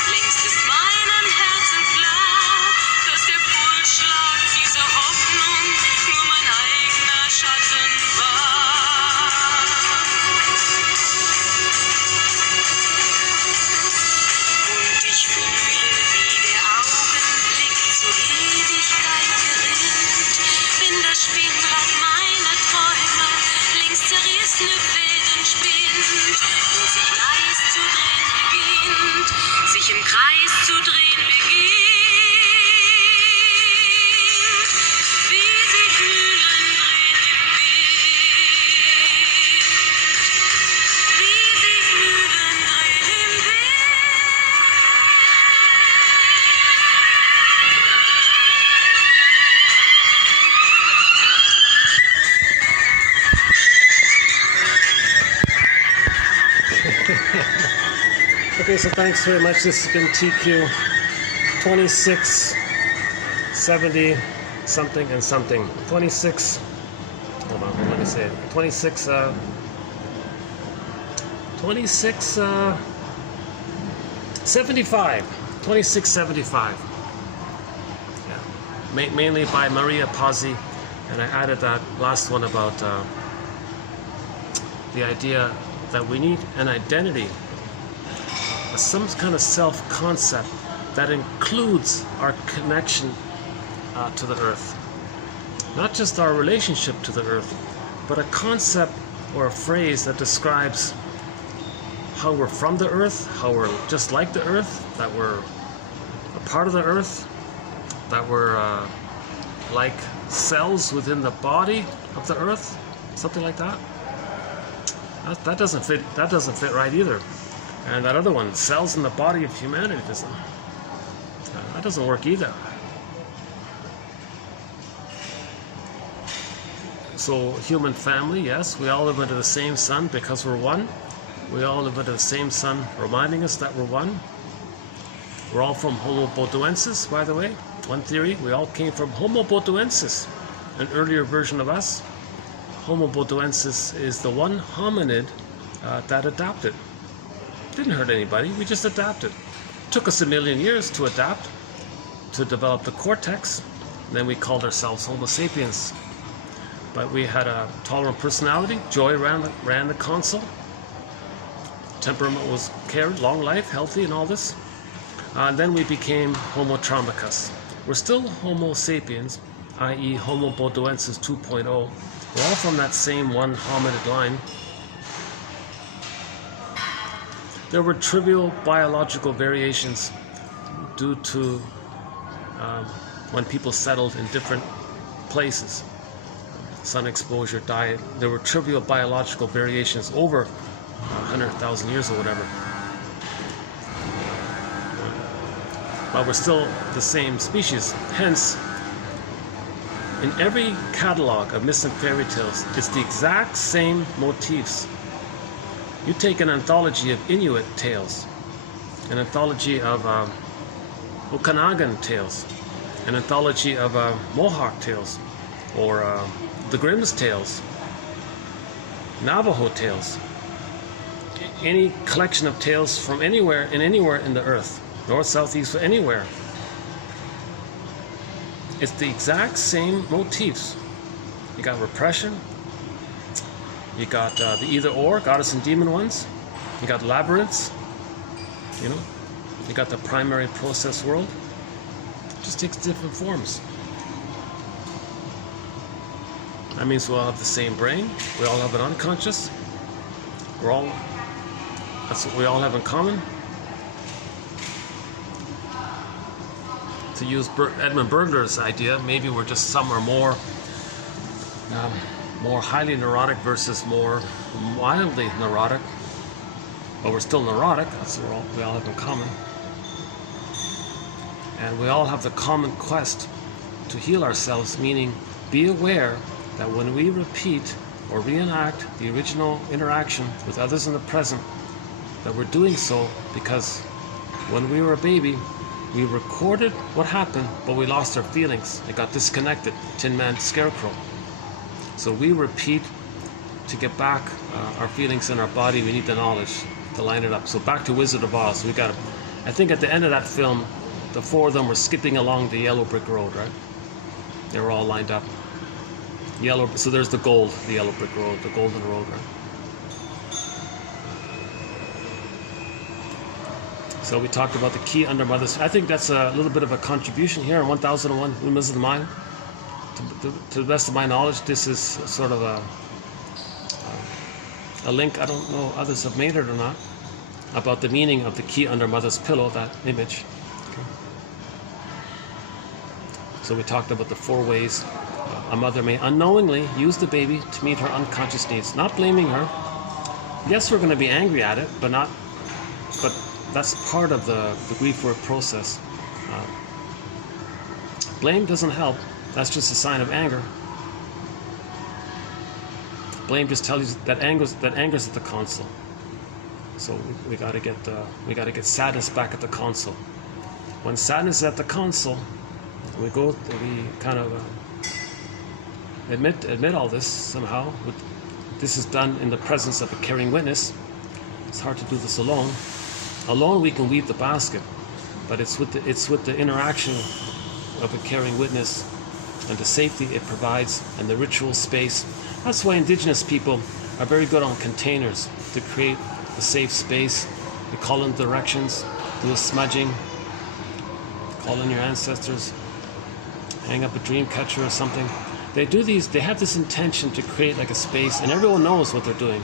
Längst ist meinem Herzen klar, dass der Pulsschlag dieser Hoffnung nur mein eigener Schatten war. Und ich fühle, wie der Augenblick zur Ewigkeit gerinnt, wenn das Spinnrad meiner Träume links zerrissene Fäden spinnt und sich leis zu drehen beginnt, sich im Kreis zu drehen beginnt, wie sich Mühlen drehen im Wind, wie sich Mühlen drehen im Wind. Okay, so thanks very much. This has been TQ 2670 something and something. 26. Hold on, let me say it. 26. 75. 2675. Yeah. Mainly by Maria Pazzi, and I added that last one about the idea that we need an identity, some kind of self-concept that includes our connection to the earth. Not just our relationship to the earth, but a concept or a phrase that describes how we're from the earth, how we're just like the earth, that we're a part of the earth, that we're like cells within the body of the earth, something like that. That doesn't fit. That doesn't fit right either. And that other one, cells in the body of humanity, that doesn't work either. So human family, yes, we all live under the same sun because we're one. We all live under the same sun, reminding us that we're one. We're all from Homo botuensis, by the way. One theory, we all came from Homo botuensis, an earlier version of us. Homo botuensis is the one hominid that adapted. Didn't hurt anybody, we just adapted took us a million years to adapt, to develop the cortex. Then we called ourselves Homo sapiens. But we had a tolerant personality. Joy ran the console. Temperament was carried, long life, healthy, and all this. And then we became Homo traumicus. We're still Homo sapiens, i.e. Homo bodoensis 2.0. We're all from that same one hominid line. There were trivial biological variations due to when people settled in different places. Sun exposure, diet. There were trivial biological variations over 100,000 years or whatever. But we're still the same species. Hence, in every catalog of myths and fairy tales, it's the exact same motifs. You take an anthology of Inuit tales, an anthology of Okanagan tales, an anthology of Mohawk tales, or the Grimm's tales, Navajo tales, any collection of tales from anywhere in the earth, north, south, east, anywhere. It's the exact same motifs. You got repression, you got the either or, goddess and demon ones, you got labyrinths, you know, you got the primary process world. It just takes different forms. That means we all have the same brain, we all have an unconscious, that's what we all have in common. To use Edmund Burglar's idea, maybe we're just some are more highly neurotic versus more mildly neurotic, but we're still neurotic. That's what we all have in common. And we all have the common quest to heal ourselves, meaning be aware that when we repeat or reenact the original interaction with others in the present, that we're doing so because when we were a baby, we recorded what happened, but we lost our feelings. It got disconnected, Tin Man Scarecrow. So we repeat to get back our feelings in our body. We need the knowledge to line it up. So back to Wizard of Oz. We got, I think at the end of that film, the four of them were skipping along the yellow brick road, right? They were all lined up. Yellow. So there's the gold, the yellow brick road, the golden road, right? So we talked about the key under mother's. I think that's a little bit of a contribution here in 1001 Windmills of the Mind. To the best of my knowledge, this is sort of a link. I don't know others have made it or not, about the meaning of the key under mother's pillow, that image. Okay. So we talked about the 4 ways a mother may unknowingly use the baby to meet her unconscious needs. Not blaming her. Yes, we're going to be angry at it, but that's part of the grief work process. Blame doesn't help. That's just a sign of anger. Blame just tells you that anger's at the console. So we got to get sadness back at the console. When sadness is at the console, we kind of admit all this somehow. This is done in the presence of a caring witness. It's hard to do this alone. Alone we can weave the basket, but it's with the interaction of a caring witness and the safety it provides and the ritual space. That's why indigenous people are very good on containers to create a safe space. You call in directions, do a smudging, call in your ancestors, hang up a dream catcher or something. They have this intention to create like a space, and everyone knows what they're doing.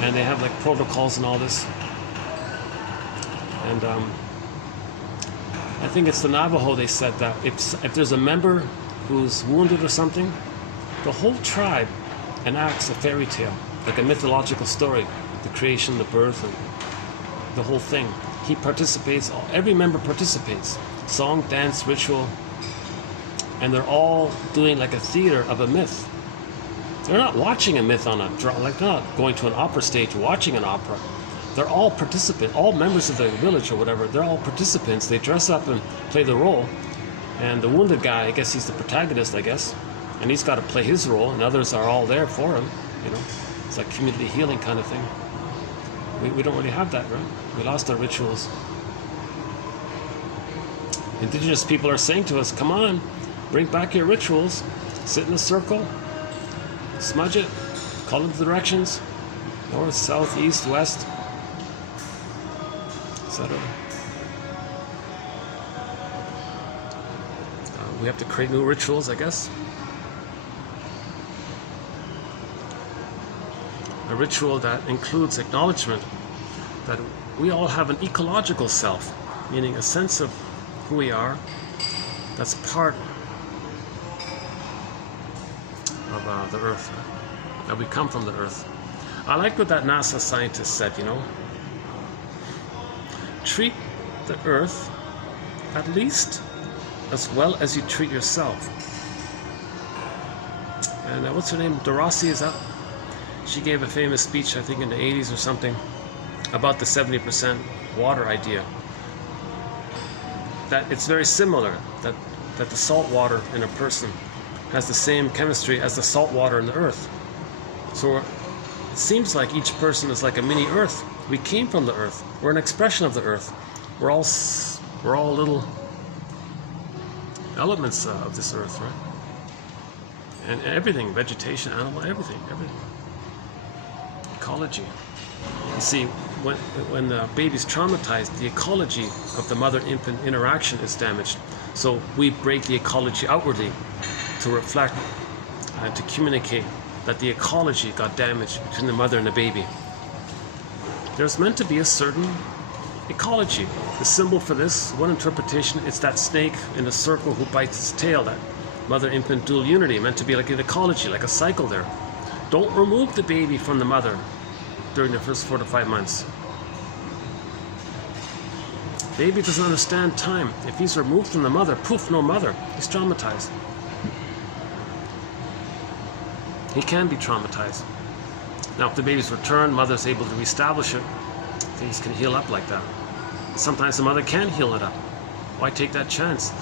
And they have like protocols and all this. And I think it's the Navajo, they said that if there's a member who's wounded or something, the whole tribe enacts a fairy tale, like a mythological story, the creation, the birth, and the whole thing. He participates, every member participates, song, dance, ritual, and they're all doing like a theater of a myth. They're not watching a myth on they're not going to an opera stage watching an opera. They're all participants, all members of the village or whatever. They're all participants. They dress up and play the role. And the wounded guy, I guess he's the protagonist, I guess. And he's got to play his role, and others are all there for him. You know, it's like community healing kind of thing. We don't really have that, right? We lost our rituals. indigenous people are saying to us, come on, bring back your rituals, sit in a circle, smudge it, call it the directions, north, south, east, west, etc. We have to create new rituals, I guess. A ritual that includes acknowledgement that we all have an ecological self, meaning a sense of who we are that's part of the earth, that we come from the earth. I like what that NASA scientist said, you know. Treat the earth at least as well as you treat yourself. And what's her name? Dorossi, is that? She gave a famous speech, I think in the 80s or something, about the 70% water idea. That it's very similar, that the salt water in a person has the same chemistry as the salt water in the earth. So it seems like each person is like a mini earth. We came from the earth. We're an expression of the earth. We're all little elements of this earth, right? And everything, vegetation, animal, everything. Ecology. You see, when the baby's traumatized, the ecology of the mother-infant interaction is damaged. So we break the ecology outwardly to reflect and to communicate that the ecology got damaged between the mother and the baby. There's meant to be a certain ecology. The symbol for this, one interpretation, it's that snake in a circle who bites its tail, that mother-infant dual unity, meant to be like an ecology, like a cycle there. Don't remove the baby from the mother during the first 4 to 5 months. Baby doesn't understand time. If he's removed from the mother, poof, no mother. He's traumatized. He can be traumatized. Now, if the baby's returned, mother's able to reestablish it, things can heal up like that. Sometimes the mother can heal it up. Why take that chance?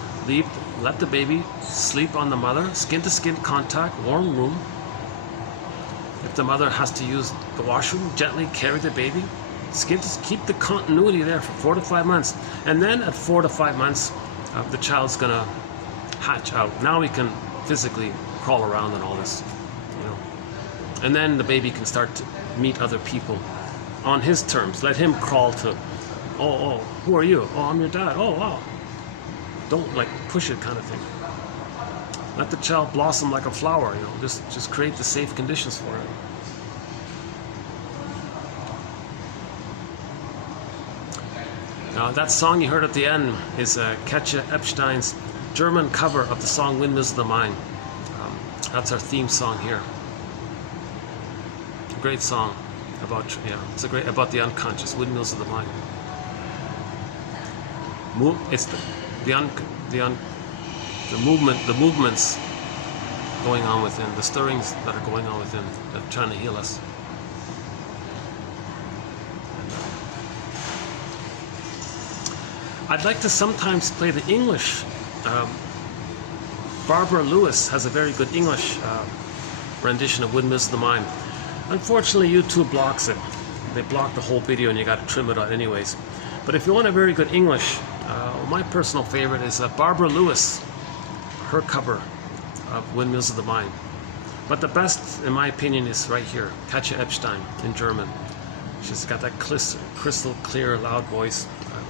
Let the baby sleep on the mother, skin-to-skin contact, warm room. If the mother has to use the washroom, gently carry the baby. Keep the continuity there for 4 to 5 months. And then at 4 to 5 months, the child's gonna hatch out. Now he can physically crawl around and all this, you know. And then the baby can start to meet other people on his terms. Let him crawl to, oh, who are you? Oh, I'm your dad. Oh, wow. Don't like push it kind of thing. Let the child blossom like a flower, you know. Just create the safe conditions for it. Now, that song you heard at the end is Katja Epstein's German cover of the song Windmills of the Mind. That's our theme song here. A great song about, it's about the unconscious, Windmills of the Mind. It's the movements going on within, the stirrings that are going on within, that are trying to heal us. I'd like to sometimes play the English. Barbara Lewis has a very good English rendition of Windmills of the Mind. Unfortunately, YouTube blocks it. They block the whole video and you got to trim it out anyways. But if you want a very good English, my personal favorite is Barbara Lewis, her cover of Windmills of the Mind. But the best, in my opinion, is right here, Katja Epstein in German. She's got that crystal clear, loud voice.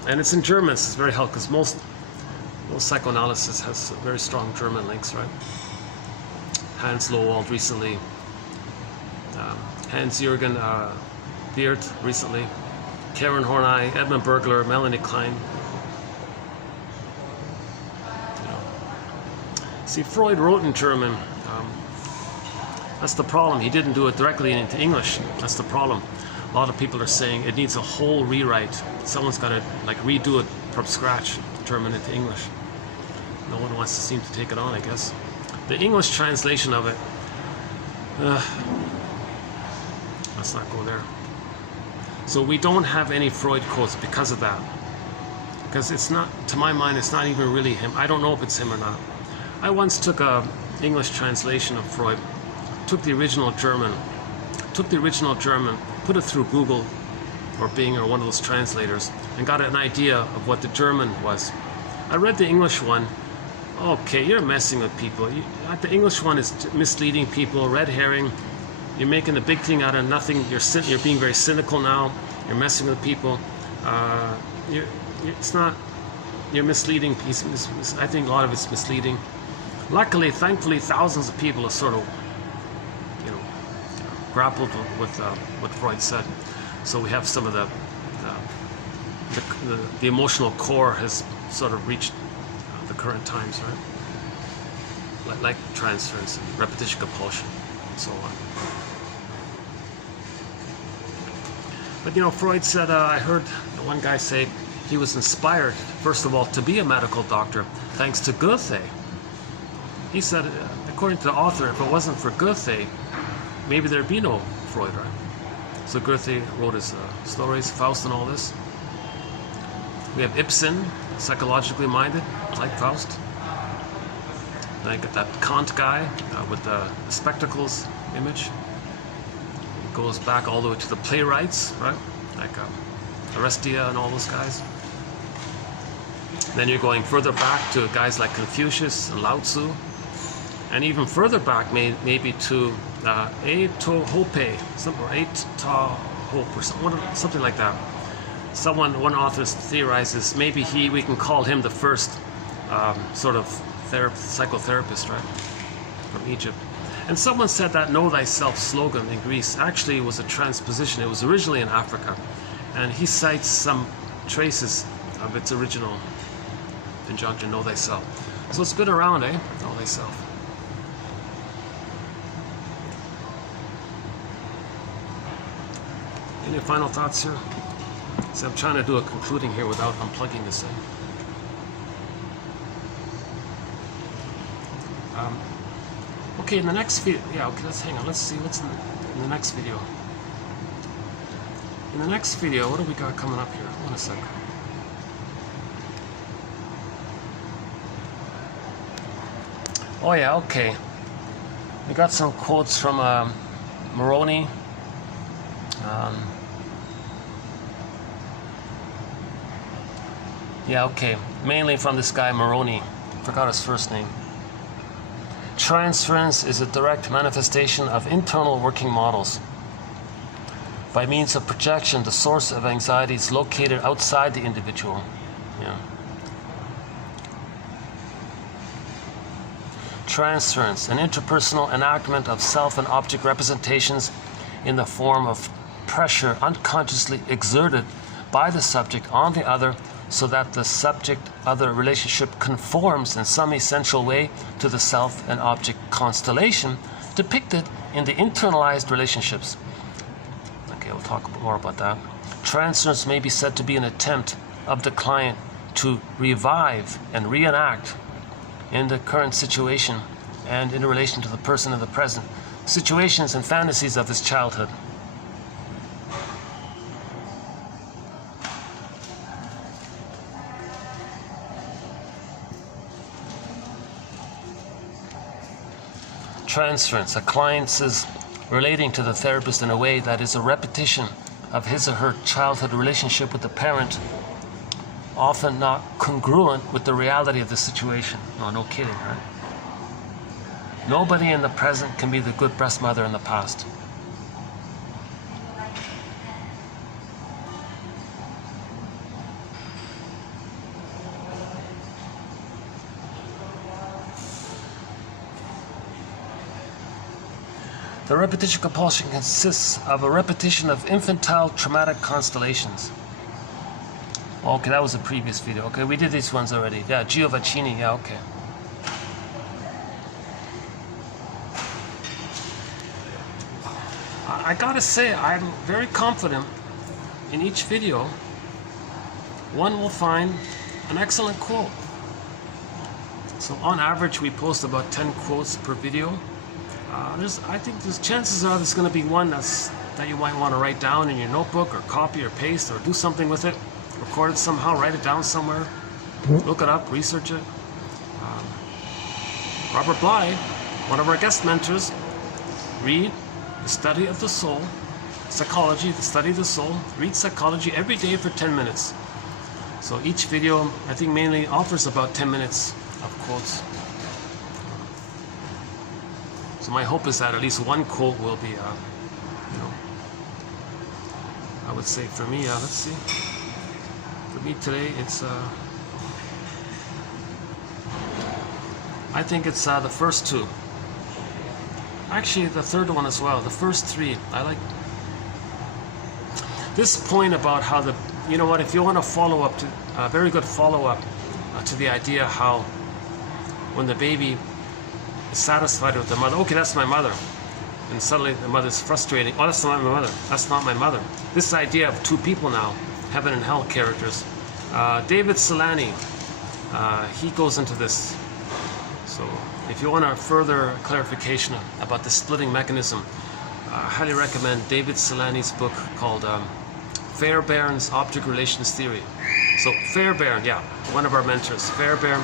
And it's in German, so it's very helpful, because most psychoanalysis has very strong German links, right? Hans Lowald recently, Hans-Jürgen Wirth recently, Karen Horney, Edmund Bergler, Melanie Klein. See, Freud wrote in German. That's the problem. He didn't do it directly into English. That's the problem. A lot of people are saying it needs a whole rewrite. Someone's got to like redo it from scratch, German into English. No one wants to seem to take it on, I guess. The English translation of it, let's not go there. So we don't have any Freud quotes because of that. Because it's not, to my mind, it's not even really him. I don't know if it's him or not. I once took a English translation of Freud, took the original German, put it through Google or Bing or one of those translators, and got an idea of what the German was. I read the English one. Okay, you're messing with people. The English one is misleading people, red herring. You're making a big thing out of nothing. You're being very cynical now. You're messing with people. It's not. You're misleading. I think a lot of it's misleading. Luckily, thankfully, thousands of people have sort of, grappled with what Freud said. So we have some of the emotional core has sort of reached the current times, right? Like transference, repetition, compulsion, and so on. But Freud said, I heard one guy say he was inspired, first of all, to be a medical doctor thanks to Goethe. He said, according to the author, if it wasn't for Goethe, maybe there'd be no Freud, right? So Goethe wrote his stories, Faust and all this. We have Ibsen, psychologically minded, like Faust. Then I got that Kant guy with the spectacles image. It goes back all the way to the playwrights, right? Like Arestia and all those guys. Then you're going further back to guys like Confucius and Lao Tzu. And even further back, maybe to Hope, or something like that. One author theorizes maybe we can call him the first sort of psychotherapist, right, from Egypt. And someone said that "Know Thyself" slogan in Greece actually was a transposition. It was originally in Africa, and he cites some traces of its original injunction, "Know Thyself." So it's been around, eh? Know Thyself. Any final thoughts here? So I'm trying to do a concluding here without unplugging this thing. Okay, in the next video, let's hang on. Let's see what's in the next video. In the next video, what do we got coming up here? Hold on a sec. Oh yeah, okay. We got some quotes from Moroni. Mainly from this guy Moroni. Forgot his first name. Transference is a direct manifestation of internal working models. By means of projection, the source of anxiety is located outside the individual. Yeah. Transference, an interpersonal enactment of self and object representations in the form of pressure unconsciously exerted by the subject on the other, so that the subject-other relationship conforms in some essential way to the self and object constellation depicted in the internalized relationships. Okay, we'll talk more about that. Transference may be said to be an attempt of the client to revive and reenact in the current situation and in relation to the person in the present situations and fantasies of his childhood. Transference, a client is relating to the therapist in a way that is a repetition of his or her childhood relationship with the parent, often not congruent with the reality of the situation. No kidding, right? Nobody in the present can be the good breast mother in the past. The repetition compulsion consists of a repetition of infantile traumatic constellations. Okay, that was a previous video. Okay, we did these ones already. Yeah, Giovacchini, yeah, okay. I gotta say, I'm very confident in each video one will find an excellent quote. So on average, we post about 10 quotes per video. I think there's chances are there's going to be one that you might want to write down in your notebook or copy or paste or do something with it, record it somehow, write it down somewhere, look it up, research it. Robert Bly, one of our guest mentors, read The Study of the Soul, Psychology, The Study of the Soul, read psychology every day for 10 minutes. So each video, I think, mainly offers about 10 minutes of quotes. So my hope is that at least one quote will be, you know, I would say for me, let's see. For me today, it's, I think it's the first two. Actually, the third one as well. The first three, I like. This point about how the, you know what, if you want to follow up to, a very good follow-up to the idea how when the baby is satisfied with the mother, okay, that's my mother, and suddenly the mother's frustrating, oh, that's not my mother, that's not my mother. This idea of two people now, heaven and hell characters. David Solani, he goes into this. So if you want a further clarification about the splitting mechanism, I highly recommend David Solani's book called Fraiberg's Object Relations Theory. So Fraiberg, yeah, one of our mentors, Fraiberg,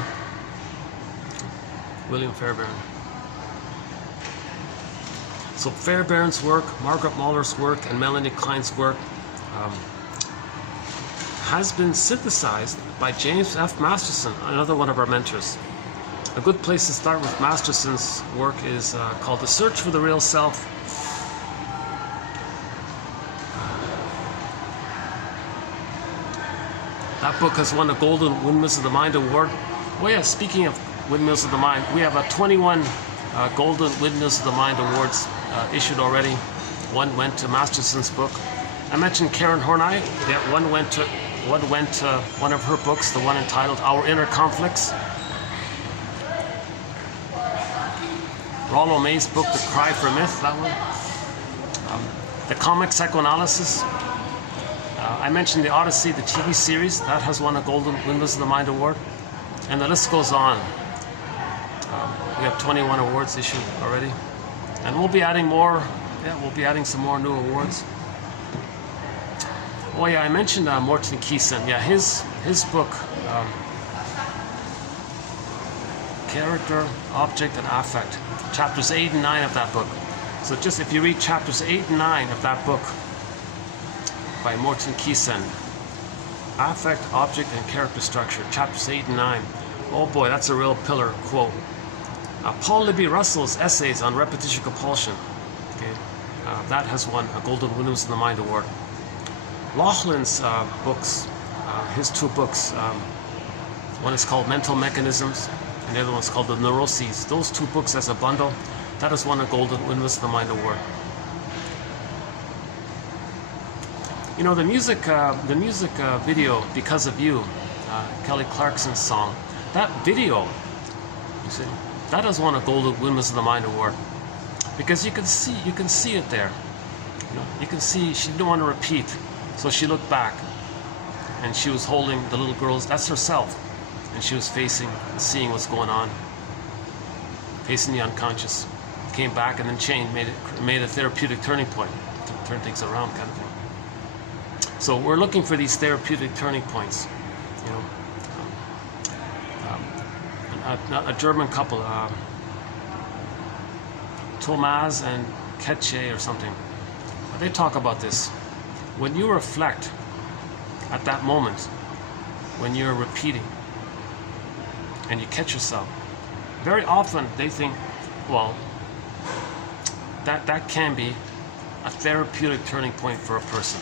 William Fraiberg. So Fraiberg's work, Margaret Mahler's work, and Melanie Klein's work has been synthesized by James F. Masterson, another one of our mentors. A good place to start with Masterson's work is called The Search for the Real Self. That book has won a Golden Windmills of the Mind Award. Oh yeah, speaking of Windmills of the Mind, we have 21 Golden Windmills of the Mind Awards issued already. One went to Masterson's book. I mentioned Karen Horney. Yeah, one went to one of her books, the one entitled Our Inner Conflicts. Rollo May's book, The Cry for Myth, that one. The Comic Psychoanalysis. I mentioned The Odyssey, the TV series. That has won a Golden Windmills of the Mind Award. And the list goes on. We have 21 awards issued already. And we'll be adding more. Yeah, we'll be adding some more new awards. Oh yeah, I mentioned Morton Keeson. Yeah, his book, Character, Object, and Affect. Chapters 8 and 9 of that book. So just if you read chapters 8 and 9 of that book by Morton Keeson, Affect, Object, and Character Structure, chapters 8 and 9. Oh boy, that's a real pillar quote. Paul Libby Russell's essays on repetition compulsion. Okay, that has won a Golden Windmills of the Mind Award. Laughlin's books, his two books, one is called Mental Mechanisms, and the other one's called The Neuroses. Those two books as a bundle, that has won a Golden Windmills of the Mind Award. You know, the music video, Because of You, Kelly Clarkson's song, that video, you see, that has won a Golden Windmills of the Mind Award. Because you can see it there. You know, you can see she didn't want to repeat. So she looked back, and she was holding the little girls, that's herself. And she was seeing what's going on, facing the unconscious. Came back and then changed, made a therapeutic turning point to turn things around, kind of thing. So we're looking for these therapeutic turning points. You know, a German couple, Thomas and Ketche or something, they talk about this. When you reflect at that moment, when you're repeating, and you catch yourself, very often they think, well, that can be a therapeutic turning point for a person.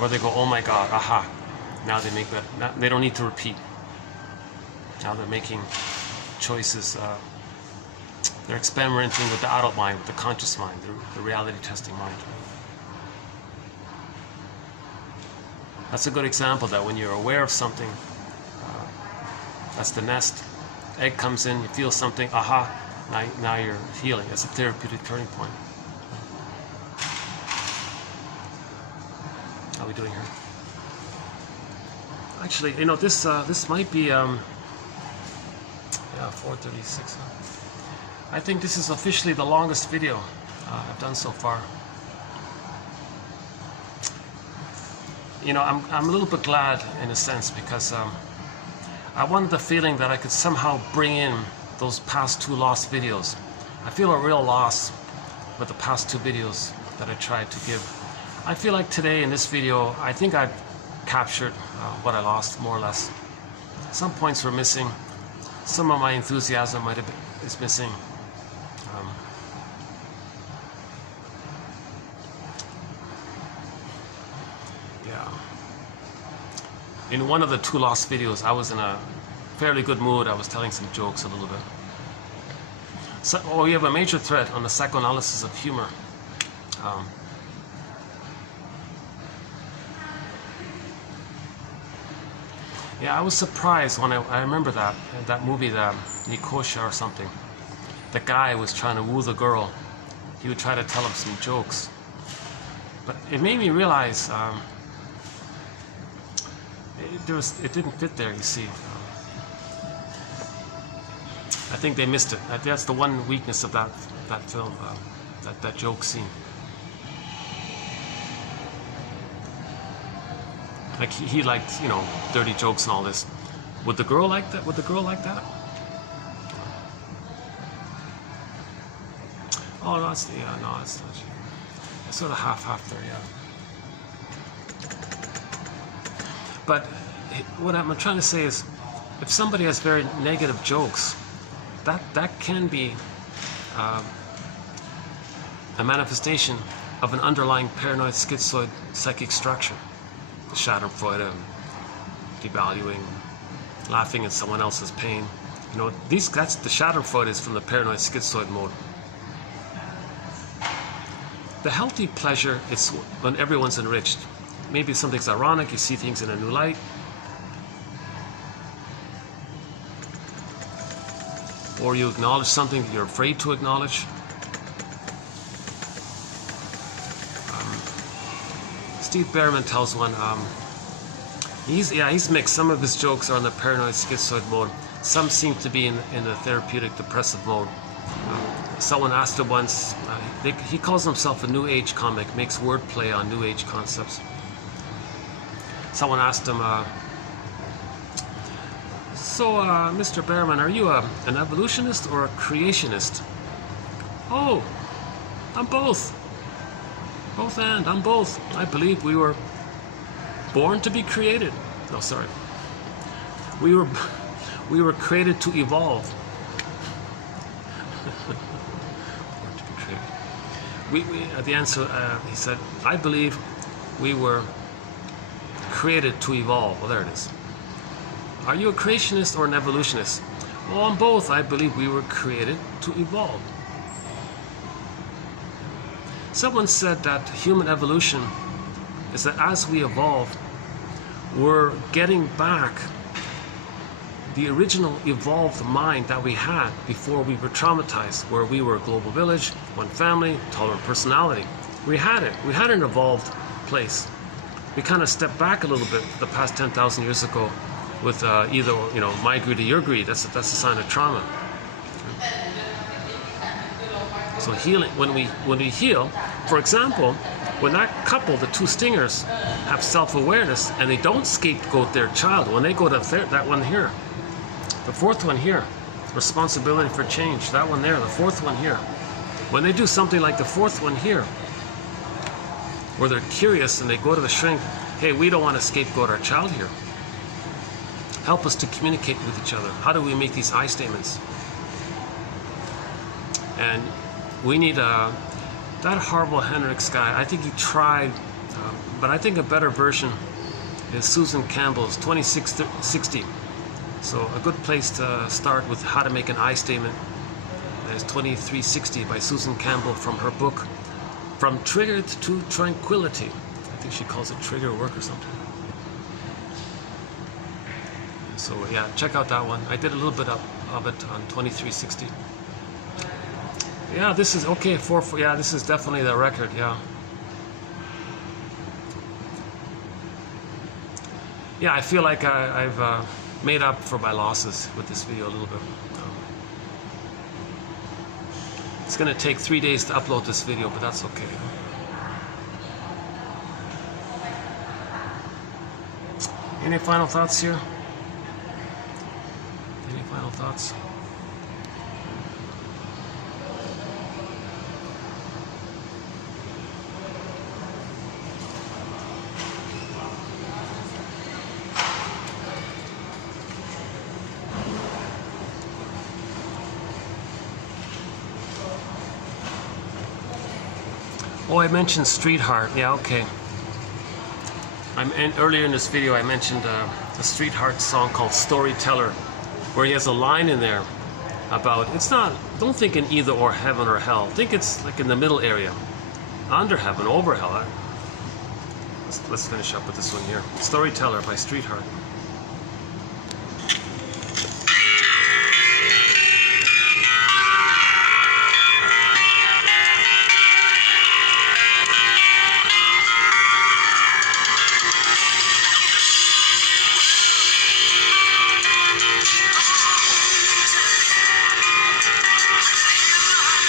Or they go, oh my God, aha, now they make that, now they don't need to repeat. Now they're making choices, they're experimenting with the adult mind, with the conscious mind, the reality testing mind. That's a good example that when you're aware of something, that's the nest. Egg comes in, you feel something, aha, now you're healing. That's a therapeutic turning point. How are we doing here? Actually, you know, this might be, yeah, 4:36. I think this is officially the longest video I've done so far. You know, I'm a little bit glad in a sense because I wanted the feeling that I could somehow bring in those past two lost videos. I feel a real loss with the past two videos that I tried to give. I feel like today in this video, I think I've captured what I lost, more or less. Some points were missing. Some of my enthusiasm is missing. Yeah. In one of the 2 lost videos, I was in a fairly good mood. I was telling some jokes a little bit. So, we have a major thread on the psychoanalysis of humor. Yeah, I was surprised when I remember that movie, the Nicosia or something. The guy was trying to woo the girl. He would try to tell him some jokes. But it made me realize it didn't fit there, you see. I think they missed it. That's the one weakness of that film, that joke scene. Like he liked, you know, dirty jokes and all this. Would the girl like that? Would the girl like that? Oh no, it's no, it's not. It's sort of half there, yeah. But what I'm trying to say is, if somebody has very negative jokes, that can be a manifestation of an underlying paranoid schizoid psychic structure. The Schadenfreude, devaluing, laughing at someone else's pain. You know, that's the Schadenfreude is from the paranoid schizoid mode. The healthy pleasure is when everyone's enriched. Maybe something's ironic, you see things in a new light. Or you acknowledge something that you're afraid to acknowledge. Steve Behrman tells one, he's mixed. Some of his jokes are in the paranoid schizoid mode. Some seem to be in the therapeutic depressive mode. Someone asked him once, he calls himself a New Age comic, makes wordplay on New Age concepts. Someone asked him, so Mr. Behrman, are you an evolutionist or a creationist? Oh, I'm both. Both and, I'm both. I believe we were born to be created. No, sorry. We were created to evolve. Born to be created. At the answer, he said, I believe we were created to evolve. Well, there it is. Are you a creationist or an evolutionist? Well, I'm both. I believe we were created to evolve. Someone said that human evolution is that as we evolve, we're getting back the original evolved mind that we had before we were traumatized, where we were a global village, one family, tolerant personality. We had it. We had an evolved place. We kind of stepped back a little bit the past 10,000 years ago with either, you know, my greed or your greed. That's a sign of trauma. So healing, when we heal, for example, when that couple, the 2 stingers, have self-awareness and they don't scapegoat their child, when they go to that one here, the 4th one here, responsibility for change, that one there, the 4th one here, when they do something like the 4th one here, where they're curious and they go to the shrink, hey, we don't want to scapegoat our child here. Help us to communicate with each other. How do we make these I statements? And we need that horrible Hendricks guy. I think he tried, but I think a better version is Susan Campbell's 2660. So a good place to start with how to make an I statement is 2360 by Susan Campbell from her book, From Triggered to Tranquility. I think she calls it trigger work or something. So yeah, check out that one. I did a little bit of it on 2360. Yeah, this is okay. Yeah, this is definitely the record. Yeah. Yeah, I feel like I've made up for my losses with this video a little bit. It's going to take 3 days to upload this video, but that's okay. Any final thoughts here? Any final thoughts? Oh, I mentioned Street Heart. Yeah, okay. Earlier in this video, I mentioned a Street Heart song called Storyteller, where he has a line in there about, it's not, don't think in either or heaven or hell. Think it's like in the middle area. Under heaven, over hell. Let's finish up with this one here. Storyteller by Street Heart.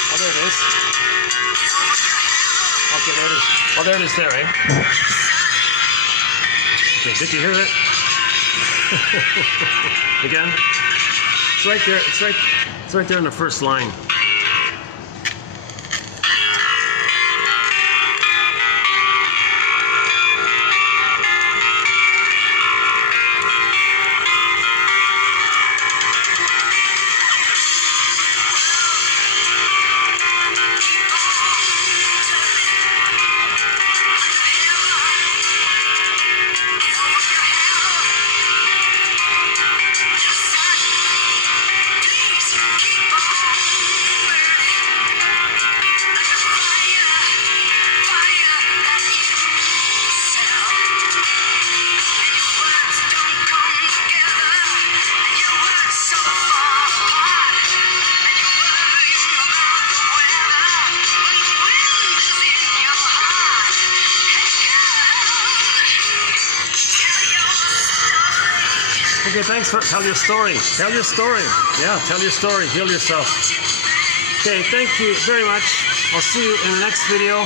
Oh, there it is. Okay, there it is. Oh, there it is there, eh? Okay, did you hear that? Again? It's right there. It's right there in the first line. Okay, thanks for tell your story. Tell your story. Yeah, tell your story. Heal yourself. Okay, thank you very much. I'll see you in the next video.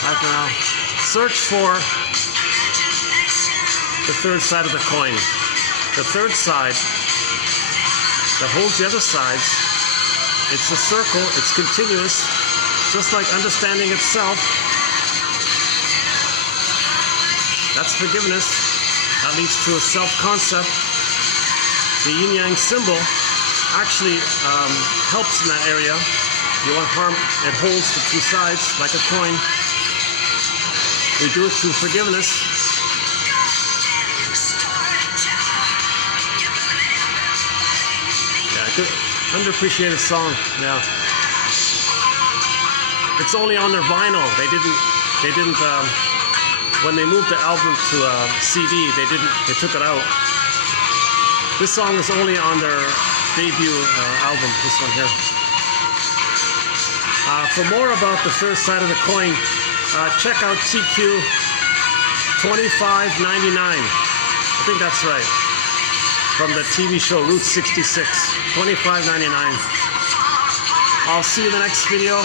Bye for now. Search for the third side of the coin. The third side that holds the other sides. It's a circle. It's continuous. Just like understanding itself. That's forgiveness. That leads to a self-concept. The yin-yang symbol actually helps in that area. You want harm, it holds the two sides like a coin. We do it through forgiveness. Yeah, good, underappreciated song. Yeah, it's only on their vinyl. They didn't. When they moved the album to a CD, they took it out. This song is only on their debut album, this one here. For more about the first side of the coin, check out TQ 2599. I think that's right. From the TV show Route 66, 2599. I'll see you in the next video.